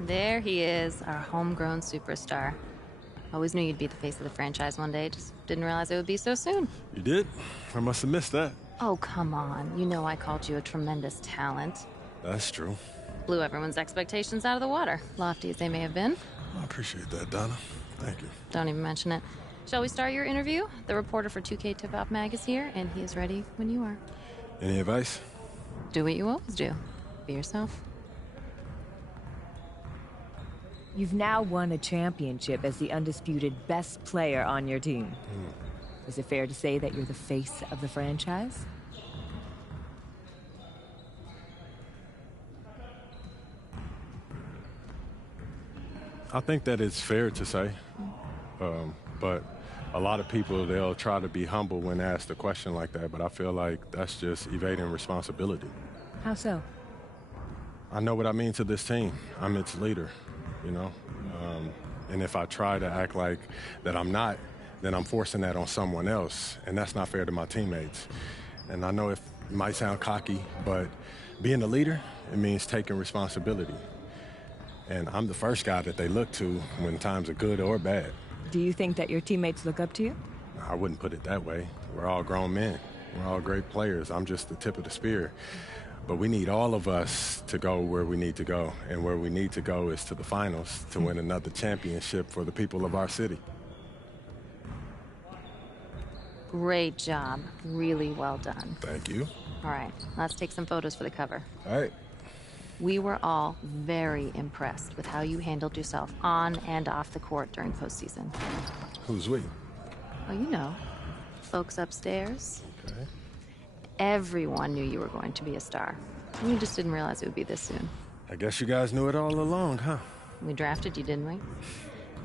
There he is, our homegrown superstar. Always knew you'd be the face of the franchise one day, just didn't realize it would be so soon. You did? I must have missed that. Oh, come on. You know I called you a tremendous talent. That's true. Blew everyone's expectations out of the water, lofty as they may have been. I appreciate that, Donna. Thank you. Don't even mention it. Shall we start your interview? The reporter for 2K Tip-Off Mag is here, and he is ready when you are. Any advice? Do what you always do. Be yourself. You've now won a championship as the undisputed best player on your team. Is it fair to say that you're the face of the franchise? I think that it's fair to say. But a lot of people, they'll try to be humble when asked a question like that, but I feel like that's just evading responsibility. How so? I know what I mean to this team. I'm its leader, you know? And if I try to act like that I'm not, then I'm forcing that on someone else, and that's not fair to my teammates. And I know it might sound cocky, but being a leader, it means taking responsibility. And I'm the first guy that they look to when times are good or bad. Do you think that your teammates look up to you? I wouldn't put it that way. We're all grown men. We're all great players. I'm just the tip of the spear. But we need all of us to go where we need to go. And where we need to go is to the finals to win another championship for the people of our city. Great job. Really well done. Thank you. All right, let's take some photos for the cover. All right. We were all very impressed with how you handled yourself on and off the court during postseason. Who's we? Oh, you know, folks upstairs. Okay. Everyone knew you were going to be a star. You just didn't realize it would be this soon. I guess you guys knew it all along, huh? We drafted you, didn't we?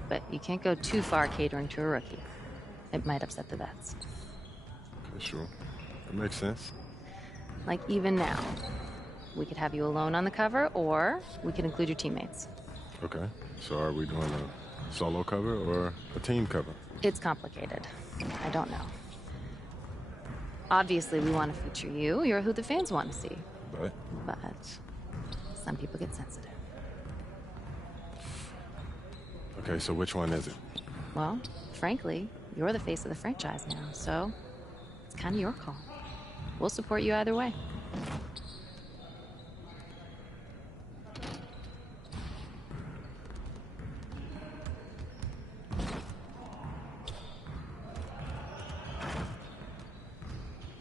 But you can't go too far catering to a rookie. It might upset the vets. Okay, sure. That makes sense. Like even now. We could have you alone on the cover, or we could include your teammates. Okay. So are we doing a solo cover or a team cover? It's complicated. I don't know. Obviously, we want to feature you. You're who the fans want to see. But some people get sensitive. Okay, so which one is it? Well, frankly, you're the face of the franchise now, so it's kind of your call. We'll support you either way.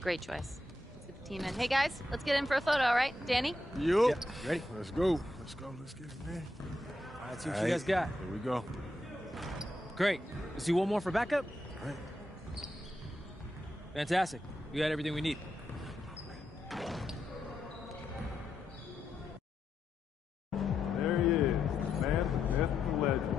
Great choice. Let's get the team in. Hey guys, let's get in for a photo, all right? Danny? Yup. Yeah, ready? Let's go. Let's go. Let's get it, man. All right, see what you guys got. Here we go. Great. Let's do one more for backup. All right. Fantastic. We got everything we need. There he is, the man, the myth, the legend.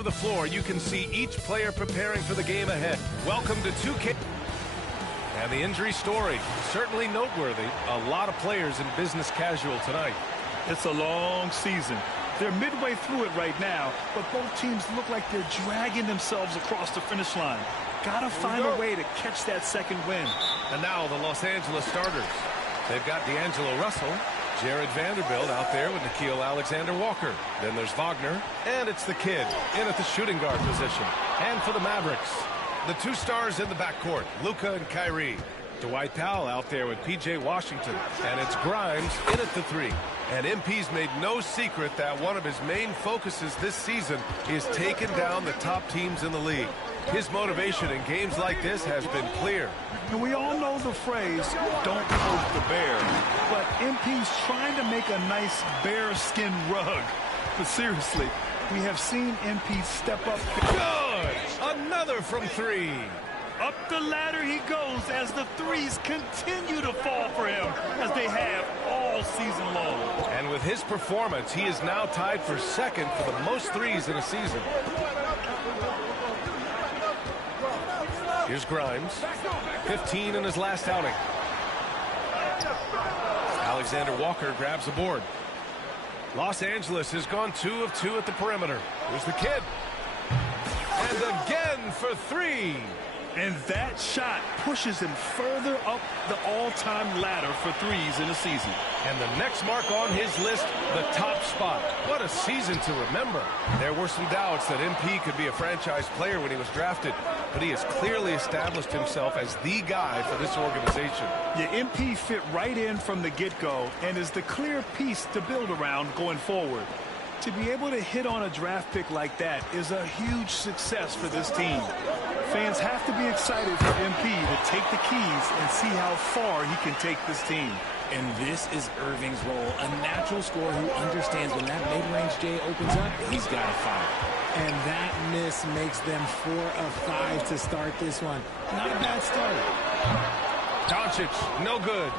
over the floor, you can see each player preparing for the game ahead. Welcome to 2K. And the injury story, certainly noteworthy. A lot of players in business casual tonight. It's a long season. They're midway through it right now, but both teams look like they're dragging themselves across the finish line. Gotta find a way to catch that second win. And now the Los Angeles starters. They've got D'Angelo Russell, Jared Vanderbilt out there with Nickeil Alexander-Walker. Then there's Wagner, and it's the kid in at the shooting guard position. And for the Mavericks, the two stars in the backcourt, Luka and Kyrie. Dwight Powell out there with P.J. Washington, and it's Grimes in at the three. And MP's made no secret that one of his main focuses this season is taking down the top teams in the league. His motivation in games like this has been clear. And we all know the phrase, don't poke the bear. But MP's trying to make a nice bear skin rug. But seriously, we have seen MP step up. Good! Another from three. Up the ladder he goes as the threes continue to fall for him, as they have all season long. And with his performance, he is now tied for second for the most threes in a season. Here's Grimes, 15 in his last outing. Alexander-Walker grabs the board. Los Angeles has gone 2 of 2 at the perimeter. Here's the kid. And again for three. And that shot pushes him further up the all-time ladder for threes in a season. And the next mark on his list, the top spot. What a season to remember. There were some doubts that MP could be a franchise player when he was drafted, but he has clearly established himself as the guy for this organization. Yeah, MP fit right in from the get-go and is the clear piece to build around going forward. To be able to hit on a draft pick like that is a huge success for this team. Fans have to be excited for MP to take the keys and see how far he can take this team. And this is Irving's role, a natural scorer who understands when that mid-range J opens up, he's got to fire. And that miss makes them 4 of 5 to start this one. Not a bad start. Doncic, no good.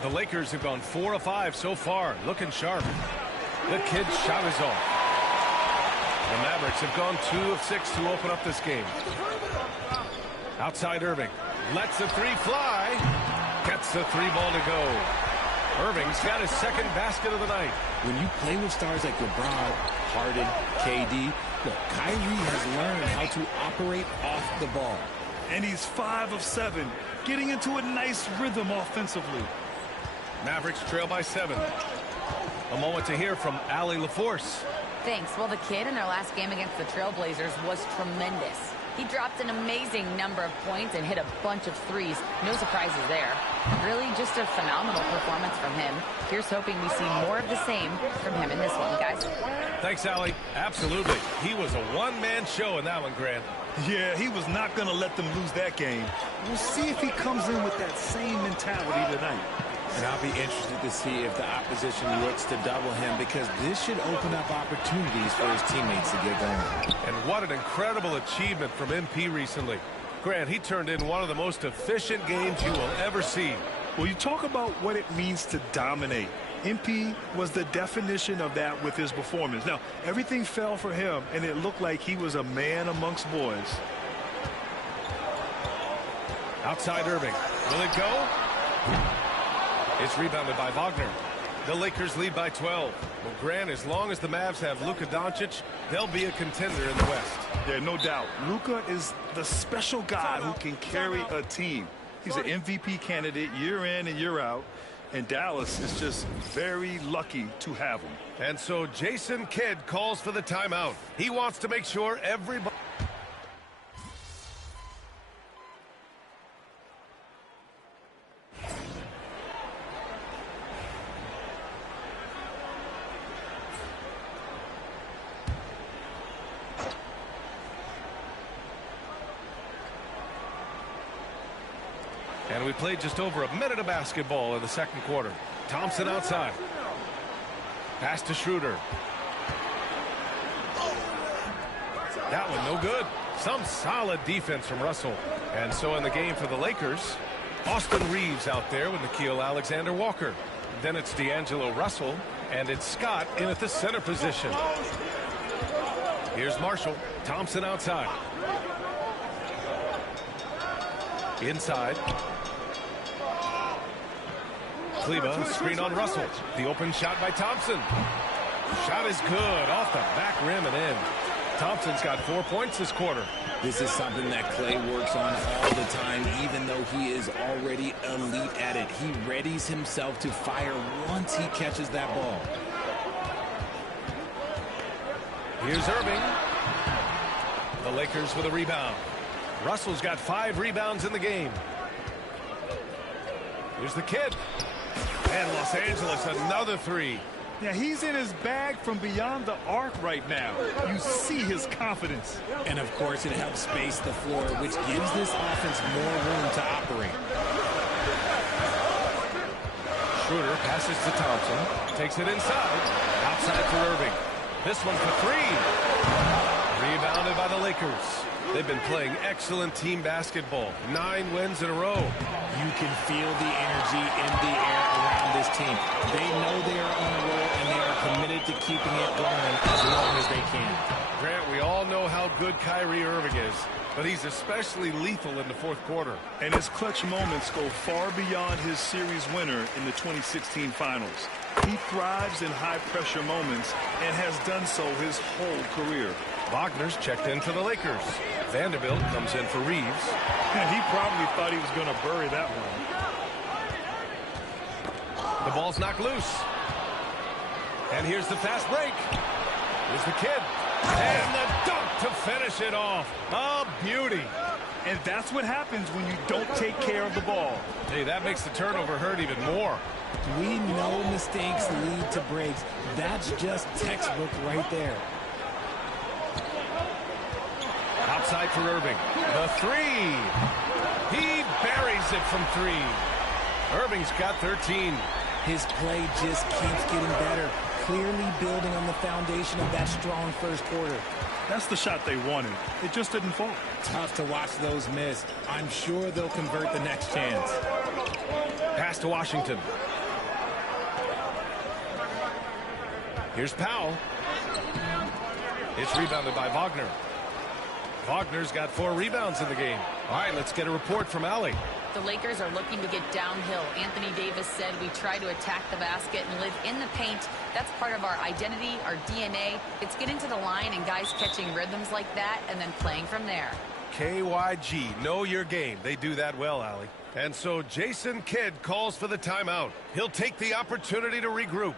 The Lakers have gone 4 of 5 so far, looking sharp. The kid's shot is off. The Mavericks have gone 2 of 6 to open up this game. Outside Irving. Lets the three fly. Gets the three ball to go. Irving's got his second basket of the night. When you play with stars like LeBron, Harden, KD, look, Kyrie has learned how to operate off the ball. And he's 5 of 7, getting into a nice rhythm offensively. Mavericks trail by 7. A moment to hear from Allie LaForce. Thanks. Well, the kid in their last game against the Trailblazers was tremendous. He dropped an amazing number of points and hit a bunch of threes. No surprises there. Really just a phenomenal performance from him. Here's hoping we see more of the same from him in this one, guys. Thanks, Allie. Absolutely. He was a one-man show in that one, Grant. Yeah, he was not going to let them lose that game. We'll see if he comes in with that same mentality tonight. And I'll be interested to see if the opposition looks to double him, because this should open up opportunities for his teammates to get going. And what an incredible achievement from MP recently. Grant, he turned in one of the most efficient games you will ever see. Well, you talk about what it means to dominate. MP was the definition of that with his performance. Now, everything fell for him, and it looked like he was a man amongst boys. Outside Irving. Will it go? It's rebounded by Wagner. The Lakers lead by 12. Well, Grant, as long as the Mavs have Luka Doncic, they'll be a contender in the West. Yeah, no doubt. Luka is the special guy who can carry a team. He's an MVP candidate year in and year out, and Dallas is just very lucky to have him. And so Jason Kidd calls for the timeout. He wants to make sure everybody... And we played just over a minute of basketball in the second quarter. Thompson outside. Pass to Schroeder. That one no good. Some solid defense from Russell. And so in the game for the Lakers, Austin Reeves out there with Nickeil Alexander-Walker. Then it's D'Angelo Russell, and it's Scott in at the center position. Here's Marshall. Thompson outside. Inside. Kleba, screen on Russell. The open shot by Thompson. Shot is good. Off the back rim and in. Thompson's got 4 points this quarter. This is something that Klay works on all the time, even though he is already elite at it. He readies himself to fire once he catches that ball. Here's Irving. The Lakers with a rebound. Russell's got 5 rebounds in the game. Here's the kid. And Los Angeles, another 3. Yeah, he's in his bag from beyond the arc right now. You see his confidence. And, of course, it helps space the floor, which gives this offense more room to operate. Schroeder passes to Thompson. Takes it inside. Outside for Irving. This one for 3. Rebounded by the Lakers. They've been playing excellent team basketball. 9 wins in a row. You can feel the energy in the air around this team. They know they are on a roll, and they are committed to keeping it going as long as they can. Grant, we all know how good Kyrie Irving is, but he's especially lethal in the fourth quarter. And his clutch moments go far beyond his series winner in the 2016 finals. He thrives in high-pressure moments and has done so his whole career. Wagner's checked in for the Lakers. Vanderbilt comes in for Reeves. And he probably thought he was going to bury that one. The ball's knocked loose. And here's the fast break. Here's the kid. And the dunk to finish it off. A beauty. And that's what happens when you don't take care of the ball. Hey, that makes the turnover hurt even more. We know mistakes lead to breaks. That's just textbook right there. Outside for Irving. The 3. He buries it from 3. Irving's got 13. His play just keeps getting better, clearly building on the foundation of that strong first quarter. That's the shot they wanted. It just didn't fall. Tough to watch those miss. I'm sure they'll convert the next chance. Pass to Washington. Here's Powell. It's rebounded by Wagner. Wagner's got 4 rebounds in the game. All right, let's get a report from Allie. The Lakers are looking to get downhill. Anthony Davis said we try to attack the basket and live in the paint. That's part of our identity, our DNA. It's getting to the line and guys catching rhythms like that and then playing from there. KYG, know your game. They do that well, Allie. And so Jason Kidd calls for the timeout. He'll take the opportunity to regroup.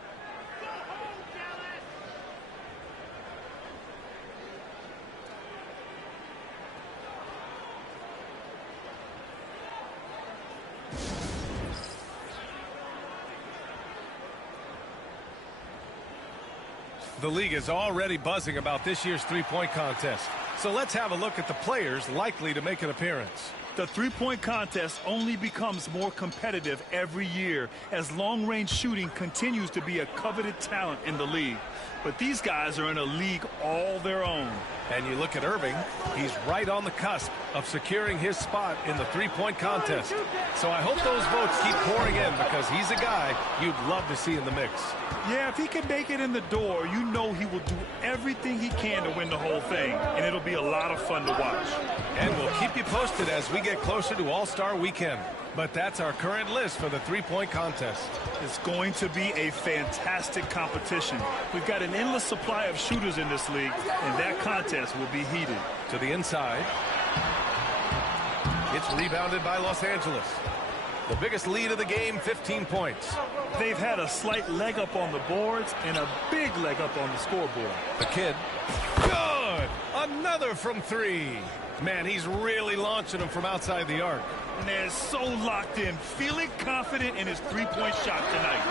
The league is already buzzing about this year's three-point contest. So let's have a look at the players likely to make an appearance. The three-point contest only becomes more competitive every year as long-range shooting continues to be a coveted talent in the league. But these guys are in a league all their own. And you look at Irving, he's right on the cusp of securing his spot in the three-point contest. So I hope those votes keep pouring in because he's a guy you'd love to see in the mix. Yeah, if he can make it in the door, you know he will do everything he can to win the whole thing, and it'll be a lot of fun to watch. And we'll keep you posted as we get closer to All-Star Weekend. But that's our current list for the three-point contest. It's going to be a fantastic competition. We've got an endless supply of shooters in this league, and that contest will be heated. To the inside. It's rebounded by Los Angeles. The biggest lead of the game, 15 points. They've had a slight leg up on the boards and a big leg up on the scoreboard. The kid. Good! Another from 3. Man, he's really launching them from outside the arc. And they're so locked in, feeling confident in his three-point shot tonight.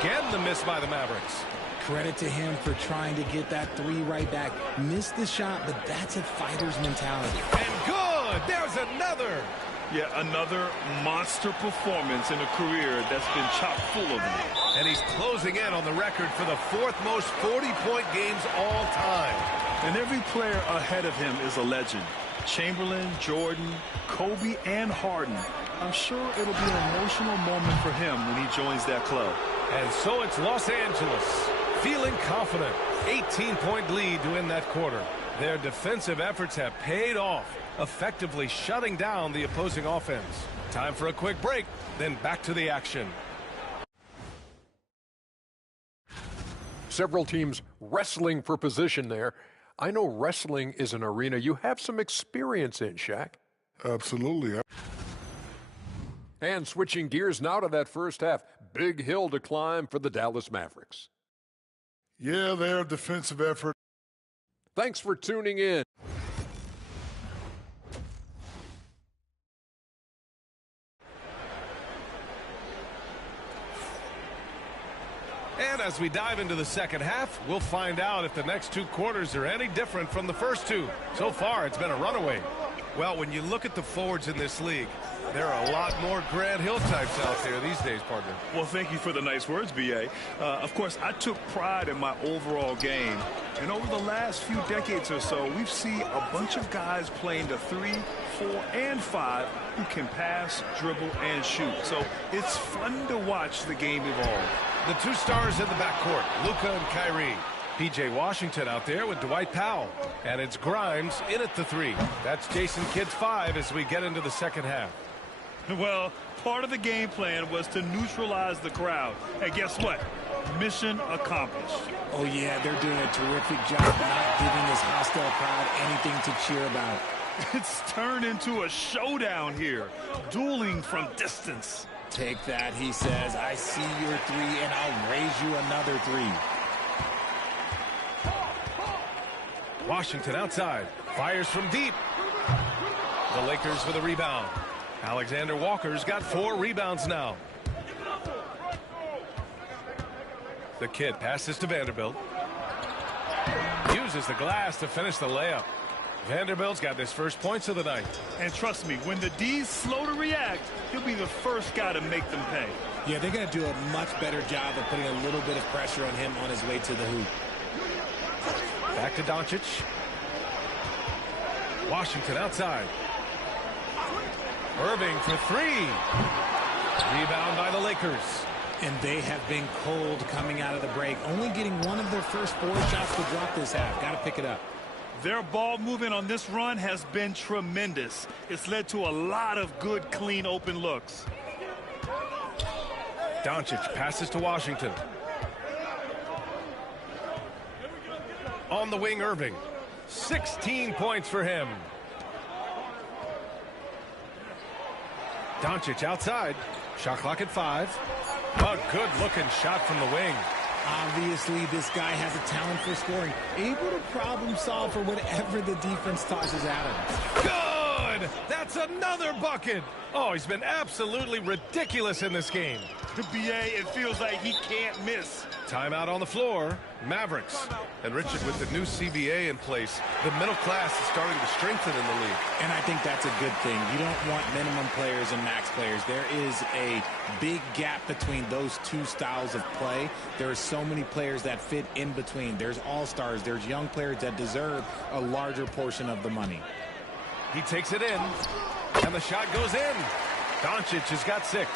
Again, the miss by the Mavericks. Credit to him for trying to get that 3 right back. Missed the shot, but that's a fighter's mentality. And good! There's another! Yeah, another monster performance in a career that's been chock full of them. And he's closing in on the record for the 4th most 40-point games all time. And every player ahead of him is a legend. Chamberlain, Jordan, Kobe, and Harden. I'm sure it'll be an emotional moment for him when he joins that club. And so it's Los Angeles, feeling confident, 18-point lead to win that quarter. Their defensive efforts have paid off, effectively shutting down the opposing offense. Time for a quick break, then back to the action. Several teams wrestling for position there. I know wrestling is an arena you have some experience in, Shaq. Absolutely. And switching gears now to that first half. Big hill to climb for the Dallas Mavericks. Yeah, their defensive effort. Thanks for tuning in. And as we dive into the second half, we'll find out if the next two quarters are any different from the first two. So far, it's been a runaway. Well, when you look at the forwards in this league, there are a lot more Grant Hill types out there these days, partner. Well, thank you for the nice words, B.A. Of course, I took pride in my overall game. And over the last few decades or so, we've seen a bunch of guys playing the 3, 4, and 5 who can pass, dribble, and shoot. So it's fun to watch the game evolve. The two stars in the backcourt, Luka and Kyrie. P.J. Washington out there with Dwight Powell. And it's Grimes in at the 3. That's Jason Kidd's 5 as we get into the second half. Well, part of the game plan was to neutralize the crowd. And guess what? Mission accomplished. Oh, yeah, they're doing a terrific job not giving this hostile crowd anything to cheer about. It's turned into a showdown here. Dueling from distance. Take that, he says. I see your 3, and I'll raise you another 3. Washington outside. Fires from deep. The Lakers with a rebound. Alexander Walker's got 4 rebounds now. The Kid passes to Vanderbilt. Uses the glass to finish the layup. Vanderbilt's got his first points of the night. And trust me, when the D's slow to react, he'll be the first guy to make them pay. Yeah, they're going to do a much better job of putting a little bit of pressure on him on his way to the hoop. Back to Doncic. Washington outside. Irving for 3. Rebound by the Lakers. And they have been cold coming out of the break. Only getting one of their first 4 shots to drop this half. Got to pick it up. Their ball movement on this run has been tremendous. It's led to a lot of good, clean, open looks. Doncic passes to Washington. On the wing, Irving. 16 points for him. Doncic outside. Shot clock at 5. A good-looking shot from the wing. Obviously, this guy has a talent for scoring. Able to problem solve for whatever the defense tosses at him. Good! That's another bucket! Oh, he's been absolutely ridiculous in this game. The BA, it feels like he can't miss. Timeout on the floor. Mavericks. And Richard, with the new CBA in place, the middle class is starting to strengthen in the league. And I think that's a good thing. You don't want minimum players and max players. There is a big gap between those two styles of play. There are so many players that fit in between. There's all-stars. There's young players that deserve a larger portion of the money. He takes it in, and the shot goes in. Doncic has got 6.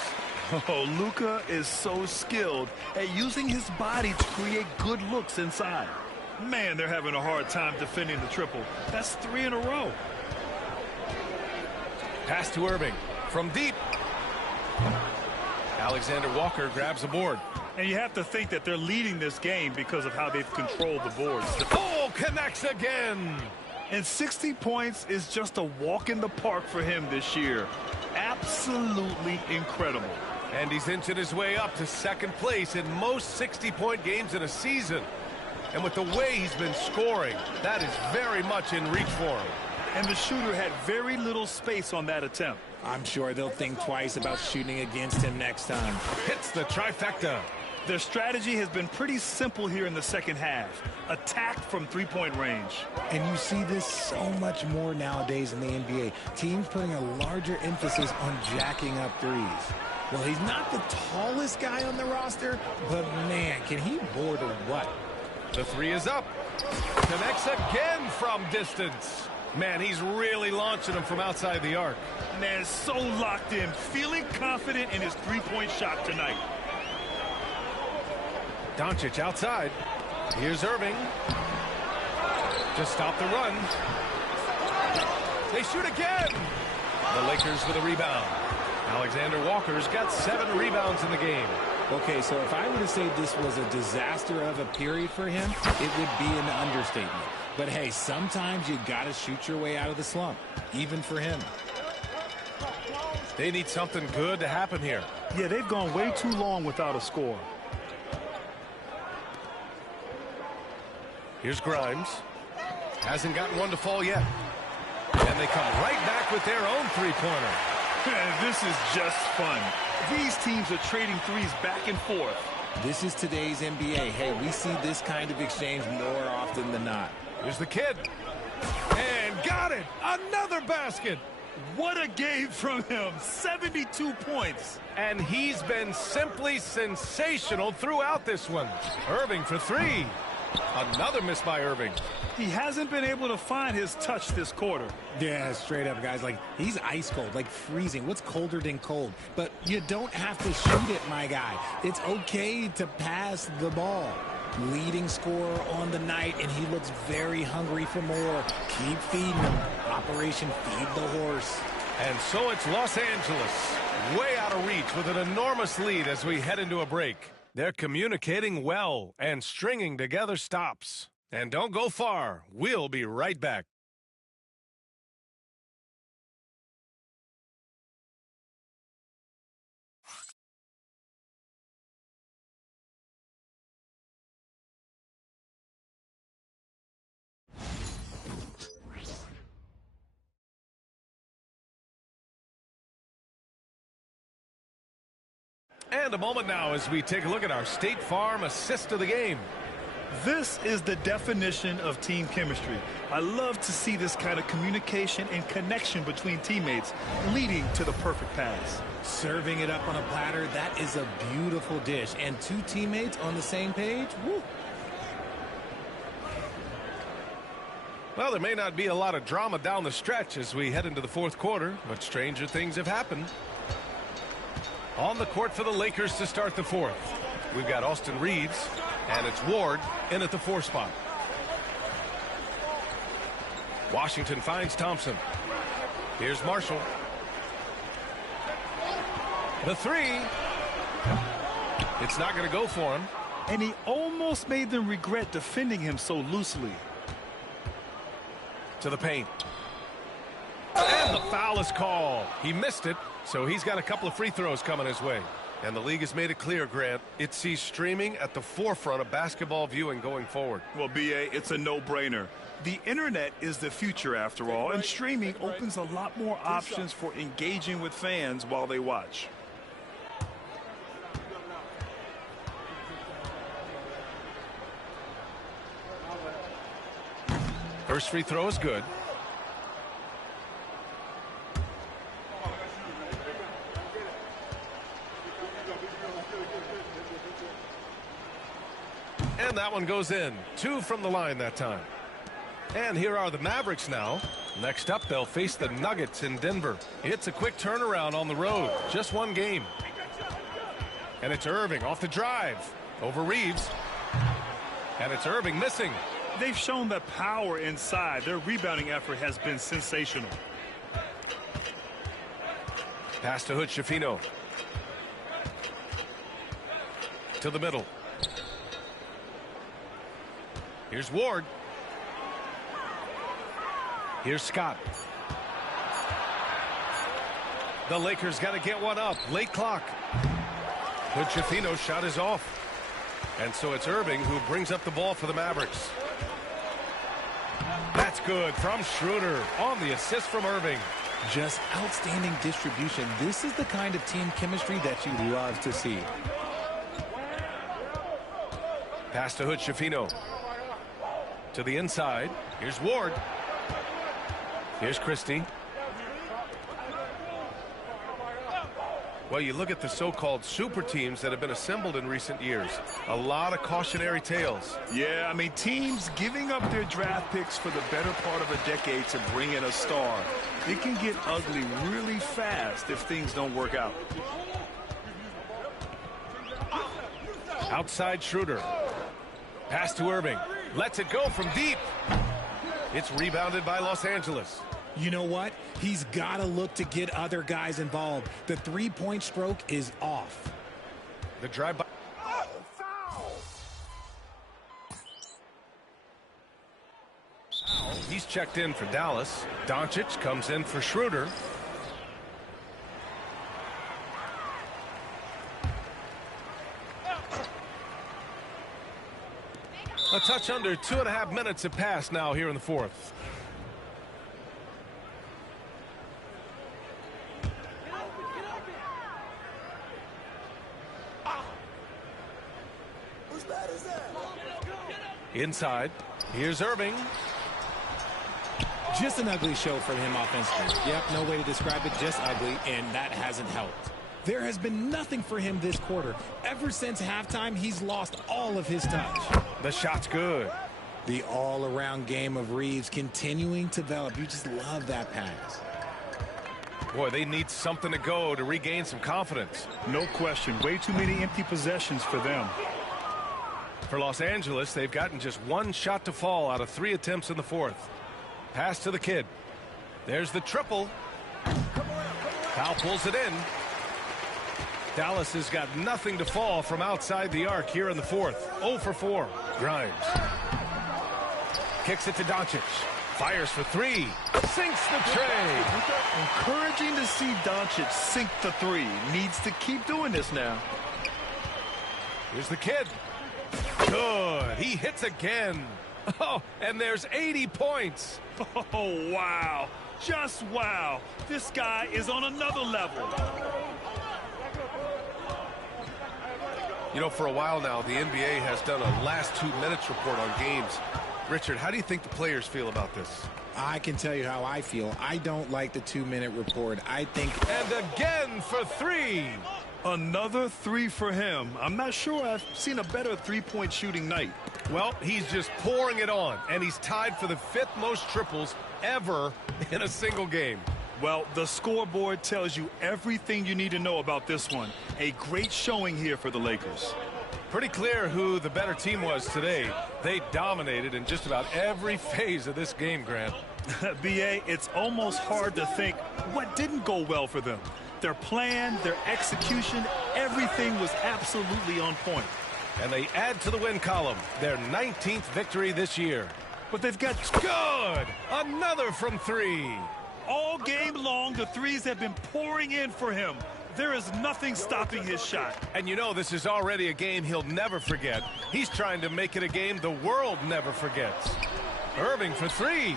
Oh, Luka is so skilled at using his body to create good looks inside. Man, they're having a hard time defending the triple. That's 3 in a row. Pass to Irving from deep. Alexander Walker grabs the board. And you have to think that they're leading this game because of how they've controlled the boards. Oh, connects again. And 60 points is just a walk in the park for him this year. Absolutely incredible. And he's inching his way up to second place in most 60-point games in a season. And with the way he's been scoring, that is very much in reach for him. And the shooter had very little space on that attempt. I'm sure they'll think twice about shooting against him next time. Hits the trifecta. Their strategy has been pretty simple here in the second half. Attack from three-point range. And you see this so much more nowadays in the NBA. Teams putting a larger emphasis on jacking up threes. Well, he's not the tallest guy on the roster, but man, can he board or what? The 3 is up. Connects again from distance. Man, he's really launching him from outside the arc. Man, so locked in, feeling confident in his three-point shot tonight. Doncic outside. Here's Irving to stop the run. They shoot again. The Lakers with a rebound. Alexander Walker's got 7 rebounds in the game. Okay, so if I were to say this was a disaster of a period for him, it would be an understatement. But hey, sometimes you got to shoot your way out of the slump, even for him. They need something good to happen here. Yeah, they've gone way too long without a score. Here's Grimes. Hasn't gotten one to fall yet. And they come right back with their own three-pointer. This is just fun. These teams are trading threes back and forth. This is today's NBA. Hey, we see this kind of exchange more often than not. Here's the kid. And got it. Another basket. What a game from him. 72 points. And he's been simply sensational throughout this one. Irving for 3. Another miss by Irving. He hasn't been able to find his touch this quarter. Yeah, straight up, guys. Like, he's ice cold, like freezing. What's colder than cold? But you don't have to shoot it, my guy. It's okay to pass the ball. Leading scorer on the night, and he looks very hungry for more. Keep feeding him. Operation Feed the Horse. And so it's Los Angeles, way out of reach with an enormous lead as we head into a break. They're communicating well and stringing together stops. And don't go far. We'll be right back. And a moment now as we take a look at our State Farm assist of the game. This is the definition of team chemistry. I love to see this kind of communication and connection between teammates leading to the perfect pass. Serving it up on a platter, that is a beautiful dish. And 2 teammates on the same page, woo. Well, there may not be a lot of drama down the stretch as we head into the 4th quarter, but stranger things have happened. On the court for the Lakers to start the 4th. We've got Austin Reeves, and it's Ward in at the 4 spot. Washington finds Thompson. Here's Marshall. The 3. It's not going to go for him. And he almost made them regret defending him so loosely. To the paint. And the foul is called. He missed it, so he's got a couple of free throws coming his way. And the league has made it clear, Grant, it sees streaming at the forefront of basketball viewing going forward. Well, B.A., it's a no-brainer. The internet is the future, after all, and streaming opens a lot more options for engaging with fans while they watch. First free throw is good. And that one goes in. 2 from the line that time. And here are the Mavericks now. Next up, they'll face the Nuggets in Denver. It's a quick turnaround on the road. Just 1 game. And it's Irving off the drive. Over Reeves. And it's Irving missing. They've shown the power inside. Their rebounding effort has been sensational. Pass to Hood-Schifino. To the middle. Here's Ward. Here's Scott. The Lakers got to get one up. Late clock. Hood-Schifino's shot is off. And so it's Irving who brings up the ball for the Mavericks. That's good from Schroeder on the assist from Irving. Just outstanding distribution. This is the kind of team chemistry that you love to see. Pass to Hood-Schifino. To the inside. Here's Ward. Here's Christie. Well, you look at the so-called super teams that have been assembled in recent years. A lot of cautionary tales. Yeah, I mean, teams giving up their draft picks for the better part of a decade to bring in a star. It can get ugly really fast if things don't work out. Outside Schroeder. Pass to Irving. Lets it go from deep. It's rebounded by Los Angeles. You know what? He's got to look to get other guys involved. The three-point stroke is off. The drive by. He's checked in for Dallas. Doncic comes in for Schroeder. A touch under 2.5 minutes have passed now here in the fourth. Inside. Here's Irving. Just an ugly show from him offensively. Yep, no way to describe it, just ugly, and that hasn't helped. There has been nothing for him this quarter. Ever since halftime, he's lost all of his touch. The shot's good. The all-around game of Reeves continuing to develop. You just love that pass. Boy, they need something to go to regain some confidence. No question. Way too many empty possessions for them. For Los Angeles, they've gotten just one shot to fall out of 3 attempts in the fourth. Pass to the kid. There's the triple. Powell pulls it in. Dallas has got nothing to fall from outside the arc here in the fourth. 0 for 4. Grimes. Kicks it to Doncic. Fires for 3. Sinks the tray. Encouraging to see Doncic sink the 3. Needs to keep doing this now. Here's the kid. Good. He hits again. Oh, and there's 80 points. Oh, wow. Just wow. This guy is on another level. You know, for a while now, the NBA has done a last 2 minutes report on games. Richard, how do you think the players feel about this? I can tell you how I feel. I don't like the 2-minute report. I think... And again for 3. Another 3 for him. I'm not sure I've seen a better three-point shooting night. Well, he's just pouring it on, and he's tied for the 5th most triples ever in a single game. Well, the scoreboard tells you everything you need to know about this one. A great showing here for the Lakers. Pretty clear who the better team was today. They dominated in just about every phase of this game, Grant. B.A., it's almost hard to think what didn't go well for them. Their plan, their execution, everything was absolutely on point. And they add to the win column, their 19th victory this year. But they've got... Good! Another from 3. All game long, the threes have been pouring in for him. There is nothing stopping his shot. And you know this is already a game he'll never forget. He's trying to make it a game the world never forgets. Irving for 3.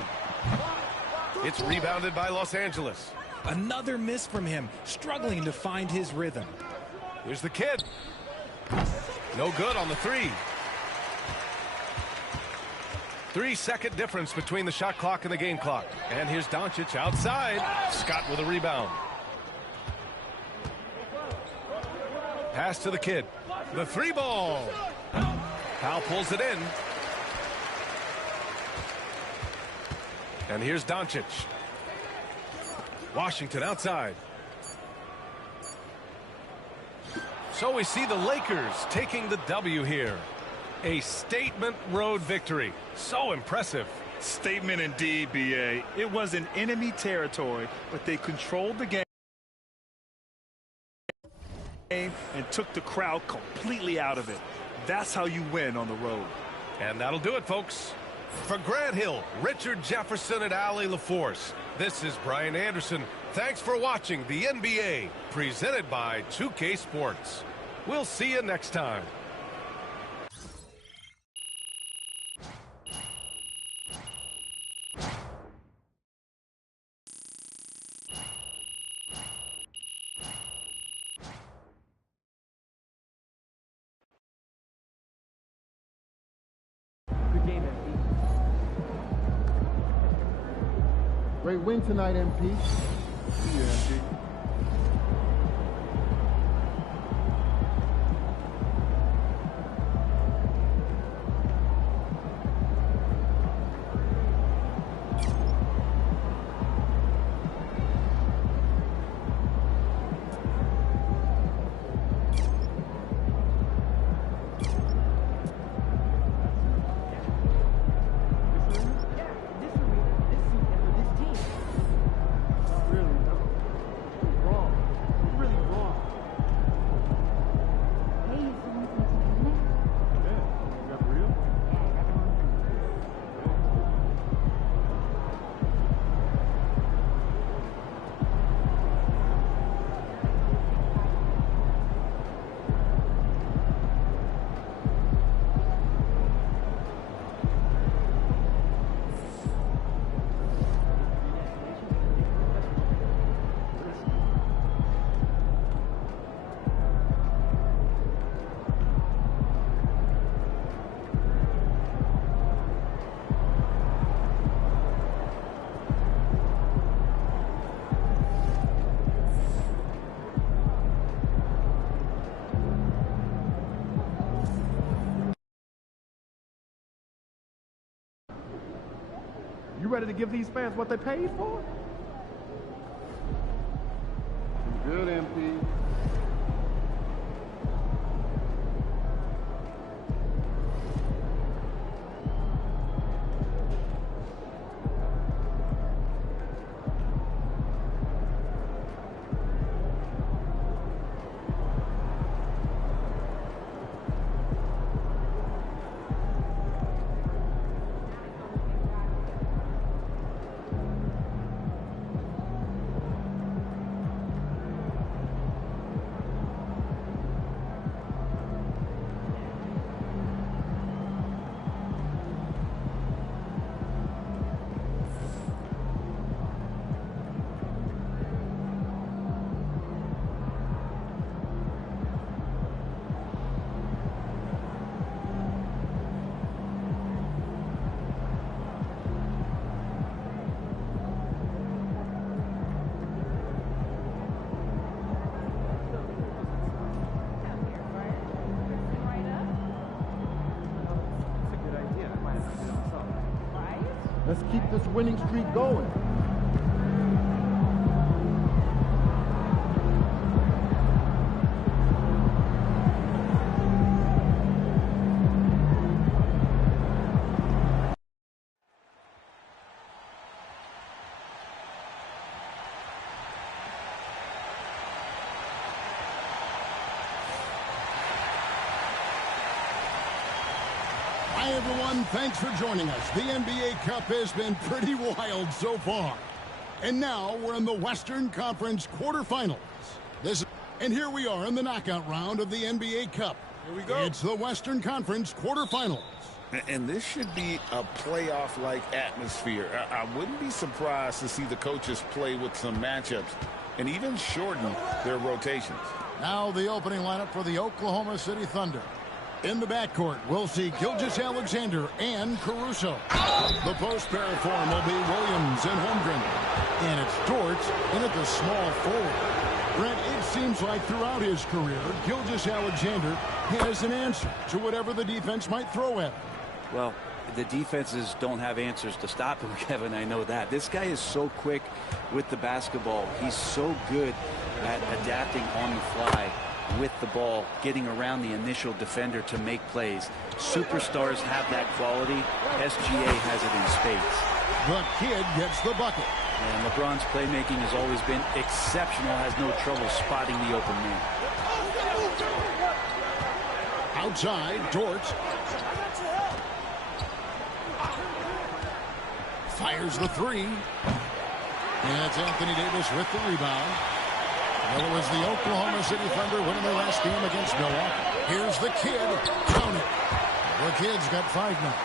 It's rebounded by Los Angeles. Another miss from him, struggling to find his rhythm. Here's the kid. No good on the 3. 3-second difference between the shot clock and the game clock. And here's Doncic outside. Scott with a rebound. Pass to the kid. The 3 ball. Powell pulls it in. And here's Doncic. Washington outside. So we see the Lakers taking the W here. A statement road victory. So impressive. Statement indeed, B.A. It was in enemy territory, but they controlled the game and took the crowd completely out of it. That's how you win on the road. And that'll do it, folks. For Grant Hill, Richard Jefferson, and Allie LaForce, this is Brian Anderson. Thanks for watching the NBA, presented by 2K Sports. We'll see you next time. Great win tonight, MP. See you, MP. ready to give these fans what they paid for? Good, MP. Let's keep this winning streak going. Hi, everyone. Thanks for joining us. The NBA Cup has been pretty wild so far. And now we're in the Western Conference quarterfinals. And here we are in the knockout round of the NBA Cup. Here we go. It's the Western Conference quarterfinals. And this should be a playoff-like atmosphere. I wouldn't be surprised to see the coaches play with some matchups and even shorten their rotations. Now the opening lineup for the Oklahoma City Thunder. In the backcourt, we'll see Gilgeous-Alexander and Caruso. The post pair form will be Williams and Holmgren. And it's Dort in at the small forward. Brent, it seems like throughout his career, Gilgeous-Alexander has an answer to whatever the defense might throw at him. Well, the defenses don't have answers to stop him, Kevin. I know that. This guy is so quick with the basketball. He's so good at adapting on the fly with the ball, getting around the initial defender to make plays. Superstars have that quality. SGA has it in spades. The kid gets the bucket. And LeBron's playmaking has always been exceptional, has no trouble spotting the open man. Outside, Dort fires the three. And it's Anthony Davis with the rebound. Well, it was the Oklahoma City Thunder winning their last game against Milwaukee. Here's the kid. Count it. The kid's got 5 now.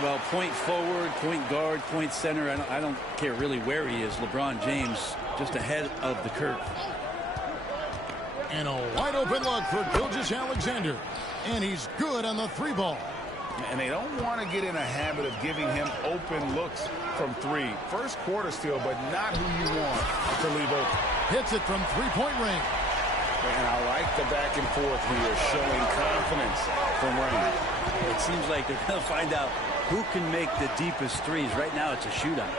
Well, point forward, point guard, point center. I don't care really where he is. LeBron James just ahead of the curve. And a wide open look for Gilgeous-Alexander. And he's good on the 3 ball. And they don't want to get in a habit of giving him open looks from 3. First quarter still, but not who you want to leave open. Hits it from 3-point range. And I like the back and forth here, showing confidence from range. It seems like they're going to find out who can make the deepest threes. Right now it's a shootout.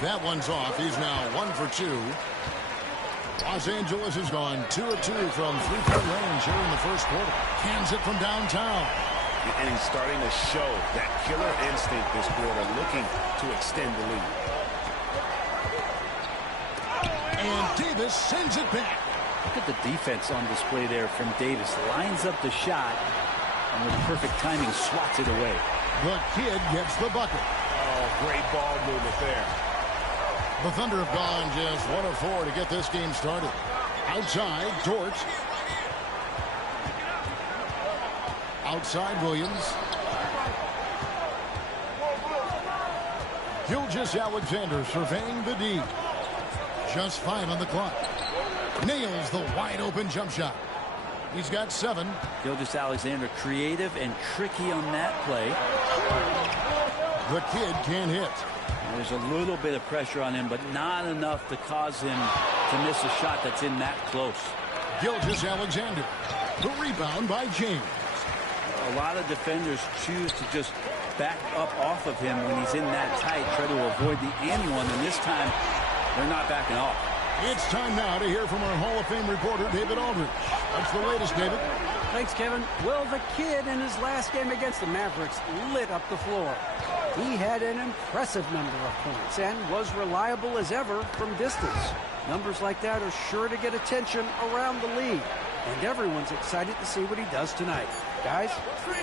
That one's off. He's now 1 for 2. Los Angeles has gone 2 of 2 from 3-point range here in the first quarter. Cans it from downtown. And he's starting to show that killer instinct this quarter, looking to extend the lead. And Davis sends it back. Look at the defense on display there from Davis. Lines up the shot, and with perfect timing, swats it away. The kid gets the bucket. Oh, great ball movement there. The Thunder have gone just 1 of 4 to get this game started. Outside, Dort. Outside, Williams. Gilgeous-Alexander surveying the D. Just 5 on the clock. Nails the wide open jump shot. He's got 7. Gilgeous-Alexander creative and tricky on that play. The kid can't hit. There's a little bit of pressure on him, but not enough to cause him to miss a shot that's in that close. Gilgeous-Alexander. The rebound by James. A lot of defenders choose to just back up off of him when he's in that tight, try to avoid the and one, and this time they're not backing off. It's time now to hear from our Hall of Fame reporter, David Aldridge. What's the latest, David? Thanks, Kevin. Well, the kid in his last game against the Mavericks lit up the floor. He had an impressive number of points and was reliable as ever from distance. Numbers like that are sure to get attention around the league. And everyone's excited to see what he does tonight. Guys?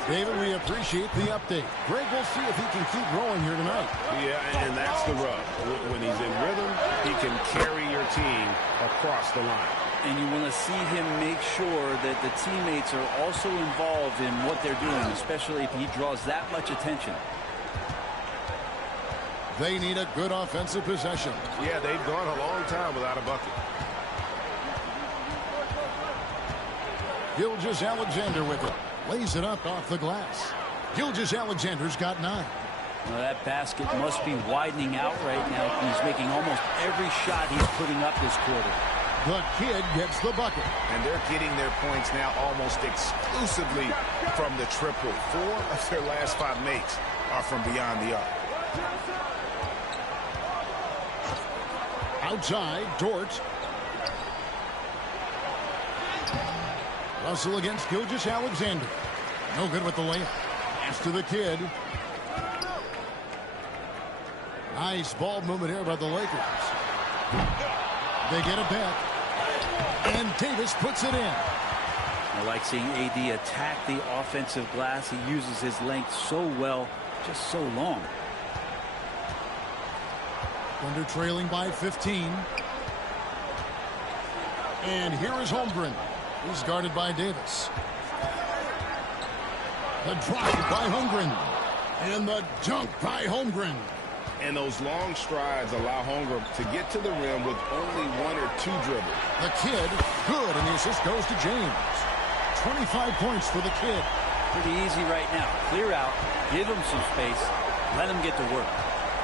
David, we appreciate the update. Greg, we'll see if he can keep growing here tonight. Yeah, and that's the rub. When he's in rhythm, he can carry your team across the line. And you want to see him make sure that the teammates are also involved in what they're doing, especially if he draws that much attention. They need a good offensive possession. Yeah, they've gone a long time without a bucket. Gilgeous-Alexander with it. Lays it up off the glass. Gilgeous-Alexander's got 9. Well, that basket must be widening out right now. He's making almost every shot he's putting up this quarter. The kid gets the bucket. And they're getting their points now almost exclusively from the triple. 4 of their last 5 makes are from beyond the arc. Outside, Dort. Russell against Gilgeous-Alexander. No good with the layup. Pass to the kid. Nice ball movement here by the Lakers. They get it back. And Davis puts it in. I like seeing AD attack the offensive glass. He uses his length so well, just so long. Thunder trailing by 15. And here is Holmgren. He's guarded by Davis. The drive by Holmgren. And the dunk by Holmgren. And those long strides allow Holmgren to get to the rim with only 1 or 2 dribbles. The kid, good, and the assist goes to James. 25 points for the kid. Pretty easy right now. Clear out, give him some space, let him get to work.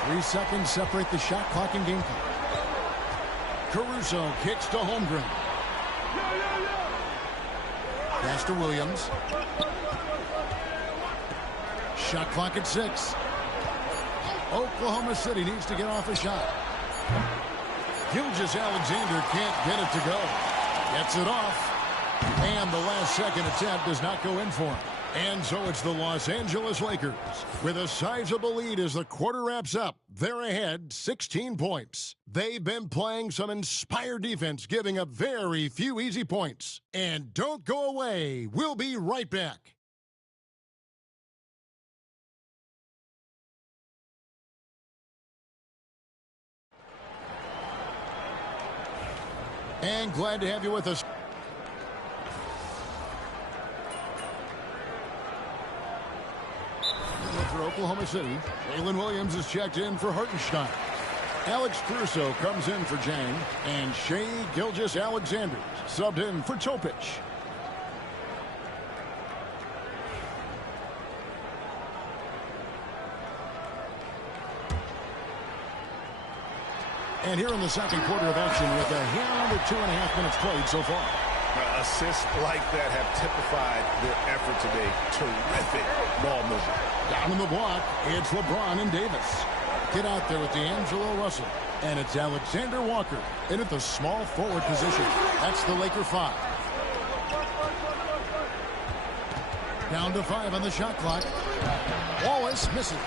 3 seconds separate the shot clock and game clock. Caruso kicks to Holmgren. Pass to Williams. Shot clock at 6. Oklahoma City needs to get off a shot. Gilgeous-Alexander can't get it to go. Gets it off. And the last second attempt does not go in for him. And so it's the Los Angeles Lakers with a sizable lead as the quarter wraps up. They're ahead 16 points. They've been playing some inspired defense, giving up very few easy points. And don't go away. We'll be right back. And glad to have you with us. For Oklahoma City, Jalen Williams is checked in for Hartenstein. Alex Caruso comes in for Jang, and Shai Gilgeous-Alexander subbed in for Topic. And here in the second quarter of action with a hair under 2.5 minutes played so far. Assists like that have typified their effort today. Terrific ball movement. Down in the block, it's LeBron and Davis. Get out there with D'Angelo Russell. And it's Alexander Walker in at the small forward position. That's the Laker 5. Down to 5 on the shot clock. Wallace misses.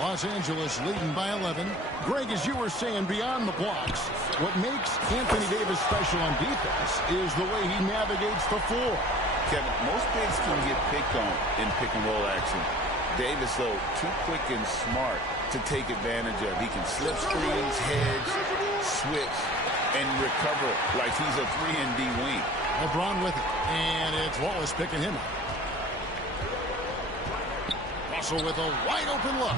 Los Angeles leading by 11. Greg, as you were saying, beyond the blocks, what makes Anthony Davis special on defense is the way he navigates the floor. Kevin, most bigs can get picked on in pick-and-roll action. Davis, though, too quick and smart to take advantage of. He can slip screens, hedge, switch, and recover like he's a 3-and-D wing. LeBron with it, and it's Wallace picking him up. Russell with a wide-open look.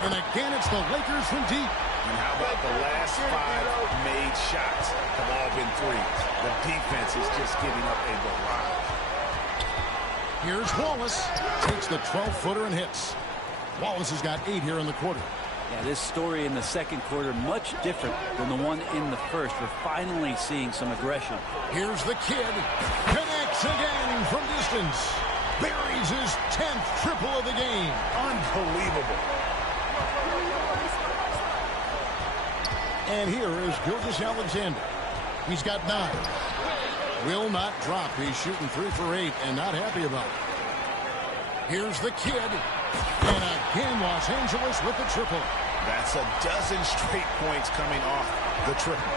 And again, it's the Lakers from deep. And how about the last 5 made shots have all been threes? The defense is just giving up a barrage. Here's Wallace. Takes the 12-footer and hits. Wallace has got 8 here in the quarter. Yeah, this story in the second quarter much different than the one in the first. We're finally seeing some aggression. Here's the kid. Connects again from distance. buries his 10th triple of the game. Unbelievable. And here is Gilgeous-Alexander. He's got 9. Will not drop. He's shooting 3 for 8 and not happy about it. Here's the kid. And again, Los Angeles with the triple. That's a dozen straight points coming off the triple.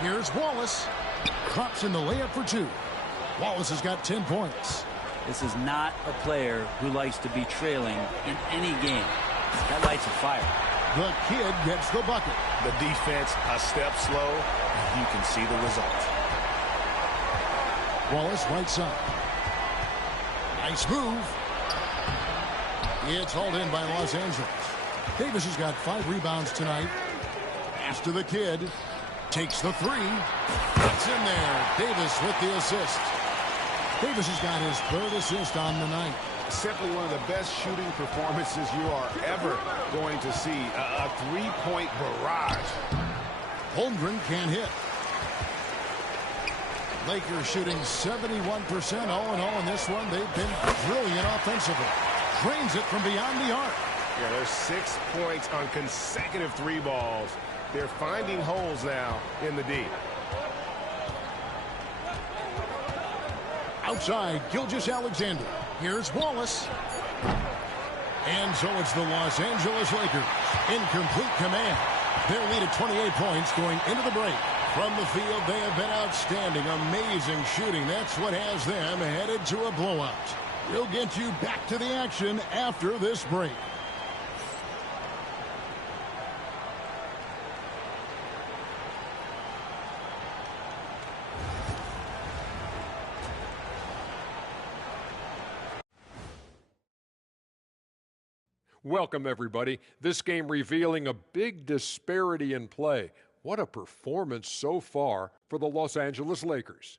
Here's Wallace. Drops in the layup for 2. Wallace has got 10 points. This is not a player who likes to be trailing in any game. That lights a fire. The kid gets the bucket. The defense a step slow, and you can see the result. Wallace right side. Nice move. It's hauled in by Los Angeles. Davis has got 5 rebounds tonight. Pass to the kid. Takes the 3. It's in there. Davis with the assist. Davis has got his 3rd assist on the night. Simply one of the best shooting performances you are ever going to see. A 3-point barrage. Holmgren can't hit. Lakers shooting 71% all in all in this one. They've been brilliant offensively. Drains it from beyond the arc. Yeah, there's 6 points on consecutive 3 balls. They're finding holes now in the D. Outside, Gilgeous-Alexander. Here's Wallace. And so it's the Los Angeles Lakers in complete command. Their lead at 28 points going into the break. From the field, they have been outstanding. Amazing shooting. That's what has them headed to a blowout. We'll get you back to the action after this break. Welcome, everybody. This game revealing a big disparity in play. What a performance so far for the Los Angeles Lakers.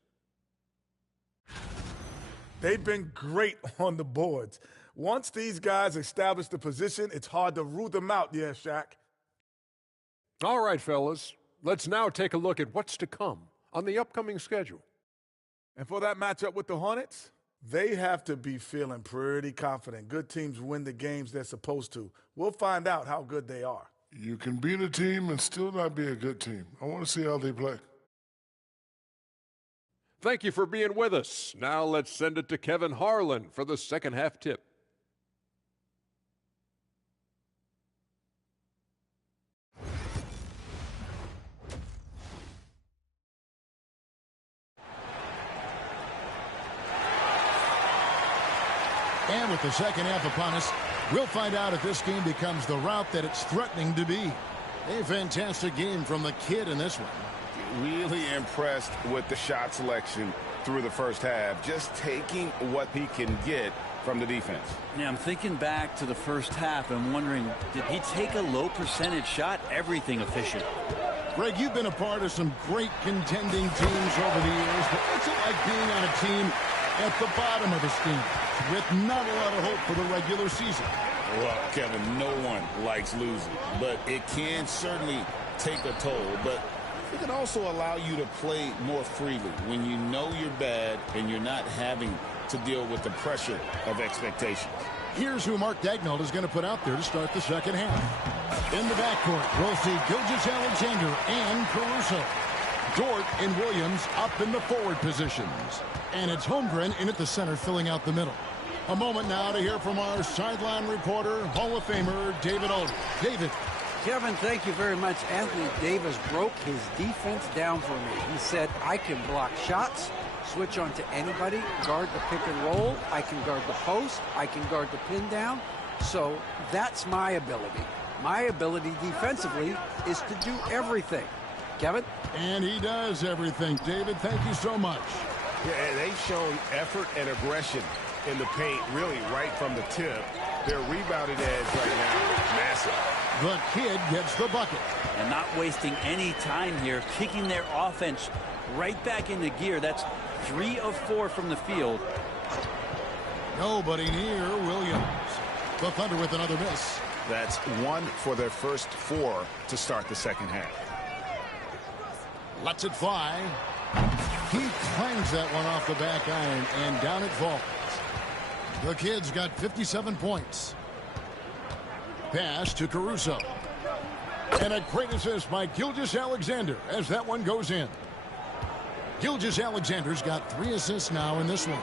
They've been great on the boards. Once these guys establish the position, it's hard to root them out, yeah, Shaq. All right, fellas. Let's now take a look at what's to come on the upcoming schedule. And for that matchup with the Hornets, they have to be feeling pretty confident. Good teams win the games they're supposed to. We'll find out how good they are. You can beat a team and still not be a good team. I want to see how they play. Thank you for being with us. Now let's send it to Kevin Harlan for the second half tip. And with the second half upon us, we'll find out if this game becomes the route that it's threatening to be. A fantastic game from the kid in this one. Really impressed with the shot selection through the first half. Just taking what he can get from the defense. Yeah, I'm thinking back to the first half and wondering, did he take a low percentage shot? Everything efficient. Greg, you've been a part of some great contending teams over the years, but what's it like being on a team at the bottom of the standings with not a lot of hope for the regular season? Well, Kevin, no one likes losing, but it can certainly take a toll. But it can also allow you to play more freely when you know you're bad and you're not having to deal with the pressure of expectations. Here's who Mark Daigneault is going to put out there to start the second half. In the backcourt, we'll see Gilgeous-Alexander and Caruso. Dort and Williams up in the forward positions. And it's Holmgren in at the center, filling out the middle. A moment now to hear from our sideline reporter, Hall of Famer David Aldridge. David. Kevin, thank you very much. Anthony Davis broke his defense down for me. He said, I can block shots, switch on to anybody, guard the pick and roll, I can guard the post, I can guard the pin down. So that's my ability. My ability defensively is to do everything. Kevin? And he does everything. David, thank you so much. Yeah, they've shown effort and aggression in the paint, really right from the tip. Their rebounding edge right now is massive. The kid gets the bucket. And not wasting any time here, kicking their offense right back into gear. That's 3 of 4 from the field. Nobody near Williams. The Thunder with another miss. That's 1 for their first 4 to start the second half. Lets it fly. He clangs that one off the back iron, and down it falls. The Kid's got 57 points. Pass to Caruso. And a great assist by Gilgeous-Alexander as that one goes in. Gilgeous-Alexander's got 3 assists now in this one.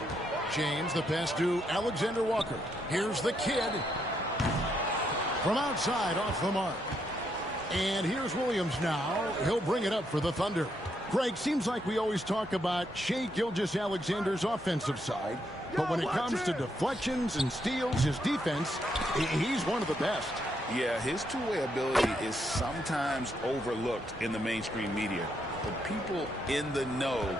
James, the pass to Alexander Walker. Here's the Kid. From outside, off the mark. And here's Williams now. He'll bring it up for the Thunder. Greg, seems like we always talk about Shai Gilgeous-Alexander's offensive side. But when it comes to deflections and steals, his defense, he's one of the best. Yeah, his two-way ability is sometimes overlooked in the mainstream media. But people in the know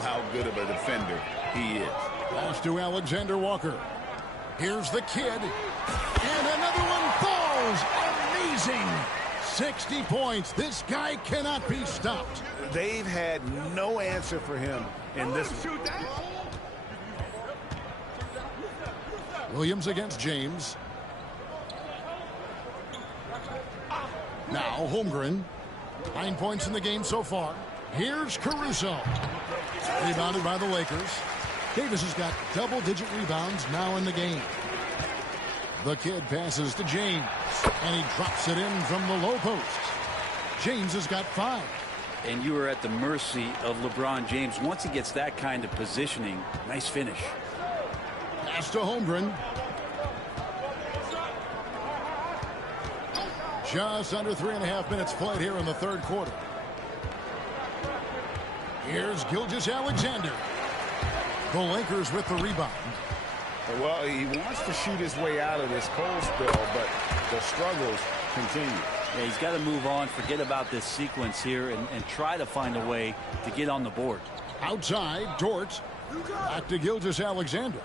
how good of a defender he is. Pass to Alexander Walker. Here's the Kid. And another one falls. Amazing. 60 points. This guy cannot be stopped. They've had no answer for him in this one. Williams against James. Now Holmgren. 9 points in the game so far. Here's Caruso. Rebounded by the Lakers. Davis has got double-digit rebounds now in the game. The Kid passes to James. And he drops it in from the low post. James has got 5. And you are at the mercy of LeBron James. Once he gets that kind of positioning, nice finish. Pass to Holmgren. Just under 3.5 minutes played here in the third quarter. Here's Gilgeous-Alexander. The Lakers with the rebound. Well, he wants to shoot his way out of this cold spell, but the struggles continue. Yeah, he's got to move on, forget about this sequence here, and try to find a way to get on the board. Outside, Dort. Back to Gilgeous-Alexander.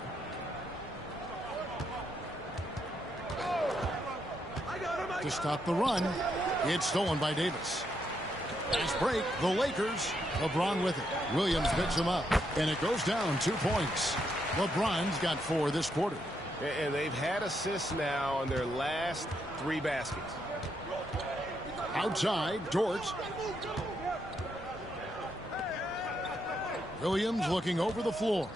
To stop the run. It's stolen by Davis. Fast break. The Lakers. LeBron with it. Williams picks him up. And it goes down 2 points. LeBron's got 4 this quarter. And they've had assists now on their last 3 baskets. Outside, Dort. Williams looking over the floor.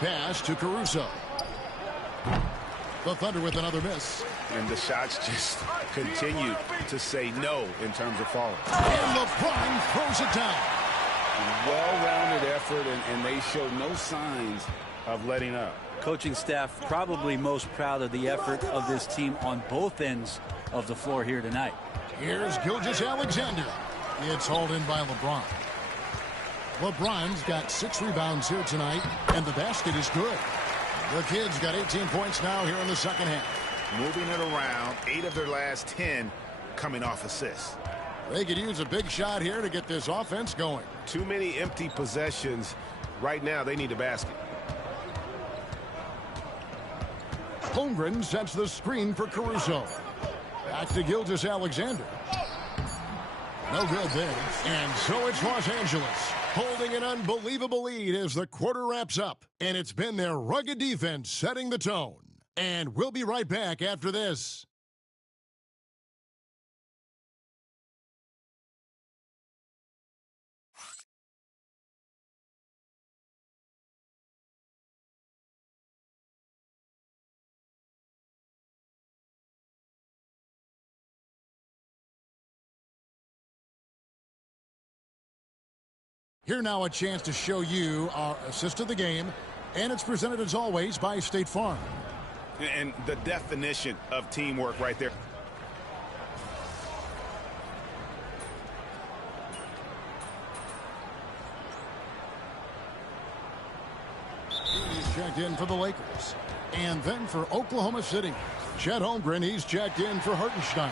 Pass to Caruso. The Thunder with another miss. And the shots just continue to say no in terms of falling. And LeBron throws it down. Well-rounded effort, and they showed no signs of letting up. Coaching staff probably most proud of the effort of this team on both ends of the floor here tonight. Here's Gilgeous-Alexander. It's hauled in by LeBron. LeBron's got 6 rebounds here tonight, and the basket is good. The Kid's got 18 points now here in the second half. Moving it around, 8 of their last 10 coming off assists. They could use a big shot here to get this offense going. Too many empty possessions. Right now, they need a basket. Holmgren sets the screen for Caruso. Back to Gilgeous-Alexander. No good there. And so it's Los Angeles holding an unbelievable lead as the quarter wraps up. And it's been their rugged defense setting the tone. And we'll be right back after this. Here now a chance to show you our assist of the game, and it's presented as always by State Farm. And the definition of teamwork right there. He's checked in for the Lakers. And then for Oklahoma City, Chet Holmgren, he's checked in for Hartenstein.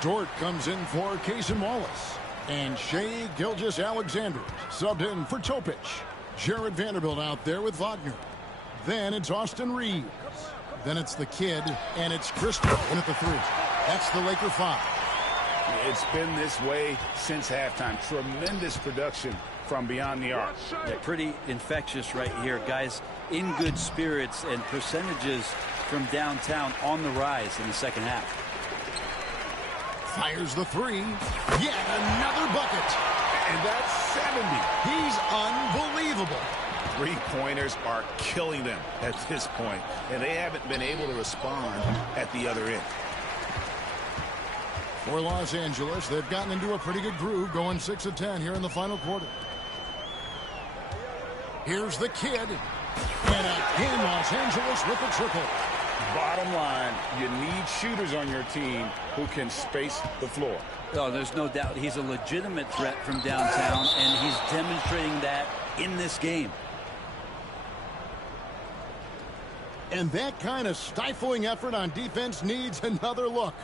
Dort comes in for Cason Wallace. And Shai Gilgeous-Alexander subbed in for Topic. Jared Vanderbilt out there with Wagner. Then it's Austin Reeves. Then it's the Kid, and it's Christie in at the 3. That's the Laker 5. It's been this way since halftime. Tremendous production from beyond the arc. Yeah, pretty infectious right here. Guys in good spirits, and percentages from downtown on the rise in the second half. Fires the three. Yet another bucket. And that's 70. He's unbelievable. Three-pointers are killing them at this point, and they haven't been able to respond at the other end. For Los Angeles, they've gotten into a pretty good groove, going 6 of 10 here in the final quarter. Here's the kid. And again, Los Angeles with a triple. Bottom line, you need shooters on your team who can space the floor. Oh, there's no doubt he's a legitimate threat from downtown, and he's demonstrating that in this game. And that kind of stifling effort on defense needs another look.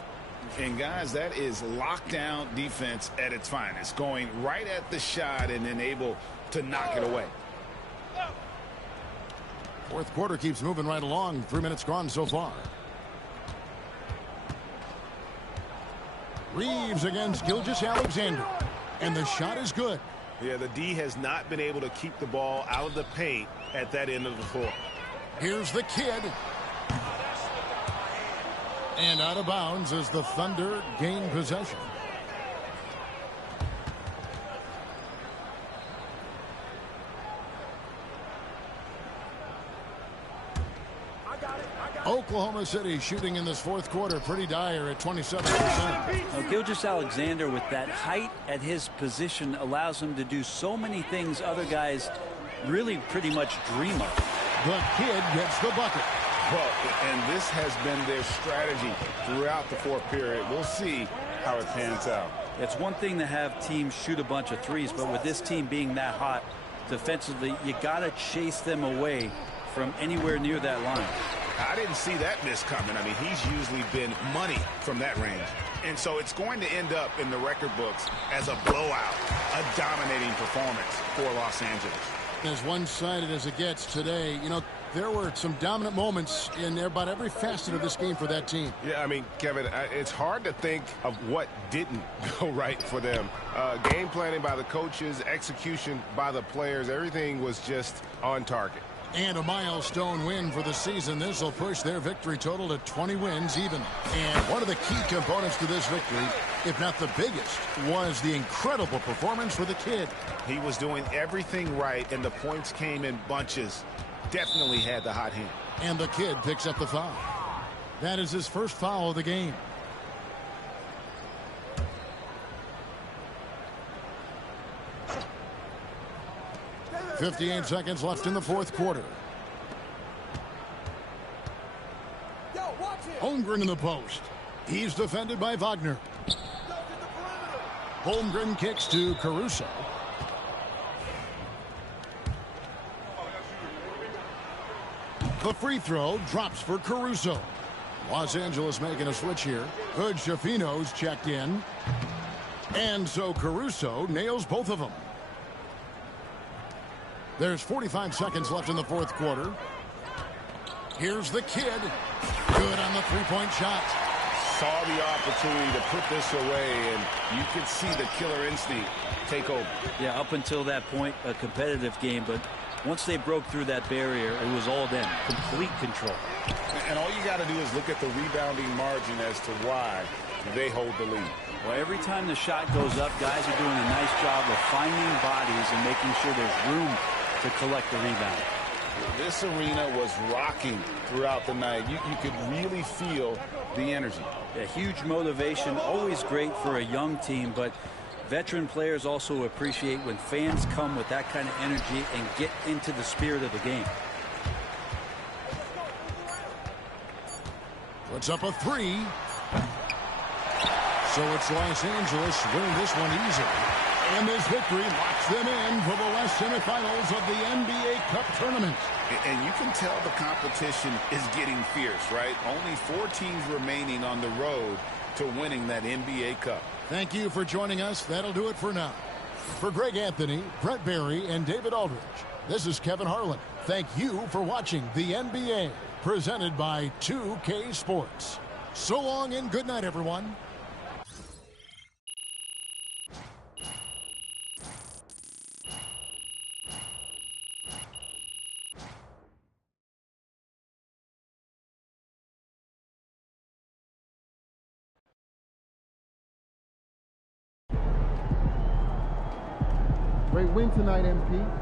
And guys, that is lockdown defense at its finest, going right at the shot and then able to knock it away. Fourth quarter keeps moving right along. 3 minutes gone so far. Reeves against Gilgeous-Alexander. And the shot is good. Yeah, the D has not been able to keep the ball out of the paint at that end of the floor. Here's the kid. And out of bounds as the Thunder gain possession. Oklahoma City shooting in this fourth quarter pretty dire at 27%. Now, Gilgeous-Alexander, with that height at his position, allows him to do so many things other guys really pretty much dream of. The kid gets the bucket. Well, and this has been their strategy throughout the fourth period. We'll see how it pans out. It's one thing to have teams shoot a bunch of threes, but with this team being that hot defensively, you got to chase them away from anywhere near that line. I didn't see that miss coming. I mean, he's usually been money from that range. And so it's going to end up in the record books as a blowout, a dominating performance for Los Angeles. As one-sided as it gets today, you know, there were some dominant moments in about every facet of this game for that team. Yeah, I mean, Kevin, it's hard to think of what didn't go right for them. Game planning by the coaches, execution by the players, everything was just on target. And a milestone win for the season. This will push their victory total to 20 wins even. And one of the key components to this victory, if not the biggest, was the incredible performance for the kid. He was doing everything right, and the points came in bunches. Definitely had the hot hand. And the kid picks up the foul. That is his first foul of the game. .58 seconds left in the fourth quarter. Holmgren in the post. He's defended by Wagner. Holmgren kicks to Caruso. The free throw drops for Caruso. Los Angeles making a switch here. Hood Schifino's checked in. And so Caruso nails both of them. There's 45 seconds left in the fourth quarter. Here's the kid. Good on the three-point shot. Saw the opportunity to put this away, and you could see the killer instinct take over. Yeah, up until that point, a competitive game, but once they broke through that barrier, it was all them. Complete control. And all you got to do is look at the rebounding margin as to why they hold the lead. Well, every time the shot goes up, guys are doing a nice job of finding bodies and making sure there's room to collect the rebound. This arena was rocking throughout the night. You could really feel the energy. A huge motivation, always great for a young team, but veteran players also appreciate when fans come with that kind of energy and get into the spirit of the game. Puts up a three. So it's Los Angeles winning this one easily. And this victory locks them in for the West semifinals of the NBA Cup tournament. And you can tell the competition is getting fierce, right? Only 4 teams remaining on the road to winning that NBA Cup. Thank you for joining us. That'll do it for now. For Greg Anthony, Brett Barry, and David Aldridge, this is Kevin Harlan. Thank you for watching the NBA, presented by 2K Sports. So long and good night, everyone. Great win tonight, MP.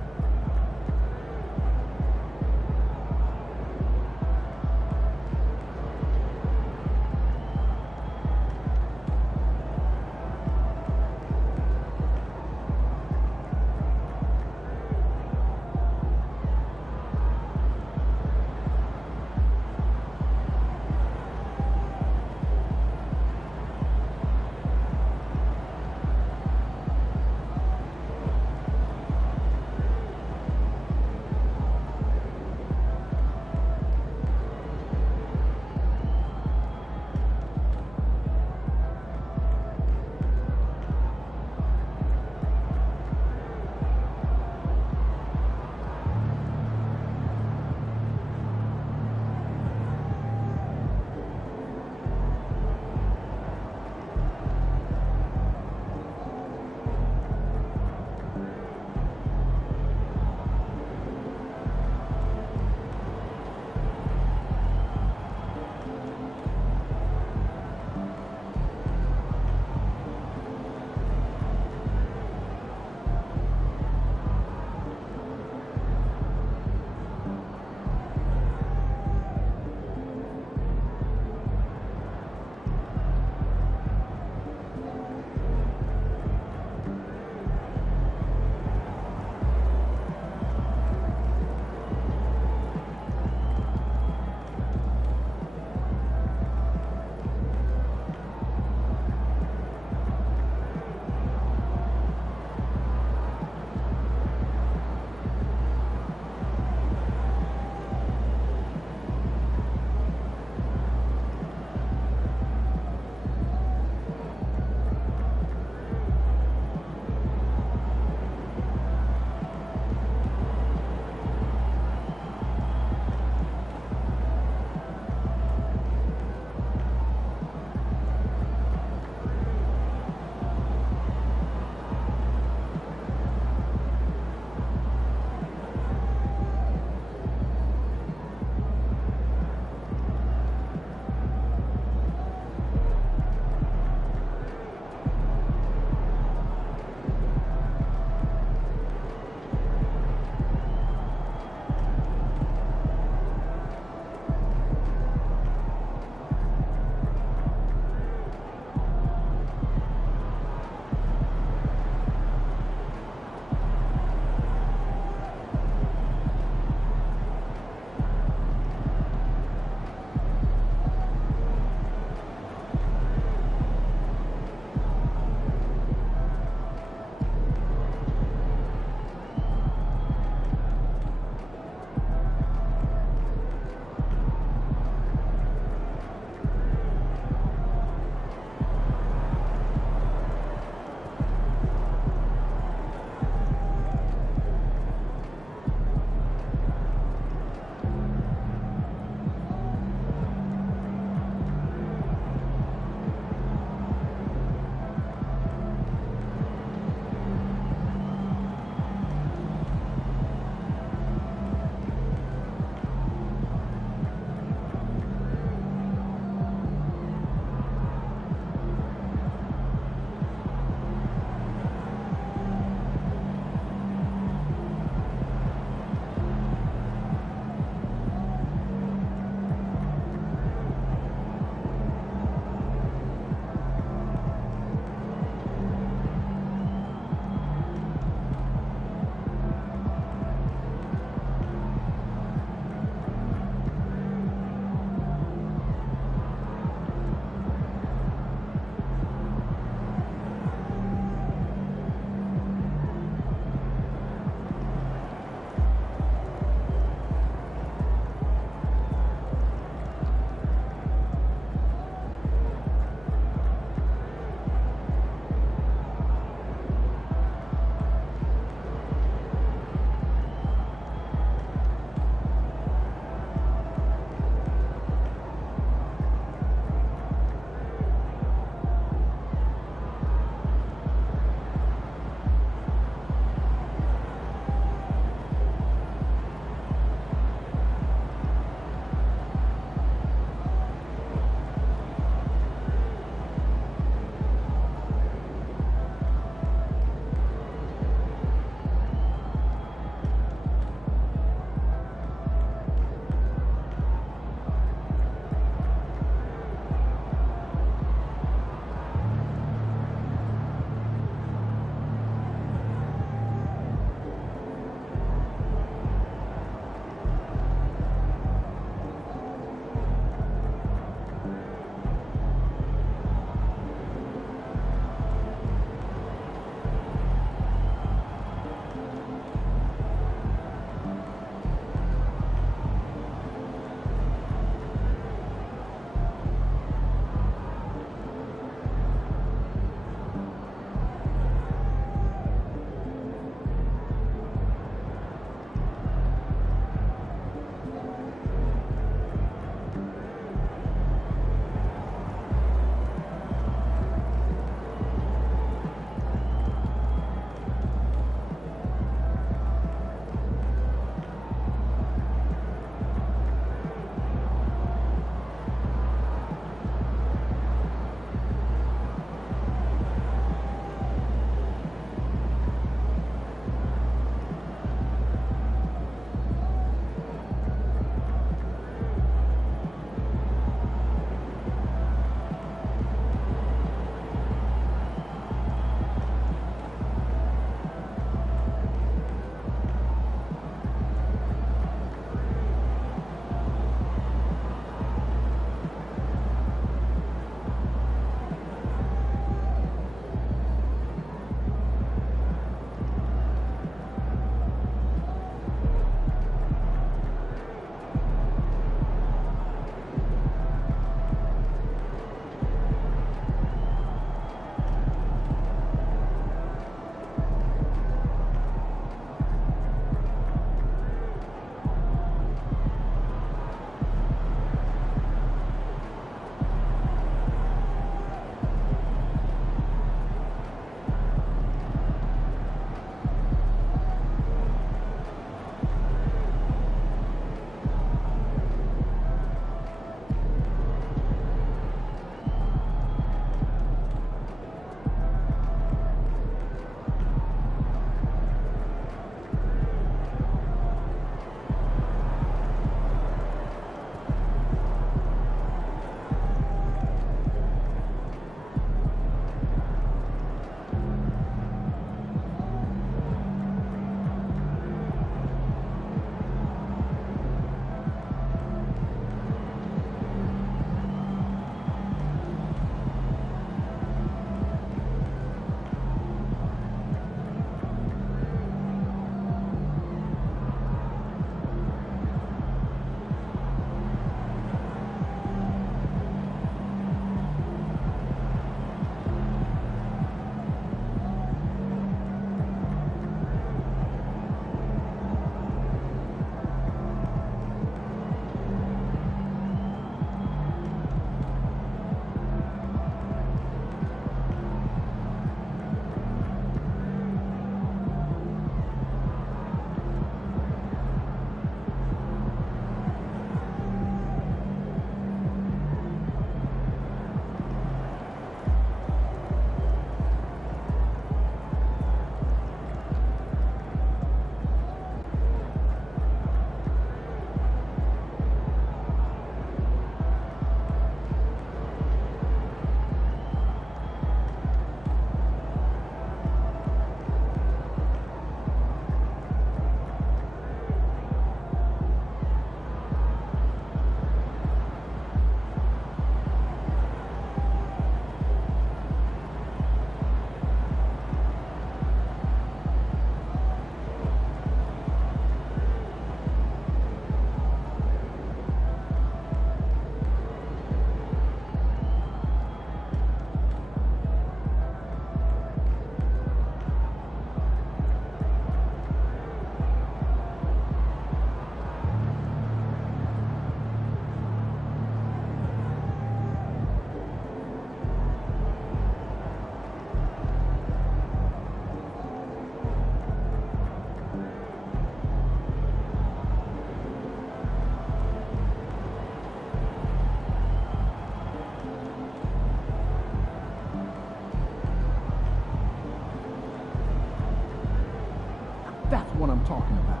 I'm talking about.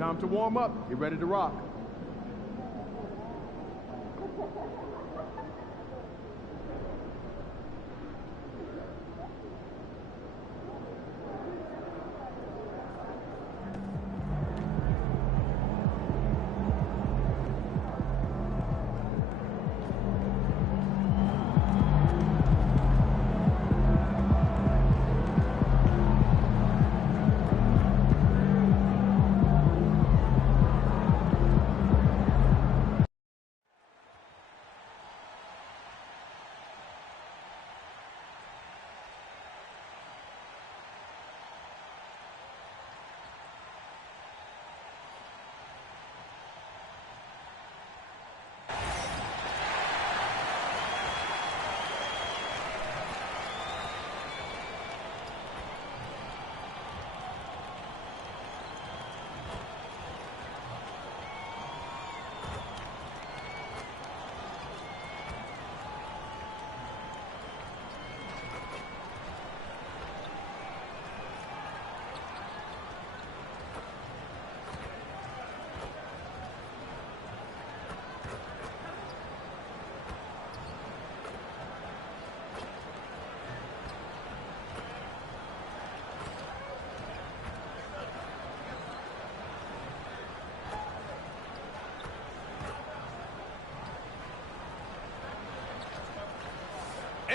Time to warm up. Get ready to rock.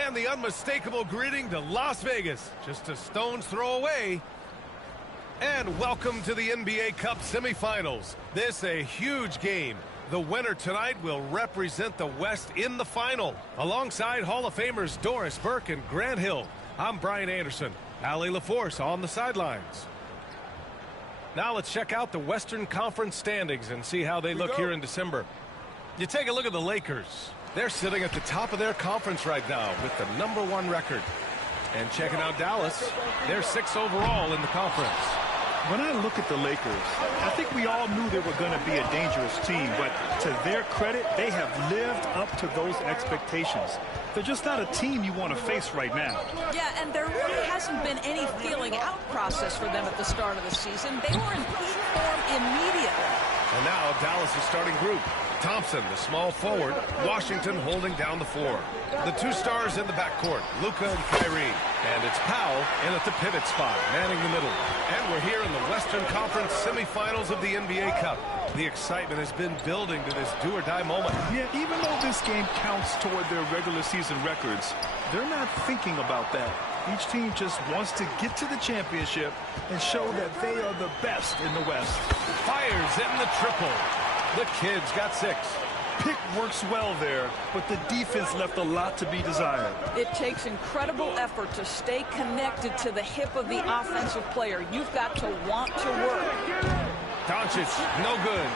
And the unmistakable greeting to Las Vegas, just a stone's throw away. And welcome to the NBA Cup semifinals. This a huge game. The winner tonight will represent the West in the final, alongside Hall of Famers Doris Burke and Grant Hill. I'm Brian Anderson. Allie LaForce on the sidelines. Now let's check out the Western Conference standings and see how they look here in December. You take a look at the Lakers. They're sitting at the top of their conference right now with the #1 record. And checking out Dallas, they're 6th overall in the conference. When I look at the Lakers, I think we all knew they were going to be a dangerous team, but to their credit, they have lived up to those expectations. They're just not a team you want to face right now. Yeah, and there really hasn't been any feeling out process for them at the start of the season. They were in peak form immediately. And now Dallas' starting group. Thompson, the small forward. Washington holding down the floor. The 2 stars in the backcourt, Luka and Kyrie. And it's Powell in at the pivot spot, manning the middle. And we're here in the Western Conference semifinals of the NBA Cup. The excitement has been building to this do-or-die moment. Yeah, even though this game counts toward their regular season records, they're not thinking about that. Each team just wants to get to the championship and show that they are the best in the West. Fires in the triple. The Kids got 6. Pick works well there, but the defense left a lot to be desired. It takes incredible effort to stay connected to the hip of the offensive player. You've got to want to work. Doncic, no good.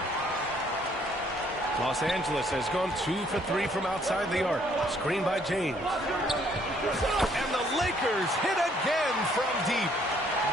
Los Angeles has gone 2 for 3 from outside the arc. Screen by James. And the Lakers hit again from deep.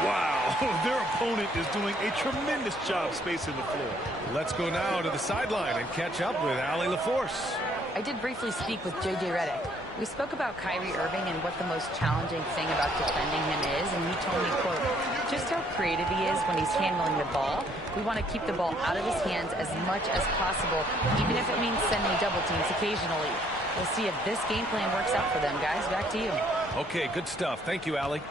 Wow, their opponent is doing a tremendous job spacing the floor. Let's go now to the sideline and catch up with Allie LaForce. I did briefly speak with J.J. Redick. We spoke about Kyrie Irving and what the most challenging thing about defending him is, and he told me, quote, just how creative he is when he's handling the ball. We want to keep the ball out of his hands as much as possible, even if it means sending double teams occasionally. We'll see if this game plan works out for them, guys. Back to you. Okay, good stuff. Thank you, Allie.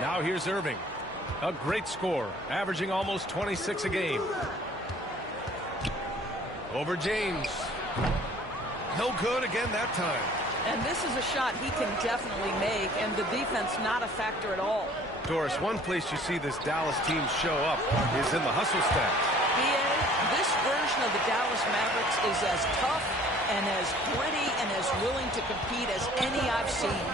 Now here's Irving. A great score, averaging almost 26 a game. Over James. No good again that time. And this is a shot he can definitely make, and the defense not a factor at all. Doris, one place you see this Dallas team show up is in the hustle stat. This version of the Dallas Mavericks is as tough and as gritty and as willing to compete as any I've seen.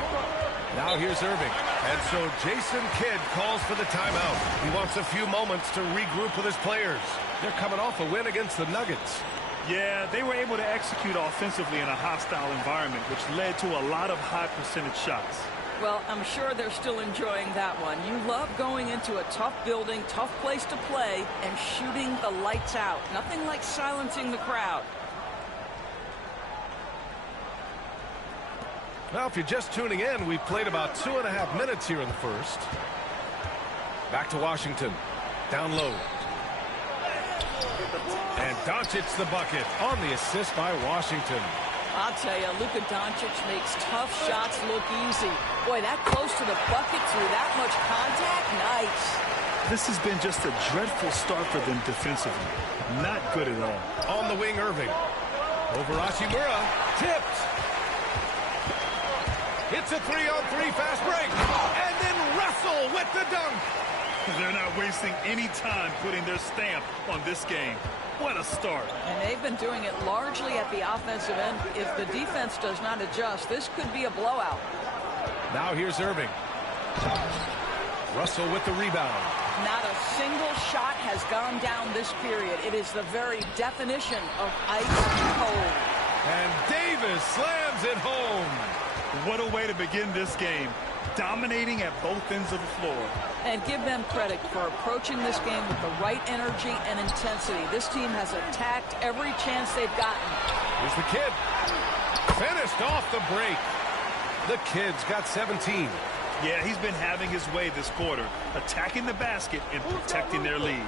Now here's Irving. And so Jason Kidd calls for the timeout. He wants a few moments to regroup with his players. They're coming off a win against the Nuggets. Yeah, they were able to execute offensively in a hostile environment, which led to a lot of high percentage shots. Well, I'm sure they're still enjoying that one. You love going into a tough building, tough place to play, and shooting the lights out. Nothing like silencing the crowd. Well, if you're just tuning in, we've played about 2.5 minutes here in the first. Back to Washington. Down low. And Doncic the bucket on the assist by Washington. I'll tell you, Luka Doncic makes tough shots look easy. Boy, that close to the bucket through that much contact, nice. This has been just a dreadful start for them defensively. Not good at all. On the wing, Irving. Over Hachimura. Tipped. It's a 3-on-3 fast break. And then Russell with the dunk. They're not wasting any time putting their stamp on this game. What a start. And they've been doing it largely at the offensive end. If the defense does not adjust, this could be a blowout. Now here's Irving. Russell with the rebound. Not a single shot has gone down this period. It is the very definition of ice cold. And Davis slams it home. What a way to begin this game. Dominating at both ends of the floor. And give them credit for approaching this game with the right energy and intensity. This team has attacked every chance they've gotten. Here's the Kid. Finished off the break. The Kid's got 17. Yeah, he's been having his way this quarter, attacking the basket and protecting their lead.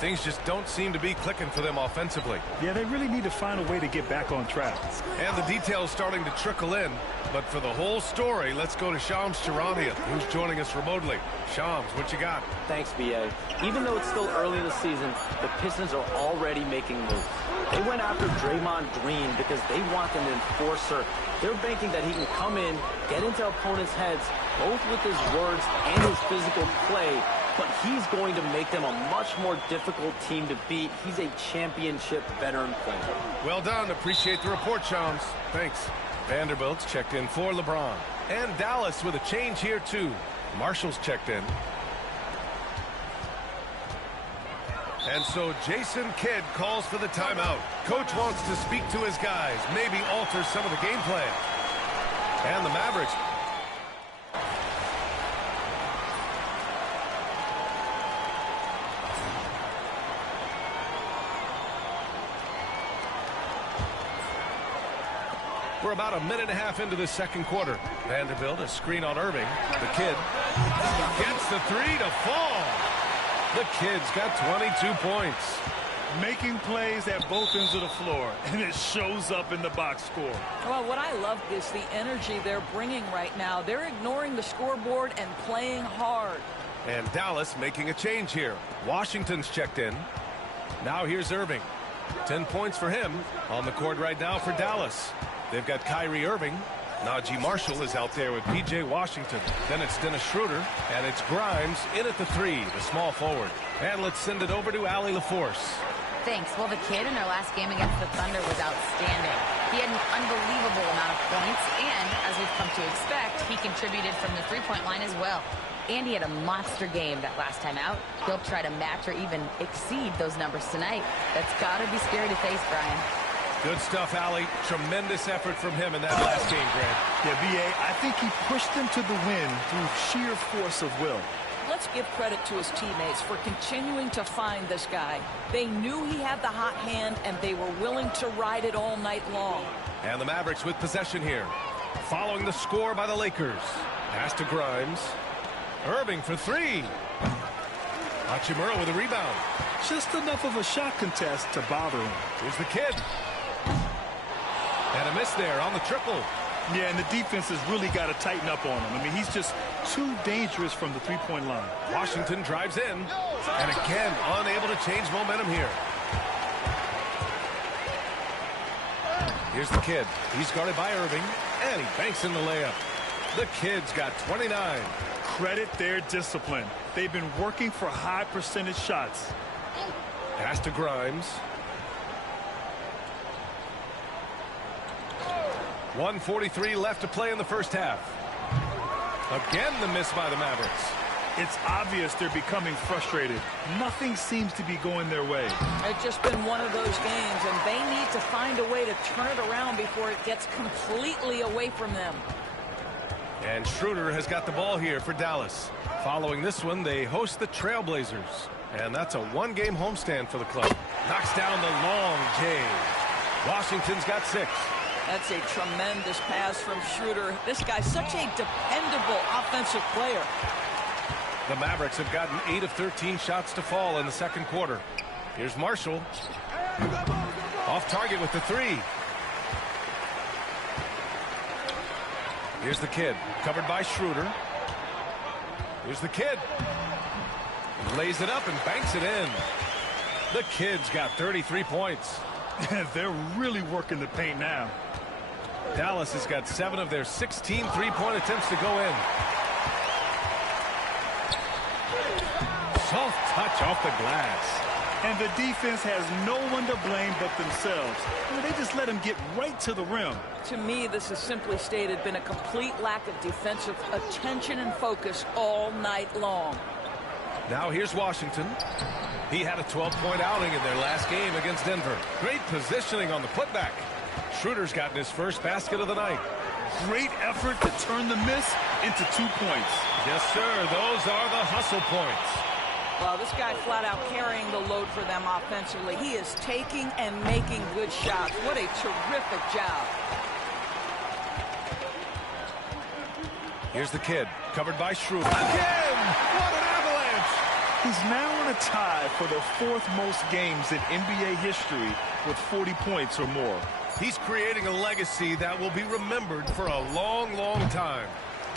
Things just don't seem to be clicking for them offensively. Yeah, they really need to find a way to get back on track. And the details starting to trickle in. But for the whole story, let's go to Shams Charania, who's joining us remotely. Shams, what you got? Thanks, B.A. Even though it's still early in the season, the Pistons are already making moves. They went after Draymond Green because they want an enforcer. They're banking that he can come in, get into opponents' heads, both with his words and his physical play, but he's going to make them a much more difficult team to beat. He's a championship veteran player. Well done. Appreciate the report, Shams. Thanks. Vanderbilt's checked in for LeBron. And Dallas with a change here, too. Marshall's checked in. And so Jason Kidd calls for the timeout. Coach wants to speak to his guys, maybe alter some of the game plan. And the Mavericks. We're about a minute and a half into the second quarter. Vanderbilt, a screen on Irving. The Kid gets the three to fall. The Kid's got 22 points. Making plays at both ends of the floor, and it shows up in the box score. Well, what I love is the energy they're bringing right now. They're ignoring the scoreboard and playing hard. And Dallas making a change here. Washington's checked in. Now here's Irving. 10 points for him. On the court right now for Dallas. They've got Kyrie Irving. Najee Marshall is out there with P.J. Washington. Then it's Dennis Schroeder, and it's Grimes in at the three, the small forward. And let's send it over to Allie LaForce. Thanks. Well, the Kid in their last game against the Thunder was outstanding. He had an unbelievable amount of points, and as we've come to expect, he contributed from the three-point line as well. And he had a monster game that last time out. He'll try to match or even exceed those numbers tonight. That's got to be scary to face, Brian. Good stuff, Allie. Tremendous effort from him in that last game, Grant. Yeah, B.A., I think he pushed them to the win through sheer force of will. Let's give credit to his teammates for continuing to find this guy. They knew he had the hot hand, and they were willing to ride it all night long. And the Mavericks with possession here. Following the score by the Lakers. Pass to Grimes. Irving for three. Hachimura with a rebound. Just enough of a shot contest to bother him. Here's the Kid. And a miss there on the triple. Yeah, and the defense has really got to tighten up on him. I mean, he's just too dangerous from the three-point line. Washington drives in. And again, unable to change momentum here. Here's the Kid. He's guarded by Irving. And he banks in the layup. The Kid's got 29. Credit their discipline. They've been working for high percentage shots. Pass to Grimes. 1:43 left to play in the first half. Again, the miss by the Mavericks. It's obvious they're becoming frustrated. Nothing seems to be going their way. It's just been one of those games, and they need to find a way to turn it around before it gets completely away from them. And Schroeder has got the ball here for Dallas. Following this one, they host the Trailblazers. And that's a one-game homestand for the club. Knocks down the long J. Washington's got 6. That's a tremendous pass from Schroeder. This guy's such a dependable offensive player. The Mavericks have gotten 8 of 13 shots to fall in the second quarter. Here's Marshall. Off target with the three. Here's the Kid, covered by Schroeder. Here's the Kid. Lays it up and banks it in. The Kid's got 33 points. They're really working the paint now. Dallas has got 7 of their 16 three-point attempts to go in. Soft touch off the glass. And the defense has no one to blame but themselves. I mean, they just let him get right to the rim. To me, this has simply stated been a complete lack of defensive attention and focus all night long. Now here's Washington. He had a 12-point outing in their last game against Denver. Great positioning on the putback. Schroeder's gotten his first basket of the night. Great effort to turn the miss into 2 points. Yes, sir. Those are the hustle points. Well, this guy flat out carrying the load for them offensively. He is taking and making good shots. What a terrific job. Here's the Kid, covered by Schroeder. Again! What an avalanche! He's now on a tie for the 4th most games in NBA history with 40 points or more. He's creating a legacy that will be remembered for a long, long time.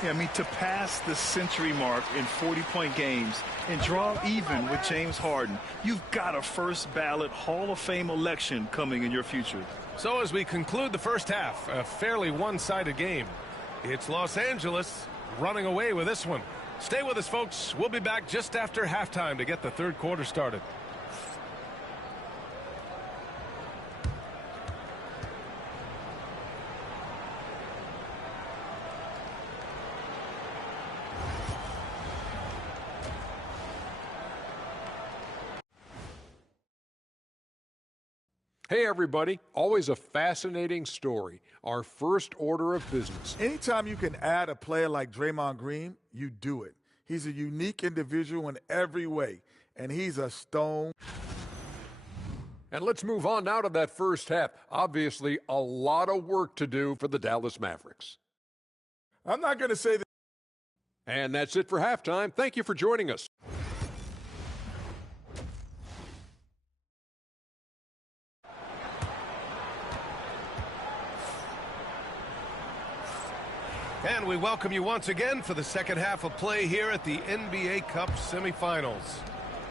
Yeah, I mean, to pass the century mark in 40-point games and draw even with James Harden, you've got a first-ballot Hall of Fame election coming in your future. So as we conclude the first half, a fairly one-sided game. It's Los Angeles running away with this one. Stay with us, folks. We'll be back just after halftime to get the third quarter started. Hey, everybody. Always a fascinating story. Our first order of business. Anytime you can add a player like Draymond Green, you do it. He's a unique individual in every way, and he's a stone. And let's move on now to that first half. Obviously, a lot of work to do for the Dallas Mavericks. I'm not going to say that. And that's it for halftime. Thank you for joining us. And we welcome you once again for the second half of play here at the NBA Cup semifinals.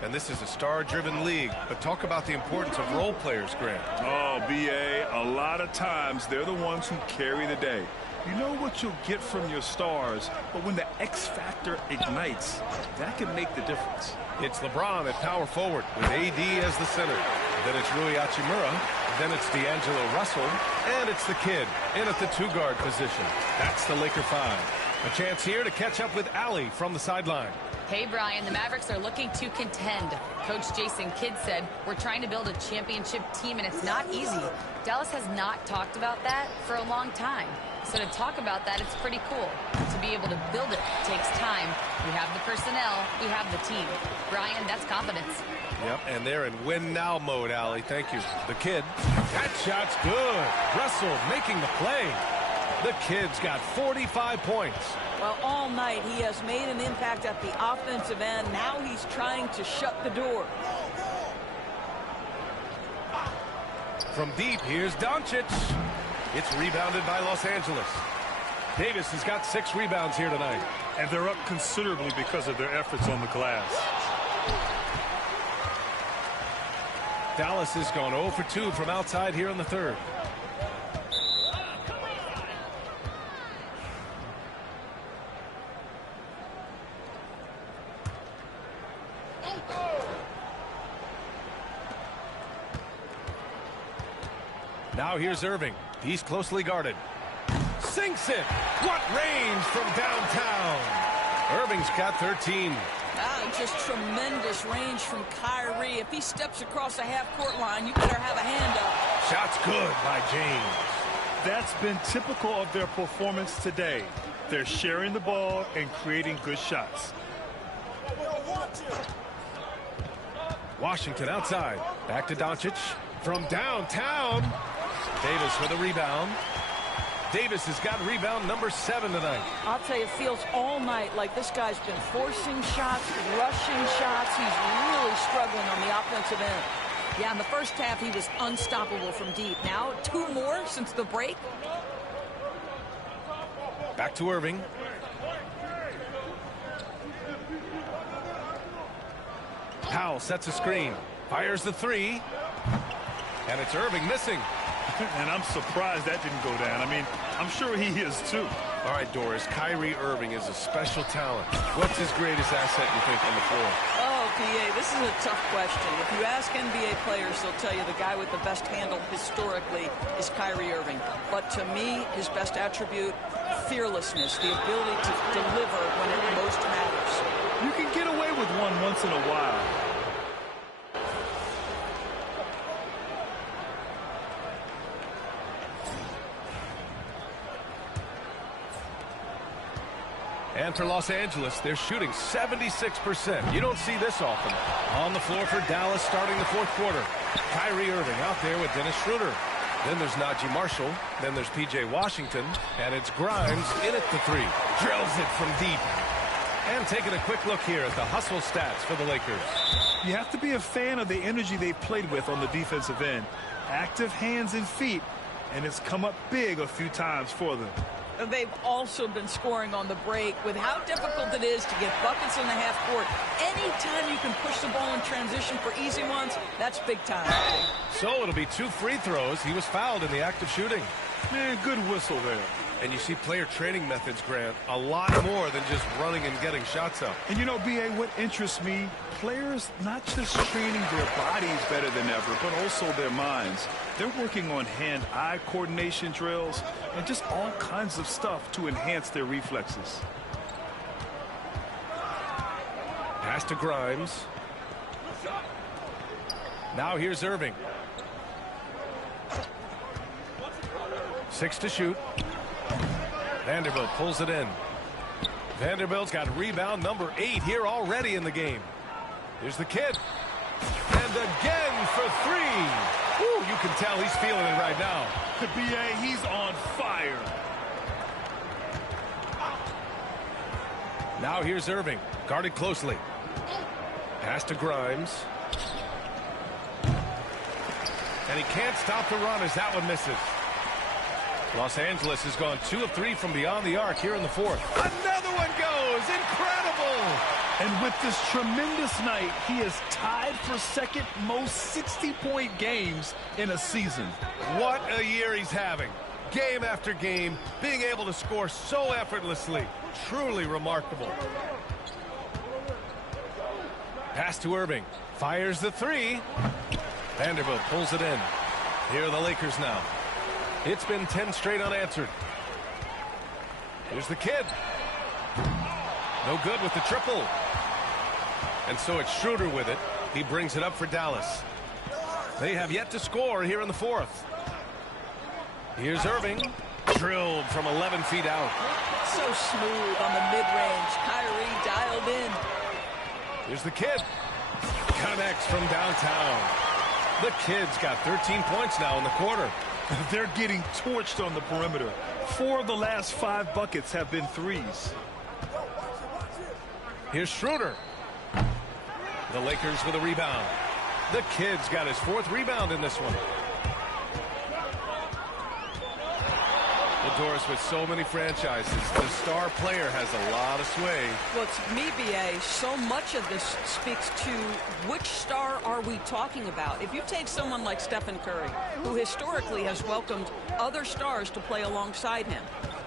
And this is a star-driven league, but talk about the importance of role players, Grant. Oh, B.A., a lot of times they're the ones who carry the day. You know what you'll get from your stars, but when the X factor ignites, that can make the difference. It's LeBron at power forward with AD as the center. Then it's Rui Hachimura. Then it's D'Angelo Russell. And it's the kid in at the 2-guard position. That's the Laker 5. A chance here to catch up with Allie from the sideline. Hey, Brian, the Mavericks are looking to contend. Coach Jason Kidd said, we're trying to build a championship team, and it's not easy. Dallas has not talked about that for a long time. So to talk about that, it's pretty cool. To be able to build it takes time. We have the personnel, we have the team. Brian, that's confidence. Yep, and they're in win-now mode, Allie. Thank you. The kid. That shot's good. Russell making the play. The kid's got 45 points. Well, all night he has made an impact at the offensive end. Now he's trying to shut the door. From deep, here's Doncic. It's rebounded by Los Angeles. Davis has got 6 rebounds here tonight. And they're up considerably because of their efforts on the glass. Dallas has gone 0 for 2 from outside here in the third. Now here's Irving. He's closely guarded. Sinks it. What range from downtown. Irving's got 13. Just tremendous range from Kyrie. If he steps across the half-court line, you better have a hand up. Shot's good by James. That's been typical of their performance today. They're sharing the ball and creating good shots. Washington outside. Back to Doncic. From downtown. Davis with a rebound. Davis has got rebound number 7 tonight. I'll tell you, it feels all night like this guy's been forcing shots, rushing shots. He's really struggling on the offensive end. Yeah, in the first half, he was unstoppable from deep. Now, 2 more since the break. Back to Irving. Powell sets a screen. Fires the 3. And it's Irving missing. And I'm surprised that didn't go down. I mean, I'm sure he is too. All right, Doris, Kyrie Irving is a special talent. What's his greatest asset, you think, on the floor? Oh, PA, this is a tough question. If you ask NBA players, they'll tell you the guy with the best handle historically is Kyrie Irving. But to me, his best attribute, fearlessness, the ability to deliver when it most matters. You can get away with one once in a while. And for Los Angeles, they're shooting 76%. You don't see this often. On the floor for Dallas starting the fourth quarter. Kyrie Irving out there with Dennis Schroeder. Then there's Najee Marshall. Then there's P.J. Washington. And it's Grimes in at the 3. Drills it from deep. And taking a quick look here at the hustle stats for the Lakers. You have to be a fan of the energy they've played with on the defensive end. Active hands and feet, and it's come up big a few times for them. They've also been scoring on the break. With how difficult it is to get buckets in the half court, anytime you can push the ball in transition for easy ones, that's big time. So it'll be 2 free throws. He was fouled in the act of shooting. Man, good whistle there. And you see player training methods, Grant, a lot more than just running and getting shots up. And you know, B.A., what interests me, players not just training their bodies better than ever, but also their minds. They're working on hand-eye coordination drills and just all kinds of stuff to enhance their reflexes. Pass to Grimes. Now here's Irving. 6 to shoot. Vanderbilt pulls it in. Vanderbilt's got rebound number 8 here already in the game. Here's the kid. And again for 3. Woo, you can tell he's feeling it right now. B.A., he's on fire. Now here's Irving, guarded closely. Pass to Grimes. And he can't stop the run as that one misses. Los Angeles has gone 2 of 3 from beyond the arc here in the 4th. Another one goes. Incredible. And with this tremendous night, he is tied for second most 60-point games in a season. What a year he's having. Game after game, being able to score so effortlessly. Truly remarkable. Pass to Irving. Fires the 3. Vanderbilt pulls it in. Here are the Lakers now. It's been 10 straight unanswered. Here's the kid. No good with the triple. And so it's Schroeder with it. He brings it up for Dallas. They have yet to score here in the 4th. Here's Irving. Drilled from 11 feet out. So smooth on the mid-range. Kyrie dialed in. Here's the kid. Connects from downtown. The kid's got 13 points now in the quarter. They're getting torched on the perimeter. 4 of the last 5 buckets have been threes. Here's Schroeder. The Lakers with a rebound. The kid's got his 4th rebound in this one. Well, Doris, with so many franchises, the star player has a lot of sway. Well, to me, B.A., so much of this speaks to which star are we talking about. If you take someone like Stephen Curry, who historically has welcomed other stars to play alongside him,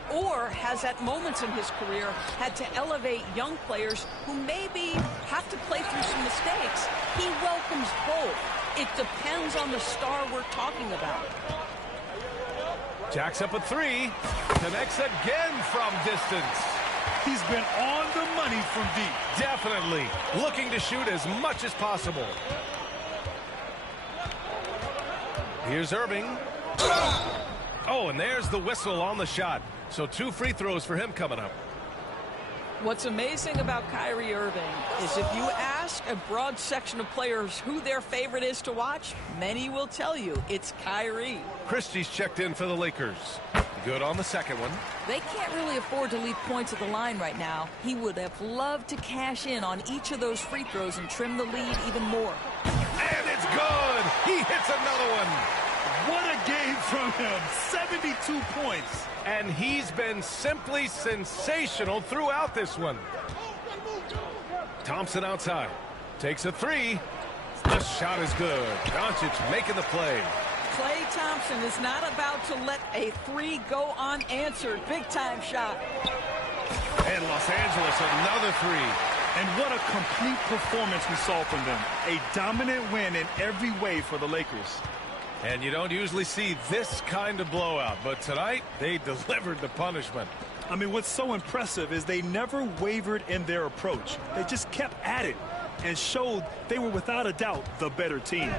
or has at moments in his career had to elevate young players who maybe have to play through some mistakes, he welcomes both. It depends on the star we're talking about. Jacks up a 3. Connects again from distance. He's been on the money from deep. Definitely looking to shoot as much as possible. Here's Irving. Oh, and there's the whistle on the shot. So 2 free throws for him coming up. What's amazing about Kyrie Irving is if you ask a broad section of players who their favorite is to watch, many will tell you it's Kyrie. Christie's checked in for the Lakers. Good on the second one. They can't really afford to leave points at the line right now. He would have loved to cash in on each of those free throws and trim the lead even more. And it's good. He hits another one. What a game from him. 72 points. And he's been simply sensational throughout this one. Thompson outside. Takes a 3. The shot is good. Doncic making the play. Klay Thompson is not about to let a 3 go unanswered. Big-time shot. And Los Angeles, another 3. And what a complete performance we saw from them. A dominant win in every way for the Lakers. And you don't usually see this kind of blowout, but tonight they delivered the punishment. I mean, what's so impressive is they never wavered in their approach. They just kept at it and showed they were without a doubt the better team.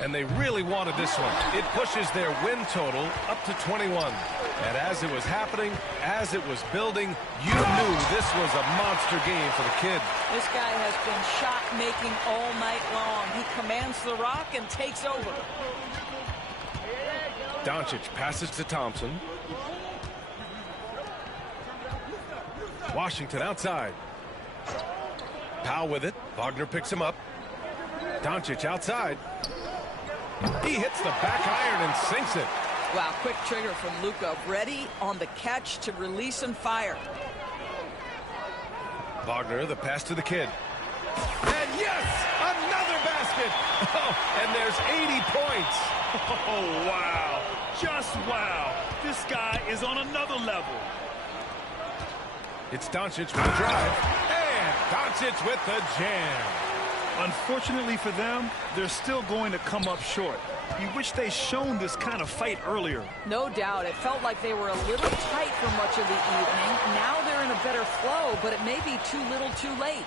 And they really wanted this one. It pushes their win total up to 21. And as it was happening, as it was building, you knew this was a monster game for the kid. This guy has been shot making all night long. He commands the rock and takes over. Doncic passes to Thompson. Powell with it. Wagner picks him up. Doncic outside. He hits the back iron and sinks it. Wow, quick trigger from Luka. Ready on the catch to release and fire. Wagner, the pass to the kid. And yes, another basket. Oh, and there's 80 points. Oh, wow. Just wow. This guy is on another level. It's Doncic with the drive. And Doncic with the jam. Unfortunately for them, they're still going to come up short. You wish they'd shown this kind of fight earlier. No doubt. It felt like they were a little tight for much of the evening. Now they're in a better flow, but it may be too little too late.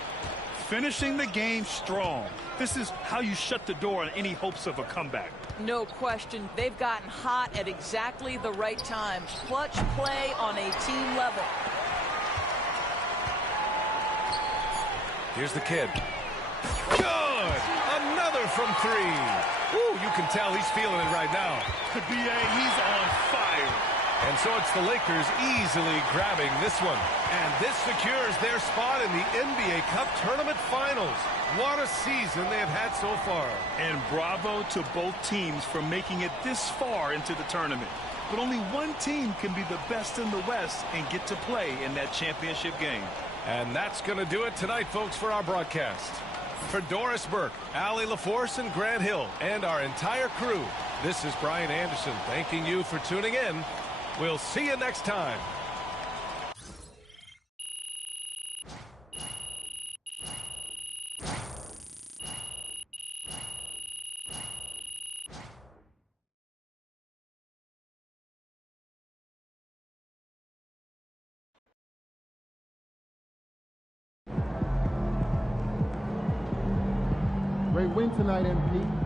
Finishing the game strong. This is how you shut the door on any hopes of a comeback. No question. They've gotten hot at exactly the right time. Clutch play on a team level. Here's the kid. Good! Another from three. Ooh, you can tell he's feeling it right now. B.A., he's on fire. And so it's the Lakers easily grabbing this one. And this secures their spot in the NBA Cup Tournament Finals. What a season they have had so far. And bravo to both teams for making it this far into the tournament. But only one team can be the best in the West and get to play in that championship game. And that's going to do it tonight, folks, for our broadcast. For Doris Burke, Allie LaForce, and Grant Hill, and our entire crew, this is Brian Anderson thanking you for tuning in. We'll see you next time. Great win tonight, MP.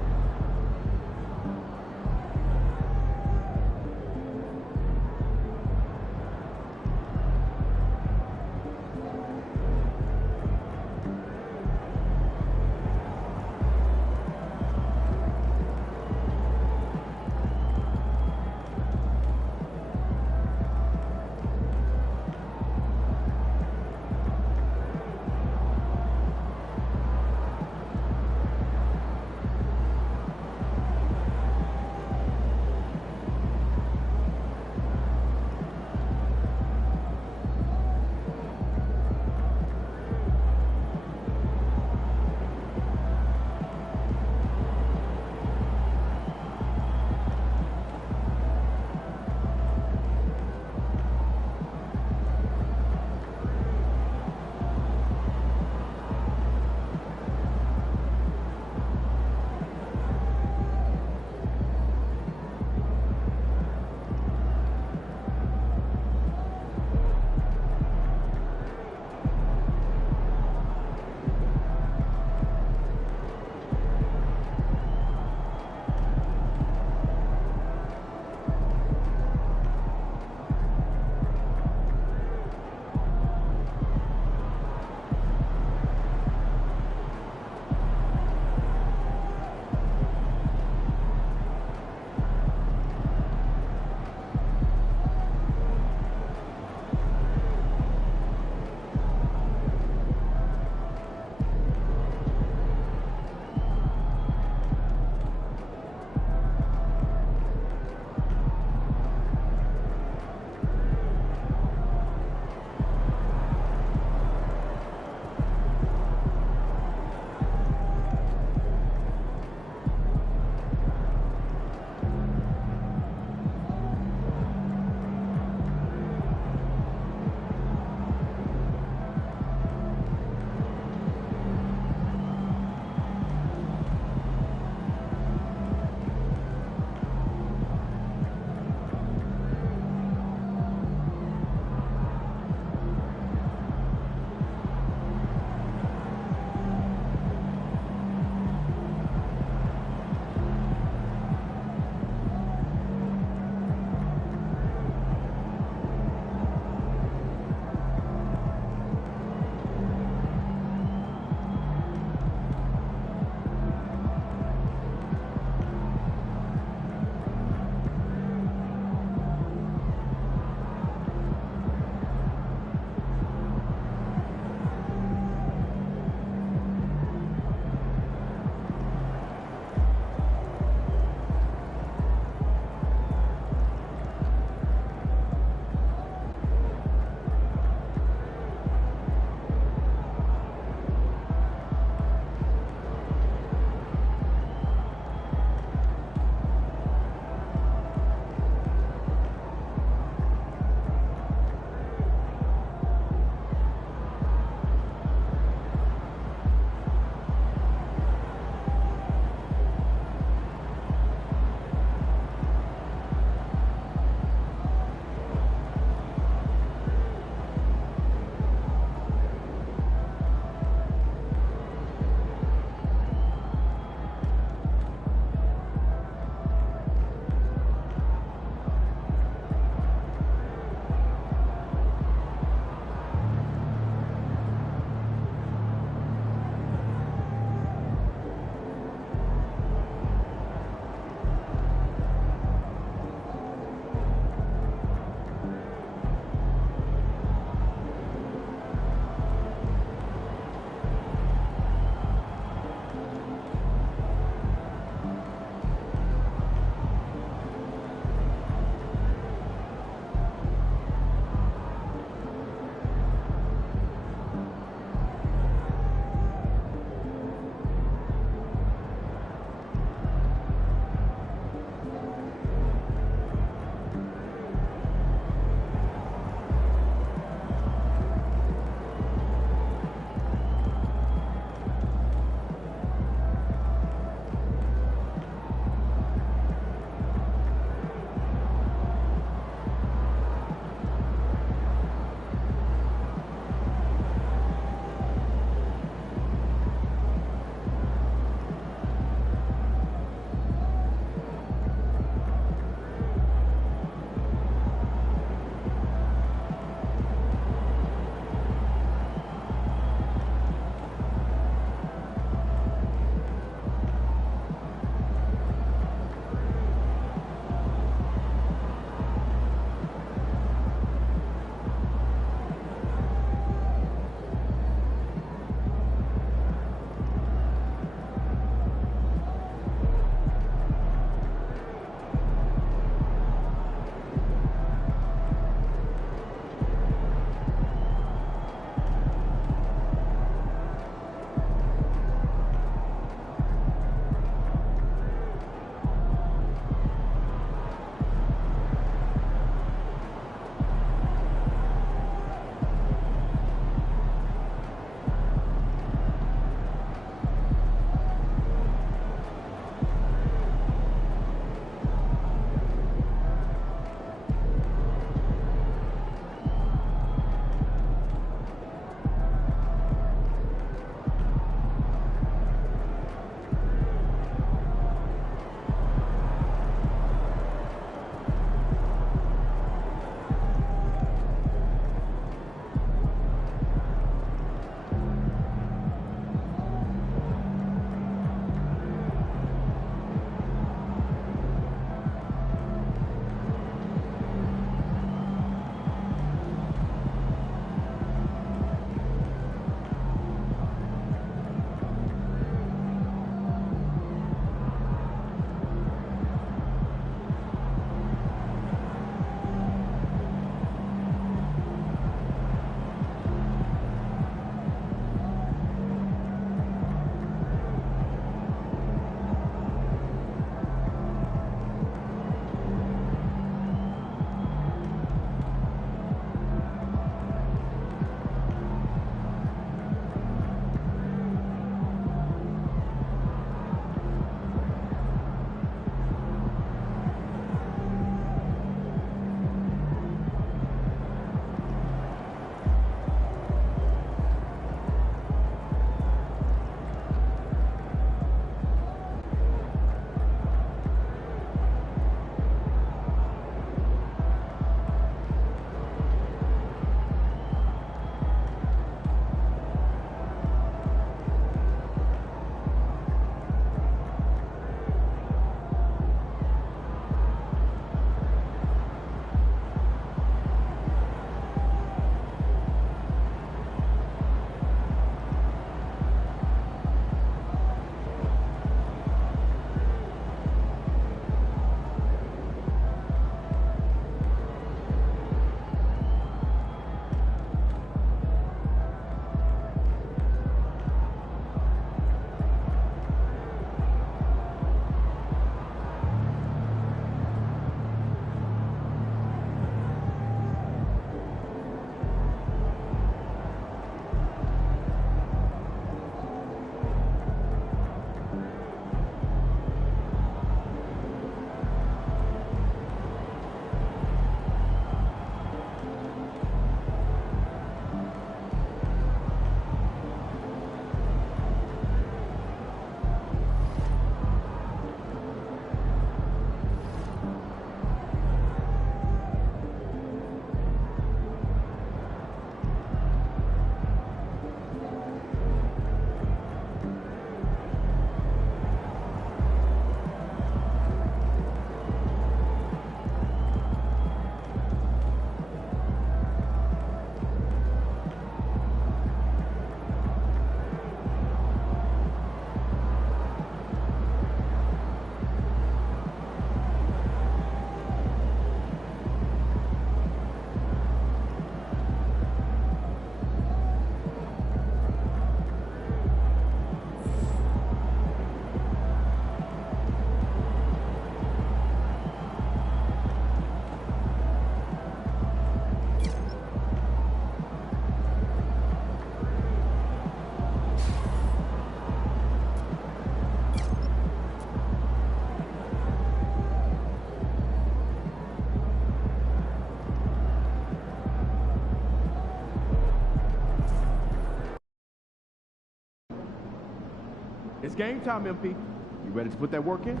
It's game time, MP. You ready to put that work in?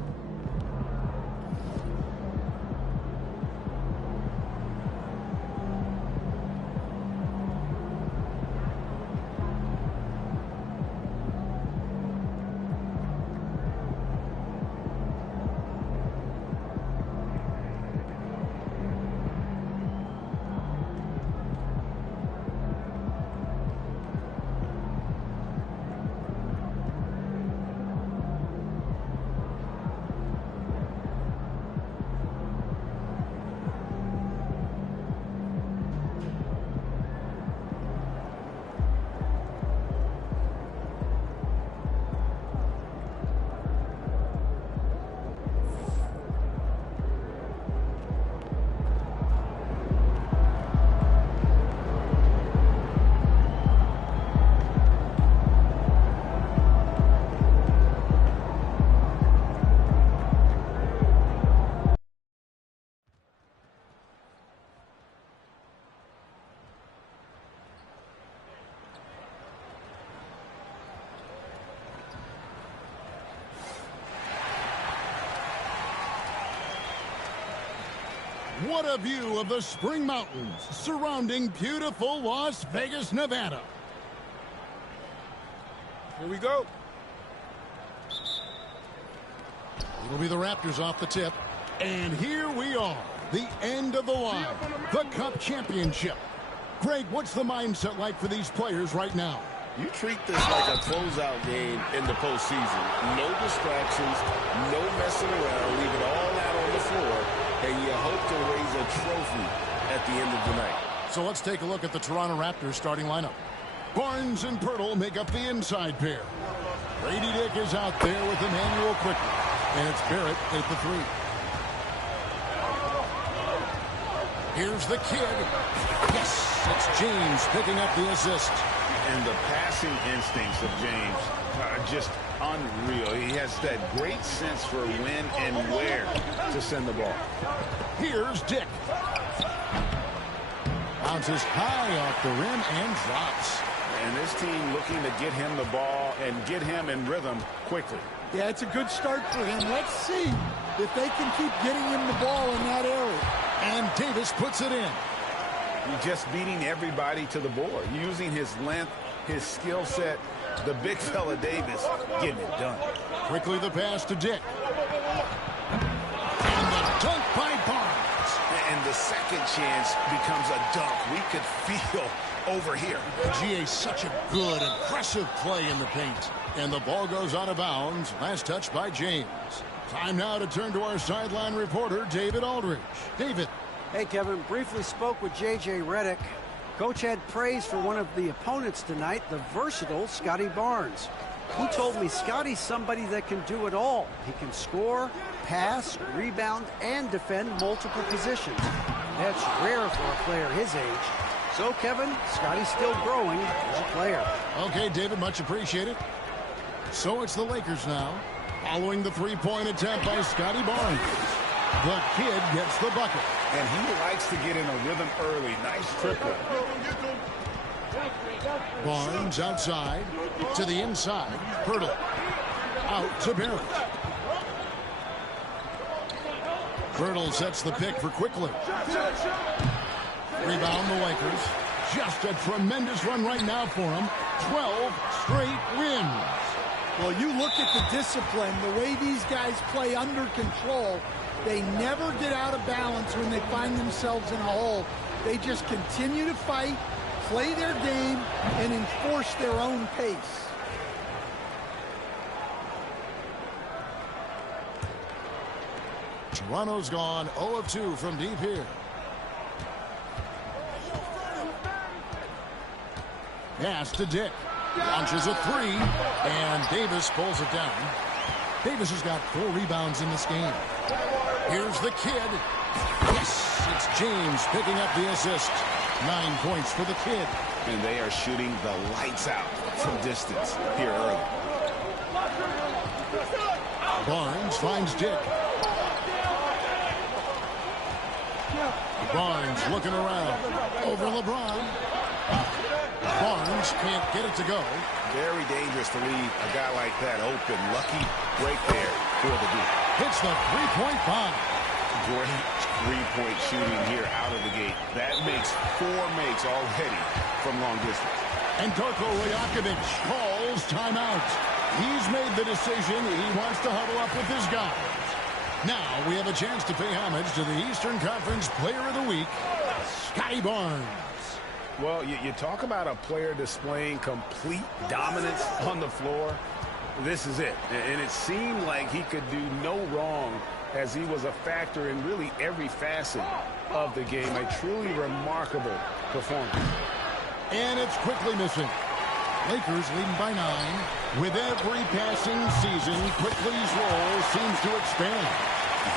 What a view of the Spring Mountains surrounding beautiful Las Vegas, Nevada. Here we go. It'll be the Raptors off the tip. And here we are, the end of the line, the Cup Championship. Greg, what's the mindset like for these players right now? You treat this like a closeout game in the postseason. No distractions, no messing around. Leave it all out on the floor, and you hope to raise a trophy at the end of the night. So let's take a look at the Toronto Raptors starting lineup. Barnes and Pirtle make up the inside pair. Grady Dick is out there with Emmanuel Quickly, and it's Barrett at the 3. Here's the kid. Yes, it's James picking up the assist. And the passing instincts of James are just unreal. He has that great sense for when and where to send the ball. Here's Dick. Bounces high off the rim and drops. And this team looking to get him the ball and get him in rhythm quickly. Yeah, it's a good start for him. Let's see if they can keep getting him the ball in that area. And Davis puts it in. He's just beating everybody to the board, using his length, his skill set. The big fella Davis getting it done. Quickly the pass to Dick. And the dunk by Barnes. And the second chance becomes a dunk. We could feel over here. GA, such a good, impressive play in the paint. And the ball goes out of bounds. Last touch by James. Time now to turn to our sideline reporter, David Aldridge. David. Hey, Kevin, briefly spoke with J.J. Redick. Coach had praise for one of the opponents tonight, the versatile Scotty Barnes. He told me Scotty's somebody that can do it all. He can score, pass, rebound, and defend multiple positions. That's rare for a player his age. So, Kevin, Scotty's still growing as a player. Okay, David, much appreciated. So it's the Lakers now, following the three-point attempt by Scotty Barnes. The kid gets the bucket. And he likes to get in a rhythm early. Nice triple. Barnes outside to the inside. Pirtle out to Barrett. Pirtle sets the pick for Quickly. Rebound the Lakers. Just a tremendous run right now for them. 12 straight wins. Well, you look at the discipline, the way these guys play under control. They never get out of balance when they find themselves in a hole. They just continue to fight, play their game, and enforce their own pace. Toronto's gone 0 of 2 from deep here. Pass to Dick. Launches a 3, and Davis pulls it down. Davis has got 4 rebounds in this game. Here's the kid. Yes, it's James picking up the assist. 9 points for the kid. And they are shooting the lights out from distance here early. Barnes finds Dick. Barnes looking around. Over LeBron. Barnes can't get it to go. Very dangerous to leave a guy like that open. Lucky right there for the D. Hits the three-point bomb. Great three-point shooting here out of the gate. That makes 4 makes already from long distance. And Darko Rajakovic calls timeout. He's made the decision. He wants to huddle up with his guys. Now we have a chance to pay homage to the Eastern Conference Player of the Week, Scotty Barnes. Well, you talk about a player displaying complete dominance on the floor. This is it. And it seemed like he could do no wrong as he was a factor in really every facet of the game. A truly remarkable performance. And it's quickly missing. Lakers leading by 9. With every passing season, Quickly's role seems to expand.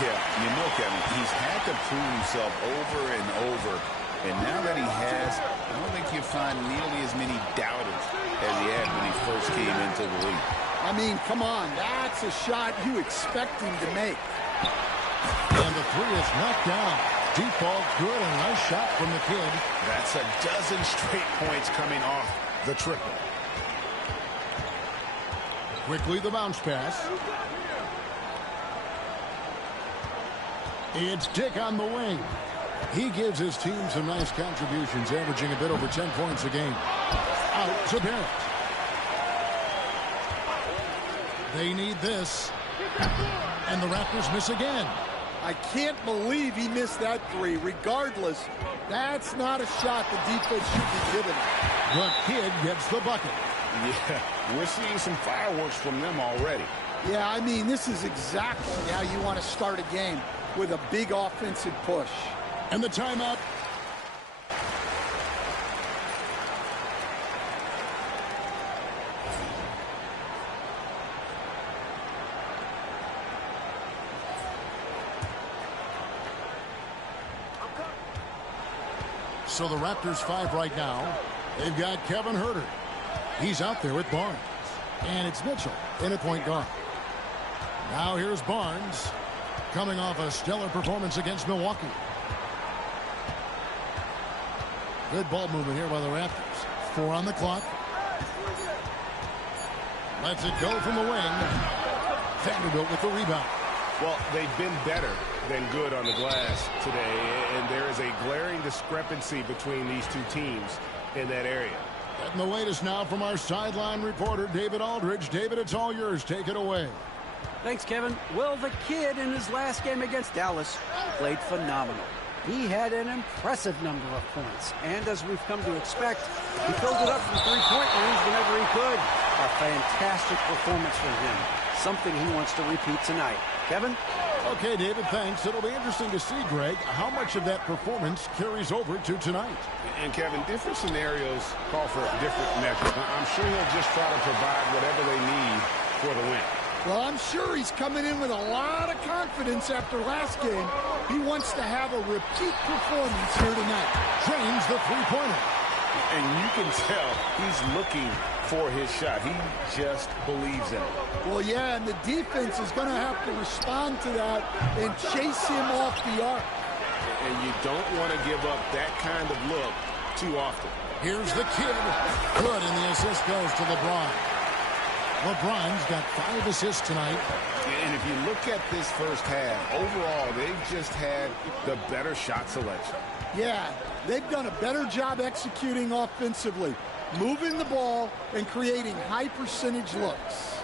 Yeah, you know, Kevin, he's had to prove himself over and over. And now that he has, I don't think you'll find nearly as many doubters as he had when he first came into the league. I mean, come on, that's a shot you expect him to make. And the three is knocked down. Deep ball, good, and nice shot from the kid. That's a dozen straight points coming off the triple. Quickly the bounce pass. It's Dick on the wing. He gives his team some nice contributions, averaging a bit over 10 points a game. Out to Barrett. They need this. And the Raptors miss again. I can't believe he missed that three. Regardless, that's not a shot the defense should be giving. The kid gets the bucket. Yeah, we're seeing some fireworks from them already. Yeah, I mean, this is exactly how you want to start a game, with a big offensive push. And the timeout. So the Raptors 5 right now. They've got Kevin Huerter. He's out there with Barnes. And it's Mitchell in at point guard. Now here's Barnes, coming off a stellar performance against Milwaukee. Good ball movement here by the Raptors. 4 on the clock. Lets it go from the wing. Vanderbilt with the rebound. Well, they've been better than good on the glass today, and there is a glaring discrepancy between these two teams in that area. Getting the latest now from our sideline reporter, David Aldridge. David, it's all yours. Take it away. Thanks, Kevin. Well, the kid in his last game against Dallas played phenomenal. He had an impressive number of points, and as we've come to expect, he filled it up from three-point range whenever he could. A fantastic performance from him, something he wants to repeat tonight. Kevin? Okay, David, thanks. It'll be interesting to see, Greg, how much of that performance carries over to tonight. And, Kevin, different scenarios call for different measures. I'm sure he'll just try to provide whatever they need for the win. Well, I'm sure he's coming in with a lot of confidence after last game. He wants to have a repeat performance here tonight. Drains the three-pointer. And you can tell he's looking for his shot. He just believes in it. Well, yeah, and the defense is going to have to respond to that and chase him off the arc. And you don't want to give up that kind of look too often. Here's the kid. Good, and the assist goes to LeBron. LeBron's got 5 assists tonight. And if you look at this first half, overall, they've just had the better shot selection. Yeah, they've done a better job executing offensively, moving the ball and creating high-percentage looks.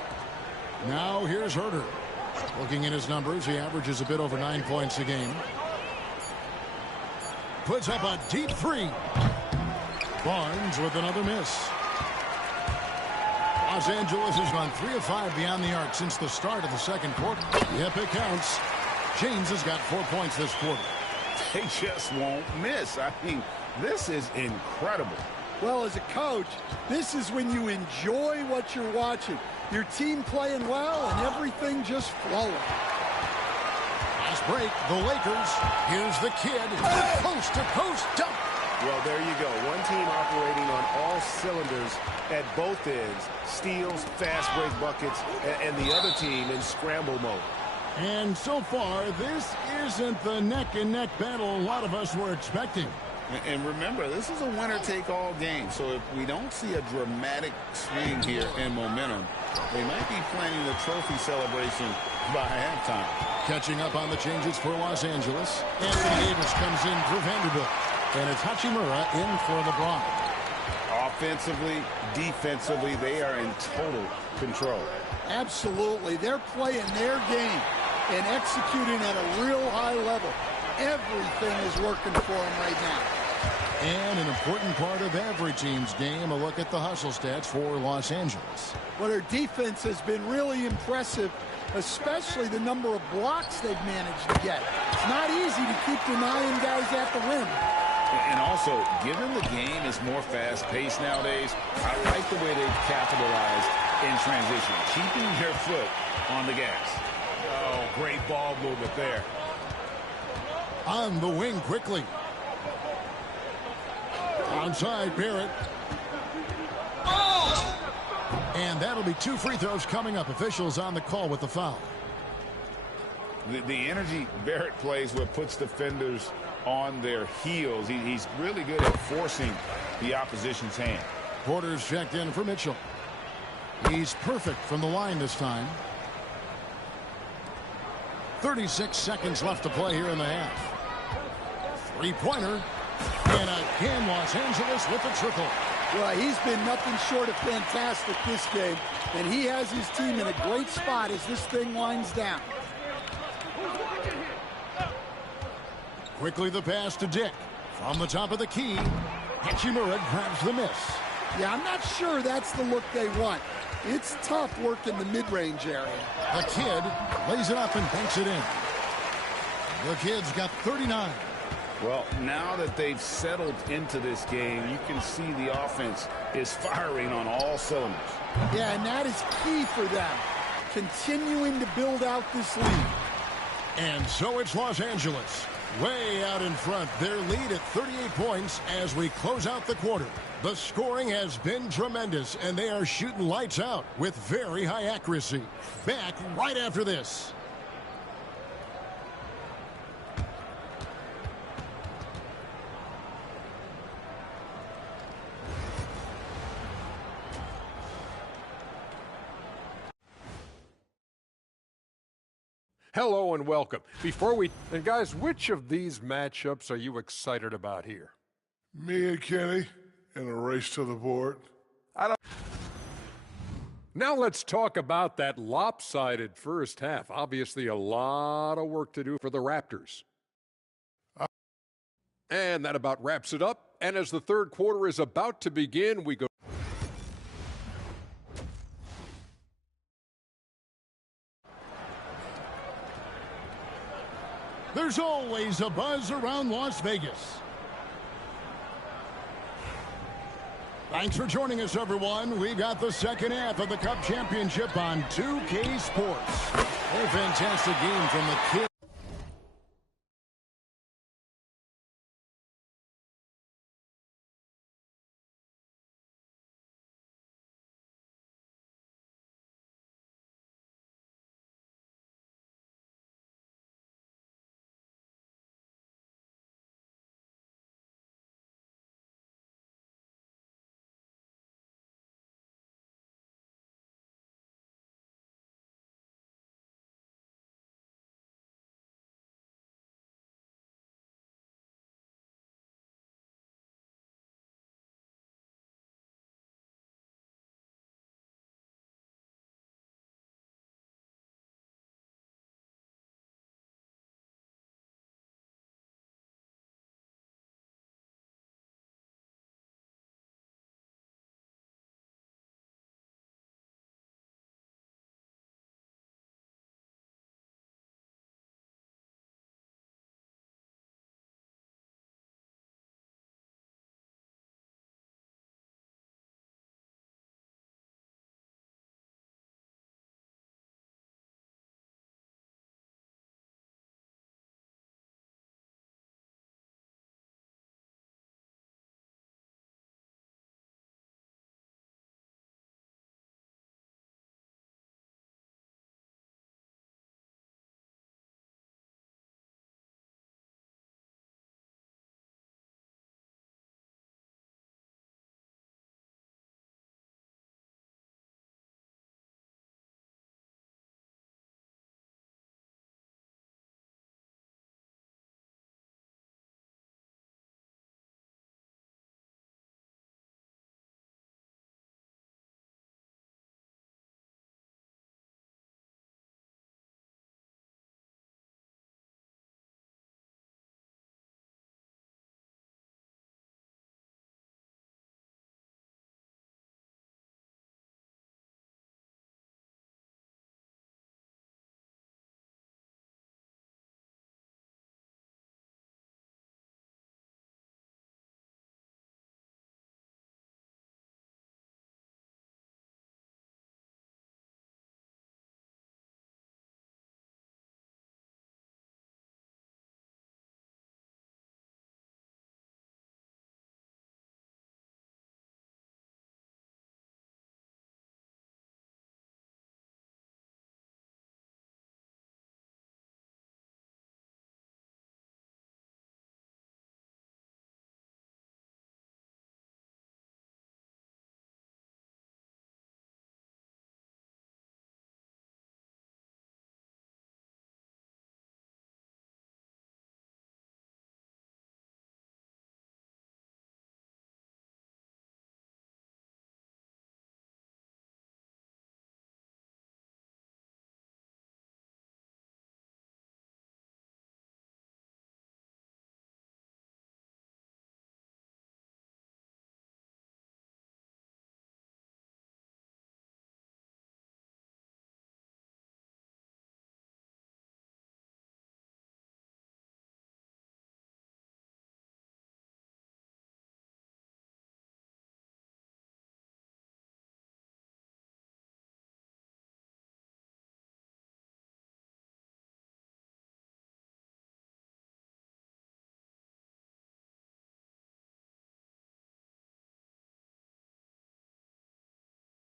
Now here's Huerter. Looking at his numbers, he averages a bit over 9 points a game. Puts up a deep three. Barnes with another miss. Los Angeles has gone 3 of 5 beyond the arc since the start of the second quarter. Yep, it counts. James has got 4 points this quarter. They just won't miss. I mean, this is incredible. Well, as a coach, this is when you enjoy what you're watching. Your team playing well and everything just flowing. Last break, the Lakers. Here's the kid. Coast-to-coast dunk. Well, there you go. One team operating on all cylinders at both ends. Steals, fast break buckets, and the other team in scramble mode. And so far, this isn't the neck-and-neck battle a lot of us were expecting. And remember, this is a winner-take-all game, so if we don't see a dramatic swing here in momentum, they might be planning the trophy celebration by halftime. Catching up on the changes for Los Angeles. Anthony Davis comes in for Vanderbilt. And it's Hachimura in for LeBron. Offensively, defensively, they are in total control. Absolutely. They're playing their game and executing at a real high level. Everything is working for them right now. And an important part of every team's game, a look at the hustle stats for Los Angeles. Well, their defense has been really impressive, especially the number of blocks they've managed to get. It's not easy to keep denying guys at the rim. And also, given the game is more fast-paced nowadays, I like the way they've capitalized in transition, keeping their foot on the gas. Oh, great ball movement there. On the wing quickly. Onside Barrett. And that'll be 2 free throws coming up. Officials on the call with the foul. The energy Barrett plays with puts defenders on their heels. He's really good at forcing the opposition's hand. Porter's checked in for Mitchell. He's perfect from the line this time. 36 seconds left to play here in the half. Three-pointer. And again, Los Angeles with the triple. Well, he's been nothing short of fantastic this game, and he has his team in a great spot as this thing winds down. Quickly the pass to Dick. From the top of the key, Hachimura grabs the miss. Yeah, I'm not sure that's the look they want. It's tough working the mid-range area. The kid lays it up and banks it in. The kid's got 39. Well, now that they've settled into this game, you can see the offense is firing on all cylinders. Yeah, and that is key for them, continuing to build out this lead. And so it's Los Angeles, way out in front. Their lead at 38 points as we close out the quarter. The scoring has been tremendous, and they are shooting lights out with very high accuracy. Back right after this. Hello and welcome. And guys, which of these matchups are you excited about here? Me and Kenny in a race to the board. Now let's talk about that lopsided first half. Obviously a lot of work to do for the Raptors. And that about wraps it up. And as the third quarter is about to begin, we go. There's always a buzz around Las Vegas. Thanks for joining us, everyone. We got the second half of the Cup Championship on 2K Sports. A fantastic game from the kids.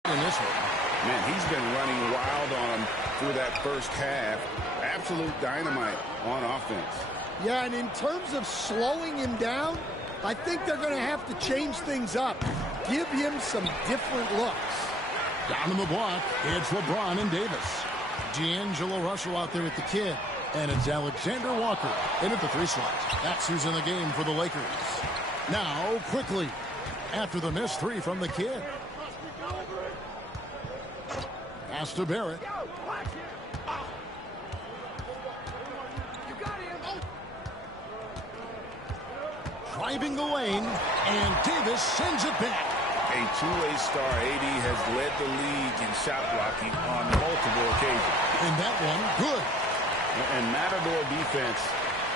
in this one. Man, he's been running wild on him through that first half. Absolute dynamite on offense. Yeah, and in terms of slowing him down, I think they're going to have to change things up. Give him some different looks. Down in the block, it's LeBron and Davis. D'Angelo Russell out there with the kid. And it's Alexander Walker in at the 3 slot. That's who's in the game for the Lakers. Now, quickly, after the missed 3 from the kid. Pass to Barrett. Driving the lane, and Davis sends it back. A two-way star, AD has led the league in shot blocking on multiple occasions. And that one, good. And Matador defense,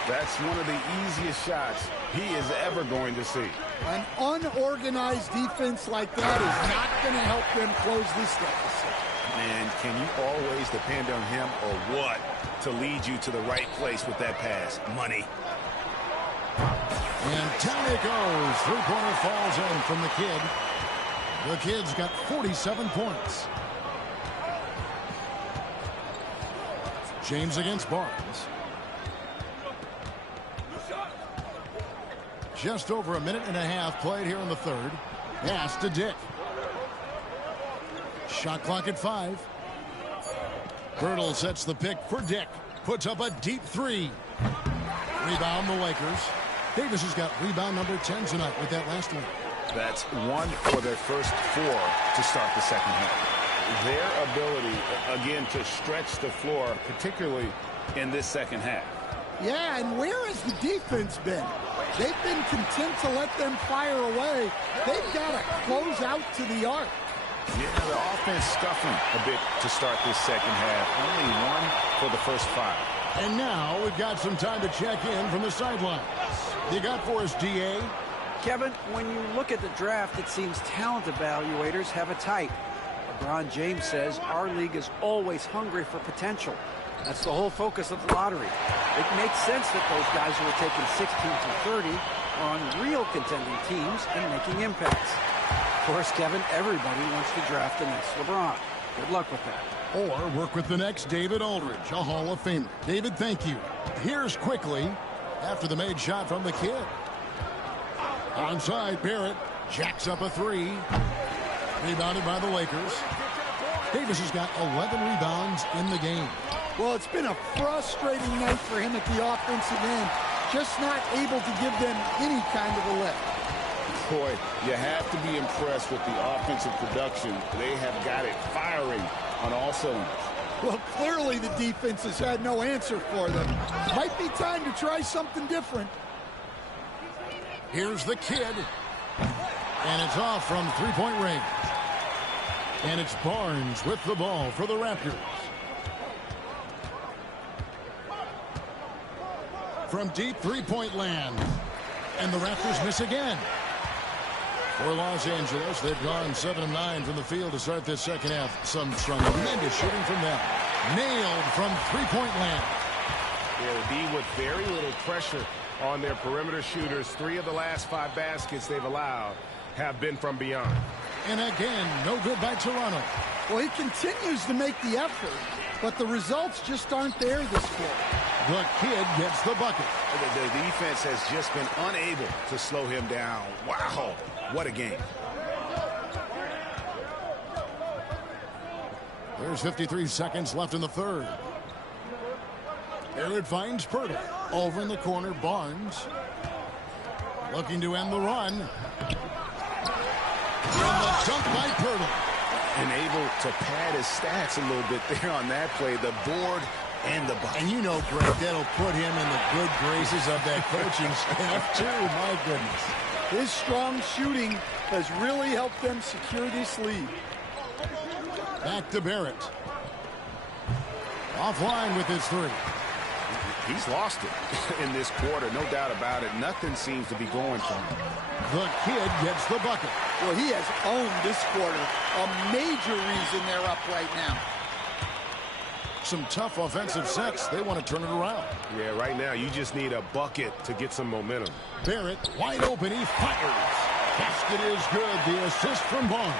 that's one of the easiest shots he is ever going to see. An unorganized defense like that is not going to help them close this deficit. Man, can you always depend on him or what to lead you to the right place with that pass? Money. And down it goes. Three-pointer falls in from the kid. The kid's got 47 points. James against Barnes. Just over a minute and a half played here in the third. Pass to Dick. Shot clock at 5. Girdle sets the pick for Dick. Puts up a deep 3. Rebound the Lakers. Davis has got rebound number 10 tonight with that last one. That's 1 for their first 4 to start the second half. Their ability, again, to stretch the floor, particularly in this second half. Yeah, and where has the defense been? They've been content to let them fire away. They've got to close out to the arc. Yeah, the offense scuffing a bit to start this second half. Only 1 for the first 5. And now we've got some time to check in from the sidelines. You got for us, D.A.? Kevin, when you look at the draft, it seems talent evaluators have a type. LeBron James says our league is always hungry for potential. That's the whole focus of the lottery. It makes sense that those guys who are taken 16 to 30 are on real contending teams and making impacts. Of course, Kevin, everybody wants to draft the next LeBron. Good luck with that. Or work with the next David Aldridge, a Hall of Famer. David, thank you. Here's quickly after the made shot from the kid. Onside, Barrett jacks up a 3. Rebounded by the Lakers. Davis has got 11 rebounds in the game. Well, it's been a frustrating night for him at the offensive end. Just not able to give them any kind of a lift. Boy, you have to be impressed with the offensive production. They have got it firing on all cylinders. Well, clearly the defense has had no answer for them. Might be time to try something different. Here's the kid. And it's off from three-point range. And it's Barnes with the ball for the Raptors. From deep three-point land. And the Raptors miss again. For Los Angeles, they've gone 7 of 9 from the field to start this second half. Some tremendous shooting from them. Nailed from three-point land. Yeah, the D with very little pressure on their perimeter shooters. 3 of the last 5 baskets they've allowed have been from beyond. And again, no good by Toronto. Well, he continues to make the effort, but the results just aren't there this quarter. The kid gets the bucket. The defense has just been unable to slow him down. Wow, what a game. There's 53 seconds left in the third. Barrett finds Pirtle. Over in the corner, Barnes. Looking to end the run. And the dunk by Pirtle. And able to pad his stats a little bit there on that play. The board and the bucket. And you know, Greg, that'll put him in the good graces of that coaching staff, too. My goodness. His strong shooting has really helped them secure this lead. Back to Barrett. Offline with his 3. He's lost it in this quarter, no doubt about it. Nothing seems to be going for him. The kid gets the bucket. Well, he has owned this quarter. A major reason they're up right now. Some tough offensive sets. They want to turn it around. Yeah, right now you just need a bucket to get some momentum. Barrett wide open. He fires. Basket is good. The assist from Barnes.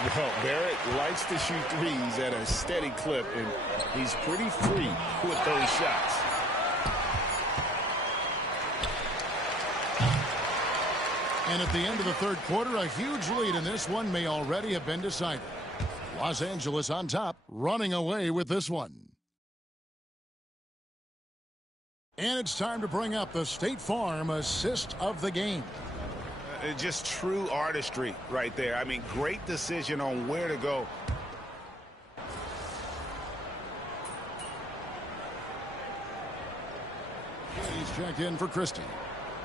Well, Barrett likes to shoot threes at a steady clip, and he's pretty free with those shots. And at the end of the third quarter, a huge lead in this one may already have been decided. Los Angeles on top, running away with this one. And it's time to bring up the State Farm assist of the game. Just true artistry right there. I mean, great decision on where to go. He's checked in for Christie.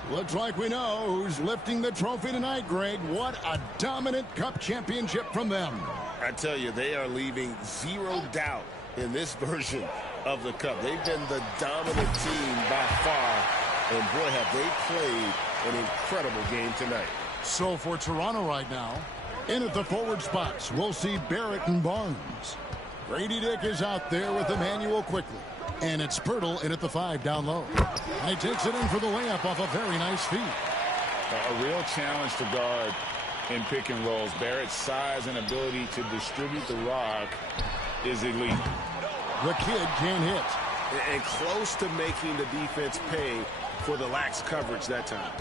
Looks like we know who's lifting the trophy tonight, Greg. What a dominant cup championship from them. I tell you, they are leaving zero doubt in this version of the cup. They've been the dominant team by far. And boy, have they played an incredible game tonight. So for Toronto right now, in at the forward spots, we'll see Barrett and Barnes. Grady Dick is out there with Emmanuel quickly. And it's Pirtle in at the 5 down low. And he takes it in for the layup off a very nice feed. A real challenge to guard in pick and rolls. Barrett's size and ability to distribute the rock is elite. The kid can't hit. And close to making the defense pay for the lax coverage that time.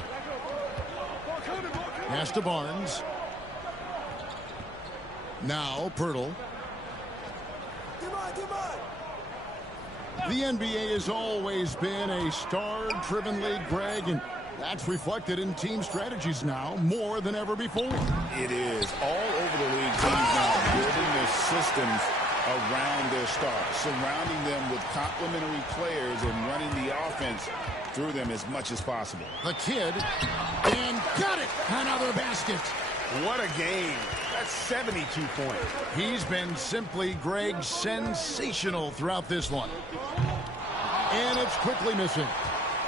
Pass to Barnes. Now Pirtle. The NBA has always been a star-driven league, Greg, and that's reflected in team strategies now more than ever before. It is. All over the league, teams now building their systems around their stars, surrounding them with complementary players and running the offense through them as much as possible. The kid, and got it! Another basket. What a game. That's 72 points. He's been simply, Greg, sensational throughout this one. And it's quickly missing.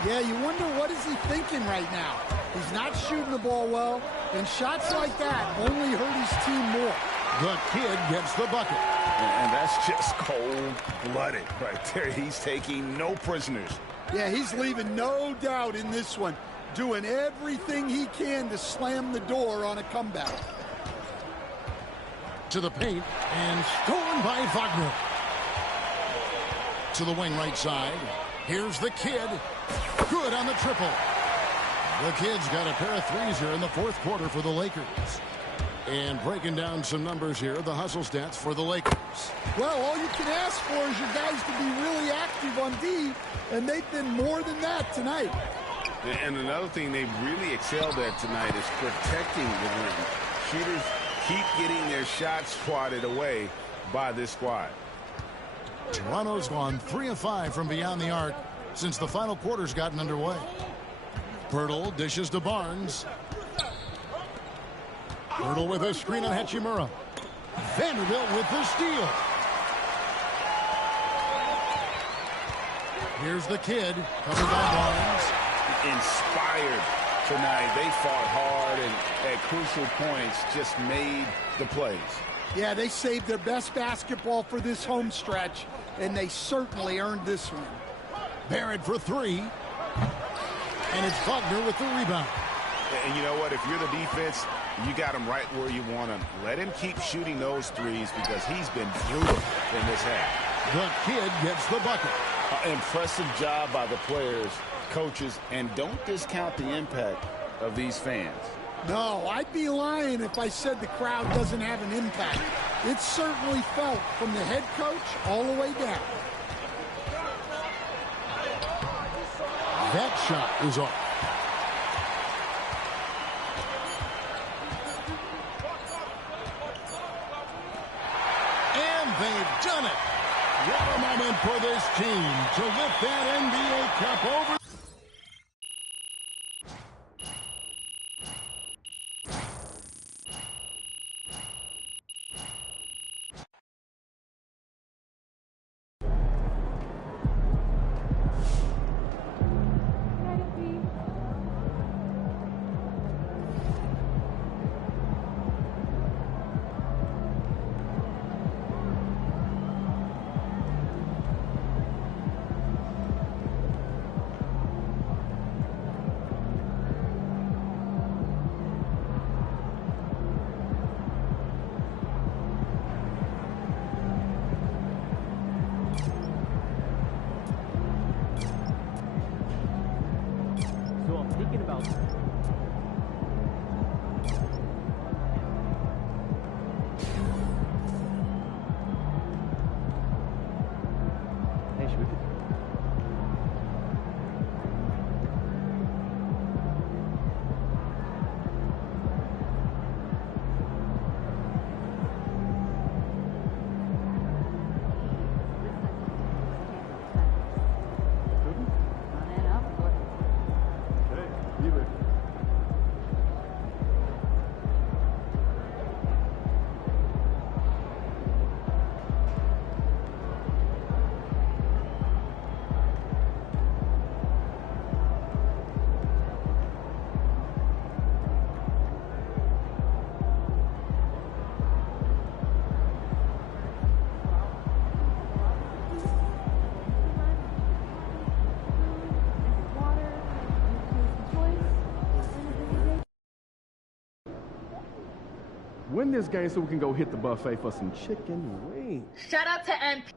Yeah, you wonder what is he thinking right now. He's not shooting the ball well, and shots like that only hurt his team more. The kid gets the bucket. And that's just cold-blooded right there. He's taking no prisoners. Yeah, he's leaving no doubt in this one. Doing everything he can to slam the door on a comeback. To the paint, and stolen by Wagner. To the wing right side. Here's the kid. Good on the triple. The kid's got a pair of threes here in the fourth quarter for the Lakers. And breaking down some numbers here, the hustle stats for the Lakers. Well, all you can ask for is your guys to be really active on D, and they've been more than that tonight. And another thing they've really excelled at tonight is protecting the rim. Shooters keep getting their shots swatted away by this squad. Toronto's gone 3 of 5 from beyond the arc since the final quarter's gotten underway. Pirtle dishes to Barnes. Pirtle with a screen on Hachimura. Vanderbilt with the steal. Here's the kid, covered by Barnes. Inspired tonight. They fought hard and at crucial points just made the plays. Yeah, they saved their best basketball for this home stretch, and they certainly earned this one. Barrett for 3. And it's Wagner with the rebound. And you know what? If you're the defense, you got him right where you want him. Let him keep shooting those threes because he's been brutal in this half. The kid gets the bucket. Impressive job by the players, coaches, and don't discount the impact of these fans. No, I'd be lying if I said the crowd doesn't have an impact. It's certainly felt from the head coach all the way down. That shot is off. And they've done it. What a moment for this team to lift that NBA Cup over. Win this game so we can go hit the buffet for some chicken wings. Shout out to MP.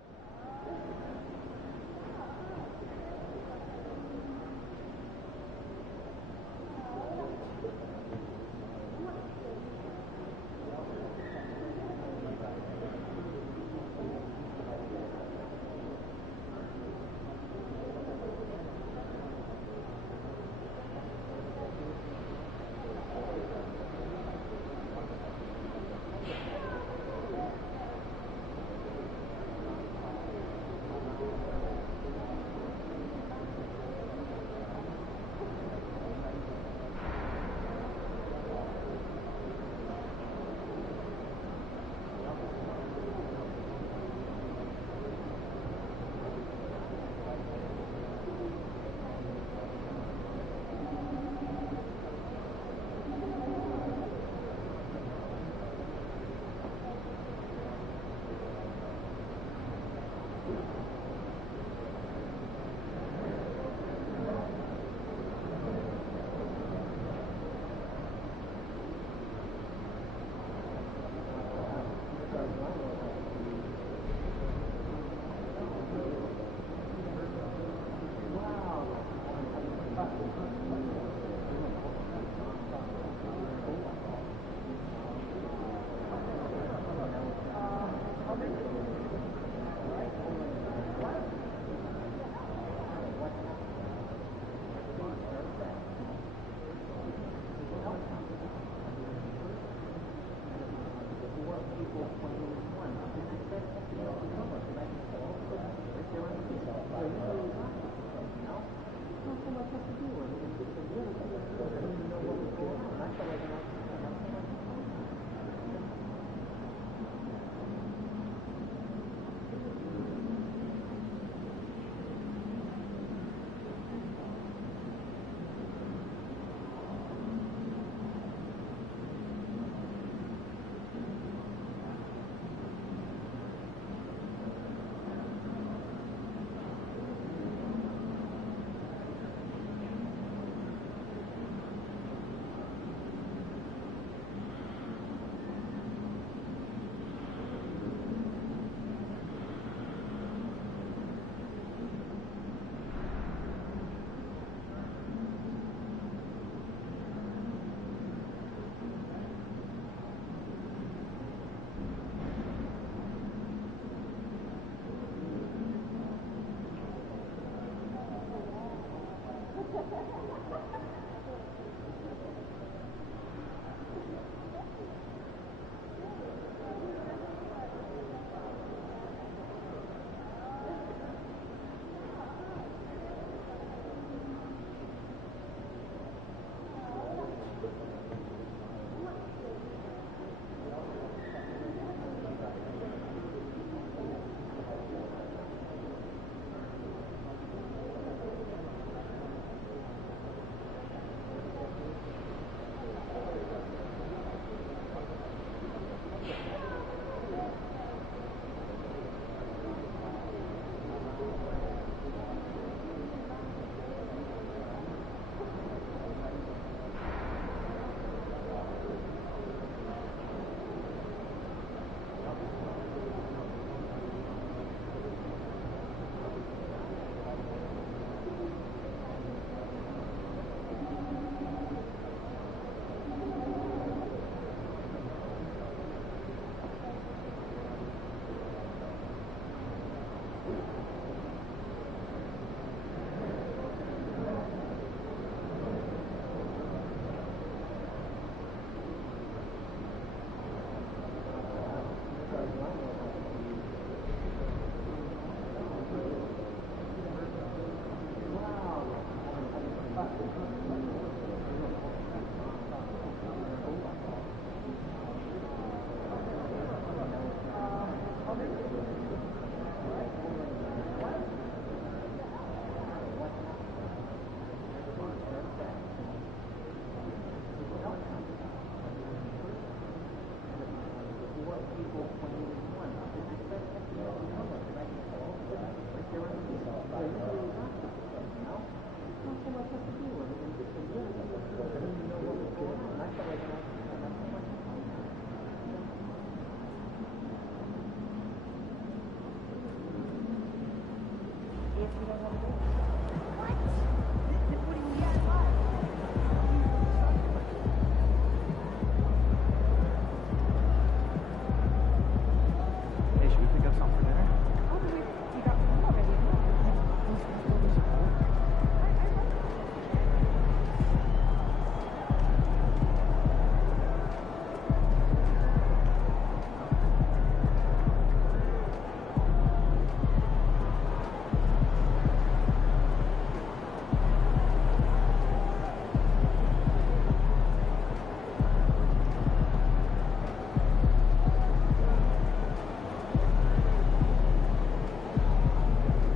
Hey, should we pick up something for dinner?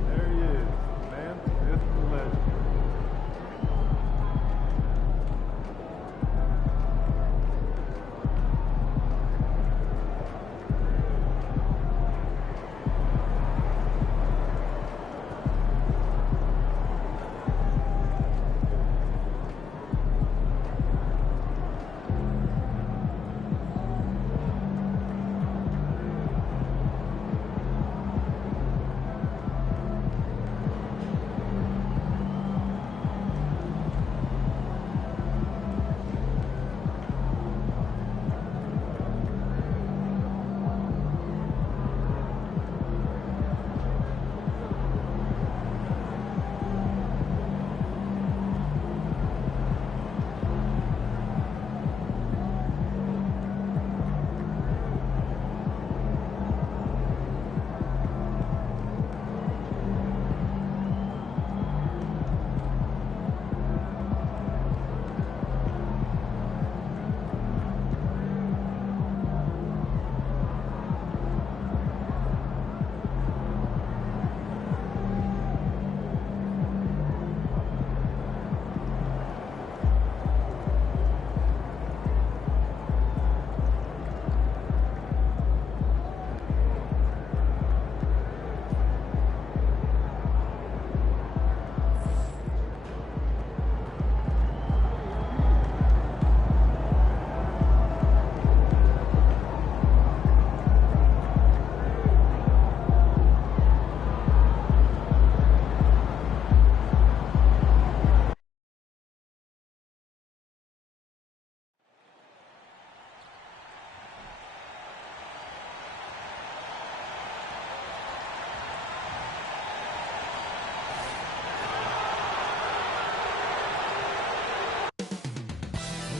There he is, man. It's the legend.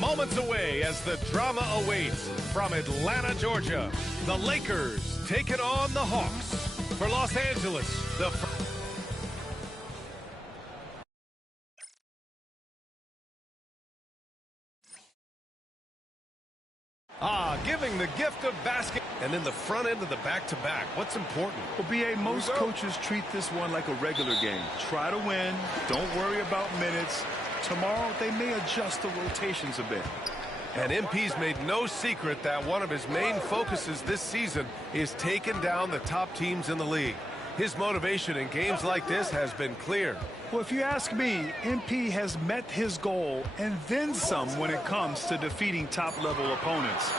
Moments away as the drama awaits from Atlanta, Georgia. The Lakers taking on the Hawks. For Los Angeles, the giving the gift of basket. And in the front end of the back-to-back, what's important? Well, B.A., most coaches treat this one like a regular game. Try to win. Don't worry about minutes. Tomorrow, they may adjust the rotations a bit. And MP's made no secret that one of his main focuses this season is taking down the top teams in the league. His motivation in games like this has been clear. Well, if you ask me, MP has met his goal and then some when it comes to defeating top-level opponents.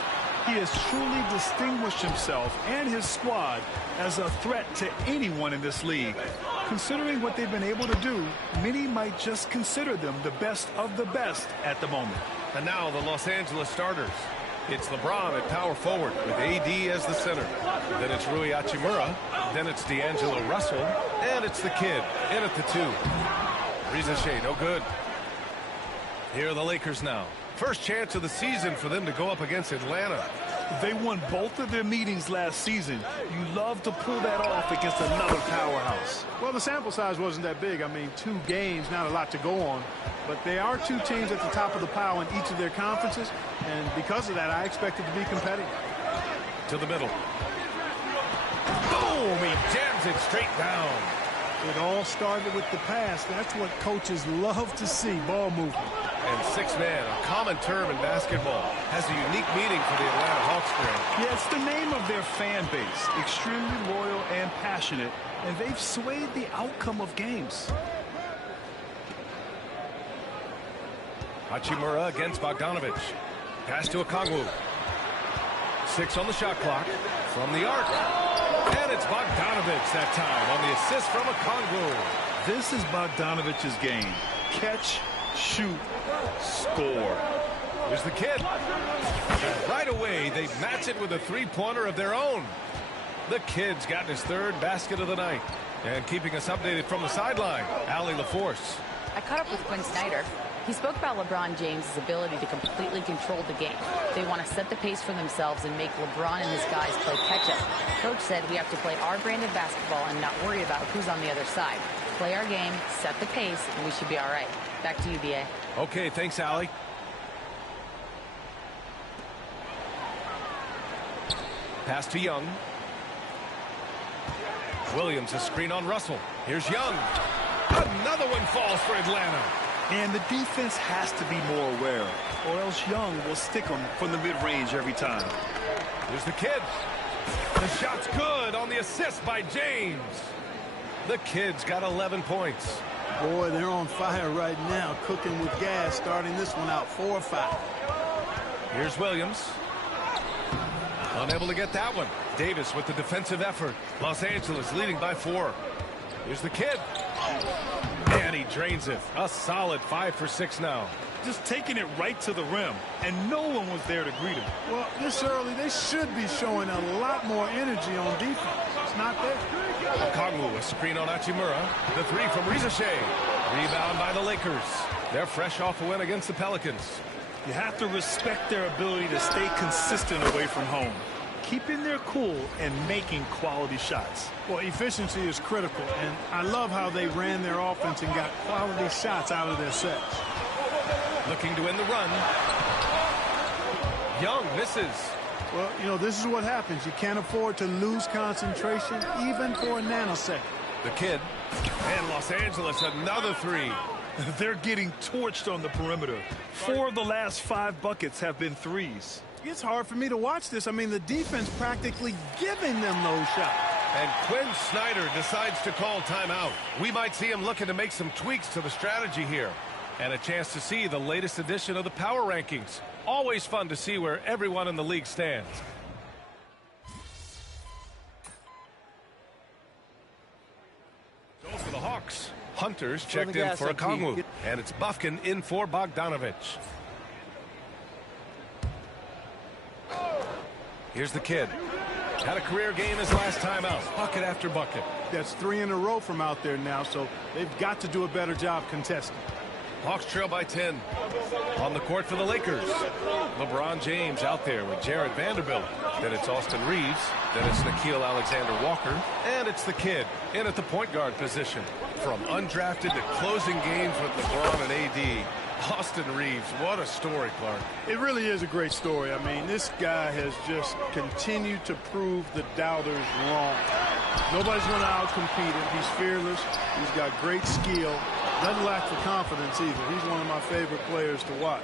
He has truly distinguished himself and his squad as a threat to anyone in this league. Considering what they've been able to do, many might just consider them the best of the best at the moment. And now the Los Angeles starters. It's LeBron at power forward with AD as the center. Then it's Rui Hachimura. Then it's D'Angelo Russell. And it's the kid in at the 2. Reza Shea, no good. Here are the Lakers now. First chance of the season for them to go up against Atlanta. They won both of their meetings last season. You love to pull that off against another powerhouse. Well, the sample size wasn't that big. I mean, 2 games, not a lot to go on. But they are 2 teams at the top of the pile in each of their conferences. And because of that, I expect it to be competitive. To the middle. Boom! He jams it straight down. It all started with the pass. That's what coaches love to see, ball movement. And 6-man, a common term in basketball, has a unique meaning for the Atlanta Hawks brand. Yeah, it's the name of their fan base. Extremely loyal and passionate, and they've swayed the outcome of games. Hachimura against Bogdanovic. Pass to Okongwu. 6 on the shot clock. From the arc. And it's Bogdanovic that time on the assist from Okongwu. This is Bogdanovich's game. Catch, shoot, score. Here's the kid. And right away, they match it with a three-pointer of their own. The kid's gotten his third basket of the night. And keeping us updated from the sideline, Allie LaForce. I caught up with Quinn Snyder. He spoke about LeBron James' ability to completely control the game. They want to set the pace for themselves and make LeBron and his guys play catch-up. Coach said we have to play our brand of basketball and not worry about who's on the other side. Play our game, set the pace, and we should be all right. Back to you, B.A. Okay, thanks, Allie. Pass to Young. Williams, a screen on Russell. Here's Young. Another one falls for Atlanta. And the defense has to be more aware, or else Young will stick them from the mid-range every time. Here's the kid. The shot's good on the assist by James. The kid's got 11 points. Boy, they're on fire right now, cooking with gas, starting this one out 4 or 5. Here's Williams. Unable to get that one. Davis with the defensive effort. Los Angeles leading by 4. Here's the kid. And he drains it. A solid 5 for 6 now. Just taking it right to the rim, and no one was there to greet him. Well, this early, they should be showing a lot more energy on defense. It's not there. Okongwu, a screen on Hachimura. The three from Rizachet. Rebound by the Lakers. They're fresh off a win against the Pelicans. You have to respect their ability to stay consistent away from home, keeping their cool and making quality shots. Well, efficiency is critical, and I love how they ran their offense and got quality shots out of their sets. Looking to win the run. Young misses. Well, you know, this is what happens. You can't afford to lose concentration even for a nanosecond. The kid. And Los Angeles, another three. They're getting torched on the perimeter. 4 of the last 5 buckets have been threes. It's hard for me to watch this. I mean, the defense practically giving them those shots. And Quinn Snyder decides to call timeout. We might see him looking to make some tweaks to the strategy here. And a chance to see the latest edition of the power rankings. Always fun to see where everyone in the league stands. Goes for the Hawks. Hunters checked in for Okongwu. And it's Bufkin in for Bogdanovich. Here's the kid. Had a career game his last time out. Bucket after bucket. That's 3 in a row from out there now, so they've got to do a better job contesting. Hawks trail by 10. On the court for the Lakers. LeBron James out there with Jared Vanderbilt. Then it's Austin Reeves. Then it's Nickeil Alexander-Walker. And it's the kid in at the point guard position. From undrafted to closing games with LeBron and AD. Austin Reeves, what a story, Clark. It really is a great story. I mean, this guy has just continued to prove the doubters wrong. Nobody's going to outcompete him. He's fearless. He's got great skill. Doesn't lack for confidence either. He's one of my favorite players to watch.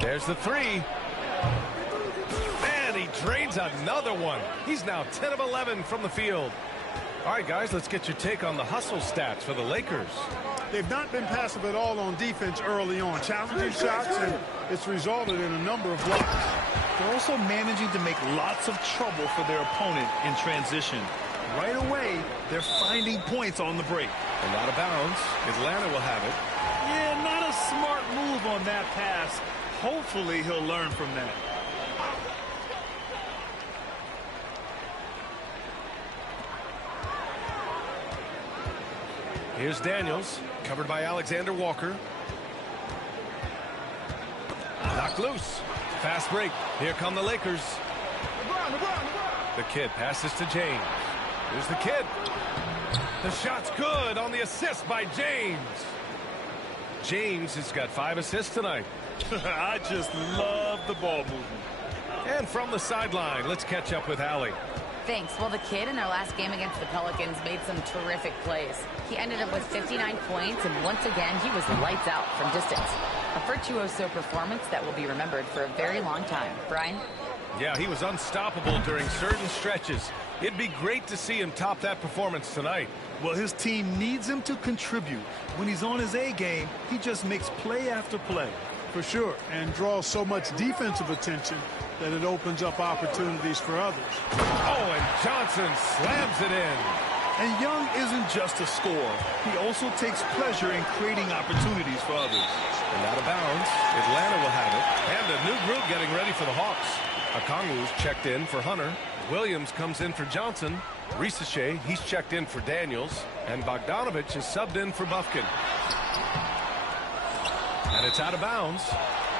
There's the three. And he drains another one. He's now 10 of 11 from the field. All right, guys, let's get your take on the hustle stats for the Lakers. They've not been passive at all on defense early on. Challenging shots, and it's resulted in a number of blocks. They're also managing to make lots of trouble for their opponent in transition. Right away, they're finding points on the break. And out of bounds. Atlanta will have it. Yeah, not a smart move on that pass. Hopefully, he'll learn from that. Here's Daniels, covered by Alexander Walker. Knocked loose. Fast break. Here come the Lakers. The kid passes to James. Here's the kid. The shot's good on the assist by James. James has got 5 assists tonight. I just love the ball movement. And from the sideline, let's catch up with Allie. Thanks. Well, the kid in their last game against the Pelicans made some terrific plays. He ended up with 59 points, and once again, he was lights out from distance. A virtuoso performance that will be remembered for a very long time. Brian? Yeah, he was unstoppable during certain stretches. It'd be great to see him top that performance tonight. Well, his team needs him to contribute. When he's on his A game, he just makes play after play. For sure, and draws so much defensive attention that it opens up opportunities for others. Oh, and Johnson slams it in. And Young isn't just a scorer. He also takes pleasure in creating opportunities for others. And out of bounds, Atlanta will have it. And a new group getting ready for the Hawks. Okongwu's checked in for Hunter. Williams comes in for Johnson. Risache, he's checked in for Daniels. And Bogdanovich is subbed in for Bufkin. And it's out of bounds.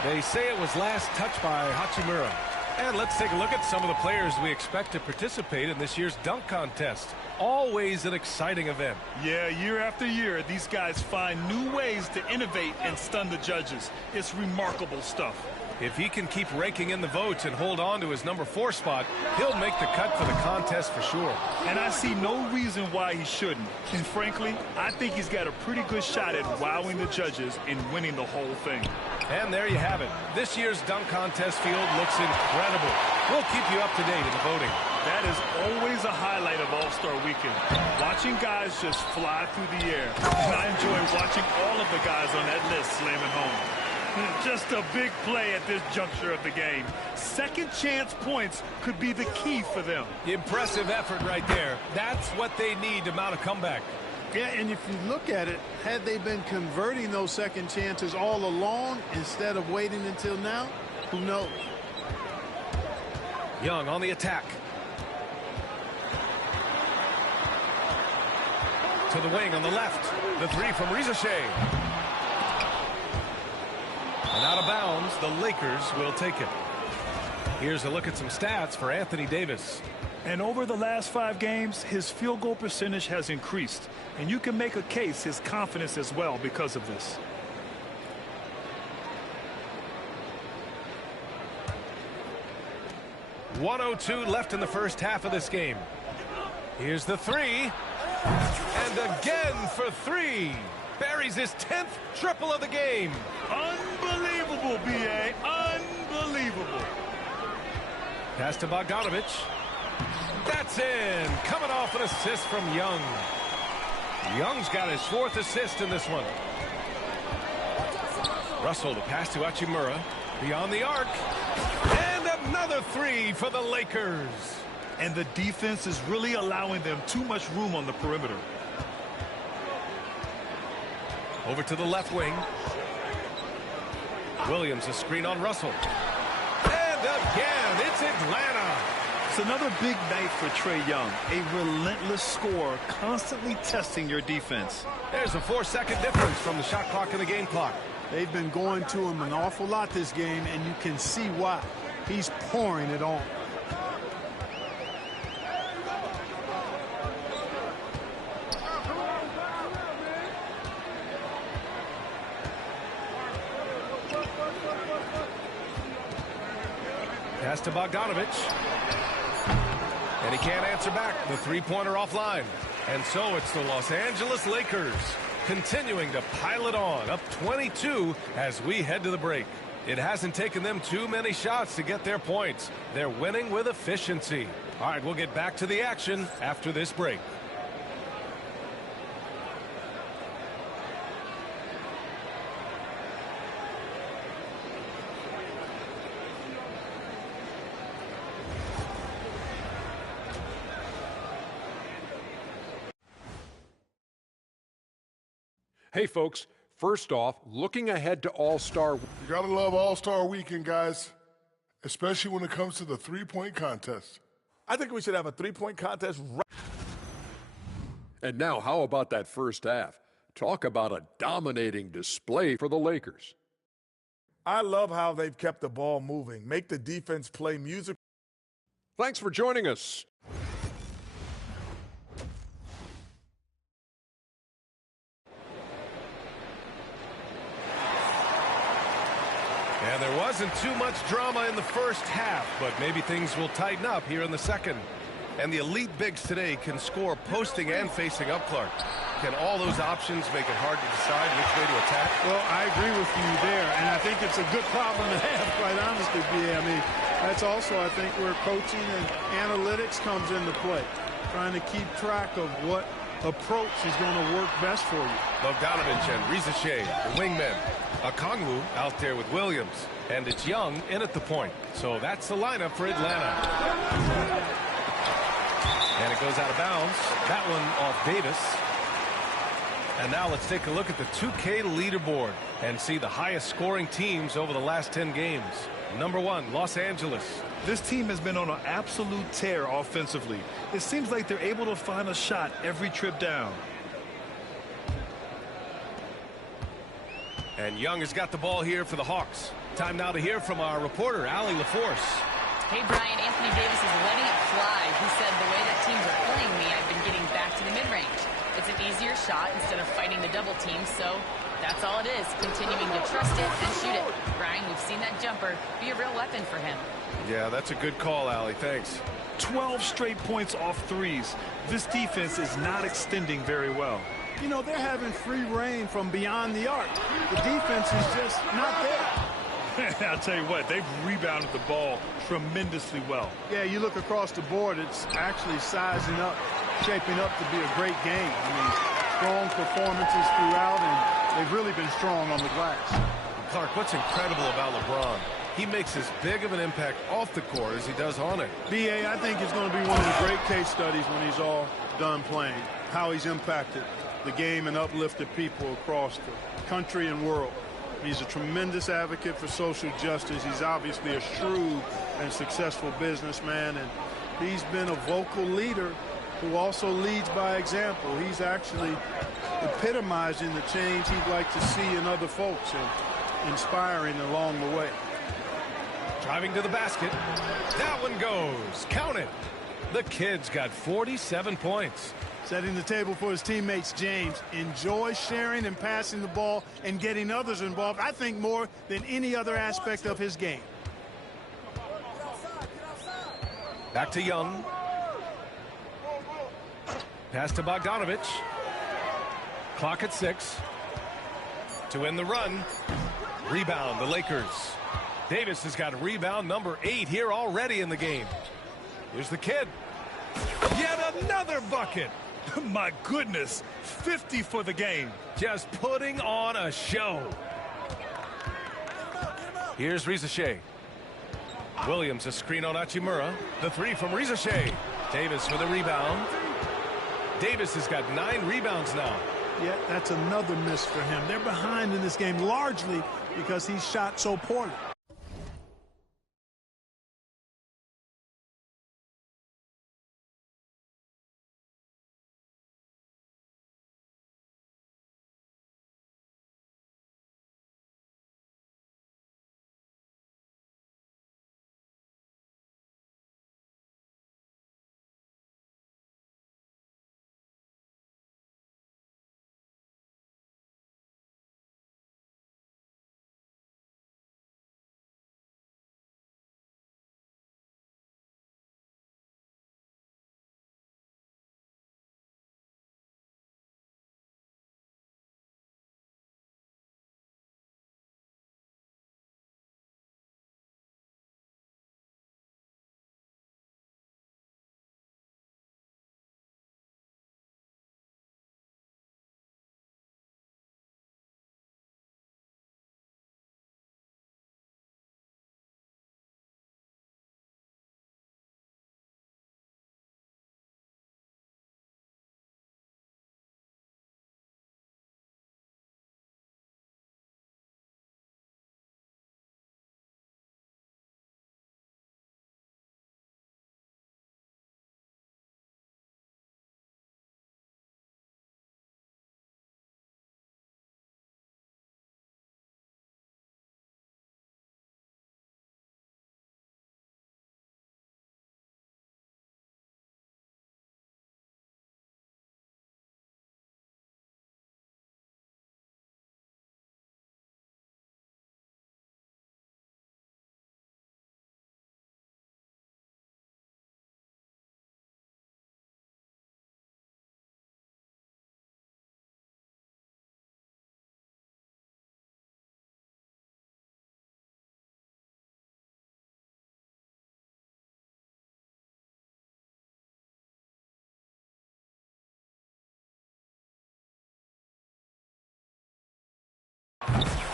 They say it was last touched by Hachimura. And let's take a look at some of the players we expect to participate in this year's dunk contest. Always an exciting event. Yeah, year after year, these guys find new ways to innovate and stun the judges. It's remarkable stuff. If he can keep raking in the votes and hold on to his number 4 spot, he'll make the cut for the contest for sure. And I see no reason why he shouldn't. And frankly, I think he's got a pretty good shot at wowing the judges and winning the whole thing. And there you have it. This year's dunk contest field looks incredible. We'll keep you up to date in the voting. That is always a highlight of All-Star Weekend. Watching guys just fly through the air. And I enjoy watching all of the guys on that list slamming home. Just a big play at this juncture of the game. Second chance points could be the key for them. Impressive effort right there. That's what they need to mount a comeback. Yeah, and if you look at it, had they been converting those second chances all along instead of waiting until now, who knows? Young on the attack. To the wing on the left. The 3 from Risache. And out of bounds, the Lakers will take it. Here's a look at some stats for Anthony Davis. And over the last 5 games, his field goal percentage has increased. And you can make a case his confidence as well because of this. .102 left in the first half of this game. Here's the 3. And again for 3. Buries his 10th triple of the game. Unbelievable, B.A. Unbelievable. Pass to Bogdanovich. That's in. Coming off an assist from Young. Young's got his 4th assist in this one. Russell, the pass to Hachimura. Beyond the arc. And another 3 for the Lakers. And the defense is really allowing them too much room on the perimeter. Over to the left wing. Williams, a screen on Russell. And again, it's Atlanta. It's another big night for Trae Young. A relentless scorer, constantly testing your defense. There's a 4-second difference from the shot clock and the game clock. They've been going to him an awful lot this game, and you can see why. He's pouring it on. Pass to Bogdanovich. And he can't answer back. The 3-pointer offline. And so it's the Los Angeles Lakers continuing to pile it on, up 22 as we head to the break. It hasn't taken them too many shots to get their points. They're winning with efficiency. All right, we'll get back to the action after this break. Hey, folks, first off, looking ahead to All-Star. You got to love All-Star Weekend, guys, especially when it comes to the three-point contest. I think we should have a three-point contest. And now, how about that first half? Talk about a dominating display for the Lakers. I love how they've kept the ball moving, make the defense play music. Thanks for joining us. And there wasn't too much drama in the first half, but maybe things will tighten up here in the second. And the elite bigs today can score posting and facing up, Clark. Can all those options make it hard to decide which way to attack? Well, I agree with you there, and I think it's a good problem to have, quite honestly, B.A. I mean, that's also, I think, where coaching and analytics comes into play, trying to keep track of what approach is going to work best for you. Bogdanovich and Risache, the wingmen. Okongwu out there with Williams. And it's Young in at the point. So that's the lineup for Atlanta. And goes out of bounds. That one off Davis. And now let's take a look at the 2K leaderboard and see the highest scoring teams over the last 10 games. Number 1, Los Angeles. This team has been on an absolute tear offensively. It seems like they're able to find a shot every trip down. And Young has got the ball here for the Hawks. Time now to hear from our reporter, Allie LaForce. Hey, Brian, Anthony Davis is letting it fly. He said, the way that teams are playing me, I've been getting back to the mid-range. It's an easier shot instead of fighting the double team, so that's all it is, continuing to trust it and shoot it. Brian, we've seen that jumper be a real weapon for him. Yeah, that's a good call, Allie. Thanks. 12 straight points off threes. This defense is not extending very well. You know, they're having free reign from beyond the arc. The defense is just not there. I'll tell you what, they've rebounded the ball tremendously well. Yeah, you look across the board, it's actually sizing up, shaping up to be a great game. I mean, strong performances throughout, and they've really been strong on the glass. Clark, what's incredible about LeBron? He makes as big of an impact off the court as he does on it. B.A., I think it's going to be one of the great case studies when he's all done playing, how he's impacted the game and uplifted people across the country and world. He's a tremendous advocate for social justice. He's obviously a shrewd and successful businessman, and he's been a vocal leader who also leads by example. He's actually epitomizing the change he'd like to see in other folks and inspiring along the way. Driving to the basket. That one goes. Count it. The kid's got 47 points. Setting the table for his teammates, James. Enjoy sharing and passing the ball and getting others involved, I think, more than any other aspect of his game. Back to Young. Pass to Bogdanovich. Clock at 6. To end the run. Rebound, the Lakers. Davis has got rebound number 8 here already in the game. Here's the kid. Yet another bucket. My goodness, 50 for the game. Just putting on a show. Here's Reza Shea. Williams a screen on Hachimura. The 3 from Reza Shea. Davis with a rebound. Davis has got 9 rebounds now. Yeah, that's another miss for him. They're behind in this game largely because he shot so poorly.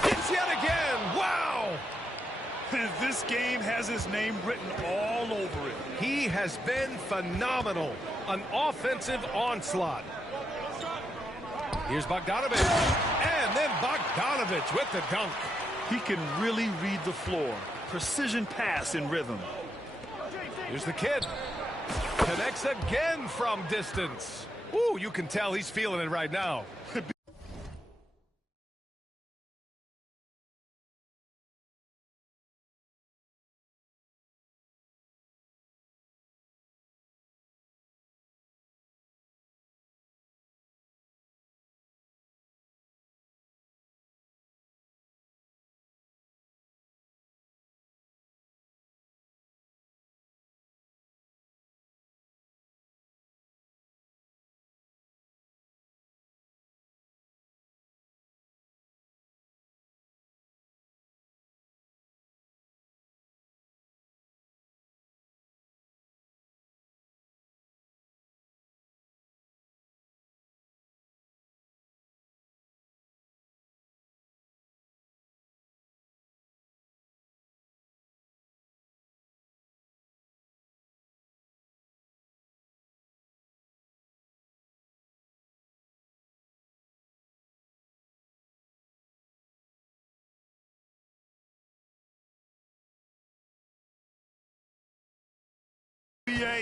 Hits yet again. Wow. This game has his name written all over it. He has been phenomenal. An offensive onslaught. Here's Bogdanovich. And then Bogdanovich with the dunk. He can really read the floor. Precision pass in rhythm. Here's the kid. Connects again from distance. Ooh, you can tell he's feeling it right now.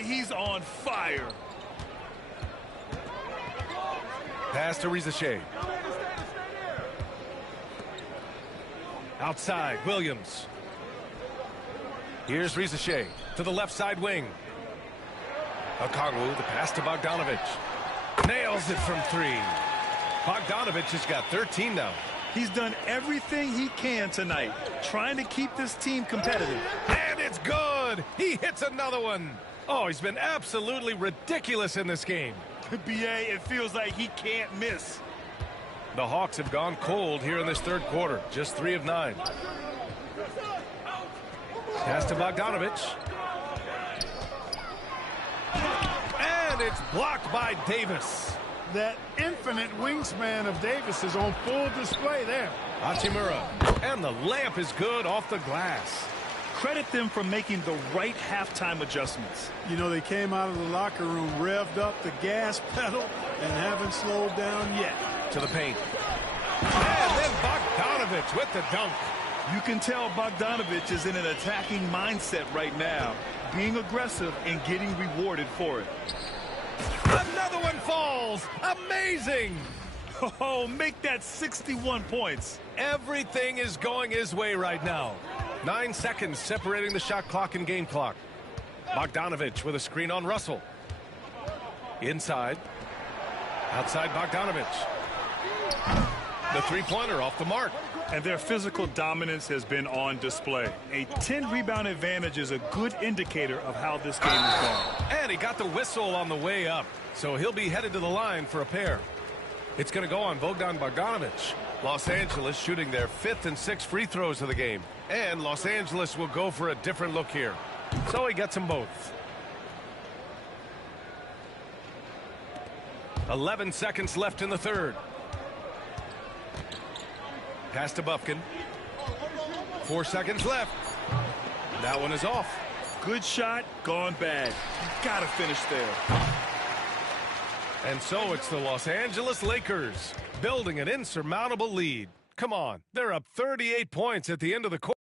He's on fire. Pass to Rizachet. Outside, Williams. Here's Rizachet to the left side wing. Okongwu, the pass to Bogdanovich. Nails it from three. Bogdanovich has got 13 now. He's done everything he can tonight, trying to keep this team competitive. And it's good. He hits another one. Oh, he's been absolutely ridiculous in this game. B.A., it feels like he can't miss. The Hawks have gone cold here in this third quarter. Just 3 of 9. Pass to Bogdanovich. And it's blocked by Davis. That infinite wingspan of Davis is on full display there. Hachimura. And the layup is good off the glass. Credit them for making the right halftime adjustments. You know, they came out of the locker room, revved up the gas pedal, and haven't slowed down yet. To the paint. And then Bogdanovich with the dunk. You can tell Bogdanovich is in an attacking mindset right now, being aggressive and getting rewarded for it. Another one falls. Amazing. Oh, make that 61 points. Everything is going his way right now. 9 seconds separating the shot clock and game clock. Bogdanovich with a screen on Russell. Inside. Outside Bogdanovich. The three-pointer off the mark. And their physical dominance has been on display. A 10-rebound advantage is a good indicator of how this game is going. And he got the whistle on the way up, so he'll be headed to the line for a pair. It's going to go on Bogdan Bogdanovich. Los Angeles shooting their 5th and 6th free throws of the game. And Los Angeles will go for a different look here. So he gets them both. 11 seconds left in the third. Pass to Bufkin. 4 seconds left. That one is off. Good shot, gone bad. You gotta finish there. And so it's the Los Angeles Lakers building an insurmountable lead. Come on, they're up 38 points at the end of the quarter.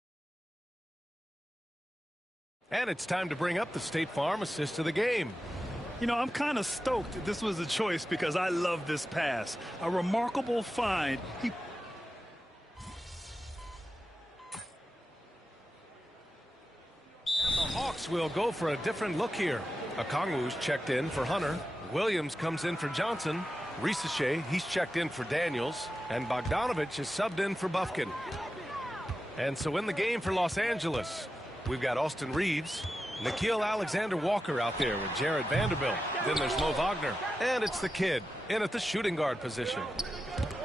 And it's time to bring up the State Farm assist of the game. You know, I'm kind of stoked this was a choice because I love this pass. A remarkable find. The Hawks will go for a different look here. Okongwu's checked in for Hunter. Williams comes in for Johnson. Rizachet, he's checked in for Daniels. And Bogdanovich is subbed in for Bufkin. And so in the game for Los Angeles, we've got Austin Reeves, Nickeil Alexander-Walker out there with Jared Vanderbilt. Then there's Mo Wagner. And it's the kid in at the shooting guard position.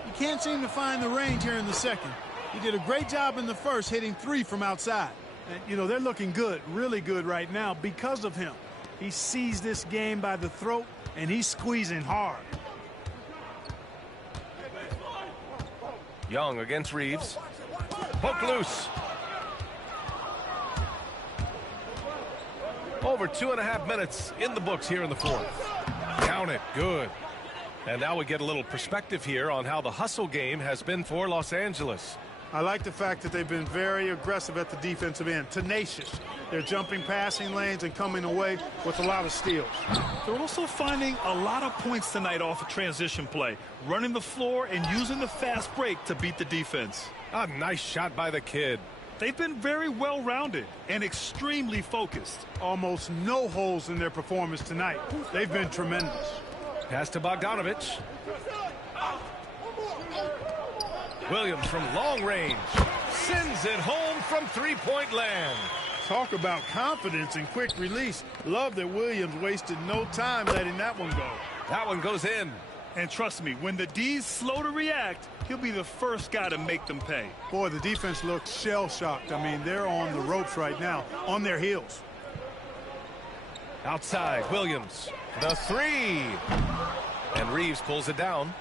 You can't seem to find the range here in the second. He did a great job in the first, hitting 3 from outside. And, you know, they're looking good, really good right now because of him. He sees this game by the throat, and he's squeezing hard. Young against Reeves. Poke loose. over 2.5 minutes in the books here in the fourth. Count it. Good. And now we get a little perspective here on how the hustle game has been for Los Angeles. I like the fact that they've been very aggressive at the defensive end, tenacious. They're jumping passing lanes and coming away with a lot of steals. They're also finding a lot of points tonight off of transition play, running the floor and using the fast break to beat the defense. A nice shot by the kid. They've been very well-rounded and extremely focused. Almost no holes in their performance tonight. They've been tremendous. Pass to Bogdanovich. Williams from long range sends it home from three-point land. Talk about confidence and quick release. Love that Williams wasted no time letting that one go. That one goes in. And trust me, when the D's slow to react, he'll be the first guy to make them pay. Boy, the defense looks shell-shocked. I mean, they're on the ropes right now, on their heels. Outside, Williams. The three. And Reeves pulls it down.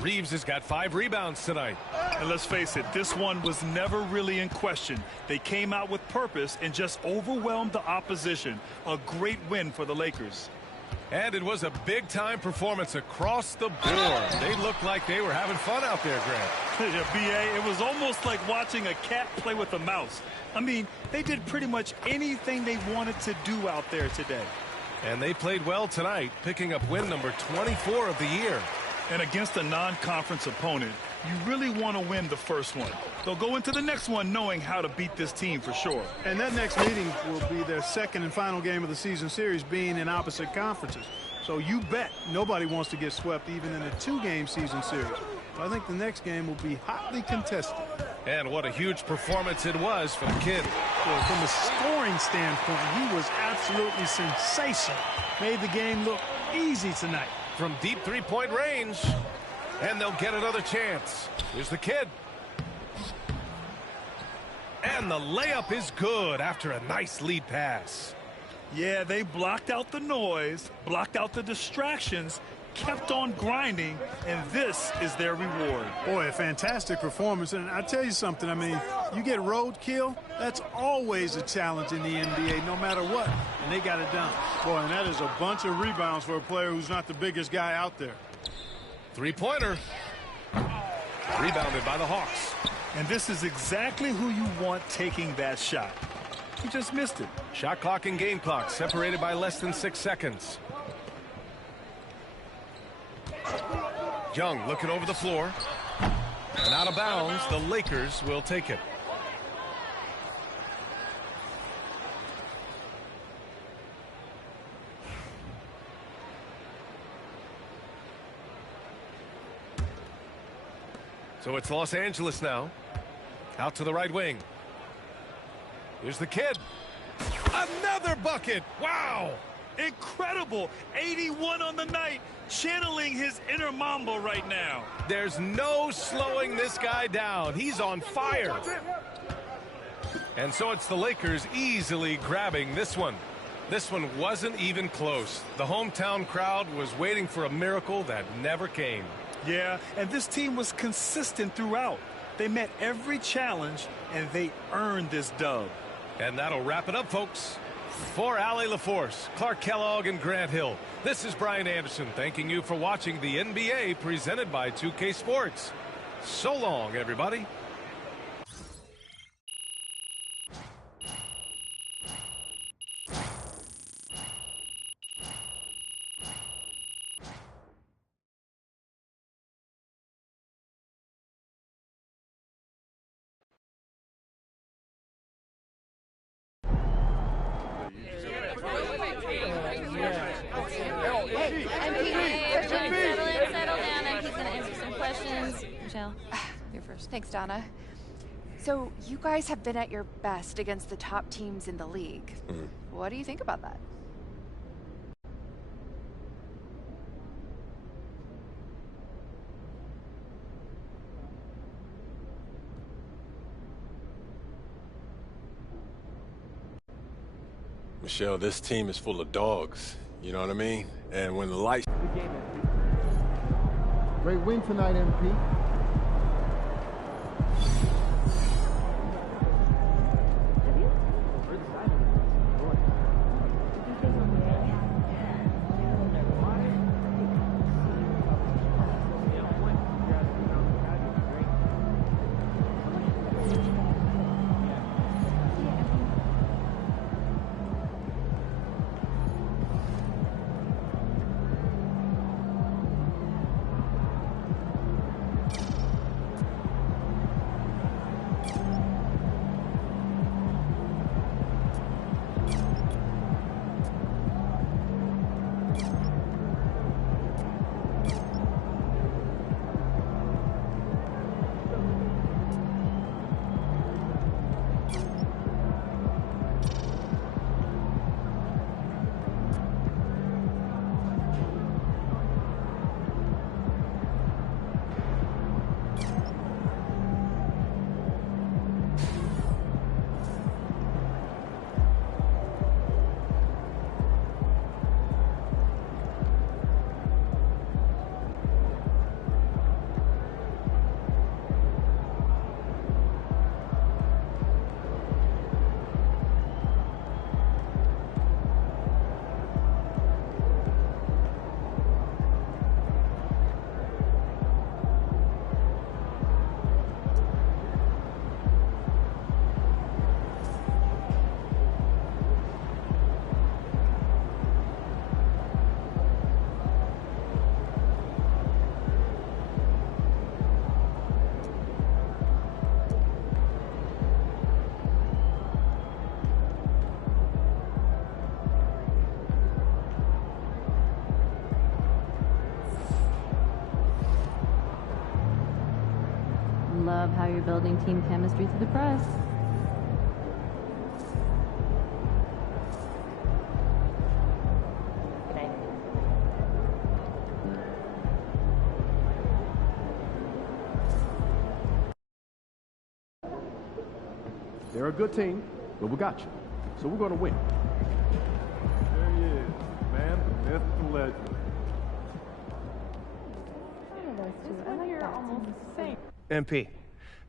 Reeves has got 5 rebounds tonight. And let's face it, this one was never really in question. They came out with purpose and just overwhelmed the opposition. A great win for the Lakers. And it was a big-time performance across the board. They looked like they were having fun out there, Grant. Yeah, B.A., it was almost like watching a cat play with a mouse. I mean, they did pretty much anything they wanted to do out there today. And they played well tonight, picking up win number 24 of the year. And against a non-conference opponent, you really want to win the first one. They'll go into the next one knowing how to beat this team for sure. And that next meeting will be their second and final game of the season series, being in opposite conferences. So you bet nobody wants to get swept even in a 2-game season series. I think the next game will be hotly contested. And what a huge performance it was for the kid. Well, from a scoring standpoint, he was absolutely sensational. Made the game look easy tonight. From deep three-point range. And they'll get another chance. Here's the kid. And the layup is good after a nice lead pass. Yeah, they blocked out the noise, blocked out the distractions, kept on grinding, and this is their reward. Boy, a fantastic performance. And I tell you something, I mean, you get roadkill, that's always a challenge in the NBA, no matter what. And they got it done. Boy, and that is a bunch of rebounds for a player who's not the biggest guy out there. Three-pointer. Rebounded by the Hawks. And this is exactly who you want taking that shot. He just missed it. Shot clock and game clock separated by less than 6 seconds. Young looking over the floor. And out of bounds, the Lakers will take it. So it's Los Angeles now. Out to the right wing. Here's the kid. Another bucket. Wow. Incredible. 81 on the night. Channeling his inner Mamba right now. There's no slowing this guy down. He's on fire. And so it's the Lakers easily grabbing this one. This one wasn't even close. The hometown crowd was waiting for a miracle that never came. Yeah, and this team was consistent throughout. They met every challenge, and they earned this dub. And that'll wrap it up, folks. For Allie LaForce, Clark Kellogg, and Grant Hill, this is Brian Anderson thanking you for watching the NBA presented by 2K Sports. So long, everybody. Michelle, you're first. Thanks, Donna. So you guys have been at your best against the top teams in the league. What do you think about that? Michelle, this team is full of dogs. You know what I mean? And when the lights... Great win tonight, MP. love how you're building team chemistry through the press. They're a good team, but we got you. So we're going to win. There he is, man, the myth, the legend. MP,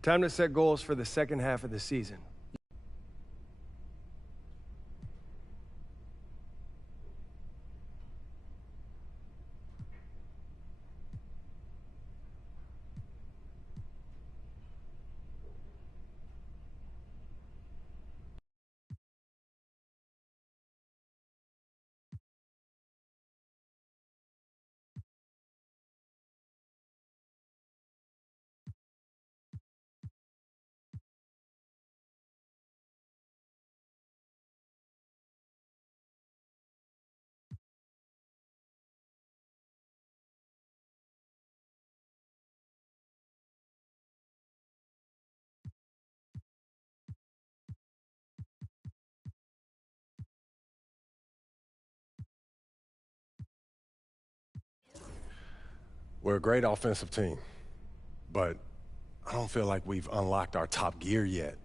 time to set goals for the second half of the season. We're a great offensive team, but I don't feel like we've unlocked our top gear yet.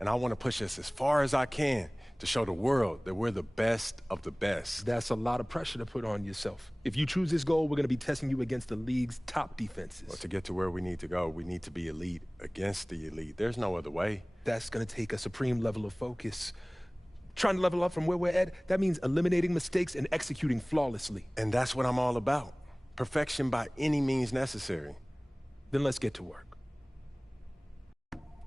And I want to push us as far as I can to show the world that we're the best of the best. That's a lot of pressure to put on yourself. If you choose this goal, we're going to be testing you against the league's top defenses. Well, to get to where we need to go, we need to be elite against the elite. There's no other way. That's going to take a supreme level of focus. Trying to level up from where we're at, that means eliminating mistakes and executing flawlessly. And that's what I'm all about. Perfection by any means necessary. Then let's get to work.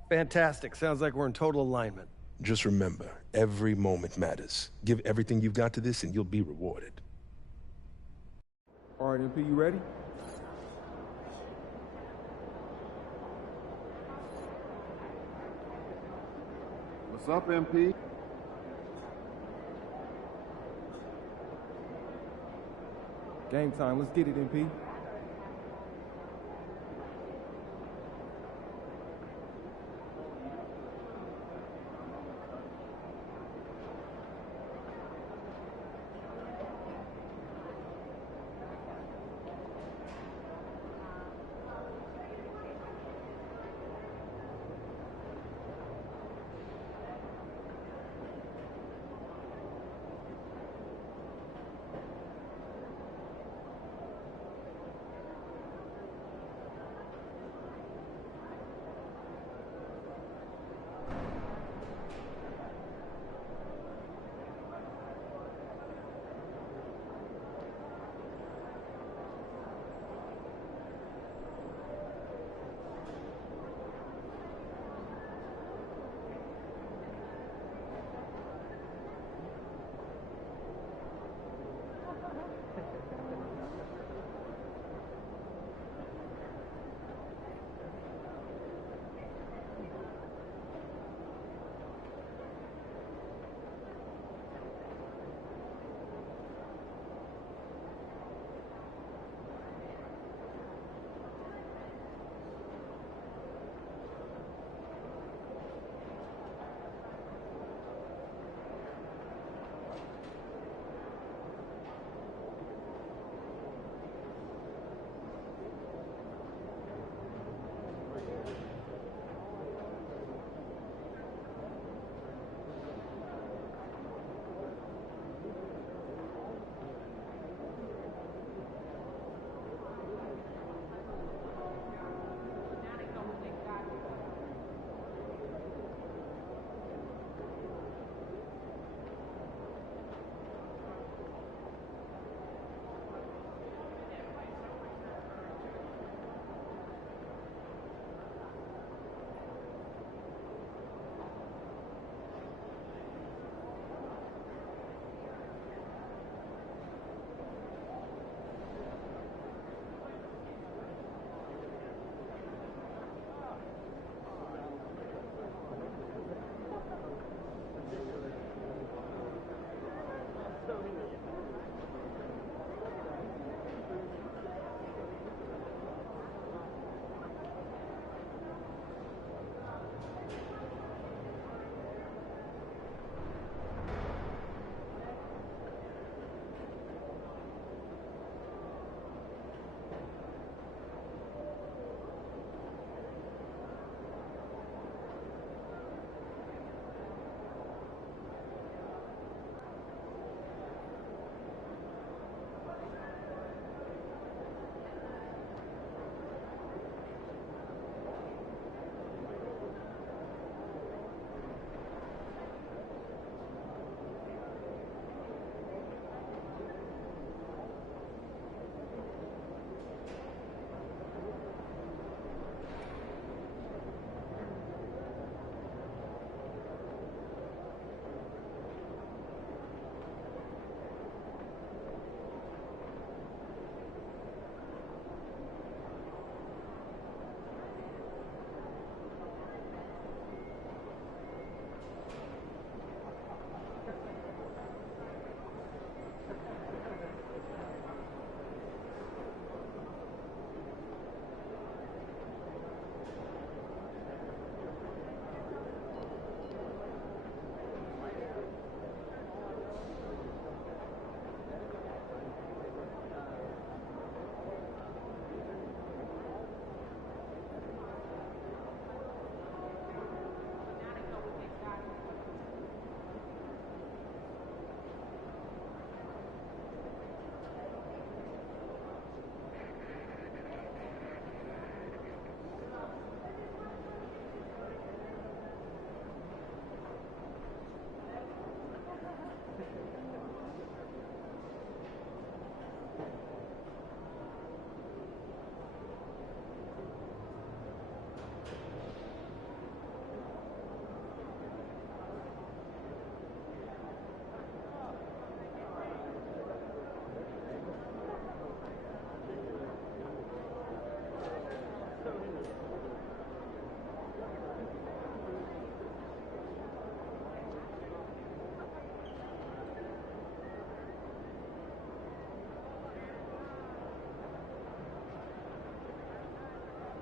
Fantastic. Sounds like we're in total alignment. Just remember, every moment matters. Give everything you've got to this and you'll be rewarded. All right, MP, you ready? What's up, MP? Game time. Let's get it, MP.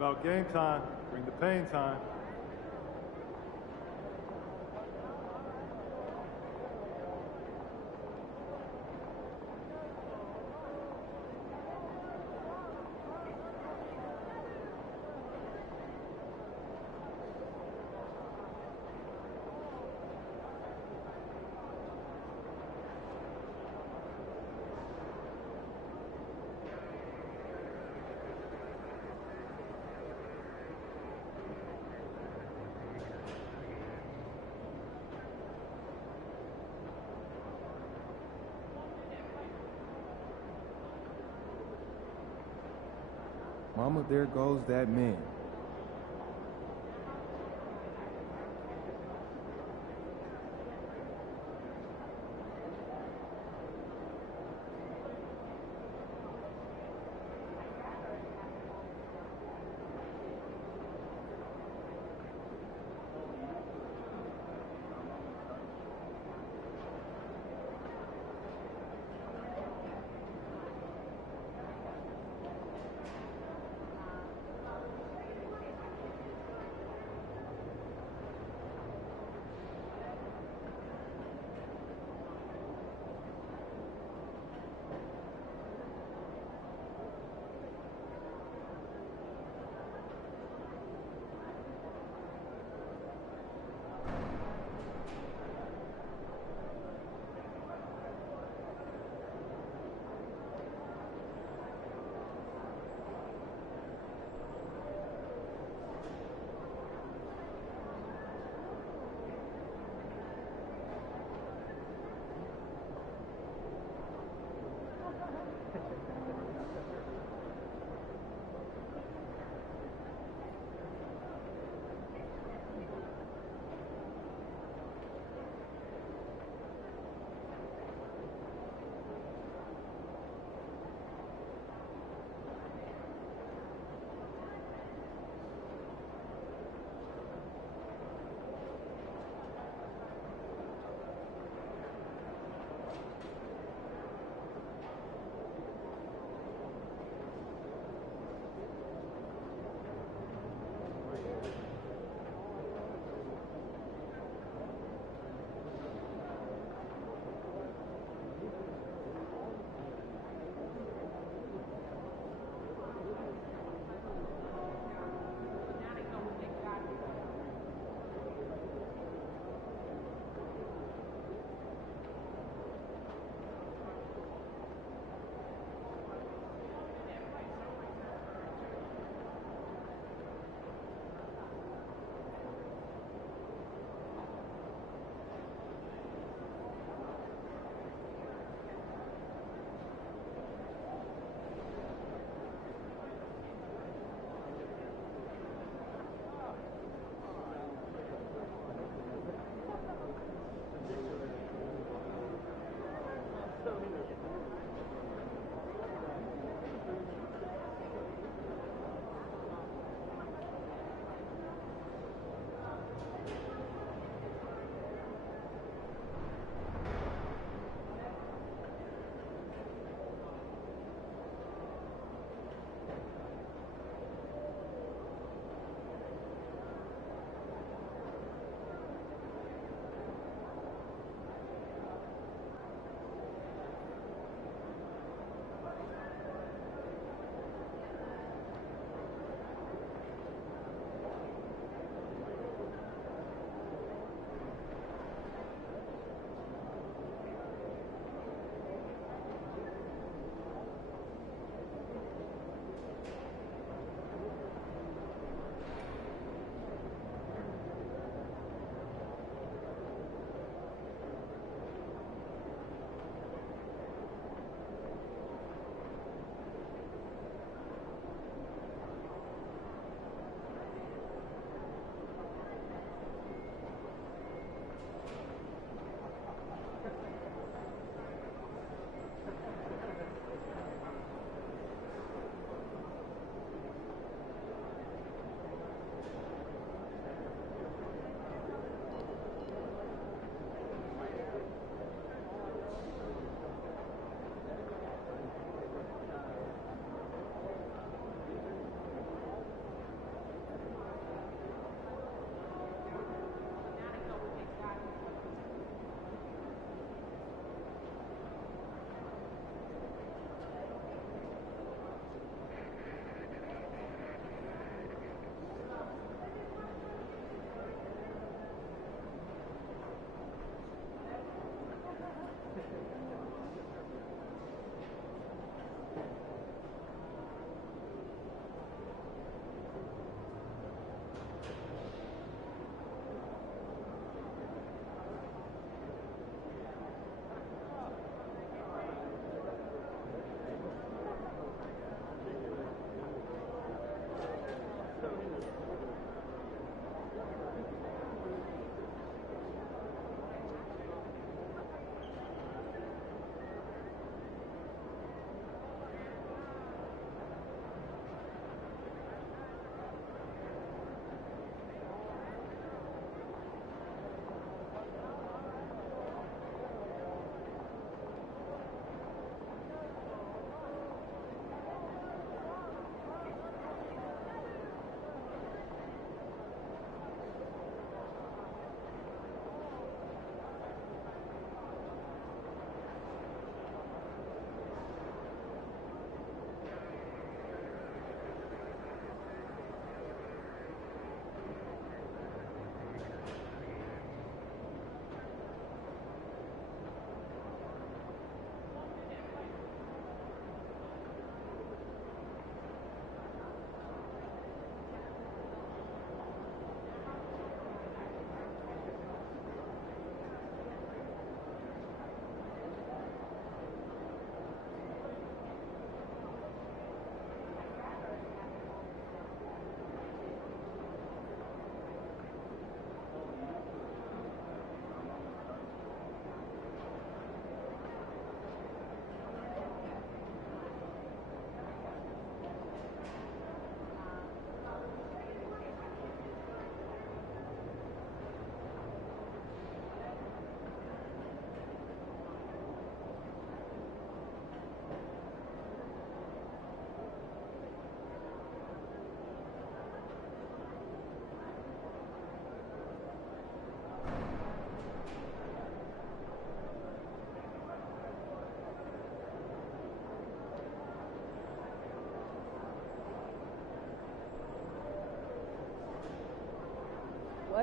about game time. Bring the pain time. Mama, there goes that man.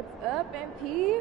What's up, MP?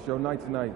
It's your night tonight.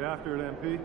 Get after it, MP.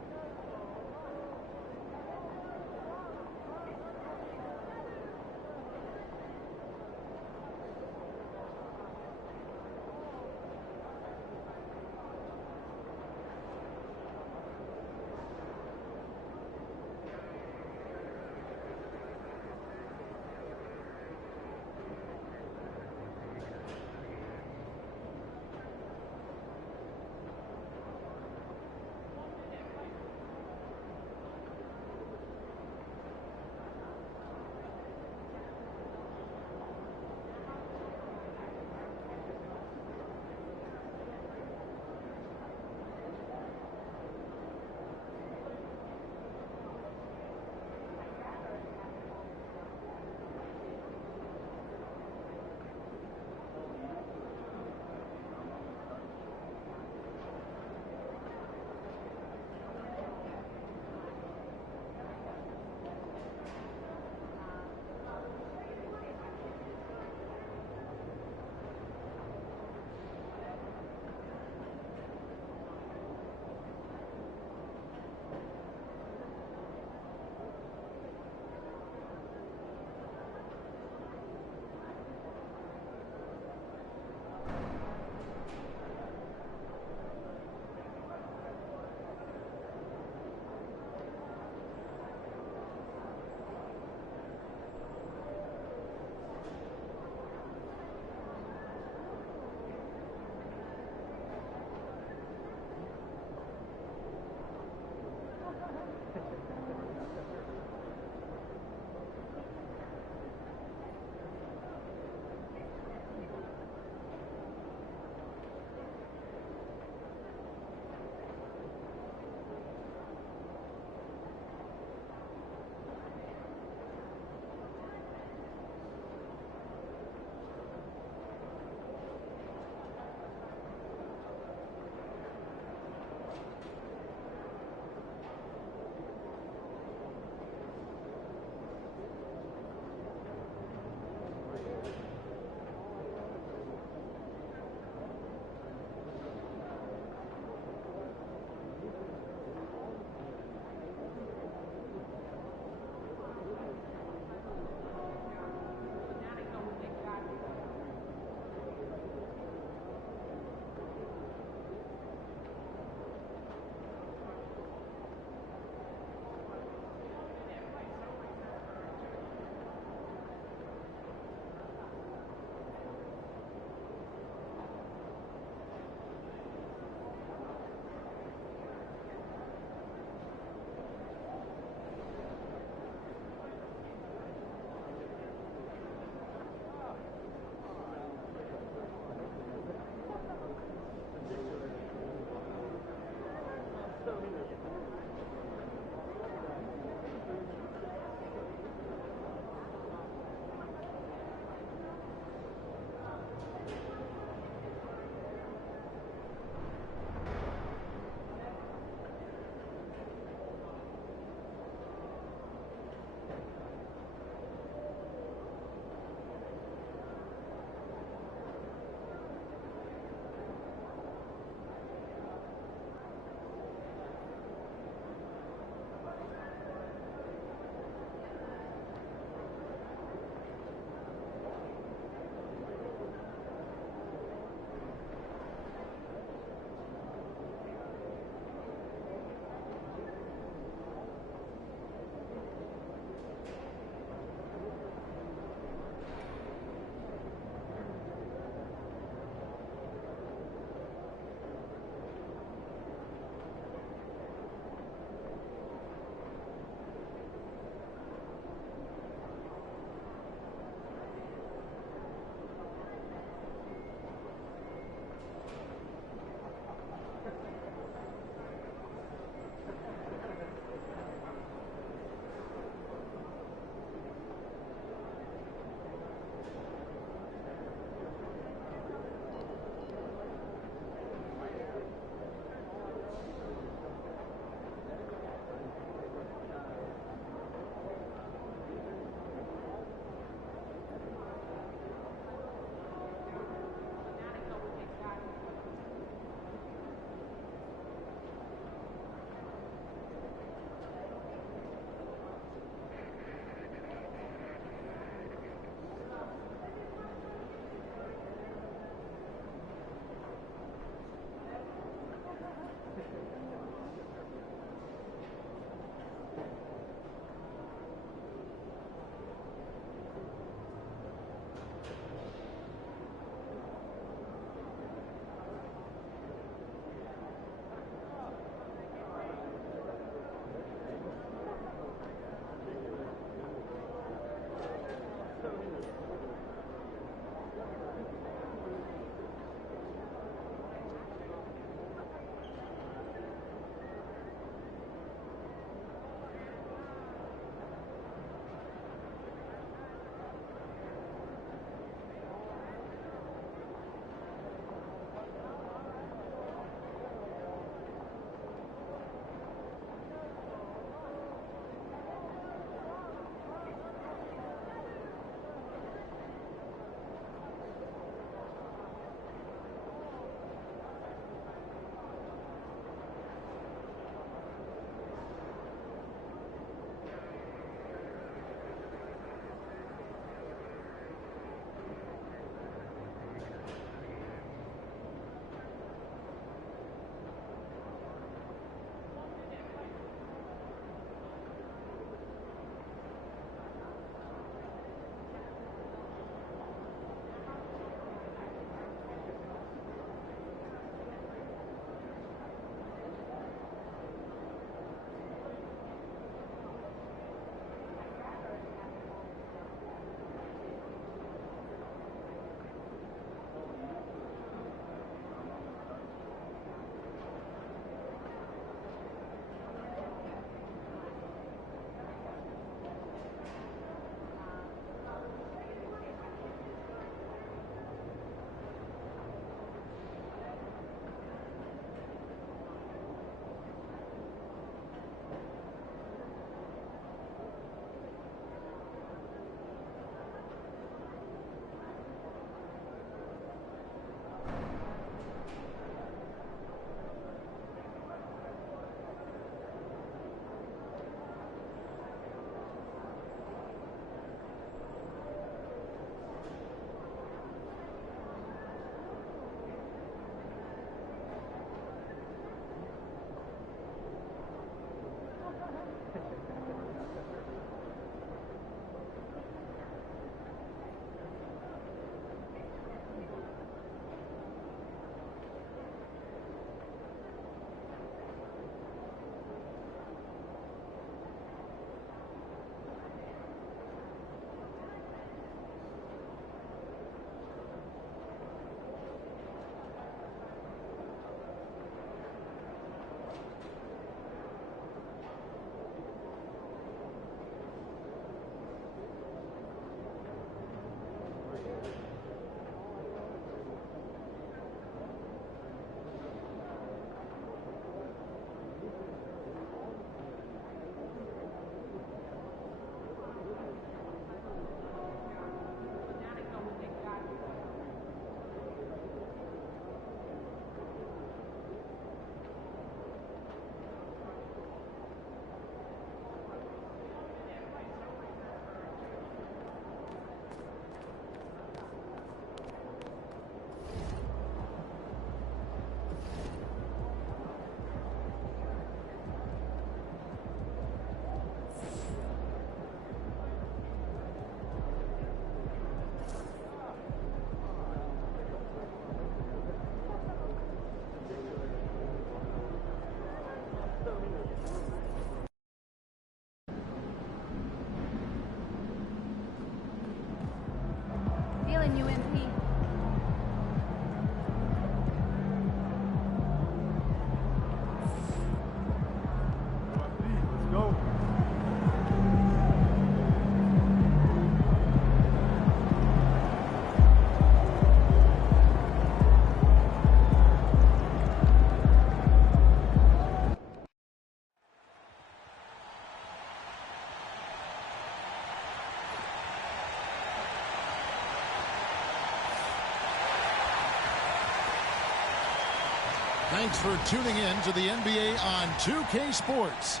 Thanks for tuning in to the NBA on 2K Sports.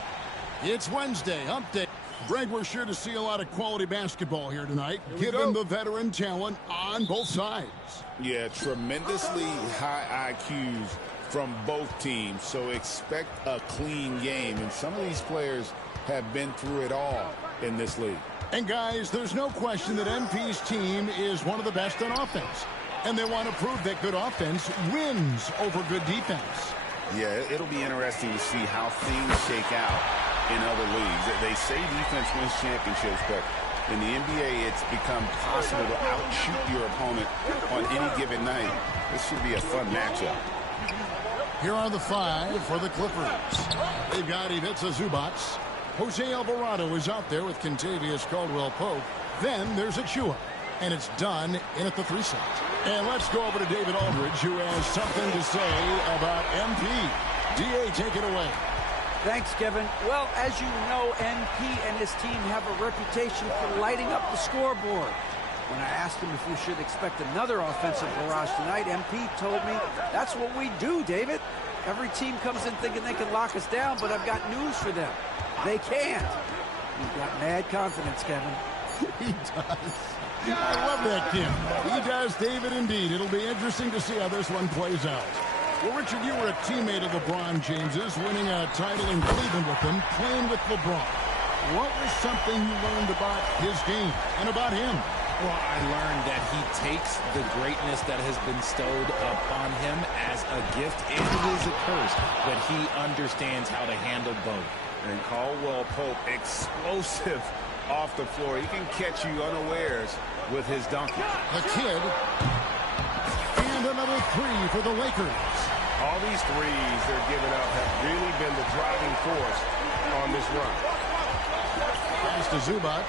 It's Wednesday, Hump Day. Greg, we're sure to see a lot of quality basketball here tonight, given the veteran talent on both sides. Yeah, tremendously high IQs from both teams, so expect a clean game. And some of these players have been through it all in this league. And guys, there's no question that MP's team is one of the best on offense. And they want to prove that good offense wins over good defense. Yeah, it'll be interesting to see how things shake out in other leagues. They say defense wins championships, but in the NBA, it's become possible to outshoot your opponent on any given night. This should be a fun matchup. Here are the 5 for the Clippers. They've got Ivica Zubac. Jose Alvarado is out there with Kentavious Caldwell-Pope. Then there's Achua. And it's done in at the 3 side. And let's go over to David Aldridge, who has something to say about MP. D.A., take it away. Thanks, Kevin. Well, as you know, MP and his team have a reputation for lighting up the scoreboard. When I asked him if we should expect another offensive barrage tonight, MP told me, that's what we do, David. Every team comes in thinking they can lock us down, but I've got news for them. They can't. He's got mad confidence, Kevin. He does. I love that kid. He does, David, indeed. It'll be interesting to see how this one plays out. Well, Richard, you were a teammate of LeBron James's, winning a title in Cleveland with him, playing with LeBron. What was something you learned about his game and about him? Well, I learned that he takes the greatness that has been bestowed upon him as a gift, and it is a curse, but he understands how to handle both. And Caldwell-Pope, explosive off the floor. He can catch you unawares with his dunking. The kid. And another 3 for the Lakers. All these threes they're giving up have really been the driving force on this run. Pass to Zubac.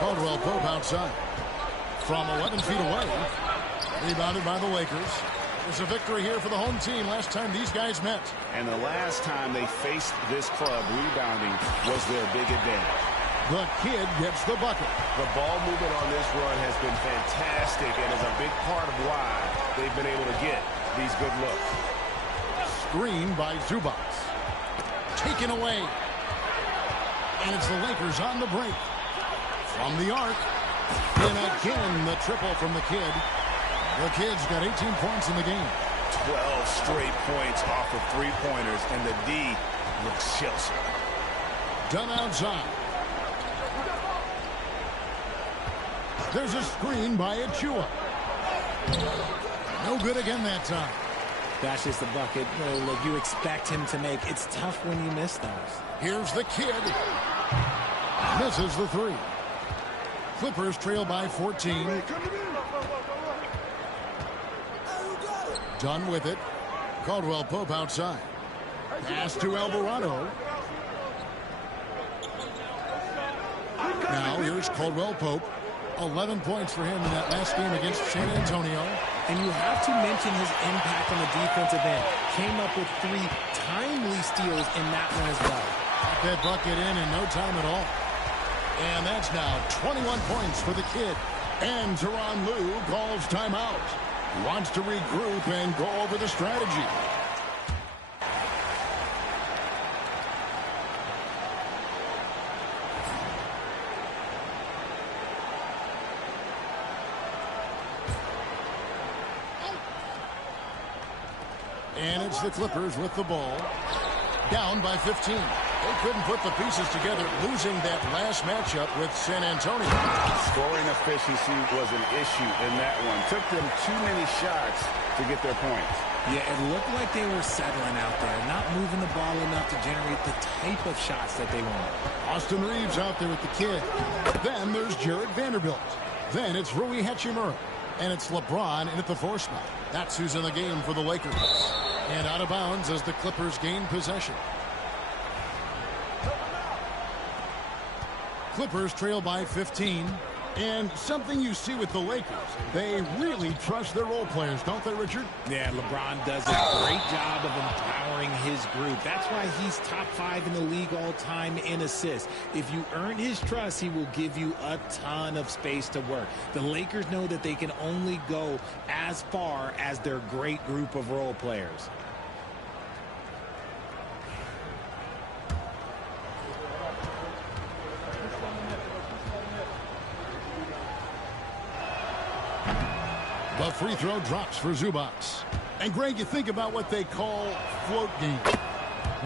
Caldwell-Pope outside. From 11 feet away. Rebounded by the Lakers. There's a victory here for the home team last time these guys met. And the last time they faced this club, rebounding was their big advantage. The kid gets the bucket. The ball movement on this run has been fantastic and is a big part of why they've been able to get these good looks. Screen by Zubac. Taken away. And it's the Lakers on the break. From the arc. And again, the triple from the kid. The kid's got 18 points in the game. 12 straight points off of 3-pointers, and the D looks shell-shocked. Done outside. There's a screen by Achua. No good again that time. That's just the bucket. Look, you expect him to make. It's tough when you miss those. Here's the kid. Misses the 3. Clippers trail by 14. Done with it. Caldwell-Pope outside. Pass to Alvarado. Now here's Caldwell-Pope. 11 points for him in that last game against San Antonio. And you have to mention his impact on the defensive end. Came up with 3 timely steals in that one as well. Got that bucket in no time at all. And that's now 21 points for the kid. And Tyronn Lue calls timeout. He wants to regroup and go over the strategy. And it's the Clippers with the ball. Down by 15. They couldn't put the pieces together, losing that last matchup with San Antonio. Scoring efficiency was an issue in that one. Took them too many shots to get their points. Yeah, it looked like they were settling out there, not moving the ball enough to generate the type of shots that they want. Austin Reeves out there with the kid. Then there's Jared Vanderbilt. Then it's Rui Hachimura. And it's LeBron in at the 4 spot. That's who's in the game for the Lakers. And out of bounds as the Clippers gain possession. Clippers trail by 15. And something you see with the Lakers, they really trust their role players, don't they, Richard? Yeah, LeBron does a great job of empowering his group. That's why he's top 5 in the league all time in assists. If you earn his trust, he will give you a ton of space to work. The Lakers know that they can only go as far as their great group of role players. The free throw drops for Zubac. And, Greg, you think about what they call float game.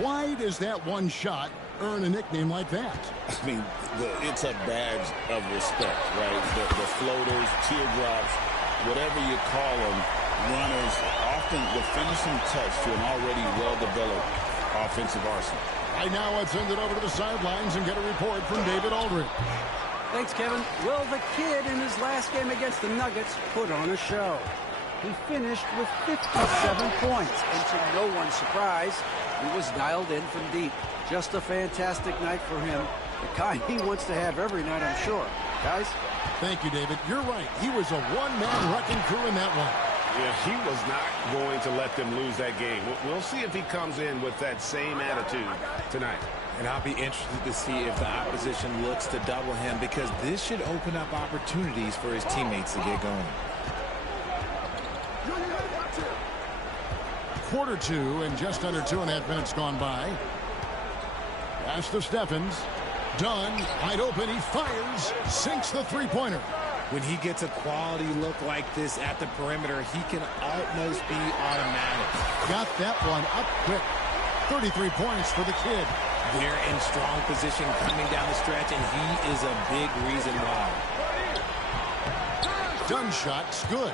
Why does that one shot earn a nickname like that? I mean, it's a badge of respect, right? The floaters, teardrops, whatever you call them, runners, often the finishing touch to an already well-developed offensive arsenal. Right now, let's send it over to the sidelines and get a report from David Aldridge. Thanks, Kevin. Well, the kid in his last game against the Nuggets put on a show. He finished with 57 points, and to no one's surprise, he was dialed in from deep. Just a fantastic night for him, the kind he wants to have every night, I'm sure. Guys? Thank you, David. You're right. He was a one-man wrecking crew in that one. Yeah, he was not going to let them lose that game. We'll see if he comes in with that same attitude tonight. And I'll be interested to see if the opposition looks to double him, because this should open up opportunities for his teammates to get going. Quarter 2 and just under 2.5 minutes gone by. Pass to Stephens. Dunn, wide open, he fires, sinks the three-pointer. When he gets a quality look like this at the perimeter, he can almost be automatic. Got that one up quick. 33 points for the kid. They're in strong position coming down the stretch, and he is a big reason why. Dunn shot's good.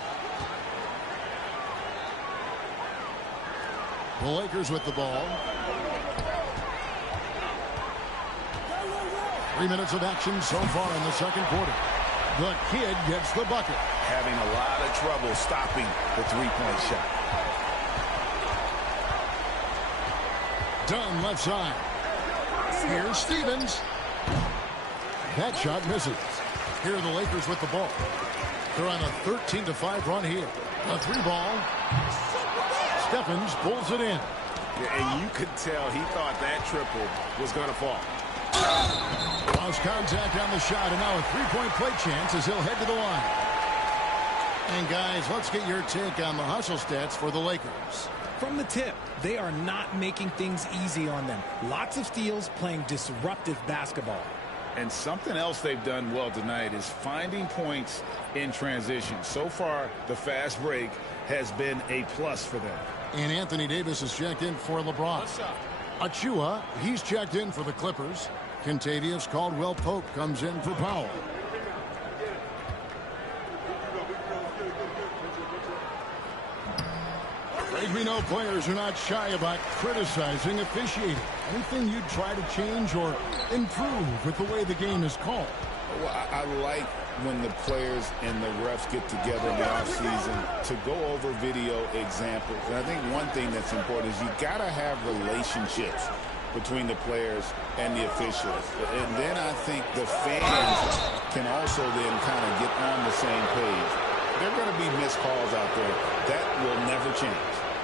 The Lakers with the ball. 3 minutes of action so far in the second quarter. The kid gets the bucket. Having a lot of trouble stopping the three-point shot. Dunn left side. Here's Stevens. That shot misses. Here are the Lakers with the ball. They're on a 13-5 run here. A 3-ball. Stephens pulls it in. Yeah, and you could tell he thought that triple was going to fall. Lost contact on the shot, and now a three-point play chance as he'll head to the line. And, guys, let's get your take on the hustle stats for the Lakers. From the tip, they are not making things easy on them. Lots of steals, playing disruptive basketball. And something else they've done well tonight is finding points in transition. So far, the fast break has been a plus for them. And Anthony Davis is checked in for LeBron. Achua, he's checked in for the Clippers. Kentavious Caldwell-Pope comes in for Powell. We know players are not shy about criticizing officiating. Anything you'd try to change or improve with the way the game is called? Well, I like when the players and the refs get together in the offseason to go over video examples. And I think one thing that's important is you got to have relationships between the players and the officials. And then I think the fans can also then kind of get on the same page. There are going to be missed calls out there. That will never change.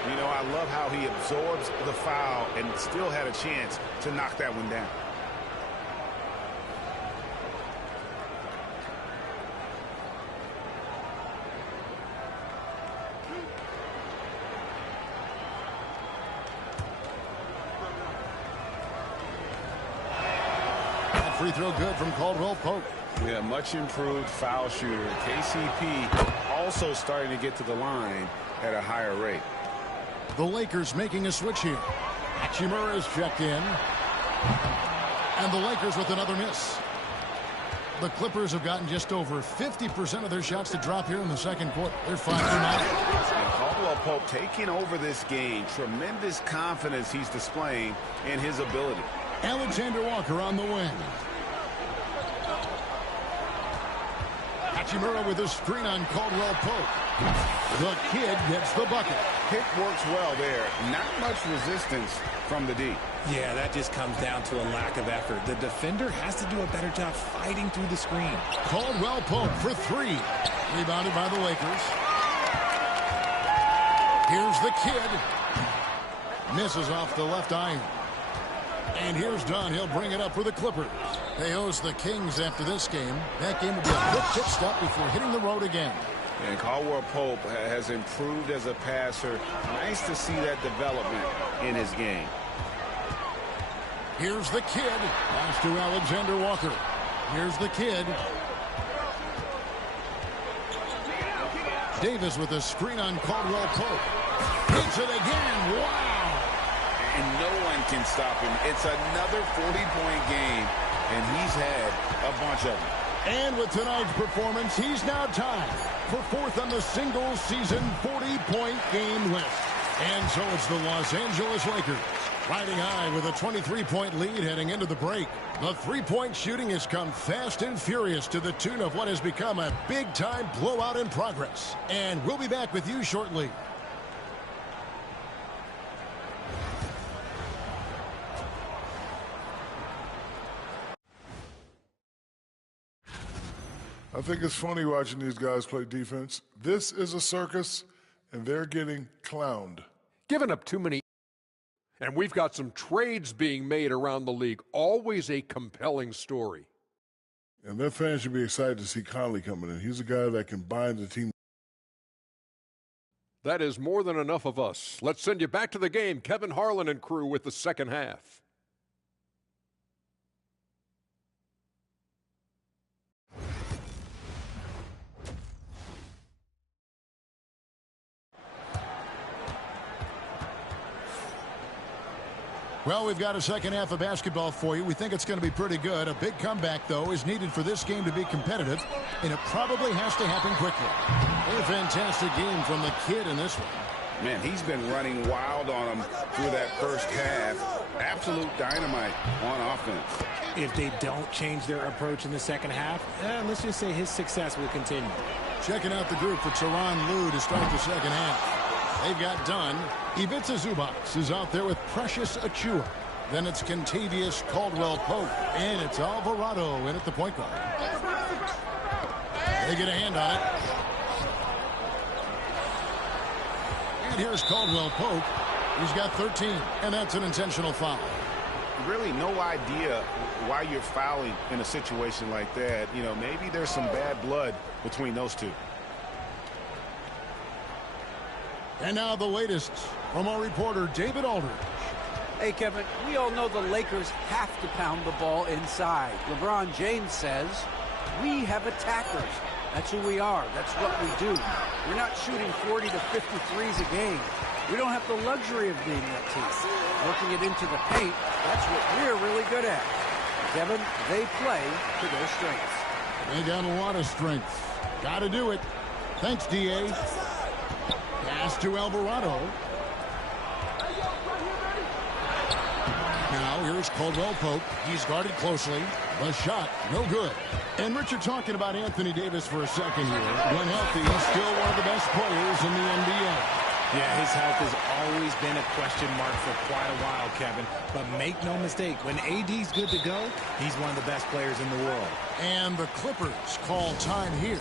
You know, I love how he absorbs the foul and still had a chance to knock that one down. That free throw good from Caldwell-Pope. Yeah, much improved foul shooter. KCP also starting to get to the line at a higher rate. The Lakers making a switch here. Hachimura is checked in. And the Lakers with another miss. The Clippers have gotten just over 50% of their shots to drop here in the second quarter. They're 5-9. And Caldwell-Pope taking over this game. Tremendous confidence he's displaying in his ability. Alexander Walker on the wing. Hachimura with a screen on Caldwell-Pope. The kid gets the bucket. Pick works well there. Not much resistance from the D. Yeah, that just comes down to a lack of effort. The defender has to do a better job fighting through the screen. Caldwell Pope for three. Rebounded by the Lakers. Here's the kid. Misses off the left iron. And here's Dunn. He'll bring it up for the Clippers. They host the Kings after this game. That game will be a quick pit stop before hitting the road again. And Caldwell Pope has improved as a passer. Nice to see that development in his game. Here's the kid. Pass to Alexander Walker. Here's the kid. Davis with a screen on Caldwell Pope. Hits it again. Wow. And no one can stop him. It's another 40-point game, and he's had a bunch of them. And with tonight's performance, he's now tied for fourth on the single-season 40-point game list. And so it's the Los Angeles Lakers riding high with a 23-point lead heading into the break. The three-point shooting has come fast and furious to the tune of what has become a big-time blowout in progress. And we'll be back with you shortly. I think it's funny watching these guys play defense. This is a circus, and they're getting clowned. Giving up too many. And we've got some trades being made around the league. Always a compelling story. And their fans should be excited to see Conley coming in. He's a guy that can bind the team. That is more than enough of us. Let's send you back to the game. Kevin Harlan and crew with the second half. Well, we've got a second half of basketball for you. We think it's going to be pretty good. A big comeback, though, is needed for this game to be competitive, and it probably has to happen quickly. A fantastic game from the kid in this one. Man, he's been running wild on them through that first half. Absolute dynamite on offense. If they don't change their approach in the second half, let's just say his success will continue. Checking out the group for Tyronn Lue to start the second half. They've got Dunn. Ivica Zubac is out there with Precious Achiuwa. Then it's Kentavious Caldwell-Pope. And it's Alvarado in at the point guard. They get a hand on it. And here's Caldwell-Pope. He's got 13, and that's an intentional foul. Really no idea why you're fouling in a situation like that. You know, maybe there's some bad blood between those two. And now the latest from our reporter, David Aldridge. Hey, Kevin, we all know the Lakers have to pound the ball inside. LeBron James says, we have attackers. That's who we are. That's what we do. We're not shooting 40 to 50 threes a game. We don't have the luxury of being that team. Working it into the paint, that's what we're really good at. Kevin, they play to their strengths. They got a lot of strength. Got to do it. Thanks, D.A. Pass to Alvarado. Now here's Caldwell-Pope. He's guarded closely. The shot, no good. And Richard, talking about Anthony Davis for a second here. When healthy, he's still one of the best players in the NBA. Yeah, his health has always been a question mark for quite a while, Kevin. But make no mistake, when AD's good to go, he's one of the best players in the world. And the Clippers call time here.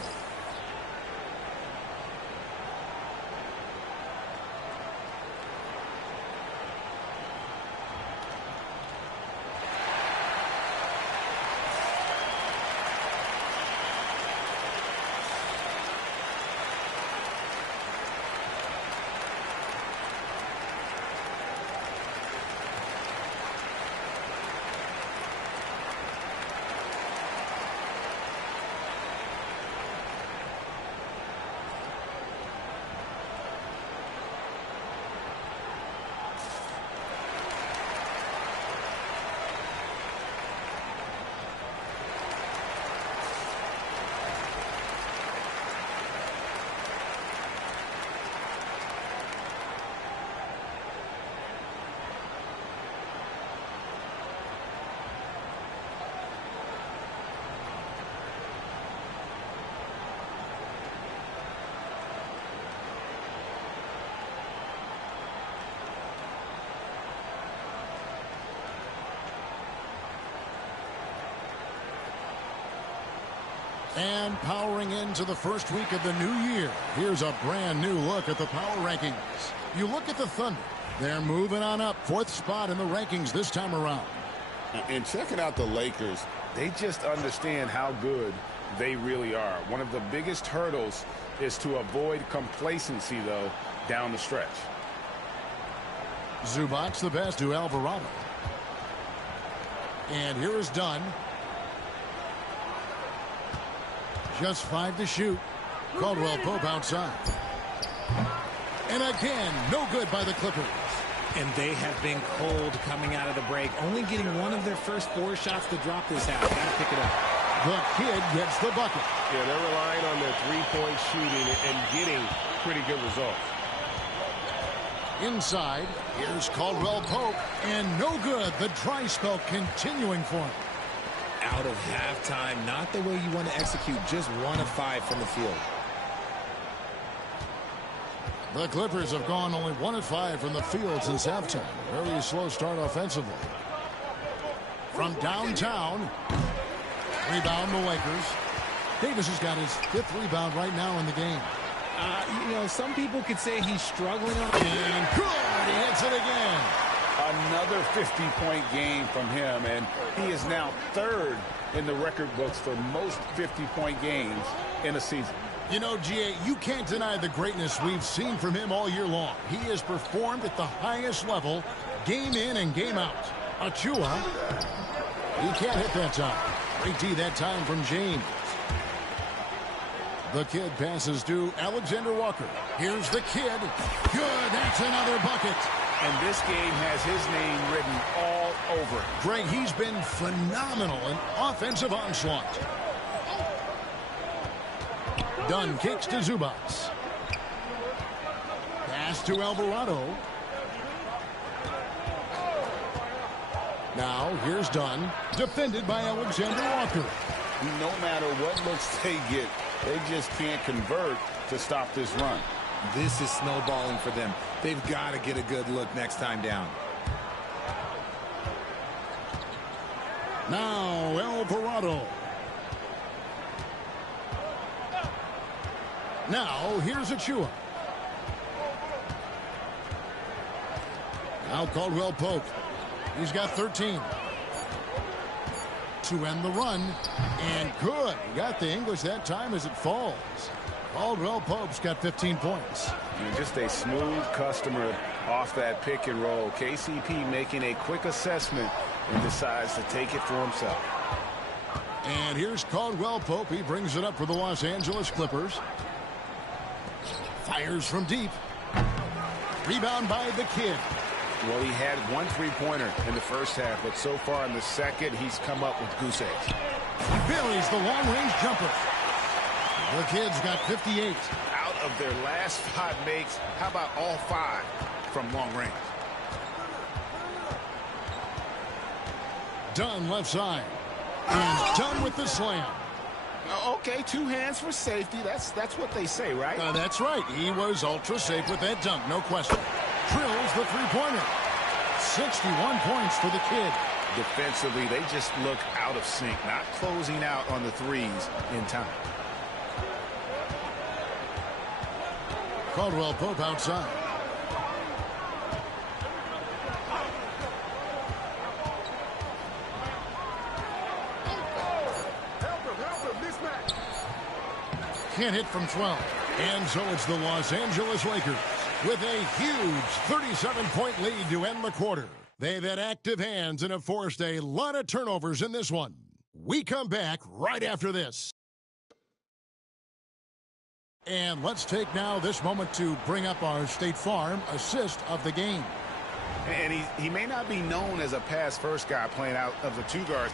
And powering into the first week of the new year, here's a brand new look at the power rankings. You look at the Thunder. They're moving on up, 4th spot in the rankings this time around. And checking out the Lakers, they just understand how good they really are. One of the biggest hurdles is to avoid complacency, though, down the stretch. Zubac the pass to Alvarado. And here is Dunn. Just 5 to shoot. Caldwell Pope outside. And again, no good by the Clippers. And they have been cold coming out of the break, only getting one of their first 4 shots to drop this half. Got to pick it up. The kid gets the bucket. Yeah, they're relying on their three-point shooting and getting pretty good results. Inside, here's Caldwell Pope, and no good. The dry spell continuing for him. Out of halftime, not the way you want to execute, just 1 of 5 from the field. The Clippers have gone only 1 of 5 from the field since halftime. Very slow start offensively. From downtown, rebound the Lakers. Davis has got his 5th rebound right now in the game. You know, some people could say he's struggling on. And good, he hits it again. Another 50-point game from him, and he is now 3rd in the record books for most 50-point games in a season. You know, G.A., you can't deny the greatness we've seen from him all year long. He has performed at the highest level, game in and game out. Achua, he can't hit that time. Great D that time from James. The kid passes to Alexander Walker. Here's the kid. Good, that's another bucket. And this game has his name written all over it. Greg, he's been phenomenal in offensive onslaught. Dunn kicks to Zubac. Pass to Alvarado. Now, here's Dunn, defended by Alexander Walker. No matter what looks they get, they just can't convert to stop this run. This is snowballing for them. They've got to get a good look next time down. Now, Alvarado. Now, here's Achua. Now Caldwell Pope. He's got 13. To end the run. And good. He got the English that time as it falls. Caldwell Pope's got 15 points. And just a smooth customer off that pick and roll. KCP making a quick assessment and decides to take it for himself. And here's Caldwell Pope. He brings it up for the Los Angeles Clippers. Fires from deep. Rebound by the kid. Well, he had 1 3-pointer in the first half, but so far in the second, he's come up with goose eggs. He buries the long-range jumper. The kid's got 58. Out of their last 5 makes, how about all 5 from long range? Dunn left side. And Dunn with the slam. Okay, 2 hands for safety. That's what they say, right? That's right. He was ultra safe with that dunk, no question. Drills the 3-pointer. 61 points for the kid. Defensively, they just look out of sync, not closing out on the threes in time. Caldwell Pope outside. Can't hit from 12. And so it's the Los Angeles Lakers with a huge 37-point lead to end the quarter. They've had active hands and have forced a lot of turnovers in this one. We come back right after this. And let's take now this moment to bring up our State Farm assist of the game. And he may not be known as a pass-first guy playing out of the 2 guards.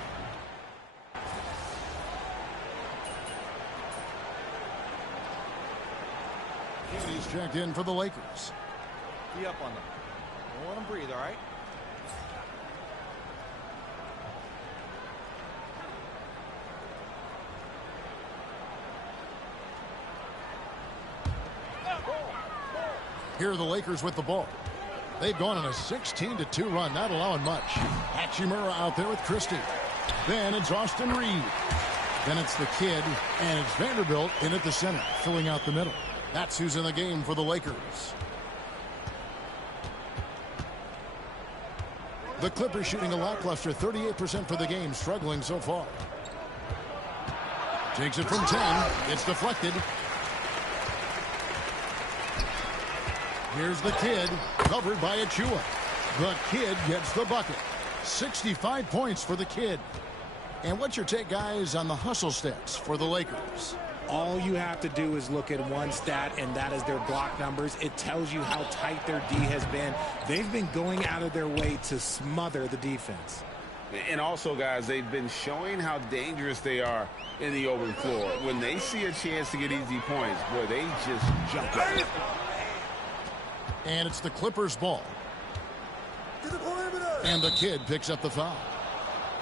He's checked in for the Lakers. Be up on them. Don't let them breathe, all right? Here are the Lakers with the ball. They've gone on a 16-2 run, not allowing much. Hachimura out there with Christie. Then it's Austin Reed. Then it's the kid, and it's Vanderbilt in at the center, filling out the middle. That's who's in the game for the Lakers. The Clippers shooting a lackluster 38% for the game, struggling so far. Takes it from 10. It's deflected. Here's the kid, covered by Achua. The kid gets the bucket. 65 points for the kid. And what's your take, guys, on the hustle stats for the Lakers? All you have to do is look at one stat, and that is their block numbers. It tells you how tight their D has been. They've been going out of their way to smother the defense. And also, guys, they've been showing how dangerous they are in the open floor. When they see a chance to get easy points, boy, they just jump at it. And it's the Clippers' ball. And the kid picks up the foul.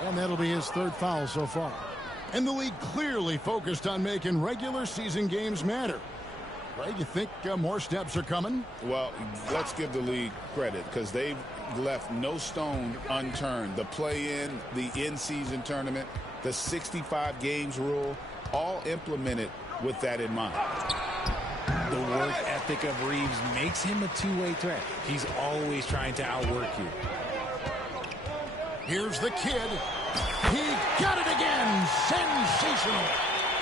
And that'll be his third foul so far. And the league clearly focused on making regular season games matter. Right? You think more steps are coming? Well, let's give the league credit because they've left no stone unturned. The play-in, the in-season tournament, the 65 games rule, all implemented with that in mind. The work ethic of Reeves makes him a two-way threat. He's always trying to outwork you. Here's the kid. He got it again. Sensational.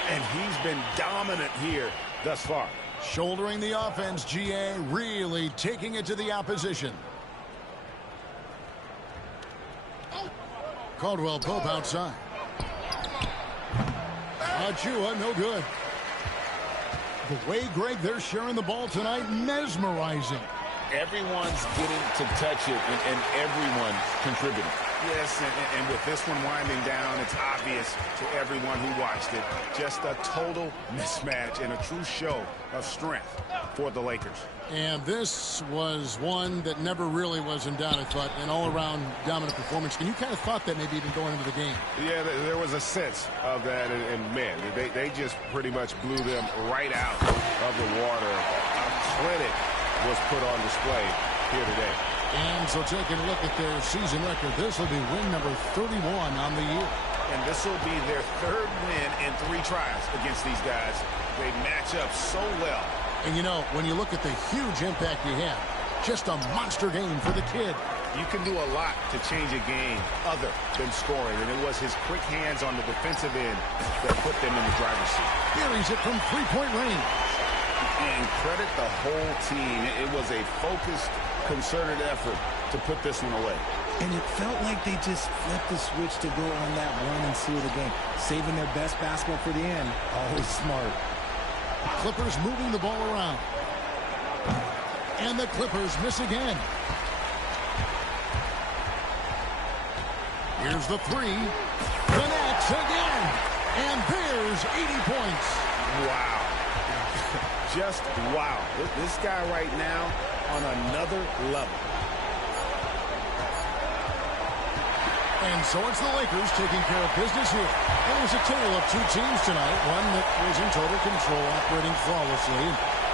And he's been dominant here thus far. Shouldering the offense, GA, really taking it to the opposition. Caldwell Pope outside. Achua, no good. The way, Greg, they're sharing the ball tonight, mesmerizing. Everyone's getting to touch it, and everyone's contributing. Yes, and with this one winding down, it's obvious to everyone who watched it. Just a total mismatch and a true show of strength for the Lakers. And this was one that never really was in doubt, I thought, an all-around dominant performance. And you kind of thought that maybe even going into the game. Yeah, there was a sense of that, and man, they just pretty much blew them right out of the water. A clinic was put on display here today. And so taking a look at their season record, this will be win number 31 on the year. And this will be their third win in 3 tries against these guys. They match up so well. And you know, when you look at the huge impact he had, just a monster game for the kid. You can do a lot to change a game other than scoring, and it was his quick hands on the defensive end that put them in the driver's seat. Buries it from 3-point range. And credit the whole team. It was a focused, concerted effort to put this one away. And it felt like they just flipped the switch to go on that run and seal the game. Saving their best basketball for the end. Always smart. Clippers moving the ball around. And the Clippers miss again. Here's the 3. Connects again. And there's 80 points. Wow. Just wow. This guy right now on another level. And so it's the Lakers taking care of business here. It was a tale of 2 teams tonight. One that was in total control, operating flawlessly.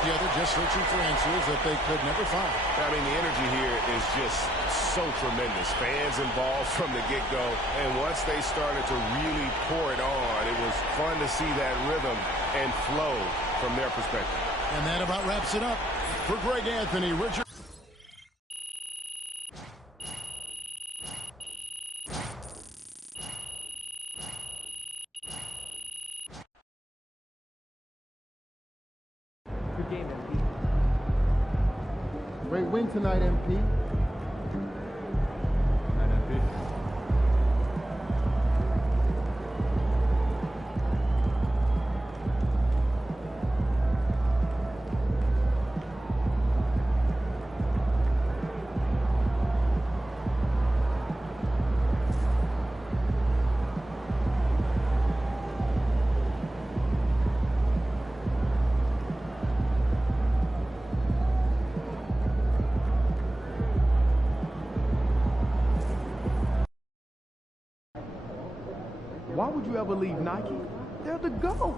The other just searching for answers that they could never find. I mean, the energy here is just so tremendous. Fans involved from the get-go. And once they started to really pour it on, it was fun to see that rhythm and flow from their perspective. And that about wraps it up. For Greg Anthony, Richard. Good game, MP. Great win tonight, MP. Why would you ever leave Nike? They're the GOAT.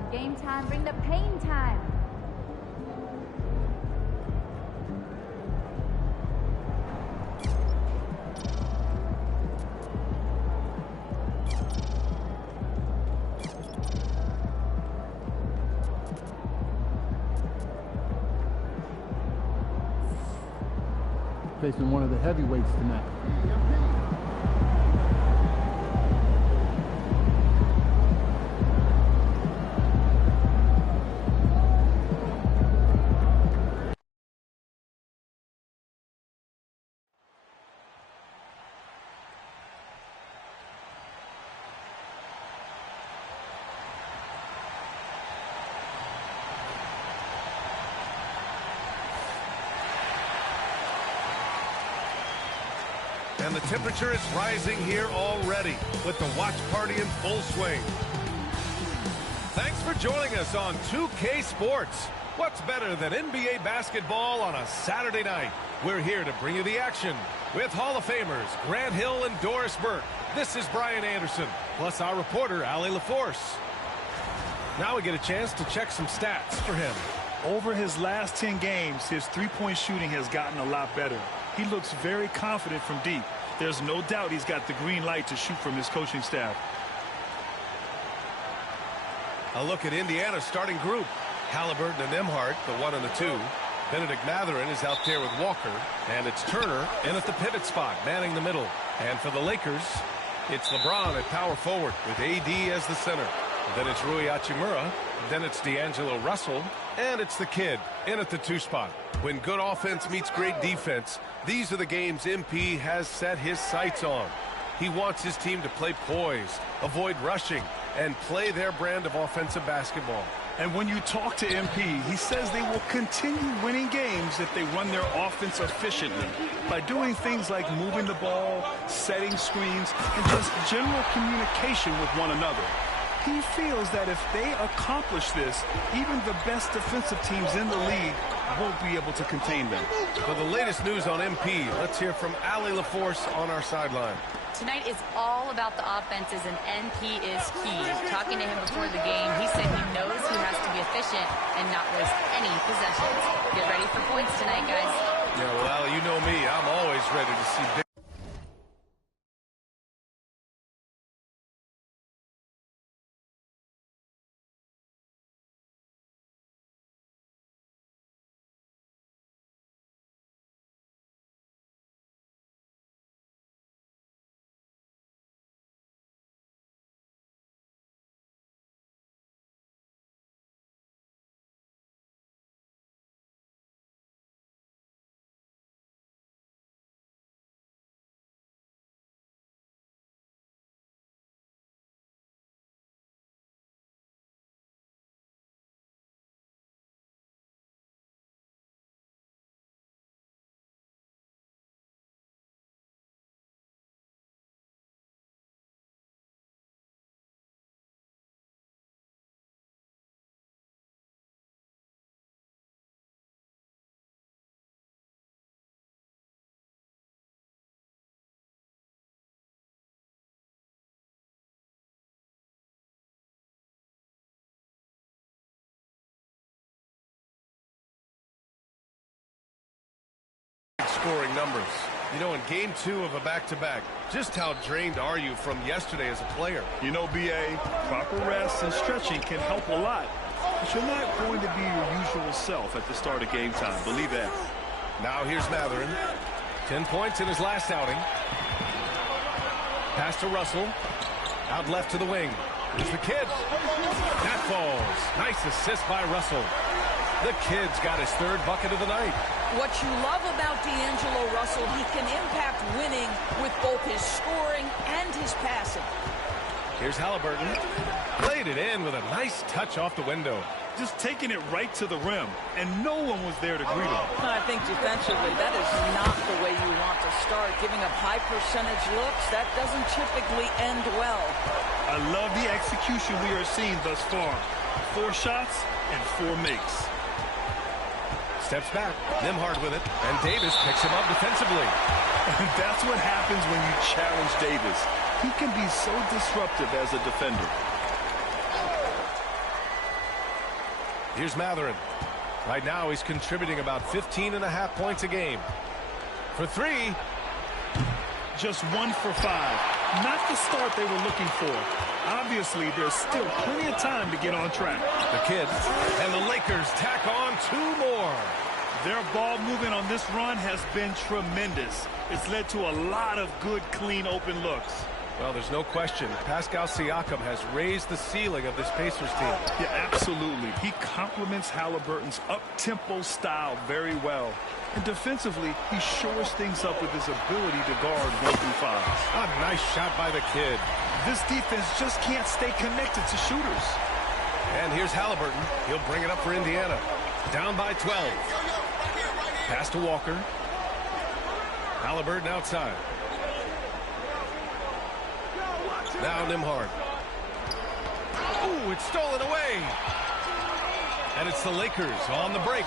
about game time, bring the pain time. Facing one of the heavyweights tonight. And the temperature is rising here already with the watch party in full swing. Thanks for joining us on 2K Sports. What's better than NBA basketball on a Saturday night? We're here to bring you the action with Hall of Famers Grant Hill and Doris Burke. This is Brian Anderson, plus our reporter, Allie LaForce. Now we get a chance to check some stats for him. Over his last 10 games, his three-point shooting has gotten a lot better. He looks very confident from deep. There's no doubt he's got the green light to shoot from his coaching staff. A look at Indiana's starting group. Halliburton and Nembhard, the 1 and the 2. Benedict Mathurin is out there with Walker. And it's Turner in at the pivot spot, manning the middle. And for the Lakers, it's LeBron at power forward with AD as the center. Then it's Rui Hachimura. Then it's D'Angelo Russell. And it's the kid in at the 2 spot. When good offense meets great defense, these are the games MP has set his sights on. He wants his team to play poised, avoid rushing, and play their brand of offensive basketball. And when you talk to MP, he says they will continue winning games if they run their offense efficiently by doing things like moving the ball, setting screens, and just general communication with one another. He feels that if they accomplish this, even the best defensive teams in the league won't be able to contain them. For the latest news on MP, let's hear from Allie LaForce on our sideline. Tonight is all about the offenses, and NP is key. Talking to him before the game, he said he knows he has to be efficient and not waste any possessions. Get ready for points tonight, guys. Yeah, well, Allie, you know me. I'm always ready to see big. Scoring numbers. You know, in game 2 of a back-to-back, just how drained are you from yesterday as a player? You know, BA, proper rest and stretching can help a lot, but you're not going to be your usual self at the start of game time. Believe that. Now here's Mathurin. 10 points in his last outing. Pass to Russell. Out left to the wing. Here's the kid. That falls. Nice assist by Russell. The kid's got his 3rd bucket of the night. What you love about D'Angelo Russell, he can impact winning with both his scoring and his passing. Here's Halliburton. Played it in with a nice touch off the window. Just taking it right to the rim, and no one was there to greet him. I think defensively, that is not the way you want to start. Giving up high percentage looks, that doesn't typically end well. I love the execution we are seeing thus far. 4 shots and 4 makes. Steps back, Nembhard with it, and Davis picks him up defensively. And that's what happens when you challenge Davis. He can be so disruptive as a defender. Here's Mathurin. Right now, he's contributing about 15.5 points a game. For three. Just 1 for 5. Not the start they were looking for. Obviously, there's still plenty of time to get on track. The kid and the Lakers tack on 2 more. Their ball movement on this run has been tremendous. It's led to a lot of good, clean, open looks. Well, there's no question. Pascal Siakam has raised the ceiling of this Pacers team. Yeah, absolutely. He complements Halliburton's up-tempo style very well. And defensively, he shores things up with his ability to guard 1 through 5. A nice shot by the kid. This defense just can't stay connected to shooters. And here's Halliburton. He'll bring it up for Indiana. Down by 12. Pass to Walker. Halliburton outside. Now Nembhard. Ooh, it's stolen away. And it's the Lakers on the break.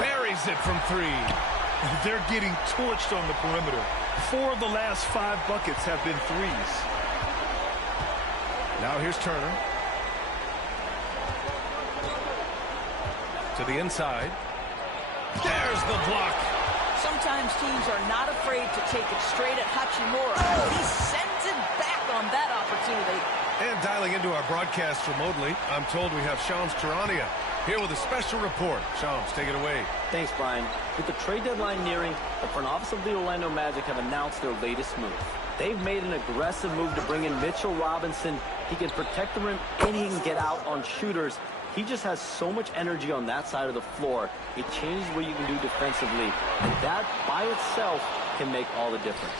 Buries it from 3. They're getting torched on the perimeter. 4 of the last 5 buckets have been threes. Now here's Turner. To the inside. There's the block. Sometimes teams are not afraid to take it straight at Hachimura. He sends it back on that opportunity. And dialing into our broadcast remotely, I'm told we have Shams Charania here with a special report. Shams, take it away. Thanks, Brian. With the trade deadline nearing, the front office of the Orlando Magic have announced their latest move. They've made an aggressive move to bring in Mitchell Robinson. He can protect the rim and he can get out on shooters. He just has so much energy on that side of the floor. It changes what you can do defensively. And that by itself can make all the difference.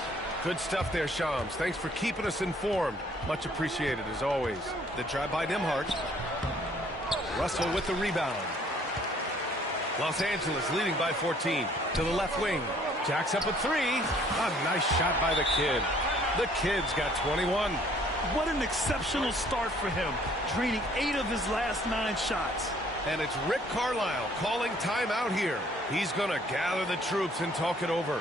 Good stuff there, Shams. Thanks for keeping us informed. Much appreciated, as always. The drive by Nembhard. Russell with the rebound. Los Angeles leading by 14. To the left wing. Jacks up a 3. A nice shot by the kid. The kid's got 21. What an exceptional start for him, draining 8 of his last 9 shots. And it's Rick Carlisle calling timeout here. He's going to gather the troops and talk it over.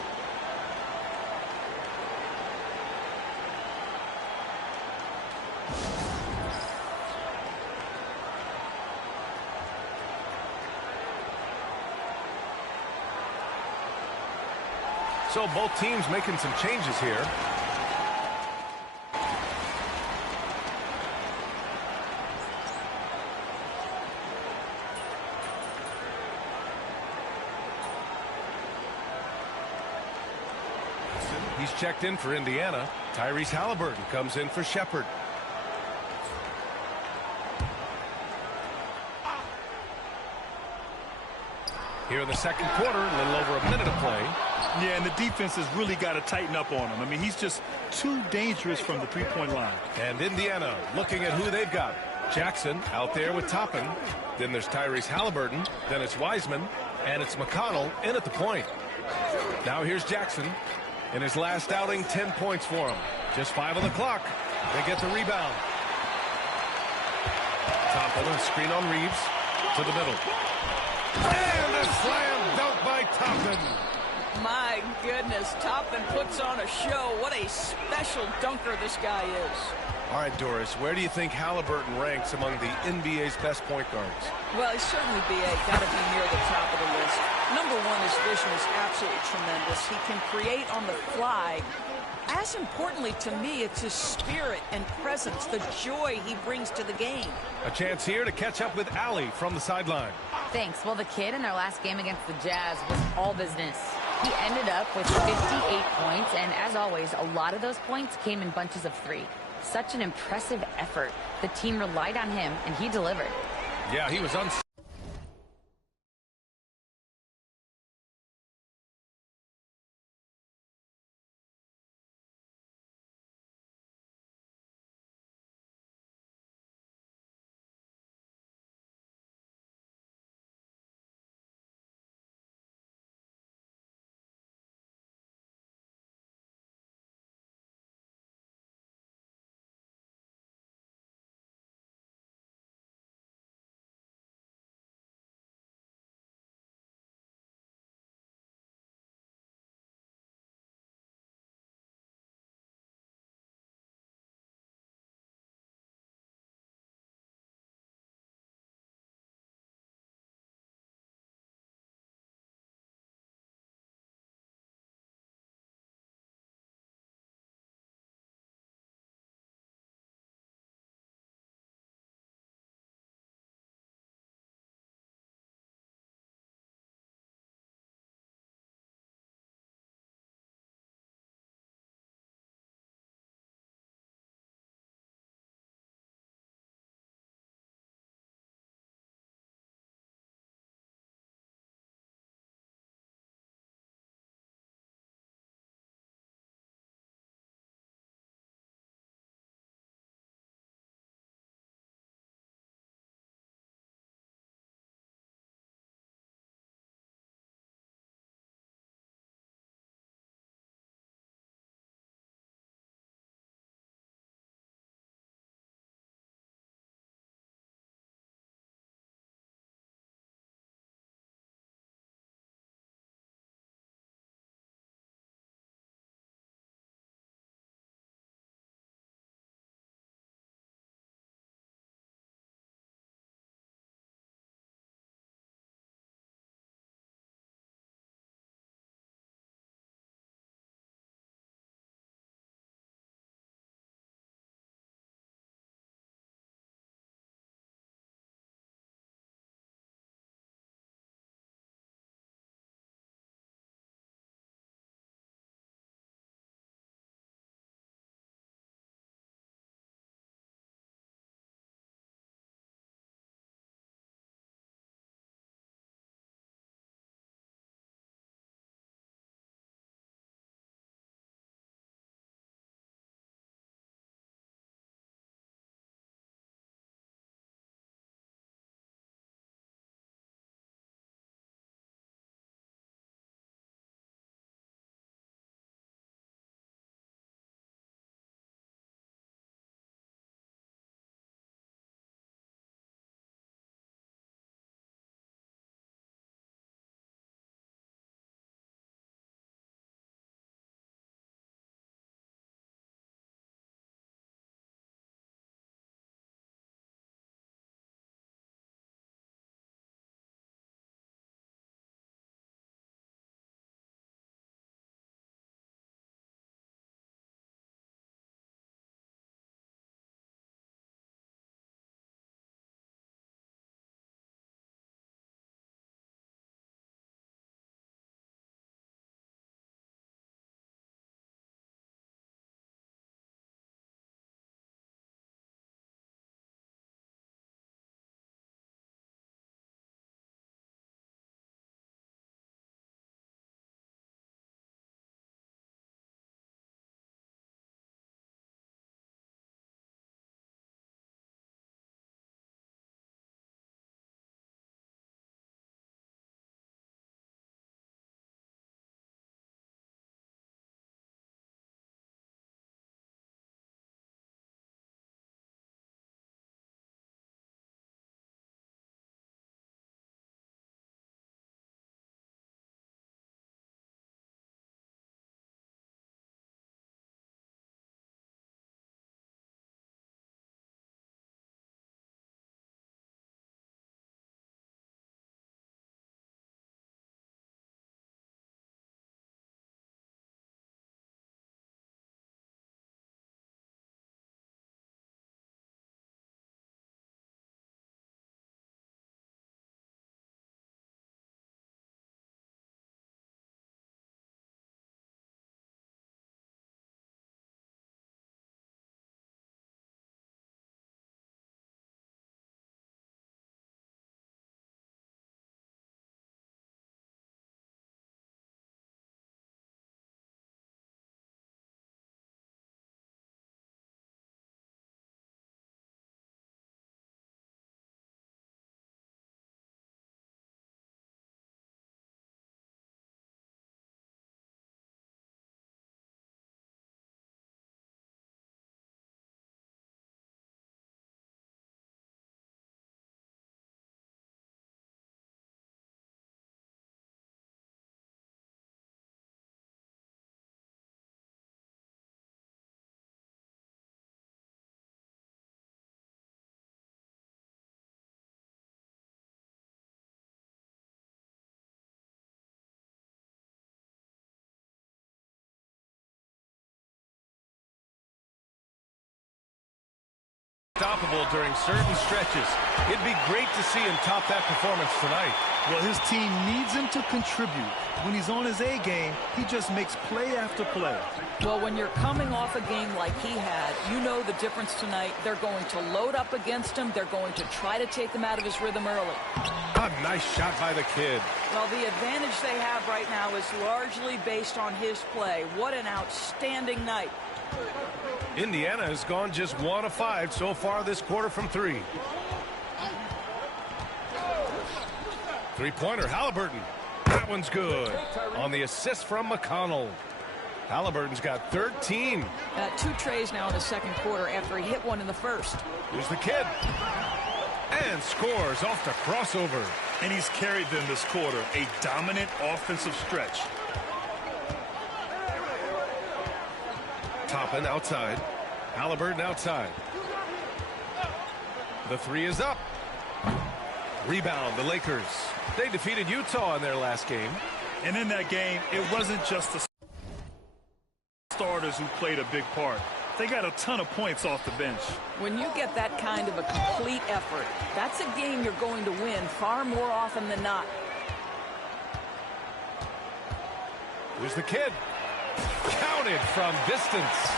So both teams making some changes here. He's checked in for Indiana. Tyrese Halliburton comes in for Shepherd. Here in the second quarter, a little over a minute of play. Yeah, and the defense has really got to tighten up on him. I mean, he's just too dangerous from the three-point line. And Indiana looking at who they've got. Jackson out there with Toppin. Then there's Tyrese Halliburton. Then it's Wiseman. And it's McConnell in at the point. Now here's Jackson. In his last outing, 10 points for him. Just 5 on the clock. They get the rebound. Toppin, a screen on Reeves. To the middle. And a slam dunk by Toppin. My goodness, Toppin puts on a show. What a special dunker this guy is. All right, Doris, where do you think Halliburton ranks among the NBA's best point guards? Well, he's certainly got to be near the top of the list. Number one, his vision is absolutely tremendous. He can create on the fly. As importantly to me, it's his spirit and presence, the joy he brings to the game. A chance here to catch up with Allie from the sideline. Thanks. Well, the kid in their last game against the Jazz was all business. He ended up with 58 points, and as always, a lot of those points came in bunches of 3. Such an impressive effort. The team relied on him, and he delivered. Yeah, he was well during certain stretches. It'd be great to see him top that performance tonight. Well, his team needs him to contribute. When he's on his A game, he just makes play after play. Well, when you're coming off a game like he had, you know the difference tonight. They're going to load up against him. They're going to try to take him out of his rhythm early. A nice shot by the kid. Well, the advantage they have right now is largely based on his play. What an outstanding night. Indiana has gone just 1 of 5 so far this quarter from 3. Three-pointer, Halliburton. That one's good. On the assist from McConnell. Halliburton's got 13. 2 trays now in the second quarter after he hit one in the first. Here's the kid. And scores off the crossover. And he's carried them this quarter. A dominant offensive stretch. Toppin outside. Halliburton outside. The 3 is up. Rebound, the Lakers. They defeated Utah in their last game. And in that game, it wasn't just the starters who played a big part. They got a ton of points off the bench. When you get that kind of a complete effort, that's a game you're going to win far more often than not. Here's the kid. Counted from distance.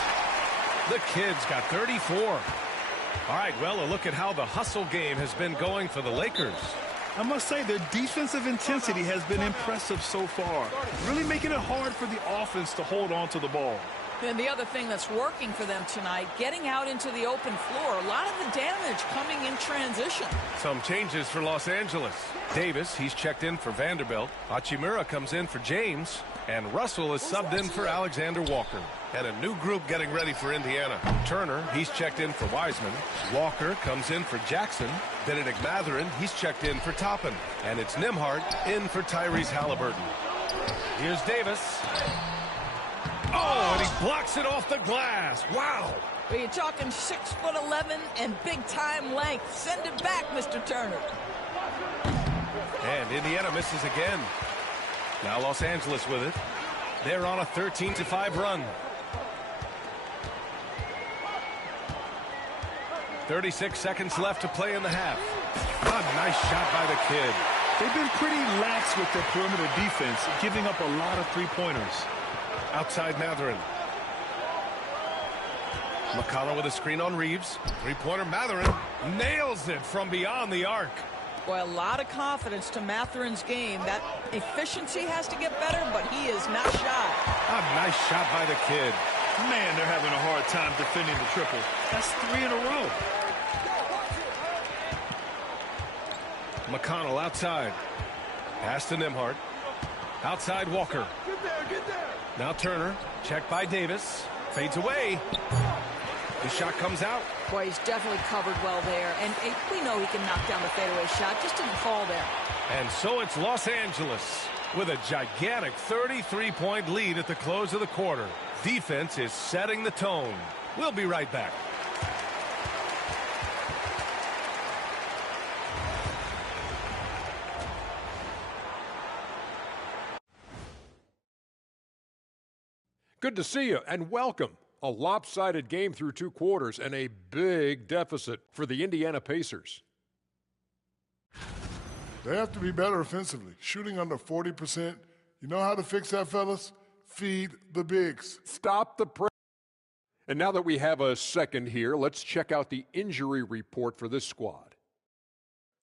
The kid's got 34. All right, well, a look at how the hustle game has been going for the Lakers. I must say their defensive intensity has been impressive so far, really making it hard for the offense to hold on to the ball. And the other thing that's working for them tonight, getting out into the open floor, a lot of the damage coming in transition. Some changes for Los Angeles. Davis, he's checked in for Vanderbilt. Hachimura comes in for James. And Russell is subbed in for Alexander Walker. And a new group getting ready for Indiana. Turner, he's checked in for Wiseman. Walker comes in for Jackson. Benedict Mathurin, he's checked in for Toppin. And it's Nembhard in for Tyrese Halliburton. Here's Davis. Oh, and he blocks it off the glass. Wow. Well, you're talking 6'11" and big-time length. Send it back, Mr. Turner. And Indiana misses again. Now Los Angeles with it. They're on a 13-5 run. 36 seconds left to play in the half. A nice shot by the kid. They've been pretty lax with their perimeter defense, giving up a lot of three-pointers. Outside Mathurin. McConnell with a screen on Reeves. Three-pointer Mathurin nails it from beyond the arc. Boy, a lot of confidence to Mathurin's game. That efficiency has to get better, but he is not shy. A nice shot by the kid. Man, they're having a hard time defending the triple. That's 3 in a row. McConnell outside. Pass to Nembhard. Outside Walker. Get there. Now Turner. Checked by Davis. Fades away. The shot comes out. Boy, he's definitely covered well there. And we know he can knock down the fadeaway shot. Just didn't fall there. And so it's Los Angeles with a gigantic 33-point lead at the close of the quarter. Defense is setting the tone. We'll be right back. Good to see you and welcome. A lopsided game through 2 quarters and a big deficit for the Indiana Pacers. They have to be better offensively. Shooting under 40%. You know how to fix that, fellas? Feed the bigs. Stop the press. And now that we have a second here, let's check out the injury report for this squad.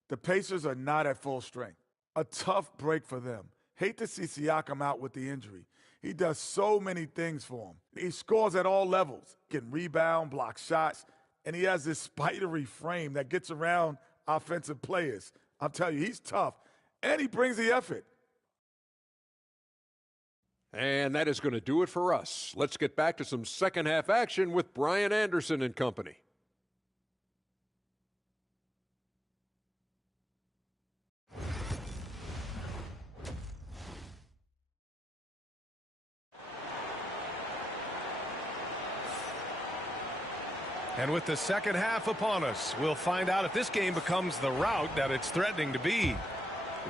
The Pacers are not at full strength. A tough break for them. Hate to see Siakam out with the injury. He does so many things for him. He scores at all levels. He can rebound, block shots, and he has this spidery frame that gets around offensive players. I'm telling you, he's tough, and he brings the effort. And that is going to do it for us. Let's get back to some second half action with Brian Anderson and company. And with the second half upon us, we'll find out if this game becomes the rout that it's threatening to be.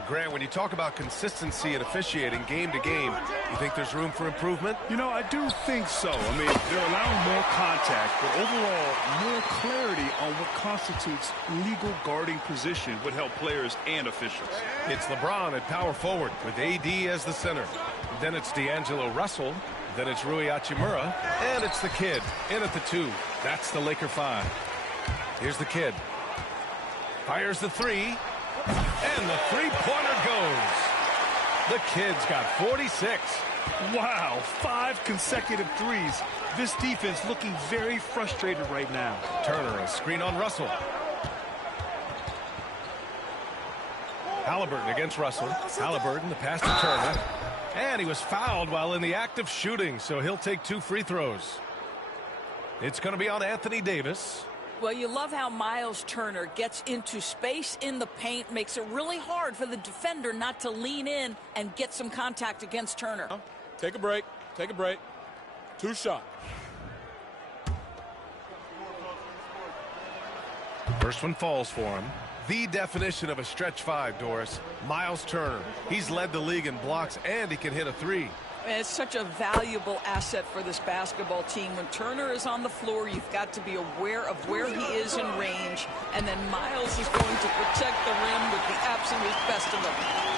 Grant, when you talk about consistency and officiating game to game, you think there's room for improvement? You know, I do think so. I mean, they're allowing more contact, but overall, more clarity on what constitutes legal guarding position would help players and officials. It's LeBron at power forward with AD as the center. Then it's D'Angelo Russell. Then it's Rui Hachimura. And it's the kid in at the 2. That's the Laker 5. Here's the kid. Fires the 3. And the three-pointer goes. The kid's got 46. Wow, 5 consecutive threes. This defense looking very frustrated right now. Turner, a screen on Russell. Halliburton against Russell. Halliburton, the pass to Turner. And he was fouled while in the act of shooting, so he'll take 2 free throws. It's going to be on Anthony Davis. Well, you love how Miles Turner gets into space in the paint, makes it really hard for the defender not to lean in and get some contact against Turner. Take a break. Take a break. 2 shot. First one falls for him. The definition of a stretch 5, Doris. Miles Turner. He's led the league in blocks, and he can hit a 3. It's such a valuable asset for this basketball team. When Turner is on the floor, you've got to be aware of where he is in range, and then Miles is going to protect the rim with the absolute best of them.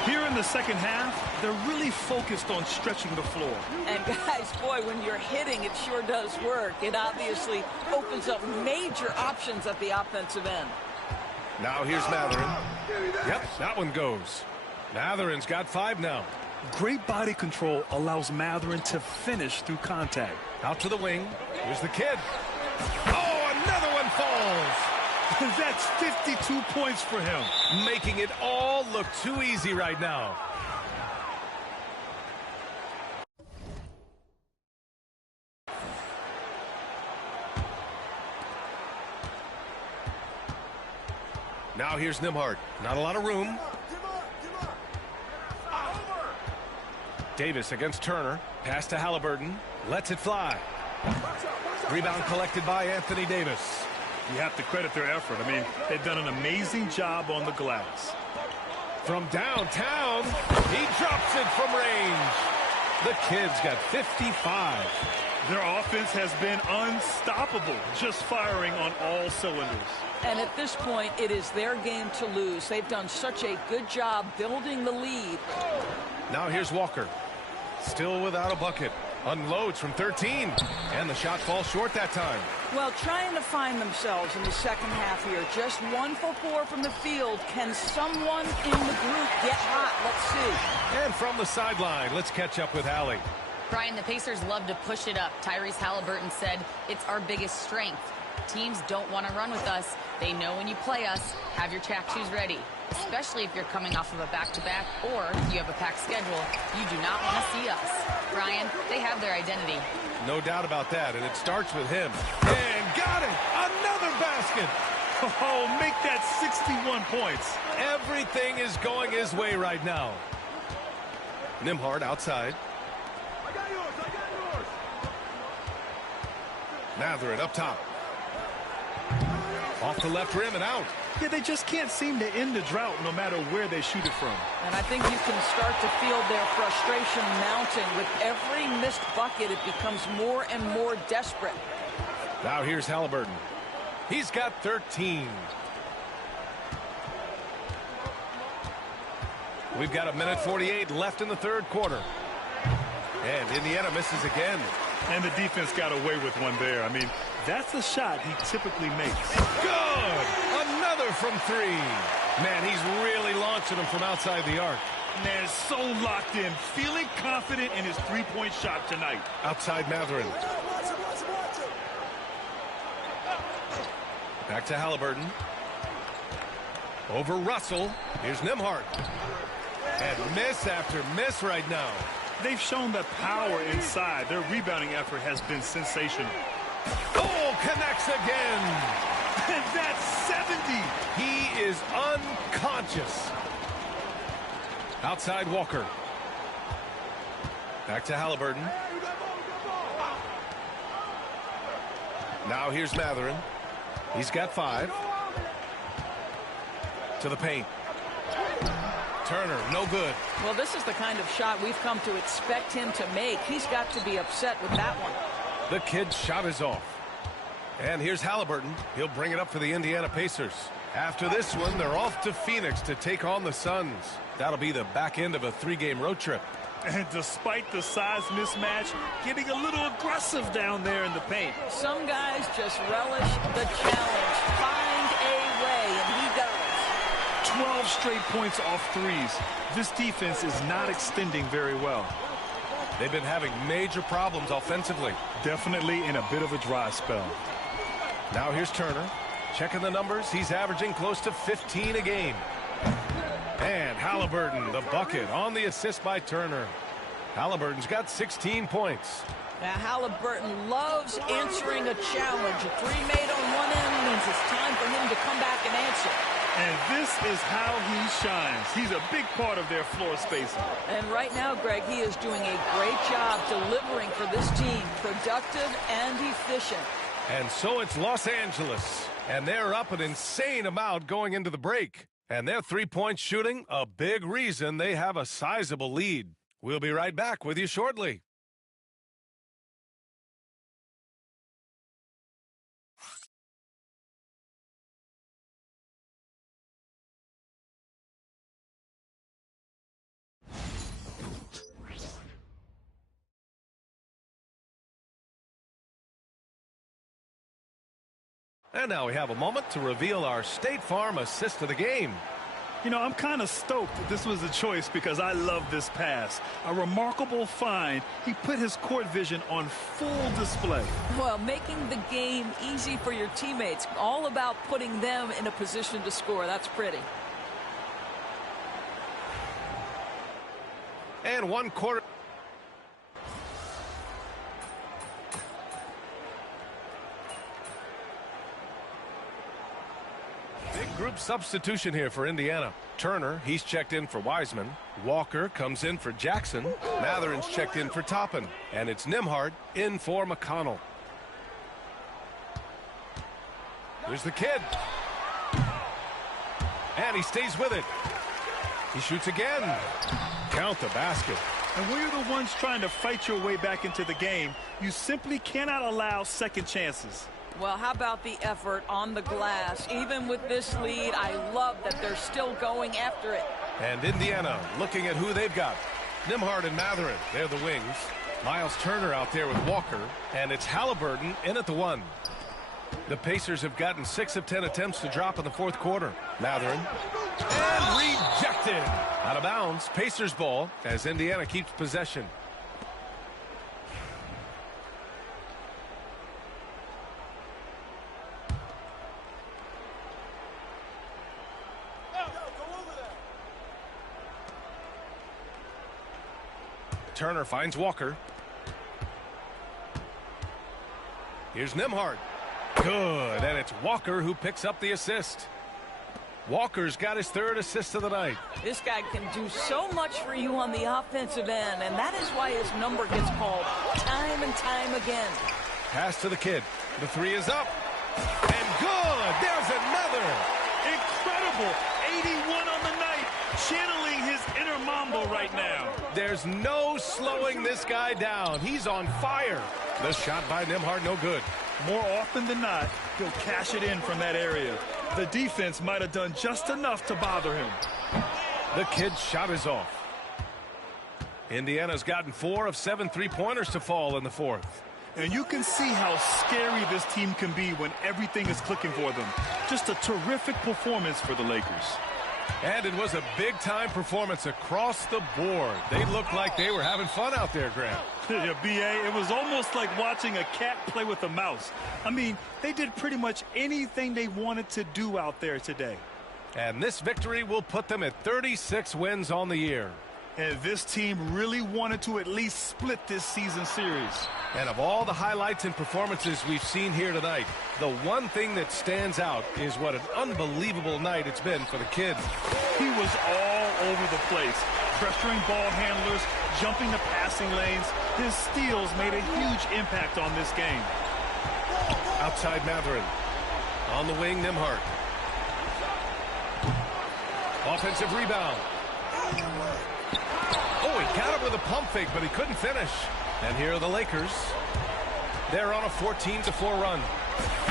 Here in the second half, they're really focused on stretching the floor. And guys, boy, when you're hitting, it sure does work. It obviously opens up major options at the offensive end. Now here's Mathurin. Yep, that one goes. Mathurin's got 5 now. Great body control allows Mathurin to finish through contact. Out to the wing. Here's the kid. Oh, another one falls. That's 52 points for him. Making it all look too easy right now. Now here's Nembhard. Not a lot of room. Davis against Turner. Pass to Halliburton. Lets it fly. Rebound collected by Anthony Davis. You have to credit their effort. I mean, they've done an amazing job on the glass. From downtown, he drops it from range. The kid's got 55. Their offense has been unstoppable, just firing on all cylinders. And at this point, it is their game to lose. They've done such a good job building the lead. Now here's Walker. Still without a bucket. Unloads from 13. And the shot falls short that time. Well, trying to find themselves in the second half here. Just 1 for 4 from the field. Can someone in the group get hot? Let's see. And from the sideline, let's catch up with Allie. Brian, the Pacers love to push it up. Tyrese Halliburton said it's our biggest strength. Teams don't want to run with us. They know when you play us, have your track shoes ready. Especially if you're coming off of a back-to-back or you have a packed schedule. You do not want to see us. Brian, they have their identity. No doubt about that, and it starts with him. And got it! Another basket! Oh, make that 61 points. Everything is going his way right now. Nembhard outside. I got yours. Mathurin up top. Off the left rim and out. Yeah, they just can't seem to end the drought no matter where they shoot it from. And I think you can start to feel their frustration mounting. With every missed bucket, it becomes more and more desperate. Now here's Halliburton. He's got 13. We've got 1:48 left in the third quarter. And Indiana misses again. And the defense got away with one there. I mean, that's the shot he typically makes. Good! Another from 3. Man, he's really launching them from outside the arc. Man, so locked in, feeling confident in his three-point shot tonight. Outside Mathurin. Back to Halliburton. Over Russell. Here's Nembhard. And miss after miss right now. They've shown that power inside. Their rebounding effort has been sensational. Oh, connects again. And that's 70. He is unconscious. Outside Walker. Back to Halliburton. Now here's Mathurin. He's got 5. To the paint. Turner, no good. Well, this is the kind of shot we've come to expect him to make. He's got to be upset with that one. The kid's shot is off. And here's Halliburton. He'll bring it up for the Indiana Pacers. After this one, they're off to Phoenix to take on the Suns. That'll be the back end of a 3-game road trip. And despite the size mismatch, getting a little aggressive down there in the paint. Some guys just relish the challenge. Find a way, and he does. 12 straight points off threes. This defense is not extending very well. They've been having major problems offensively. Definitely in a bit of a dry spell. Now here's Turner. Checking the numbers, he's averaging close to 15 a game. And Halliburton, the bucket on the assist by Turner. Halliburton's got 16 points. Now Halliburton loves answering a challenge. A three made on one end means it's time for him to come back and answer. And this is how he shines. He's a big part of their floor spacing. And right now, Greg, he is doing a great job delivering for this team. Productive and efficient. And so it's Los Angeles. And they're up an insane amount going into the break. And their three-point shooting, a big reason they have a sizable lead. We'll be right back with you shortly. And now we have a moment to reveal our State Farm assist of the game. You know, I'm kind of stoked that this was a choice because I love this pass. A remarkable find. He put his court vision on full display. Well, making the game easy for your teammates. All about putting them in a position to score. That's pretty. And 1/4. Big group substitution here for Indiana. Turner, he's checked in for Wiseman. Walker comes in for Jackson. Mathurin's checked in for Toppin. And it's Nembhard in for McConnell. Here's the kid. And he stays with it. He shoots again. Count the basket. And when you're the ones trying to fight your way back into the game, you simply cannot allow second chances. Well, how about the effort on the glass? Even with this lead, I love that they're still going after it. And Indiana looking at who they've got. Nembhard and Mathurin, they're the wings. Miles Turner out there with Walker. And it's Halliburton in at the one. The Pacers have gotten 6 of 10 attempts to drop in the fourth quarter. Mathurin. And rejected. Out of bounds. Pacers ball as Indiana keeps possession. Turner finds Walker. Here's Nembhard. Good, and it's Walker who picks up the assist. Walker's got his 3rd assist of the night. This guy can do so much for you on the offensive end, and that is why his number gets called time and time again. Pass to the kid. The 3 is up. And good! There's another! Incredible! 81 on the night. Channeling his inner Mambo right now. There's no slowing this guy down. He's on fire. The shot by Nembhard, no good. More often than not, he'll cash it in from that area. The defense might have done just enough to bother him. The kid's shot is off. Indiana's gotten 4 of 7 3-pointers to fall in the fourth. And you can see how scary this team can be when everything is clicking for them. Just a terrific performance for the Lakers. And it was a big-time performance across the board. They looked like they were having fun out there, Grant. Yeah, B.A., it was almost like watching a cat play with a mouse. I mean, they did pretty much anything they wanted to do out there today. And this victory will put them at 36 wins on the year. And this team really wanted to at least split this season series. And of all the highlights and performances we've seen here tonight, the one thing that stands out is what an unbelievable night it's been for the kid. He was all over the place, pressuring ball handlers, jumping the passing lanes. His steals made a huge impact on this game. Outside Mathurin. On the wing, Nembhard. Offensive rebound. Oh, he got it with a pump fake, but he couldn't finish. And here are the Lakers. They're on a 14-4 run.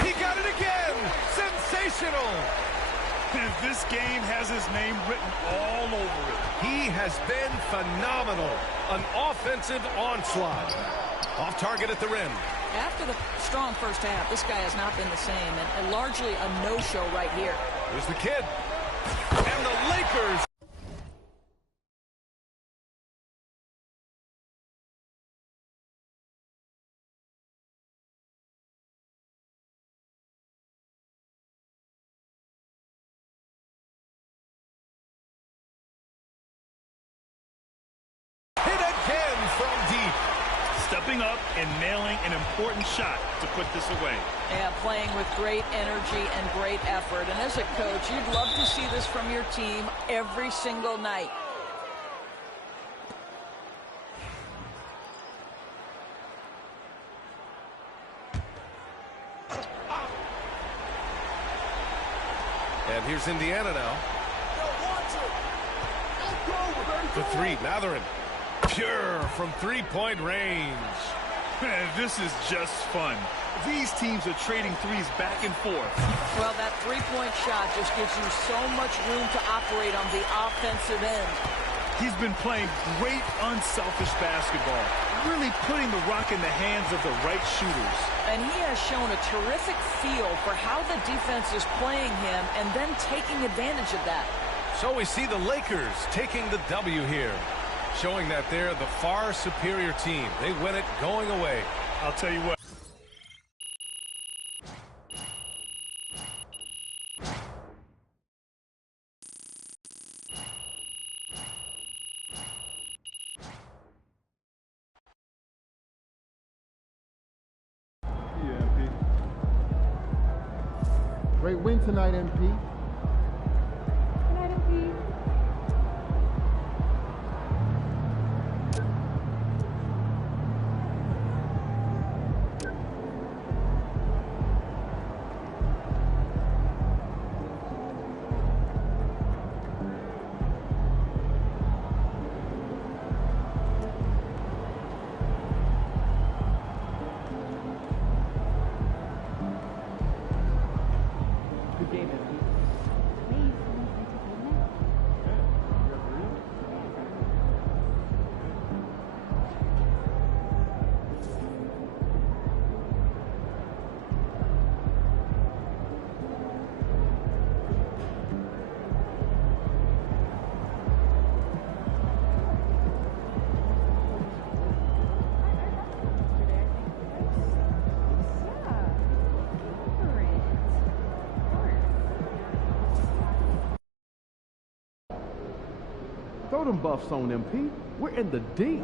He got it again! Sensational! This game has his name written all over it. He has been phenomenal. An offensive onslaught. Off target at the rim. After the strong first half, this guy has not been the same, and largely a no-show right here. Here's the kid. And the Lakers. Hit again from deep. Stepping up and nailing an important shot to put this away. Yeah, playing with great energy and great effort. And as a coach, you'd love to see this from your team every single night. And here's Indiana now. The three, Mathurin. Pure from three-point range. Man, this is just fun. These teams are trading threes back and forth. Well, that three-point shot just gives you so much room to operate on the offensive end. He's been playing great, unselfish basketball, really putting the rock in the hands of the right shooters. And he has shown a terrific feel for how the defense is playing him and then taking advantage of that. So we see the Lakers taking the W here, showing that they're the far superior team. They win it going away. I'll tell you what. Great win tonight, MP. Good night, MP. Good game, MP. Throw them buffs on, MP. We're in the D.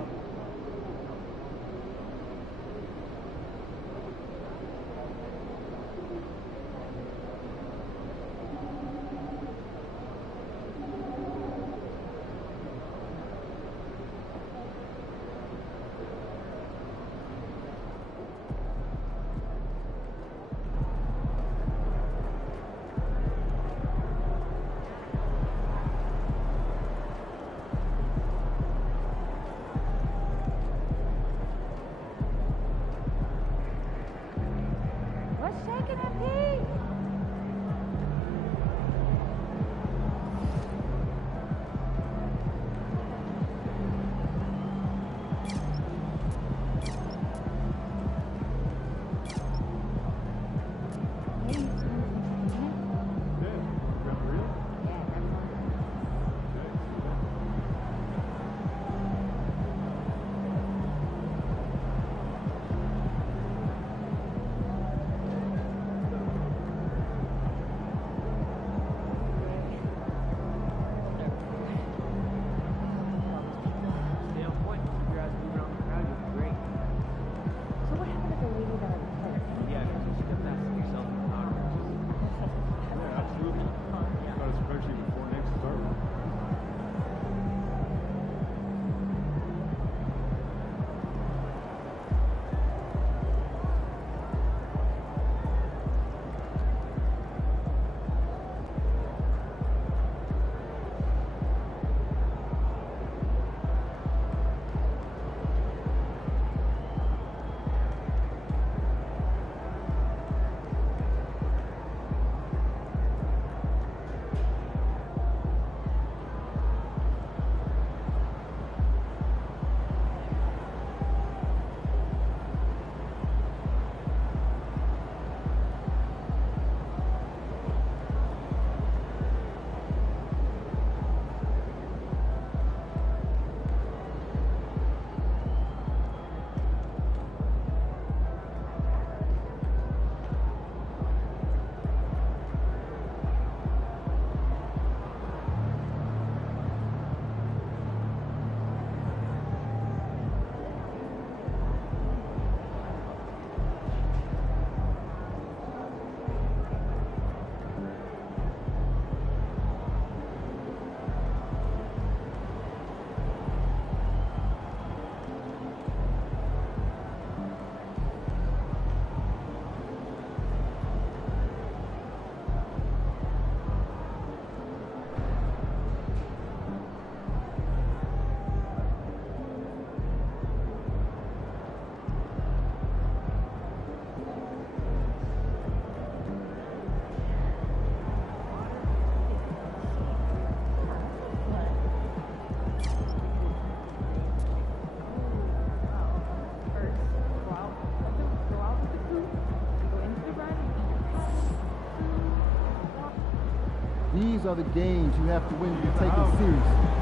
What's shaking, MP? These are the games you have to win to take it seriously.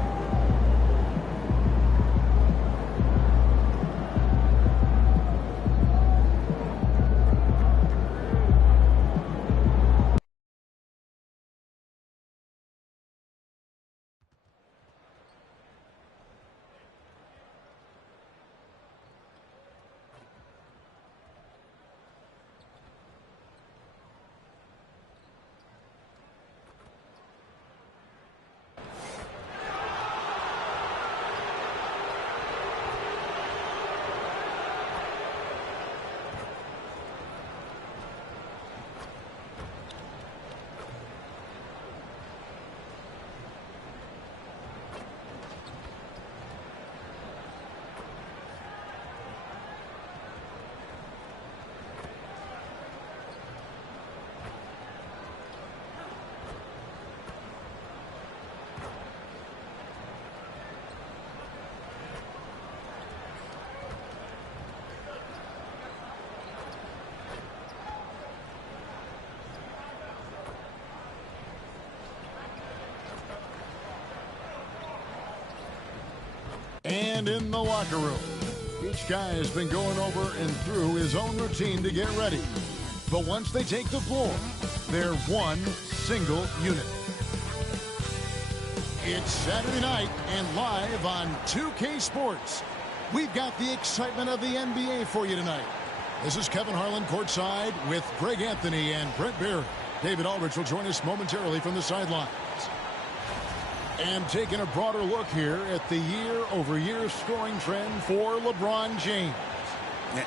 And in the locker room, each guy has been going over and through his own routine to get ready. But once they take the floor, they're one single unit. It's Saturday night and live on 2K Sports. We've got the excitement of the NBA for you tonight. This is Kevin Harlan courtside with Greg Anthony and Brent Barry. David Aldridge will join us momentarily from the sidelines. And taking a broader look here at the year-over-year scoring trend for LeBron James.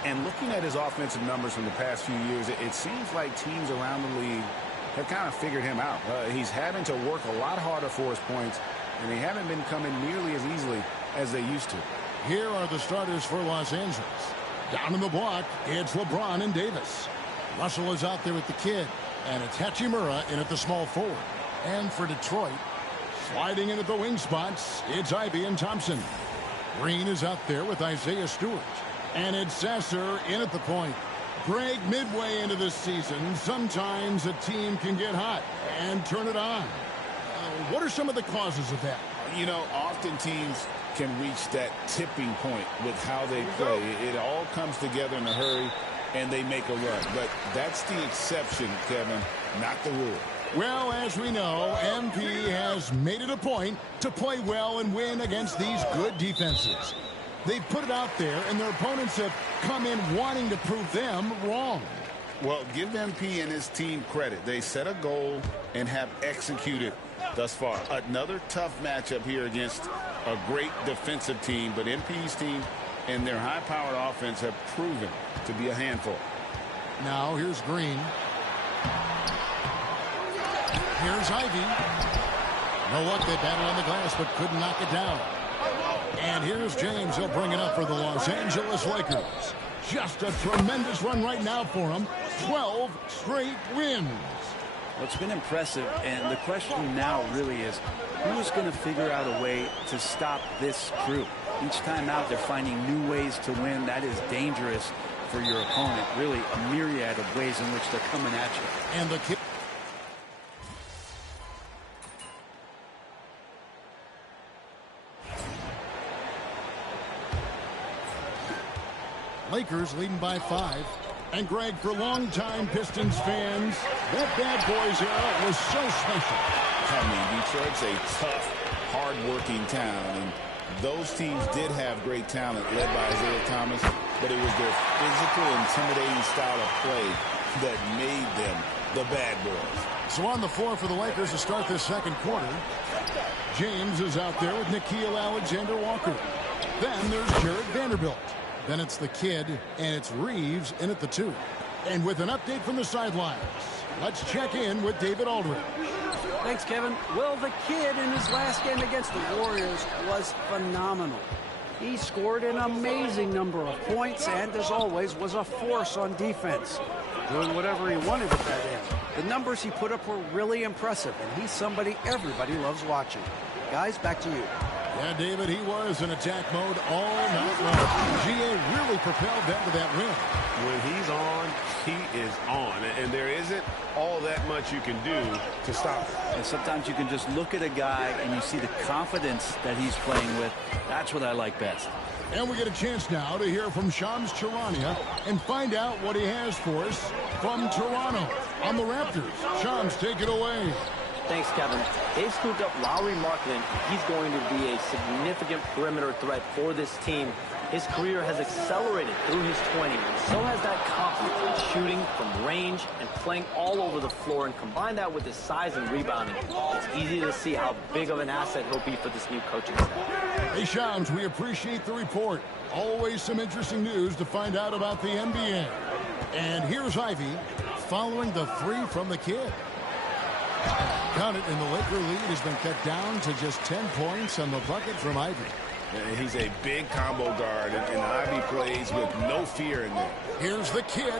And looking at his offensive numbers from the past few years, it seems like teams around the league have kind of figured him out. He's having to work a lot harder for his points, and they haven't been coming nearly as easily as they used to. Here are the starters for Los Angeles. Down in the block, it's LeBron and Davis. Russell is out there with the kid, and it's Hachimura in at the small forward. And for Detroit, sliding in at the wing spots, it's Ivy and Thompson. Green is out there with Isaiah Stewart. And it's Sasser in at the point. Greg, midway into this season, sometimes a team can get hot and turn it on. What are some of the causes of that? You know, often teams can reach that tipping point with how they play. It all comes together in a hurry, and they make a run. But that's the exception, Kevin, not the rule. Well, as we know, MP has made it a point to play well and win against these good defenses. They put it out there, and their opponents have come in wanting to prove them wrong. Well, give MP and his team credit. They set a goal and have executed thus far. Another tough matchup here against a great defensive team, but MP's team and their high-powered offense have proven to be a handful. Now, here's Green. Here's Ivy. No luck, they battled on the glass, but couldn't knock it down. And here's James. He'll bring it up for the Los Angeles Lakers. Just a tremendous run right now for them. 12 straight wins. Well, it's been impressive, and the question now really is, who's going to figure out a way to stop this crew? Each time out, they're finding new ways to win. That is dangerous for your opponent. Really, a myriad of ways in which they're coming at you. And the kick. Lakers leading by 5. And Greg, for longtime Pistons fans, that Bad Boys era was so special. I mean, Detroit's a tough, hard-working town, and those teams did have great talent led by Isaiah Thomas, but it was their physical, intimidating style of play that made them the Bad Boys. So on the floor for the Lakers to start this second quarter, James is out there with Nickeil Alexander-Walker. Then there's Jared Vanderbilt. Then it's the kid, and it's Reeves in at the 2. And with an update from the sidelines, let's check in with David Aldridge. Thanks, Kevin. Well, the kid in his last game against the Warriors was phenomenal. He scored an amazing number of points and, as always, was a force on defense, doing whatever he wanted at that end. The numbers he put up were really impressive, and he's somebody everybody loves watching. Guys, back to you. Yeah, David, he was in attack mode all night long. GA really propelled them to that win. When he's on, he is on. And there isn't all that much you can do to stop him. And sometimes you can just look at a guy and you see the confidence that he's playing with. That's what I like best. And we get a chance now to hear from Shams Charania and find out what he has for us from Toronto on the Raptors. Shams, take it away. Thanks, Kevin. They've scooped up Lauri Markkanen. He's going to be a significant perimeter threat for this team. His career has accelerated through his 20s, and so has that confidence in shooting from range and playing all over the floor. And combine that with his size and rebounding, it's easy to see how big of an asset he'll be for this new coaching staff. Hey, Shams, we appreciate the report. Always some interesting news to find out about the NBA. And here's Ivy following the three from the kid. Count it, and the Laker lead has been cut down to just 10 points on the bucket from Ivy. He's a big combo guard, and Ivy plays with no fear in there. Here's the kid.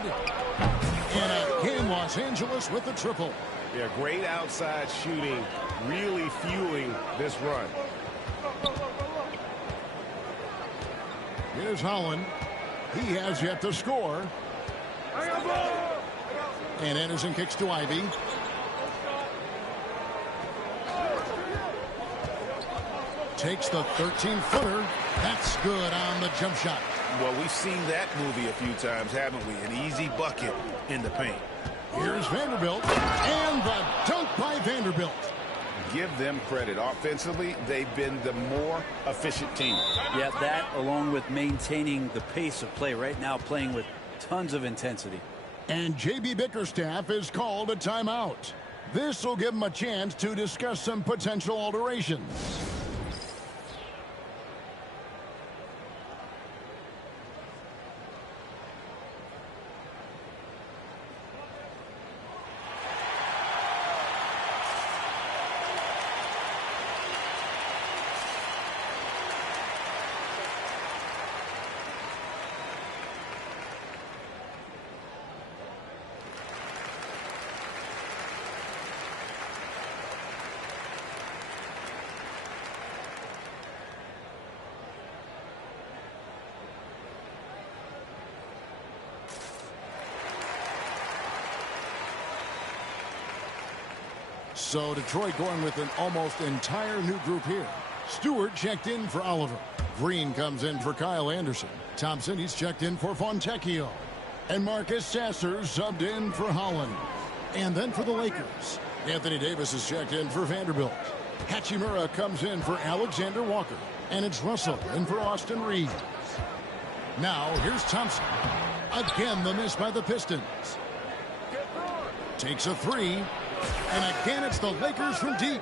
And again, Los Angeles with the triple. Yeah, great outside shooting, really fueling this run. Here's Holland. He has yet to score. And Anderson kicks to Ivy. Takes the 13-footer. That's good on the jump shot. Well, we've seen that movie a few times, haven't we? An easy bucket in the paint. Here's Vanderbilt. And the dunk by Vanderbilt. Give them credit. Offensively, they've been the more efficient team. Yeah, that along with maintaining the pace of play right now, playing with tons of intensity. And J.B. Bickerstaff is called a timeout. This will give him a chance to discuss some potential alterations. So Detroit going with an almost entire new group here. Stewart checked in for Oliver. Green comes in for Kyle Anderson. Thompson, he's checked in for Fontecchio. And Marcus Sasser subbed in for Holland. And then for the Lakers, Anthony Davis is checked in for Vanderbilt. Hachimura comes in for Alexander Walker. And it's Russell in for Austin Reeves. Now here's Thompson. Again, the miss by the Pistons. Takes a three. And again, it's the Lakers from deep.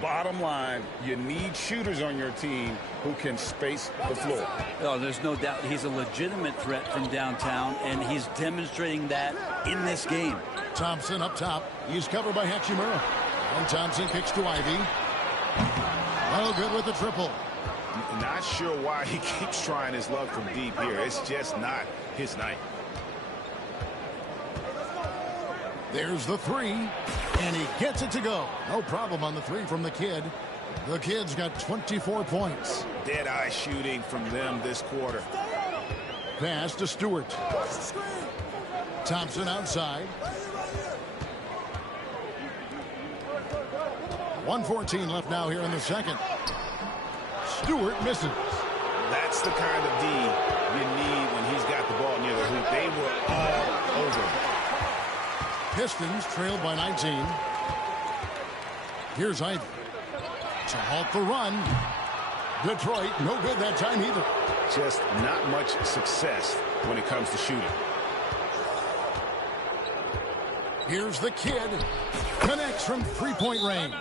Bottom line, you need shooters on your team who can space the floor. Oh, there's no doubt he's a legitimate threat from downtown, and he's demonstrating that in this game. Thompson up top. He's covered by Hachimura. And Thompson kicks to Ivy. Oh, good with the triple. Not sure why he keeps trying his luck from deep here. It's just not his night. There's the three, and he gets it to go. No problem on the three from the kid. The kid's got 24 points. Dead-eye shooting from them this quarter. Pass to Stewart. Thompson outside. 1:14 left now here in the second. Stewart misses. That's the kind of D you need when he's got the ball near the hoop. They were all over him. Pistons trailed by 19. Here's Ivy to halt the run. Detroit, no good that time either. Just not much success when it comes to shooting. Here's the kid. Connects from three-point range.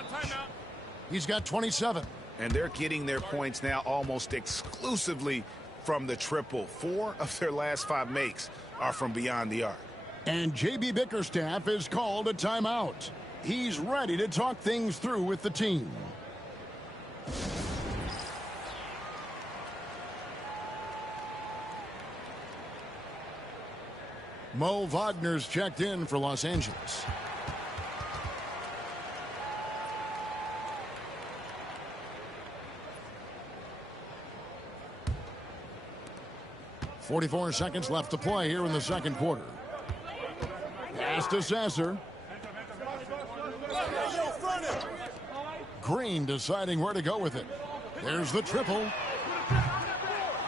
He's got 27. And they're getting their points now almost exclusively from the triple. 4 of their last 5 makes are from beyond the arc. And J.B. Bickerstaff is called a timeout. He's ready to talk things through with the team. Mo Wagner's checked in for Los Angeles. 44 seconds left to play here in the second quarter. Pass to Sasser. Green deciding where to go with it. There's the triple.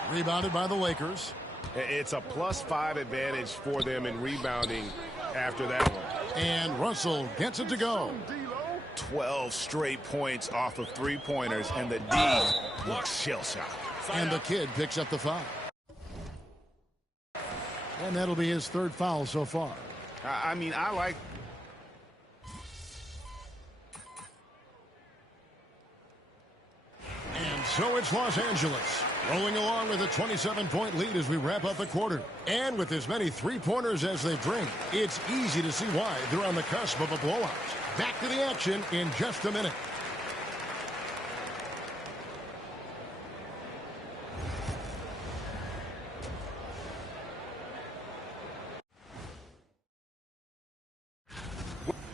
Rebounded by the Lakers. It's a +5 advantage for them in rebounding after that one. And Russell gets it to go. 12 straight points off of three-pointers, and the D looks shell-shocked. And the kid picks up the foul. And that'll be his third foul so far. I mean, I like... And so it's Los Angeles, rolling along with a 27-point lead as we wrap up the quarter. And with as many three-pointers as they bring, it's easy to see why they're on the cusp of a blowout. Back to the action in just a minute.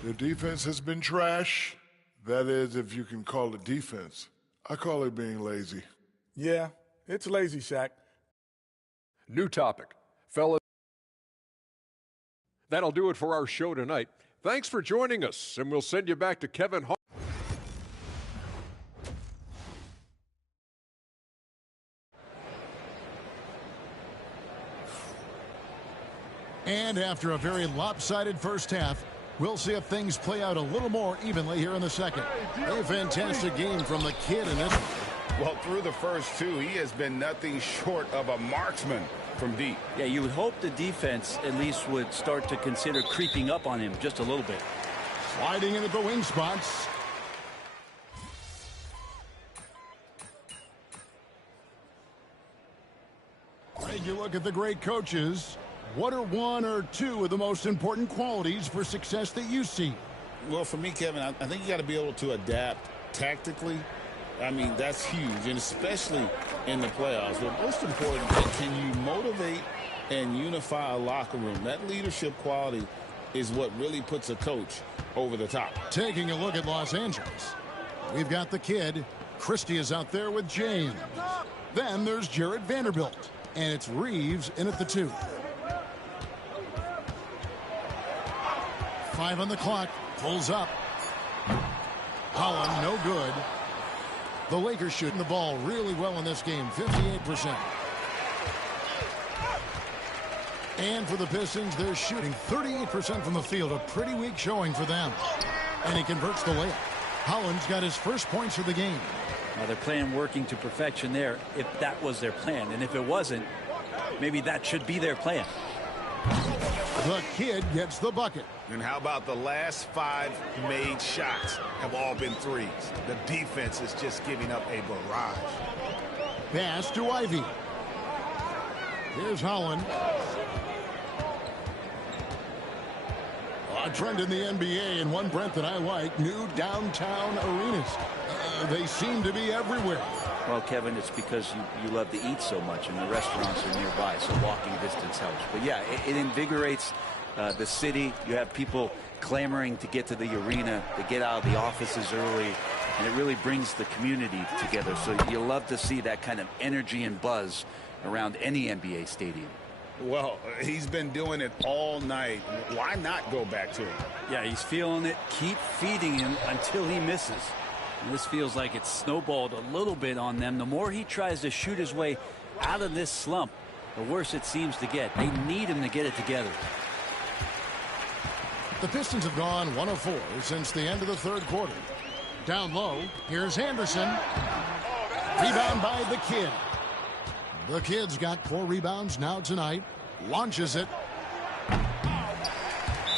Their defense has been trash. That is, if you can call it defense. I call it being lazy. Yeah, it's lazy, Shaq. New topic. Fellas, that'll do it for our show tonight. Thanks for joining us, and we'll send you back to Kevin Hart. And after a very lopsided first half, we'll see if things play out a little more evenly here in the second. A fantastic game from the kid in this one. Well, through the first two, he has been nothing short of a marksman from deep. Yeah, you would hope the defense at least would start to consider creeping up on him just a little bit. Sliding into the wing spots. Take a look at the great coaches. What are one or two of the most important qualities for success that you see? Well, for me, Kevin, I think you got to be able to adapt tactically. I mean, that's huge, and especially in the playoffs. But most important, can you motivate and unify a locker room? That leadership quality is what really puts a coach over the top. Taking a look at Los Angeles, we've got the kid. Christie is out there with James. Then there's Jared Vanderbilt, and it's Reeves in at the 2. 5 on the clock, pulls up. Holland, no good. The Lakers shooting the ball really well in this game, 58%. And for the Pistons, they're shooting 38% from the field, a pretty weak showing for them. And he converts the layup. Holland's got his first points of the game. Now they're playing working to perfection there, if that was their plan. And if it wasn't, maybe that should be their plan. The kid gets the bucket. And how about the last 5 made shots have all been threes? The defense is just giving up a barrage. Pass to Ivy. Here's Holland. A trend in the NBA, and one, Brent, that I like, new downtown arenas. They seem to be everywhere. Well, Kevin, it's because you love to eat so much, and the restaurants are nearby, so walking distance helps. But yeah, it invigorates the city. You have people clamoring to get to the arena, to get out of the offices early, and it really brings the community together. So you love to see that kind of energy and buzz around any NBA stadium. Well, he's been doing it all night. Why not go back to it? Yeah, he's feeling it. Keep feeding him until he misses. And this feels like it's snowballed a little bit on them. The more he tries to shoot his way out of this slump, the worse it seems to get. They need him to get it together. The Pistons have gone 1 of 4 since the end of the third quarter. Down low, here's Anderson. Rebound by the kid. The kid's got 4 rebounds now tonight. Launches it.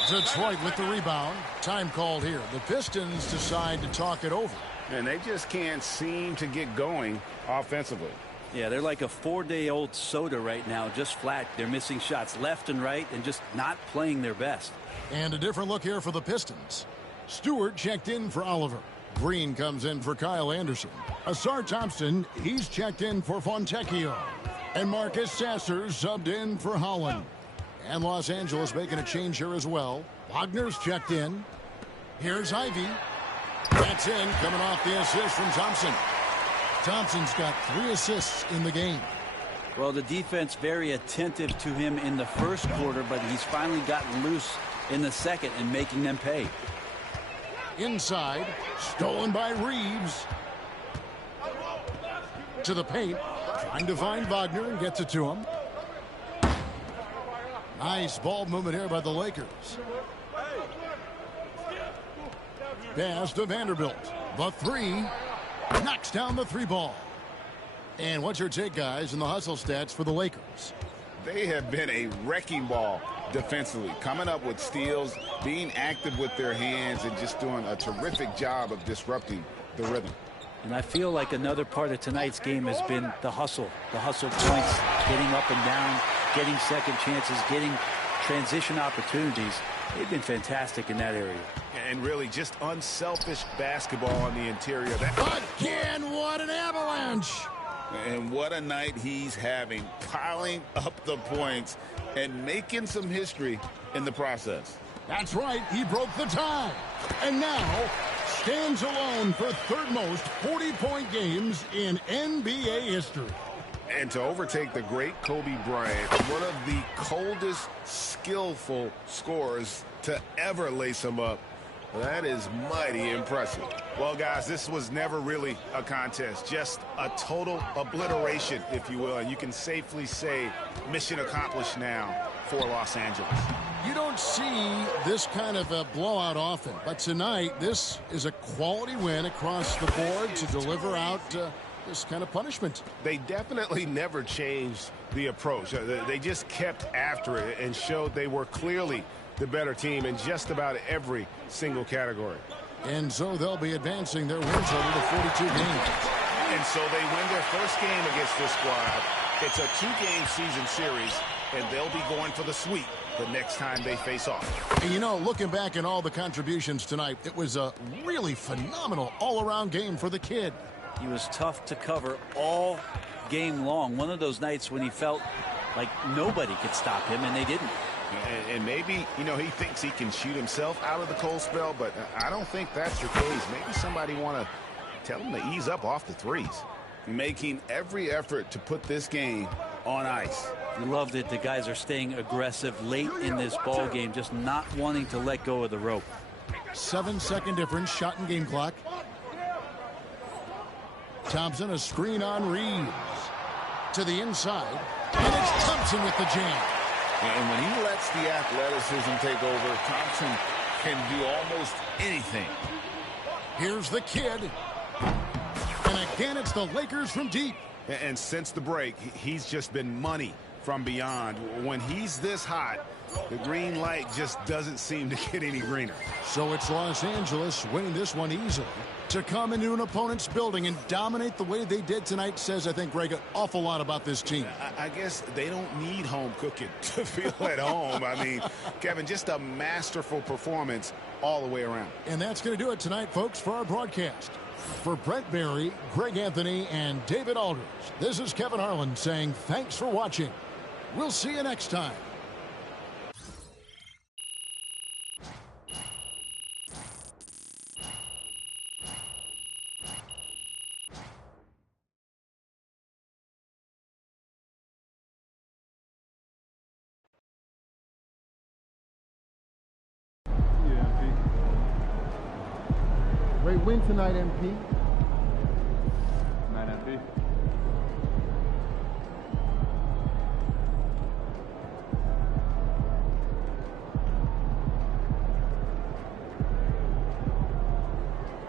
Detroit with the rebound. Time called here. The Pistons decide to talk it over. And they just can't seem to get going offensively. Yeah, they're like a 4-day-old soda right now, just flat. They're missing shots left and right and just not playing their best. And a different look here for the Pistons. Stewart checked in for Oliver. Green comes in for Kyle Anderson. Asar Thompson, he's checked in for Fontecchio. And Marcus Sasser subbed in for Holland. And Los Angeles making a change here as well. Wagner's checked in. Here's Ivy. That's in, coming off the assist from Thompson. Thompson's got 3 assists in the game. Well, the defense very attentive to him in the first quarter, but he's finally gotten loose in the second and making them pay. Inside, stolen by Reeves. To the paint, trying to find Wagner and gets it to him. Nice ball movement here by the Lakers. Pass to Vanderbilt. The three. Knocks down the three ball. And what's your take, guys, in the hustle stats for the Lakers? They have been a wrecking ball defensively, coming up with steals, being active with their hands, and just doing a terrific job of disrupting the rhythm. And I feel like another part of tonight's game has been the hustle points, getting up and down, getting second chances, getting transition opportunities. They've been fantastic in that area. And really just unselfish basketball on the interior. Again, what an avalanche! And what a night he's having, piling up the points and making some history in the process. That's right, he broke the tie. And now stands alone for third most 40-point games in NBA history. And to overtake the great Kobe Bryant, one of the coldest, skillful scorers to ever lace him up, that is mighty impressive. Well, guys, this was never really a contest, just a total obliteration, if you will. And you can safely say mission accomplished now for Los Angeles. You don't see this kind of a blowout often, but tonight this is a quality win across the board to deliver out this kind of punishment. They definitely never changed the approach. They just kept after it and showed they were clearly the better team in just about every single category. And so they'll be advancing their win total to 42 games. And so they win their first game against this squad. It's a 2-game season series, and they'll be going for the sweep the next time they face off. And you know, looking back at all the contributions tonight, it was a really phenomenal all-around game for the kid. He was tough to cover all game long. One of those nights when he felt like nobody could stop him, and they didn't. And maybe, you know, he thinks he can shoot himself out of the cold spell, but I don't think that's the case. Maybe somebody want to tell him to ease up off the threes. Making every effort to put this game on ice. You loved it. The guys are staying aggressive late in this ball game, just not wanting to let go of the rope. 7-second difference, shot and game clock. Thompson, a screen on Reeves. To the inside, and it's Thompson with the jam. And when he lets the athleticism take over, Thompson can do almost anything. Here's the kid. And again, it's the Lakers from deep. And since the break, he's just been money from beyond. When he's this hot, the green light just doesn't seem to get any greener. So it's Los Angeles winning this one easily. To come into an opponent's building and dominate the way they did tonight says, I think, Greg, an awful lot about this team. I guess they don't need home cooking to feel at home. I mean, Kevin, just a masterful performance all the way around. And that's going to do it tonight, folks, for our broadcast. For Brent Barry, Greg Anthony, and David Aldridge, this is Kevin Harlan saying thanks for watching. We'll see you next time. Great win tonight, MP. Night, MP.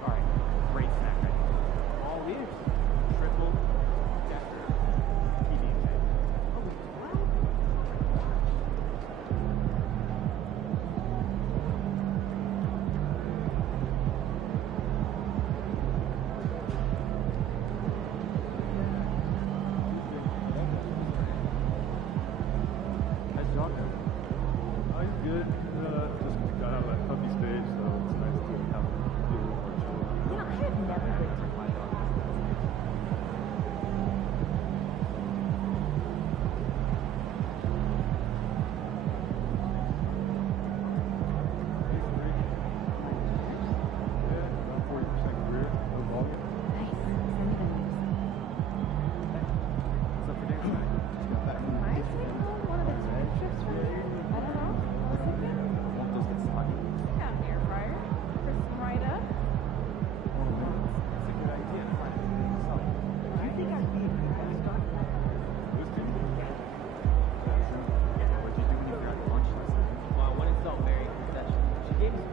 All right, great snack right there. All it is, triple decker PB&J.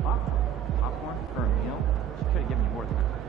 Popcorn for a meal? She could have given you more than that.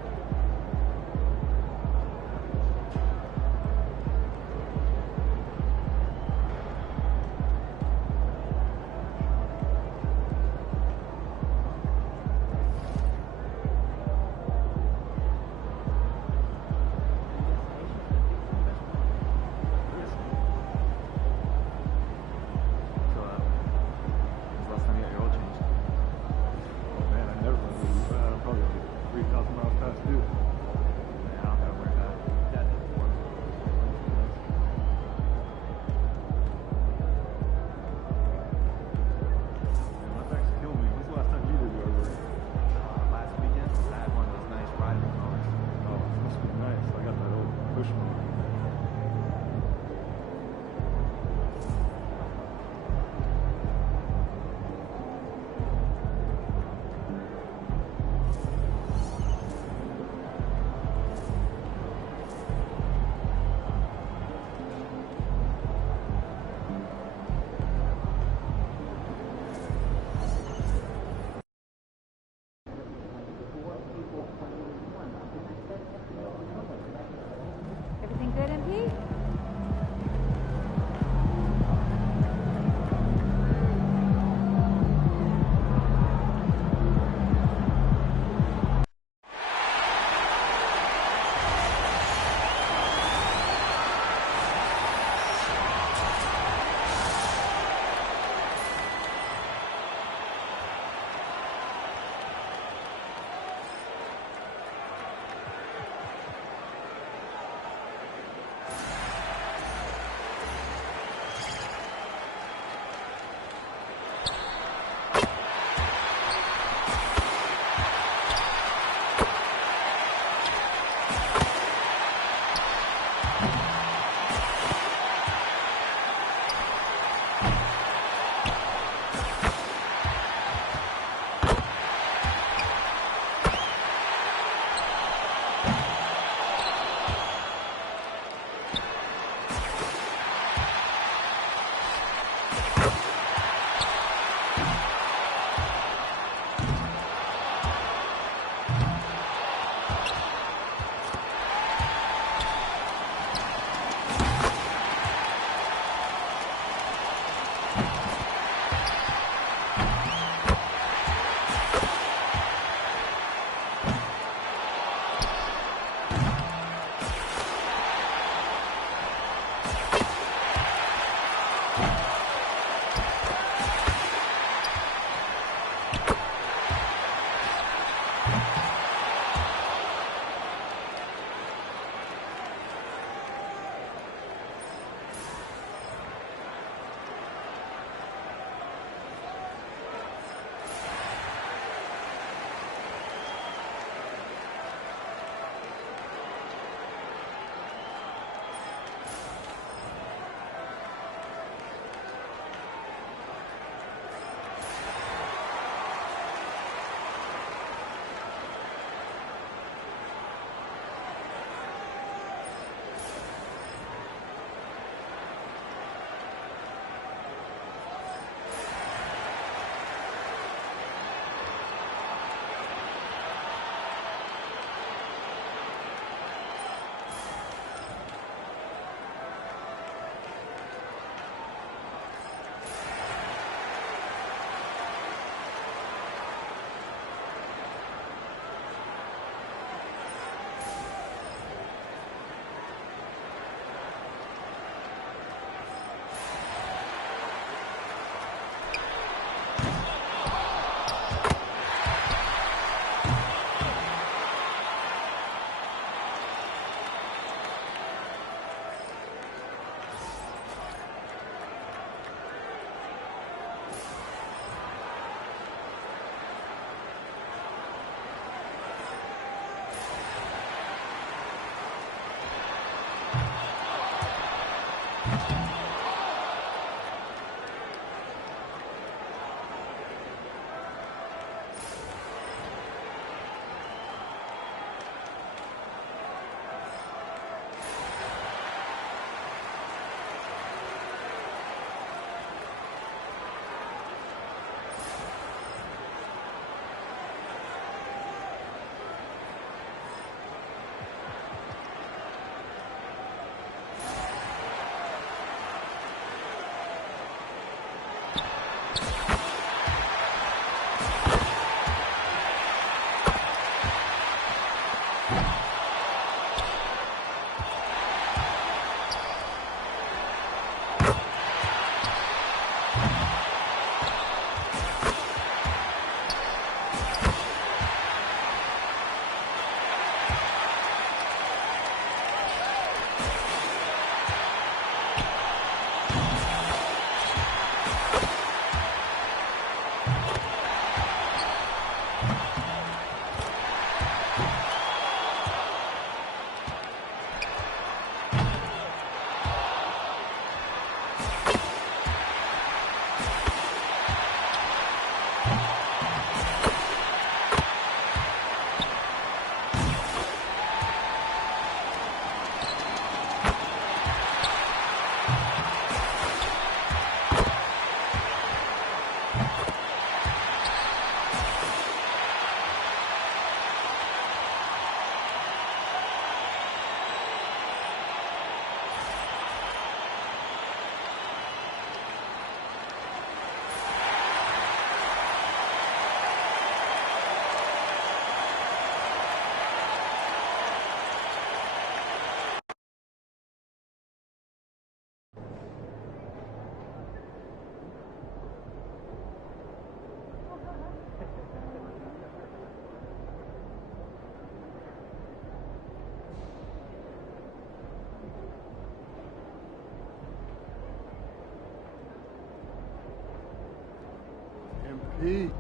MP.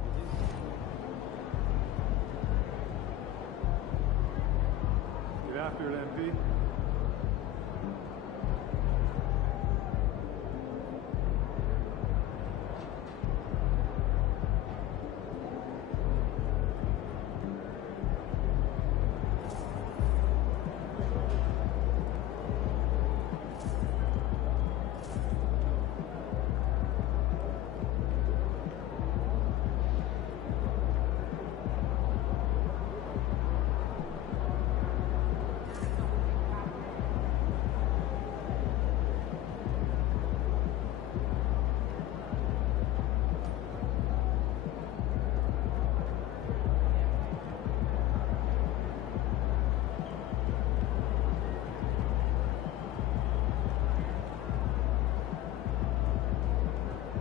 Get after it, MP.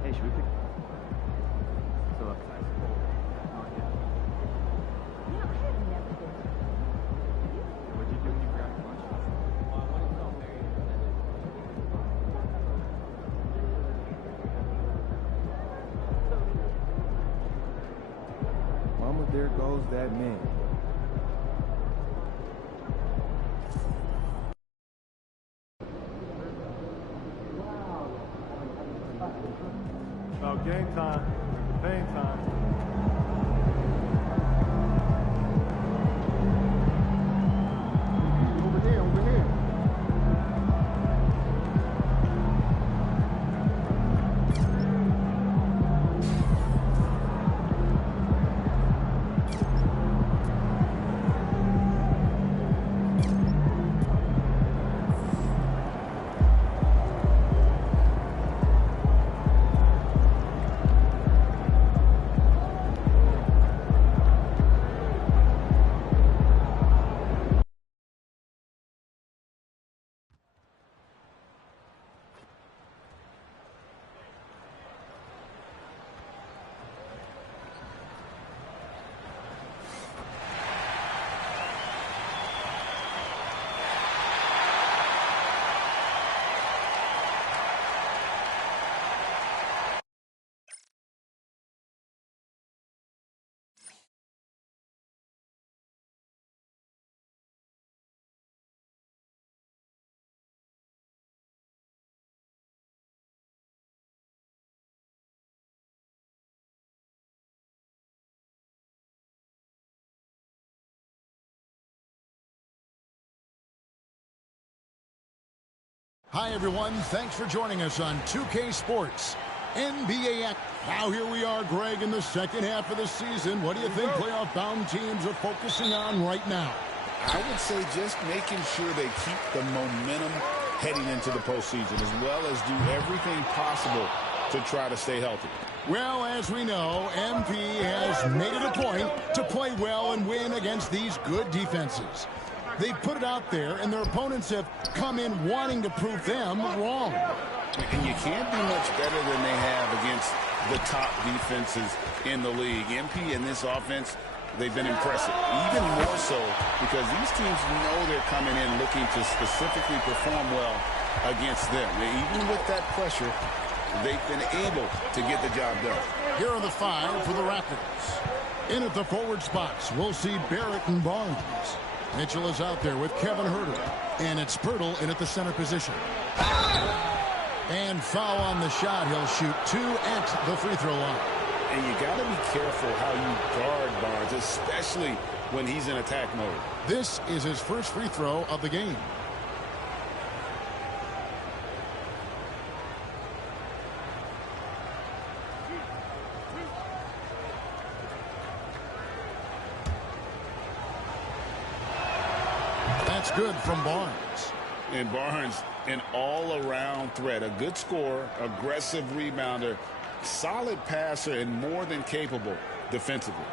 Hey, should we pick? So, You know, I have never been. what'd you do when you forgot your lunch? Mama, there goes that man. About game time, pain time. Over here, over here. Hi, everyone. Thanks for joining us on 2K Sports. NBA. Now here we are, Greg, in the second half of the season. What do you think playoff-bound teams are focusing on right now? I would say just making sure they keep the momentum heading into the postseason, as well as do everything possible to try to stay healthy. Well, as we know, MP has made it a point to play well and win against these good defenses. They put it out there, and their opponents have come in wanting to prove them wrong. And you can't do much better than they have against the top defenses in the league. MP and this offense, they've been impressive, even more so because these teams know they're coming in looking to specifically perform well against them. Even with that pressure, they've been able to get the job done. Here are the 5 for the Raptors. In at the forward spots, we'll see Barrett and Barnes. Mitchell is out there with Kevin Huerter. And it's Poeltl in at the center position. And foul on the shot. He'll shoot 2 at the free throw line. And you got to be careful how you guard Barnes, especially when he's in attack mode. This is his first free throw of the game. That's good from Barnes. And Barnes, an all-around threat, a good scorer, aggressive rebounder, solid passer, and more than capable defensively.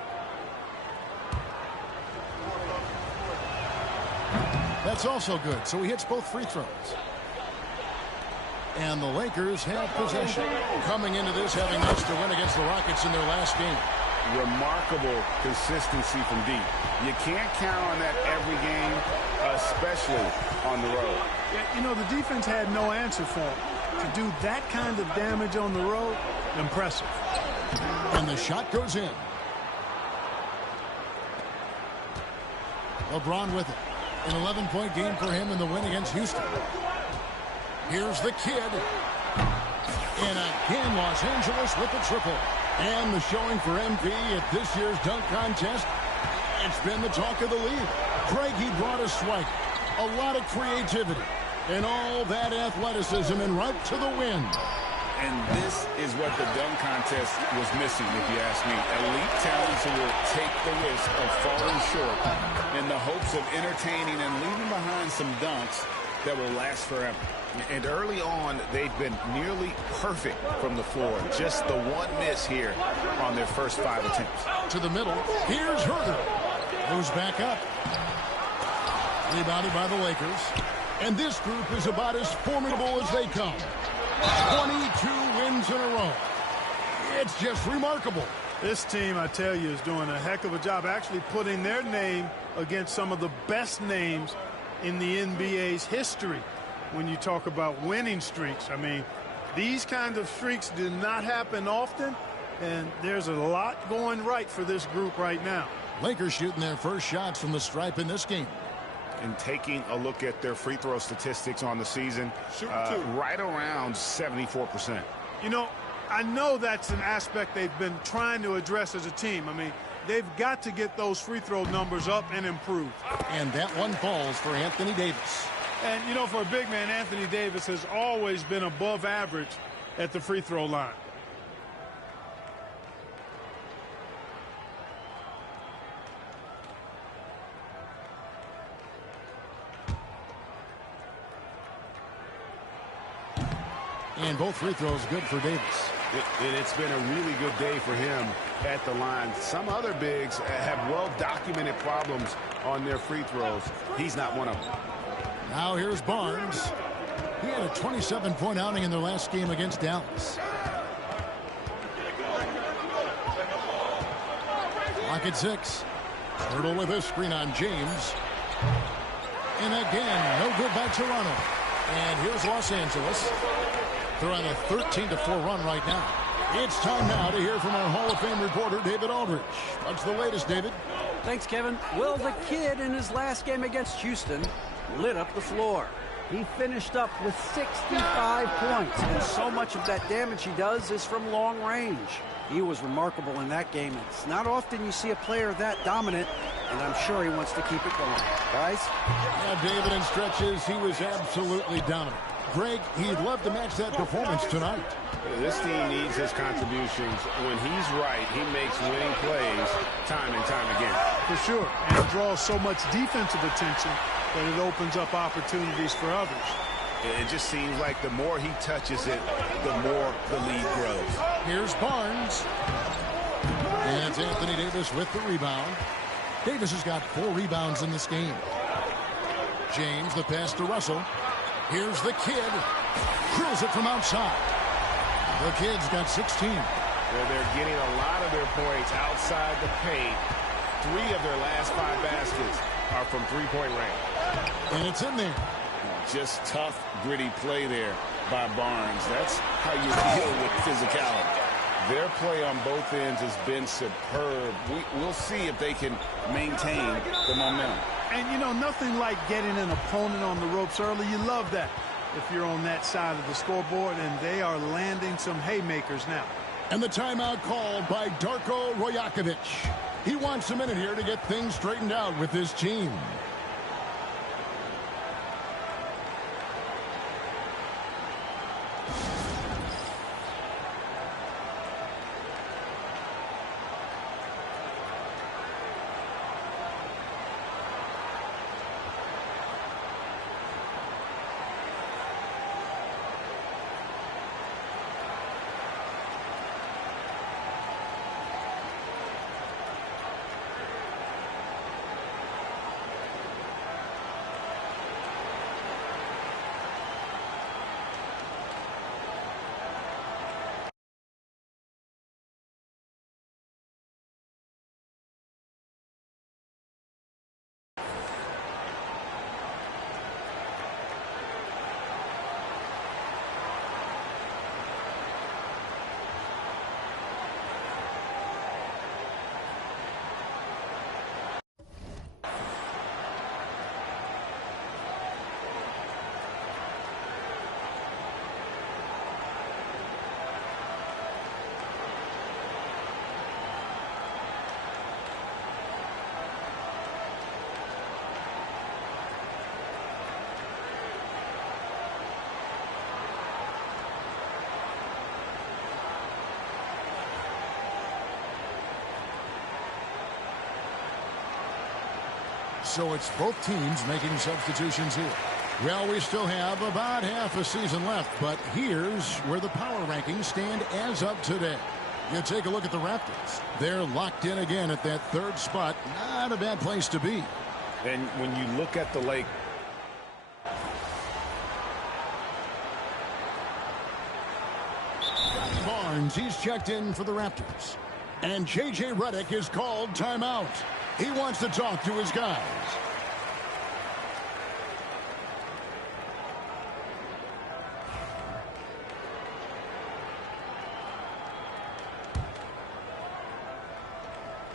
That's also good. So he hits both free throws. And the Lakers have possession. Coming into this, having much to win against the Rockets in their last game. Remarkable consistency from deep. You can't count on that every game, especially on the road. Yeah, you know, the defense had no answer for him. To do that kind of damage on the road, impressive. And the shot goes in. LeBron with it. An 11-point game for him in the win against Houston. Here's the kid. And again, Los Angeles with the triple. And the showing for MP at this year's dunk contest. It's been the talk of the league. Craig, he brought a swagger, a lot of creativity, and all that athleticism and right to the win. And this is what the dunk contest was missing, if you ask me. Elite talents who will take the risk of falling short in the hopes of entertaining and leaving behind some dunks that will last forever. And early on, they've been nearly perfect from the floor. Just the one miss here on their first 5 attempts. To the middle. Here's Huerter. Moves back up. Rebounded by the Lakers. And this group is about as formidable as they come. 22 wins in a row. It's just remarkable. This team, I tell you, is doing a heck of a job actually putting their name against some of the best names in the NBA's history. When you talk about winning streaks, I mean, these kind of streaks do not happen often, and there's a lot going right for this group right now. Lakers shooting their first shots from the stripe in this game. And taking a look at their free throw statistics on the season, right around 74%. You know, I know that's an aspect they've been trying to address as a team. I mean, they've got to get those free throw numbers up and improve. And that one falls for Anthony Davis. And, you know, for a big man, Anthony Davis has always been above average at the free throw line. And both free throws good for Davis. And it's been a really good day for him at the line. Some other bigs have well-documented problems on their free throws. He's not one of them. Now here's Barnes. He had a 27-point outing in their last game against Dallas. Clock at 6. Poeltl with a screen on James. And again, no good by Toronto. And here's Los Angeles. They're on a 13-4 run right now. It's time now to hear from our Hall of Fame reporter, David Aldridge. What's the latest, David? Thanks, Kevin. Well, the kid in his last game against Houston lit up the floor. He finished up with 65 points, and so much of that damage he does is from long range. He was remarkable in that game. It's not often you see a player that dominant, and I'm sure he wants to keep it going. Guys? Yeah, David, in stretches, he was absolutely dominant. Greg, he'd love to match that performance tonight. This team needs his contributions. When he's right, he makes winning plays time and time again. For sure. And it draws so much defensive attention that it opens up opportunities for others. It just seems like the more he touches it, the more the lead grows. Here's Barnes. And it's Anthony Davis with the rebound. Davis has got 4 rebounds in this game. James, the pass to Russell. Here's the kid. Drills it from outside. The kid's got 16. They're getting a lot of their points outside the paint. 3 of their last 5 baskets are from three-point range. And it's in there. Just tough, gritty play there by Barnes. That's how you deal with physicality. Their play on both ends has been superb. We'll see if they can maintain the momentum. And, you know, nothing like getting an opponent on the ropes early. You love that if you're on that side of the scoreboard, and they are landing some haymakers now. And the timeout called by Darko Rajakovic. He wants a minute here to get things straightened out with his team. So it's both teams making substitutions here. Well, we still have about half a season left, but here's where the power rankings stand as of today. You take a look at the Raptors. They're locked in again at that 3rd spot. Not a bad place to be. And when you look at the Lakers, Barnes, he's checked in for the Raptors. And J.J. Redick is called timeout. He wants to talk to his guys.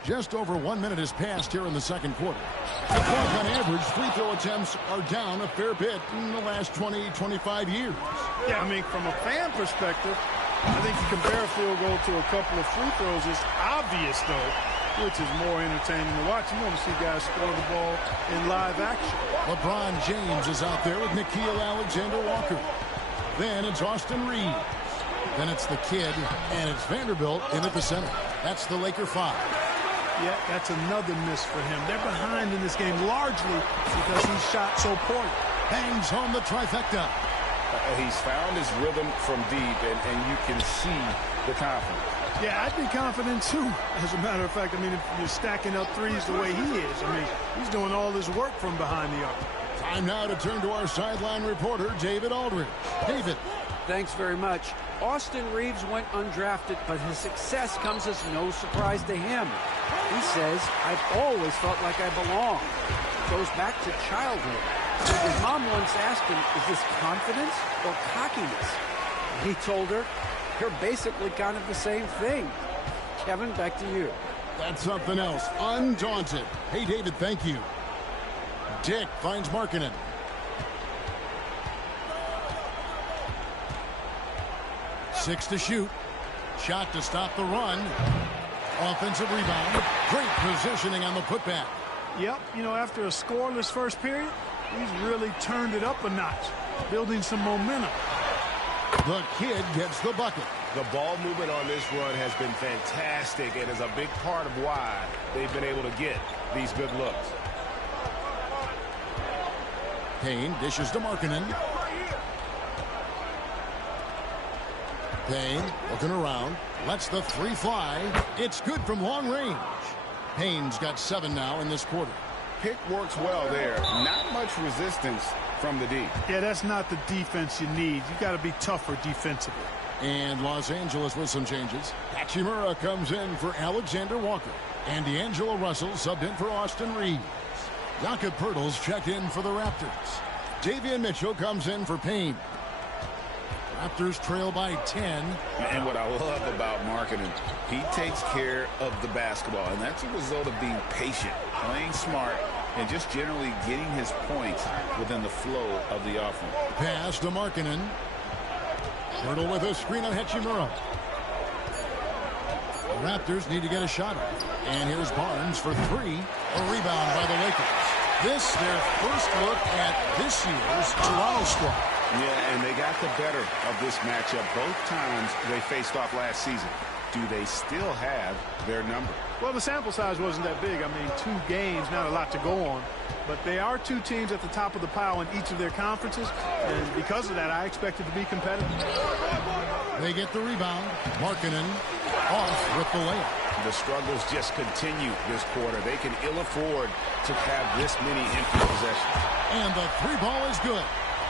Just over 1 minute has passed here in the second quarter. The clock on average, free throw attempts are down a fair bit in the last 20-25 years. Yeah, I mean, from a fan perspective, I think you compare a field goal to a couple of free throws. It's obvious, though, which is more entertaining to watch. You want to see guys score the ball in live action. LeBron James is out there with Nickeil Alexander-Walker. Then it's Austin Reeves. Then it's the kid, and it's Vanderbilt in at the center. That's the Laker 5. Yeah, that's another miss for him. They're behind in this game largely because he shot so poorly. Bangs home the trifecta. He's found his rhythm from deep, and you can see the confidence. Yeah, I'd be confident, too. As a matter of fact, I mean, if you're stacking up threes the way he is, I mean, he's doing all his work from behind the arc. Time now to turn to our sideline reporter, David Aldridge. David. Thanks very much. Austin Reeves went undrafted, but his success comes as no surprise to him. He says, I've always felt like I belong. Goes back to childhood. His mom once asked him, is this confidence or cockiness? He told her, you're basically kind of the same thing. Kevin, back to you. That's something else. Undaunted. Hey, David, thank you. Dick finds Markkanen. Six to shoot. Shot to stop the run. Offensive rebound. Great positioning on the putback. Yep, you know, after a scoreless first period, he's really turned it up a notch, building some momentum. The kid gets the bucket. The ball movement on this run has been fantastic and is a big part of why they've been able to get these good looks. Payne dishes to Markkanen. Payne looking around. Lets the three fly. It's good from long range. Payne's got 7 now in this quarter. Pick works well there. Not much resistance from the D. Yeah, that's not the defense you need. You got to be tougher defensively. And Los Angeles with some changes. Hachimura comes in for Alexander Walker. And D'Angelo Russell subbed in for Austin Reeves. Jakob Poeltl's checked in for the Raptors. Davion Mitchell comes in for Payne. Raptors trail by 10. And what I love about Markkanen, he takes care of the basketball, and that's a result of being patient, playing smart, and just generally getting his points within the flow of the offense. Pass to Markkanen. Poeltl with a screen on Hachimura. The Raptors need to get a shot off. And here's Barnes for three. A rebound by the Lakers. This, their first look at this year's Toronto squad. Yeah, and they got the better of this matchup both times they faced off last season. Do they still have their number? Well, the sample size wasn't that big. I mean, 2 games, not a lot to go on. But they are 2 teams at the top of the pile in each of their conferences. And because of that, I expect it to be competitive. They get the rebound. Markkanen off with the layup. The struggles just continue this quarter. They can ill afford to have this many empty possessions. And the 3 ball is good.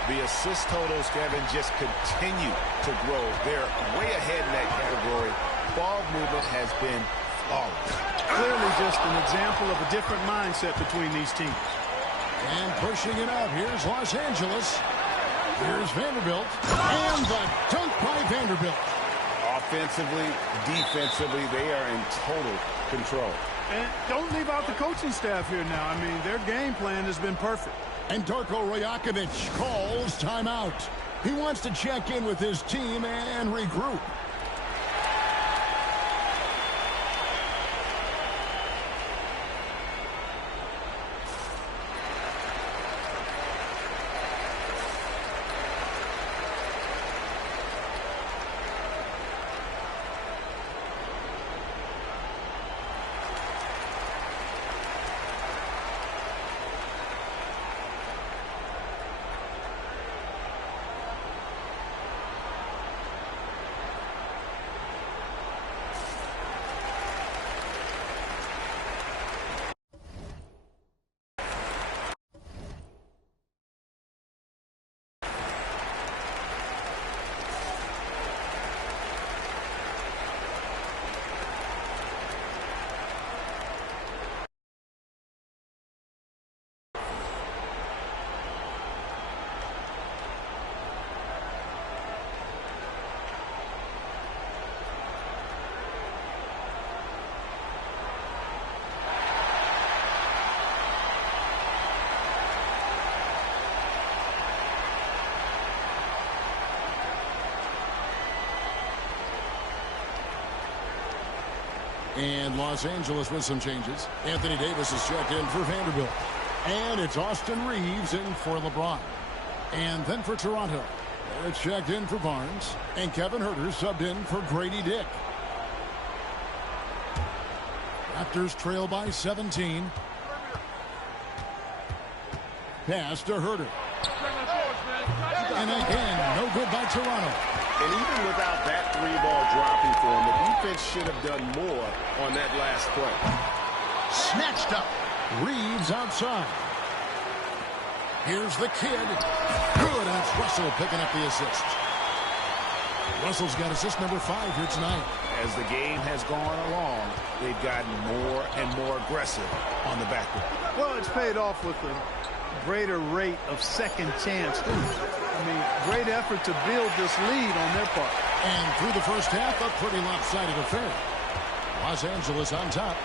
The assist totals, Kevin, just continue to grow. They're way ahead in that category. Ball movement has been flawless. Clearly just an example of a different mindset between these teams. And pushing it out, here's Los Angeles. Here's Vanderbilt. And the dunk by Vanderbilt. Offensively, defensively, they are in total control. And don't leave out the coaching staff here now. I mean, their game plan has been perfect. And Darko Rajakovic calls timeout. He wants to check in with his team and regroup. And Los Angeles with some changes. Anthony Davis is checked in for Vanderbilt. And it's Austin Reeves in for LeBron. And then for Toronto, it's checked in for Barnes. And Kevin Huerter subbed in for Grady Dick. Raptors trail by 17. Pass to Huerter. And again, no good by Toronto. And even without that 3-ball dropping for him, the defense should have done more on that last play. Snatched up. Reeves outside. Here's the kid. Good, and it's Russell picking up the assist. Russell's got assist number 5 here tonight. As the game has gone along, they've gotten more and more aggressive on the backcourt. Well, it's paid off with a greater rate of second chance. I mean, great effort to build this lead on their part. And through the first half, a pretty lopsided affair. Los Angeles on top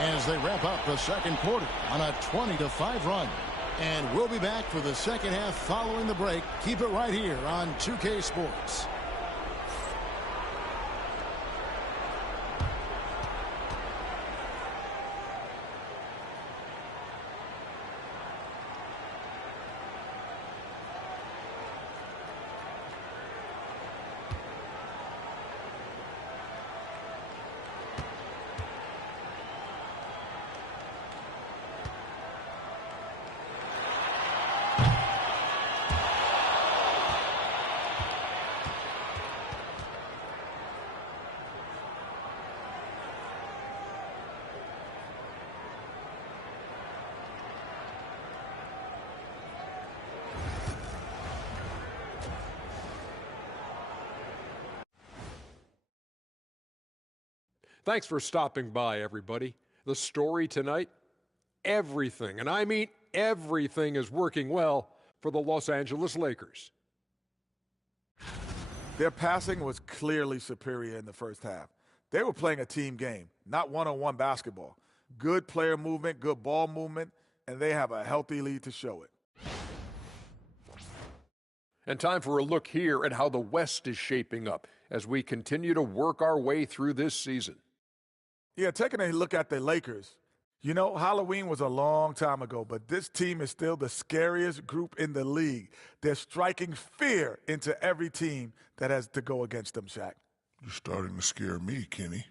as they wrap up the second quarter on a 20-5 run. And we'll be back for the second half following the break. Keep it right here on 2K Sports. Thanks for stopping by, everybody. The story tonight, everything, and I mean everything, is working well for the Los Angeles Lakers. Their passing was clearly superior in the first half. They were playing a team game, not one-on-one basketball. Good player movement, good ball movement, and they have a healthy lead to show it. And time for a look here at how the West is shaping up as we continue to work our way through this season. Yeah, taking a look at the Lakers. You know, Halloween was a long time ago, but this team is still the scariest group in the league. They're striking fear into every team that has to go against them, Shaq. You're starting to scare me, Kenny.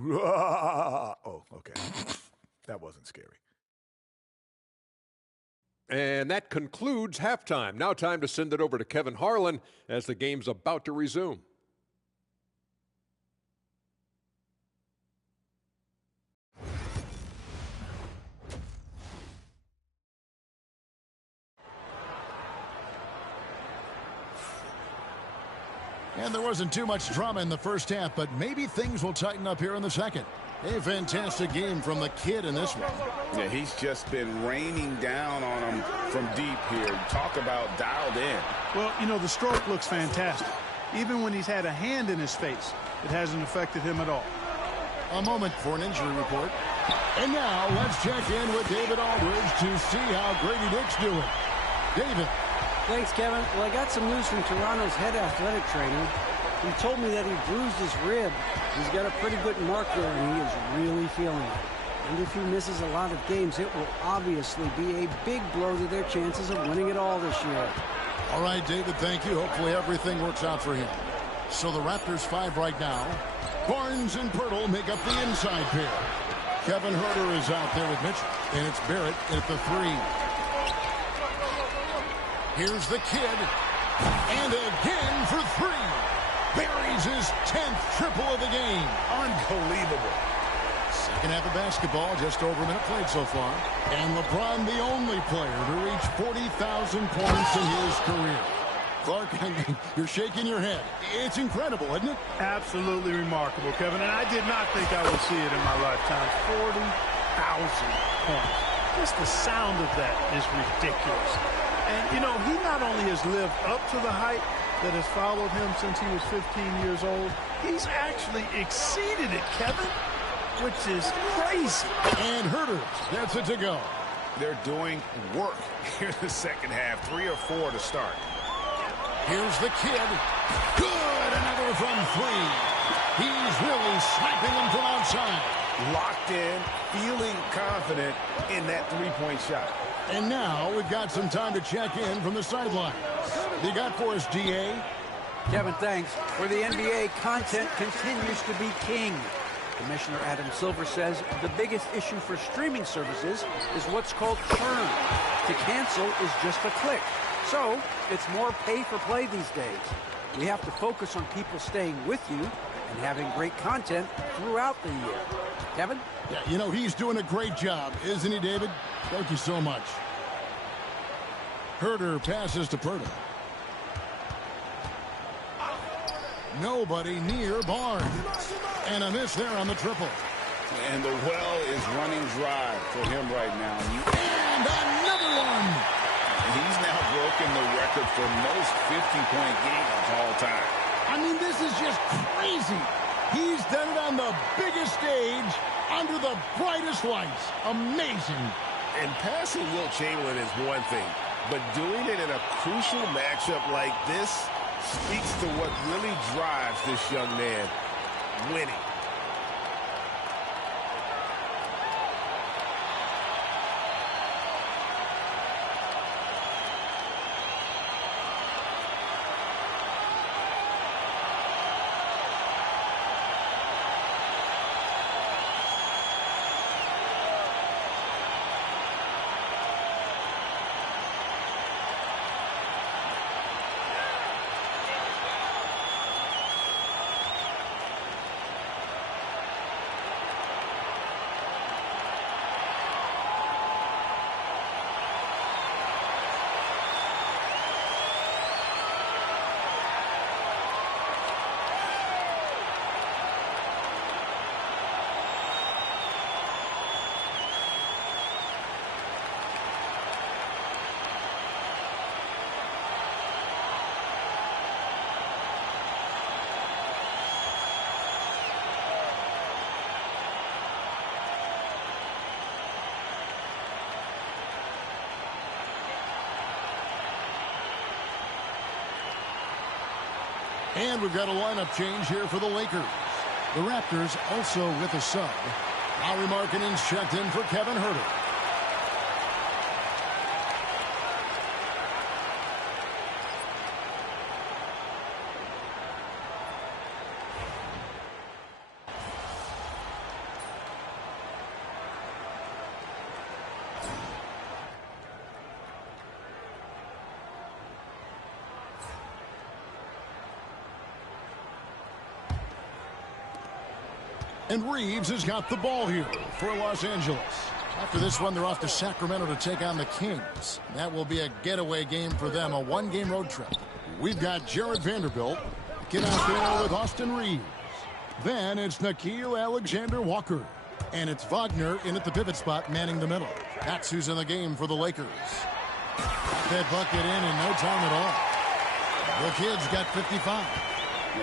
Oh, okay. That wasn't scary. And that concludes halftime. Now time to send it over to Kevin Harlan as the game's about to resume. And there wasn't too much drama in the first half, but maybe things will tighten up here in the second. A fantastic game from the kid in this one. Yeah, he's just been raining down on him from deep here. Talk about dialed in. Well, you know, the stroke looks fantastic. Even when he's had a hand in his face, it hasn't affected him at all. A moment for an injury report. And now let's check in with David Aldridge to see how Grady Dick's doing. David. Thanks, Kevin. Well, I got some news from Toronto's head athletic trainer. He told me that he bruised his rib. He's got a pretty good mark there, and he is really feeling it. And if he misses a lot of games, it will obviously be a big blow to their chances of winning it all this year. All right, David, thank you. Hopefully everything works out for him. So the Raptors 5 right now. Barnes and Pirtle make up the inside pair. Kevin Huerter is out there with Mitchell, and it's Barrett at the 3. Here's the kid, and again for 3. Buries his 10th triple of the game. Unbelievable. Second half of basketball, just over a minute played so far. And LeBron, the only player to reach 40,000 points in his career. Clark, you're shaking your head. It's incredible, isn't it? Absolutely remarkable, Kevin. And I did not think I would see it in my lifetime. 40,000 points. Just the sound of that is ridiculous. And, you know, he not only has lived up to the hype that has followed him since he was 15 years old, he's actually exceeded it, Kevin, which is crazy. And Huerter gets it to go. They're doing work here in the second half. 3 or 4 to start. Here's the kid. Good, another from 3. He's really sniping them from outside. Locked in, feeling confident in that three-point shot. And now we've got some time to check in from the sidelines. You got for us, DA? Kevin, thanks. For the NBA, content continues to be king. Commissioner Adam Silver says the biggest issue for streaming services is what's called churn. To cancel is just a click. So it's more pay for play these days. We have to focus on people staying with you and having great content throughout the year. Kevin? Yeah, you know, he's doing a great job, isn't he, David? Thank you so much. Huerter passes to Pirtle. Nobody near Barnes. And a miss there on the triple. And the well is running dry for him right now. And another one. He's now broken the record for most 50-point games of all time. I mean, this is just crazy. He's done it on the biggest stage, under the brightest lights. Amazing. And passing Wilt Chamberlain is one thing, but doing it in a crucial matchup like this speaks to what really drives this young man, winning. And we've got a lineup change here for the Lakers. The Raptors also with a sub. Lauri Markkanen's checked in for Kevin Huerter. And Reeves has got the ball here for Los Angeles. After this one, they're off to Sacramento to take on the Kings. That will be a getaway game for them, a one-game road trip. We've got Jared Vanderbilt. Get out there with Austin Reeves. Then it's Nickeil Alexander-Walker. And it's Wagner in at the pivot spot, manning the middle. That's who's in the game for the Lakers. That bucket in no time at all. The kid's got 55.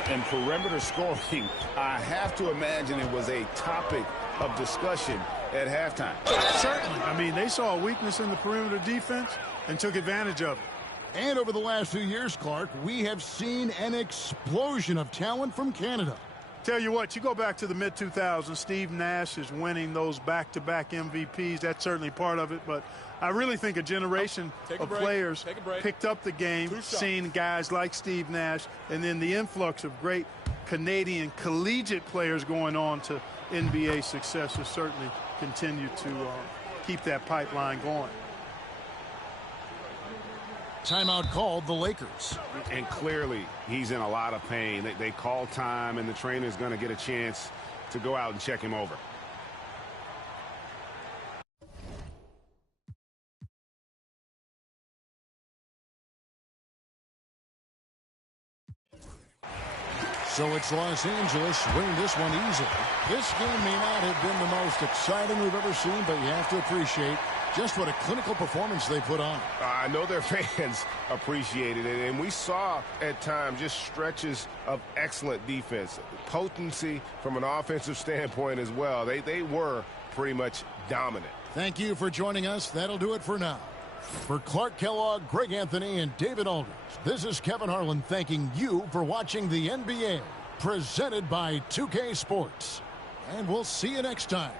And perimeter scoring, I have to imagine it was a topic of discussion at halftime. Certainly. I mean, they saw a weakness in the perimeter defense and took advantage of it. And over the last 2 years, Clark, we have seen an explosion of talent from Canada. Tell you what, you go back to the mid-2000s, Steve Nash is winning those back-to-back MVPs. That's certainly part of it, but I really think a generation of players picked up the game, seeing guys like Steve Nash, and then the influx of great Canadian collegiate players going on to NBA success has certainly continued to keep that pipeline going. Timeout called the Lakers. And clearly, he's in a lot of pain. They call time, and the trainer's going to get a chance to go out and check him over. So it's Los Angeles winning this one easily. This game may not have been the most exciting we've ever seen, but you have to appreciate just what a clinical performance they put on. I know their fans appreciated it, and we saw at times just stretches of excellent defense. Potency from an offensive standpoint as well. They were pretty much dominant. Thank you for joining us. That'll do it for now. For Clark Kellogg, Greg Anthony, and David Aldridge, this is Kevin Harlan thanking you for watching the NBA, presented by 2K Sports. And we'll see you next time.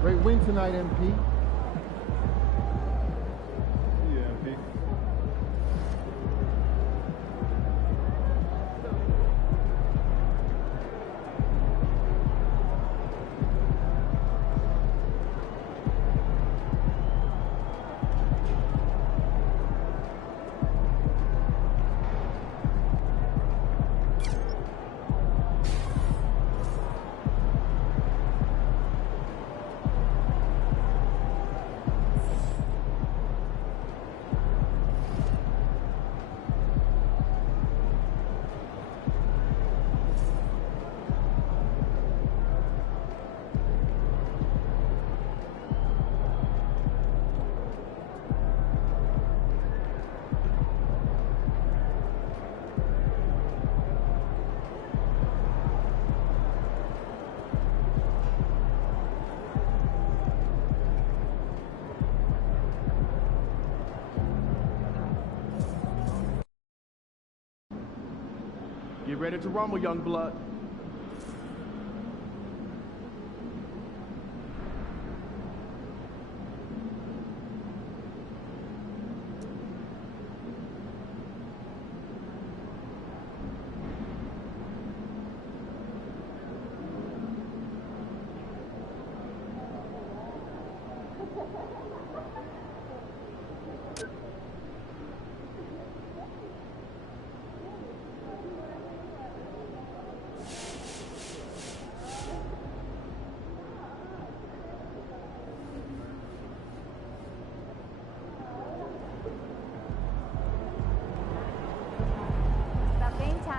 Great win tonight, MP. Get ready to rumble, young blood.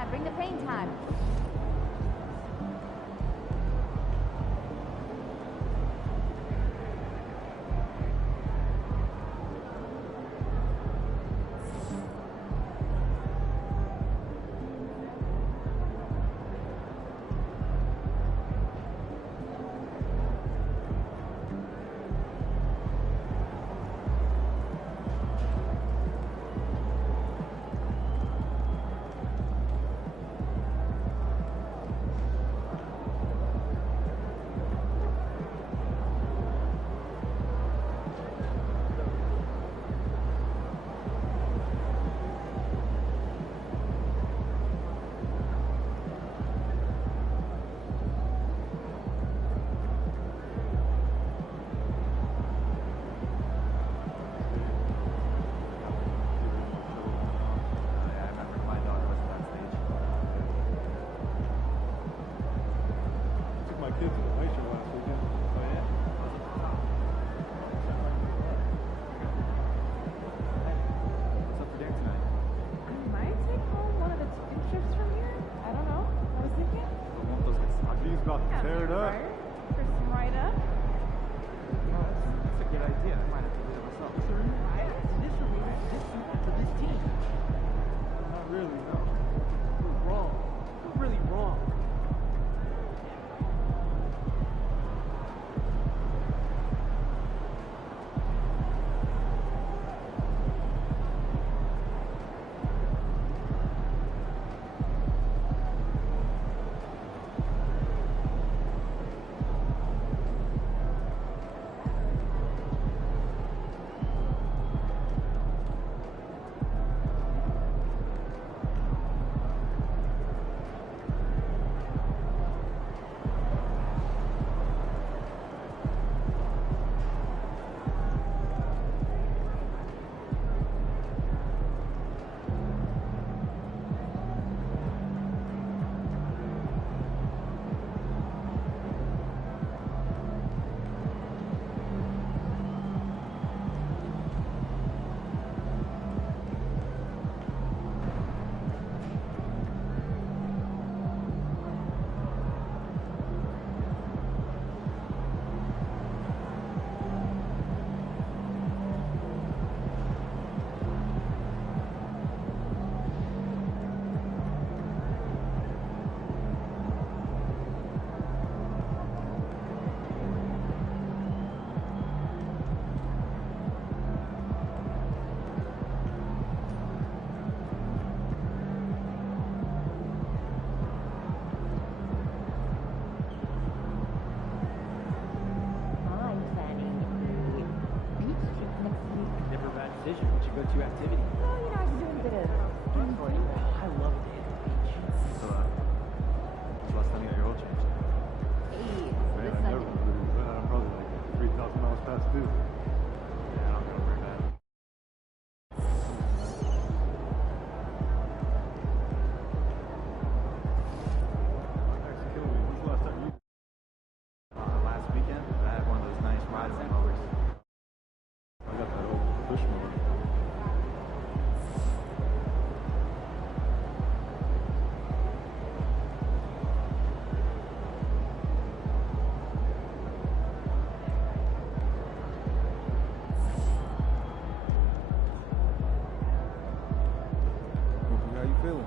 Bring the paint time. up. For some write-up. That's a good idea. I might have to do it myself. Is there any to this team? Not really, no. We're wrong. We're really wrong. Decision. What's your go-to activity? Well, you know, I've been doing a bit of... I love a day at the beach. So, when's the last time you got your oil changed? Hey, Man, I never really went out. I'm probably like 3,000 miles past due. Yeah, I don't go very bad. When's the last time you... last weekend, I had one of those nice rides on mowers. I got that old push mower. How you feeling?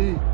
lead.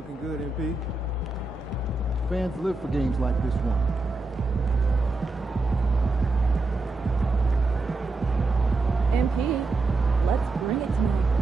Looking good, MP. Fans live for games like this one. MP, let's bring it tonight.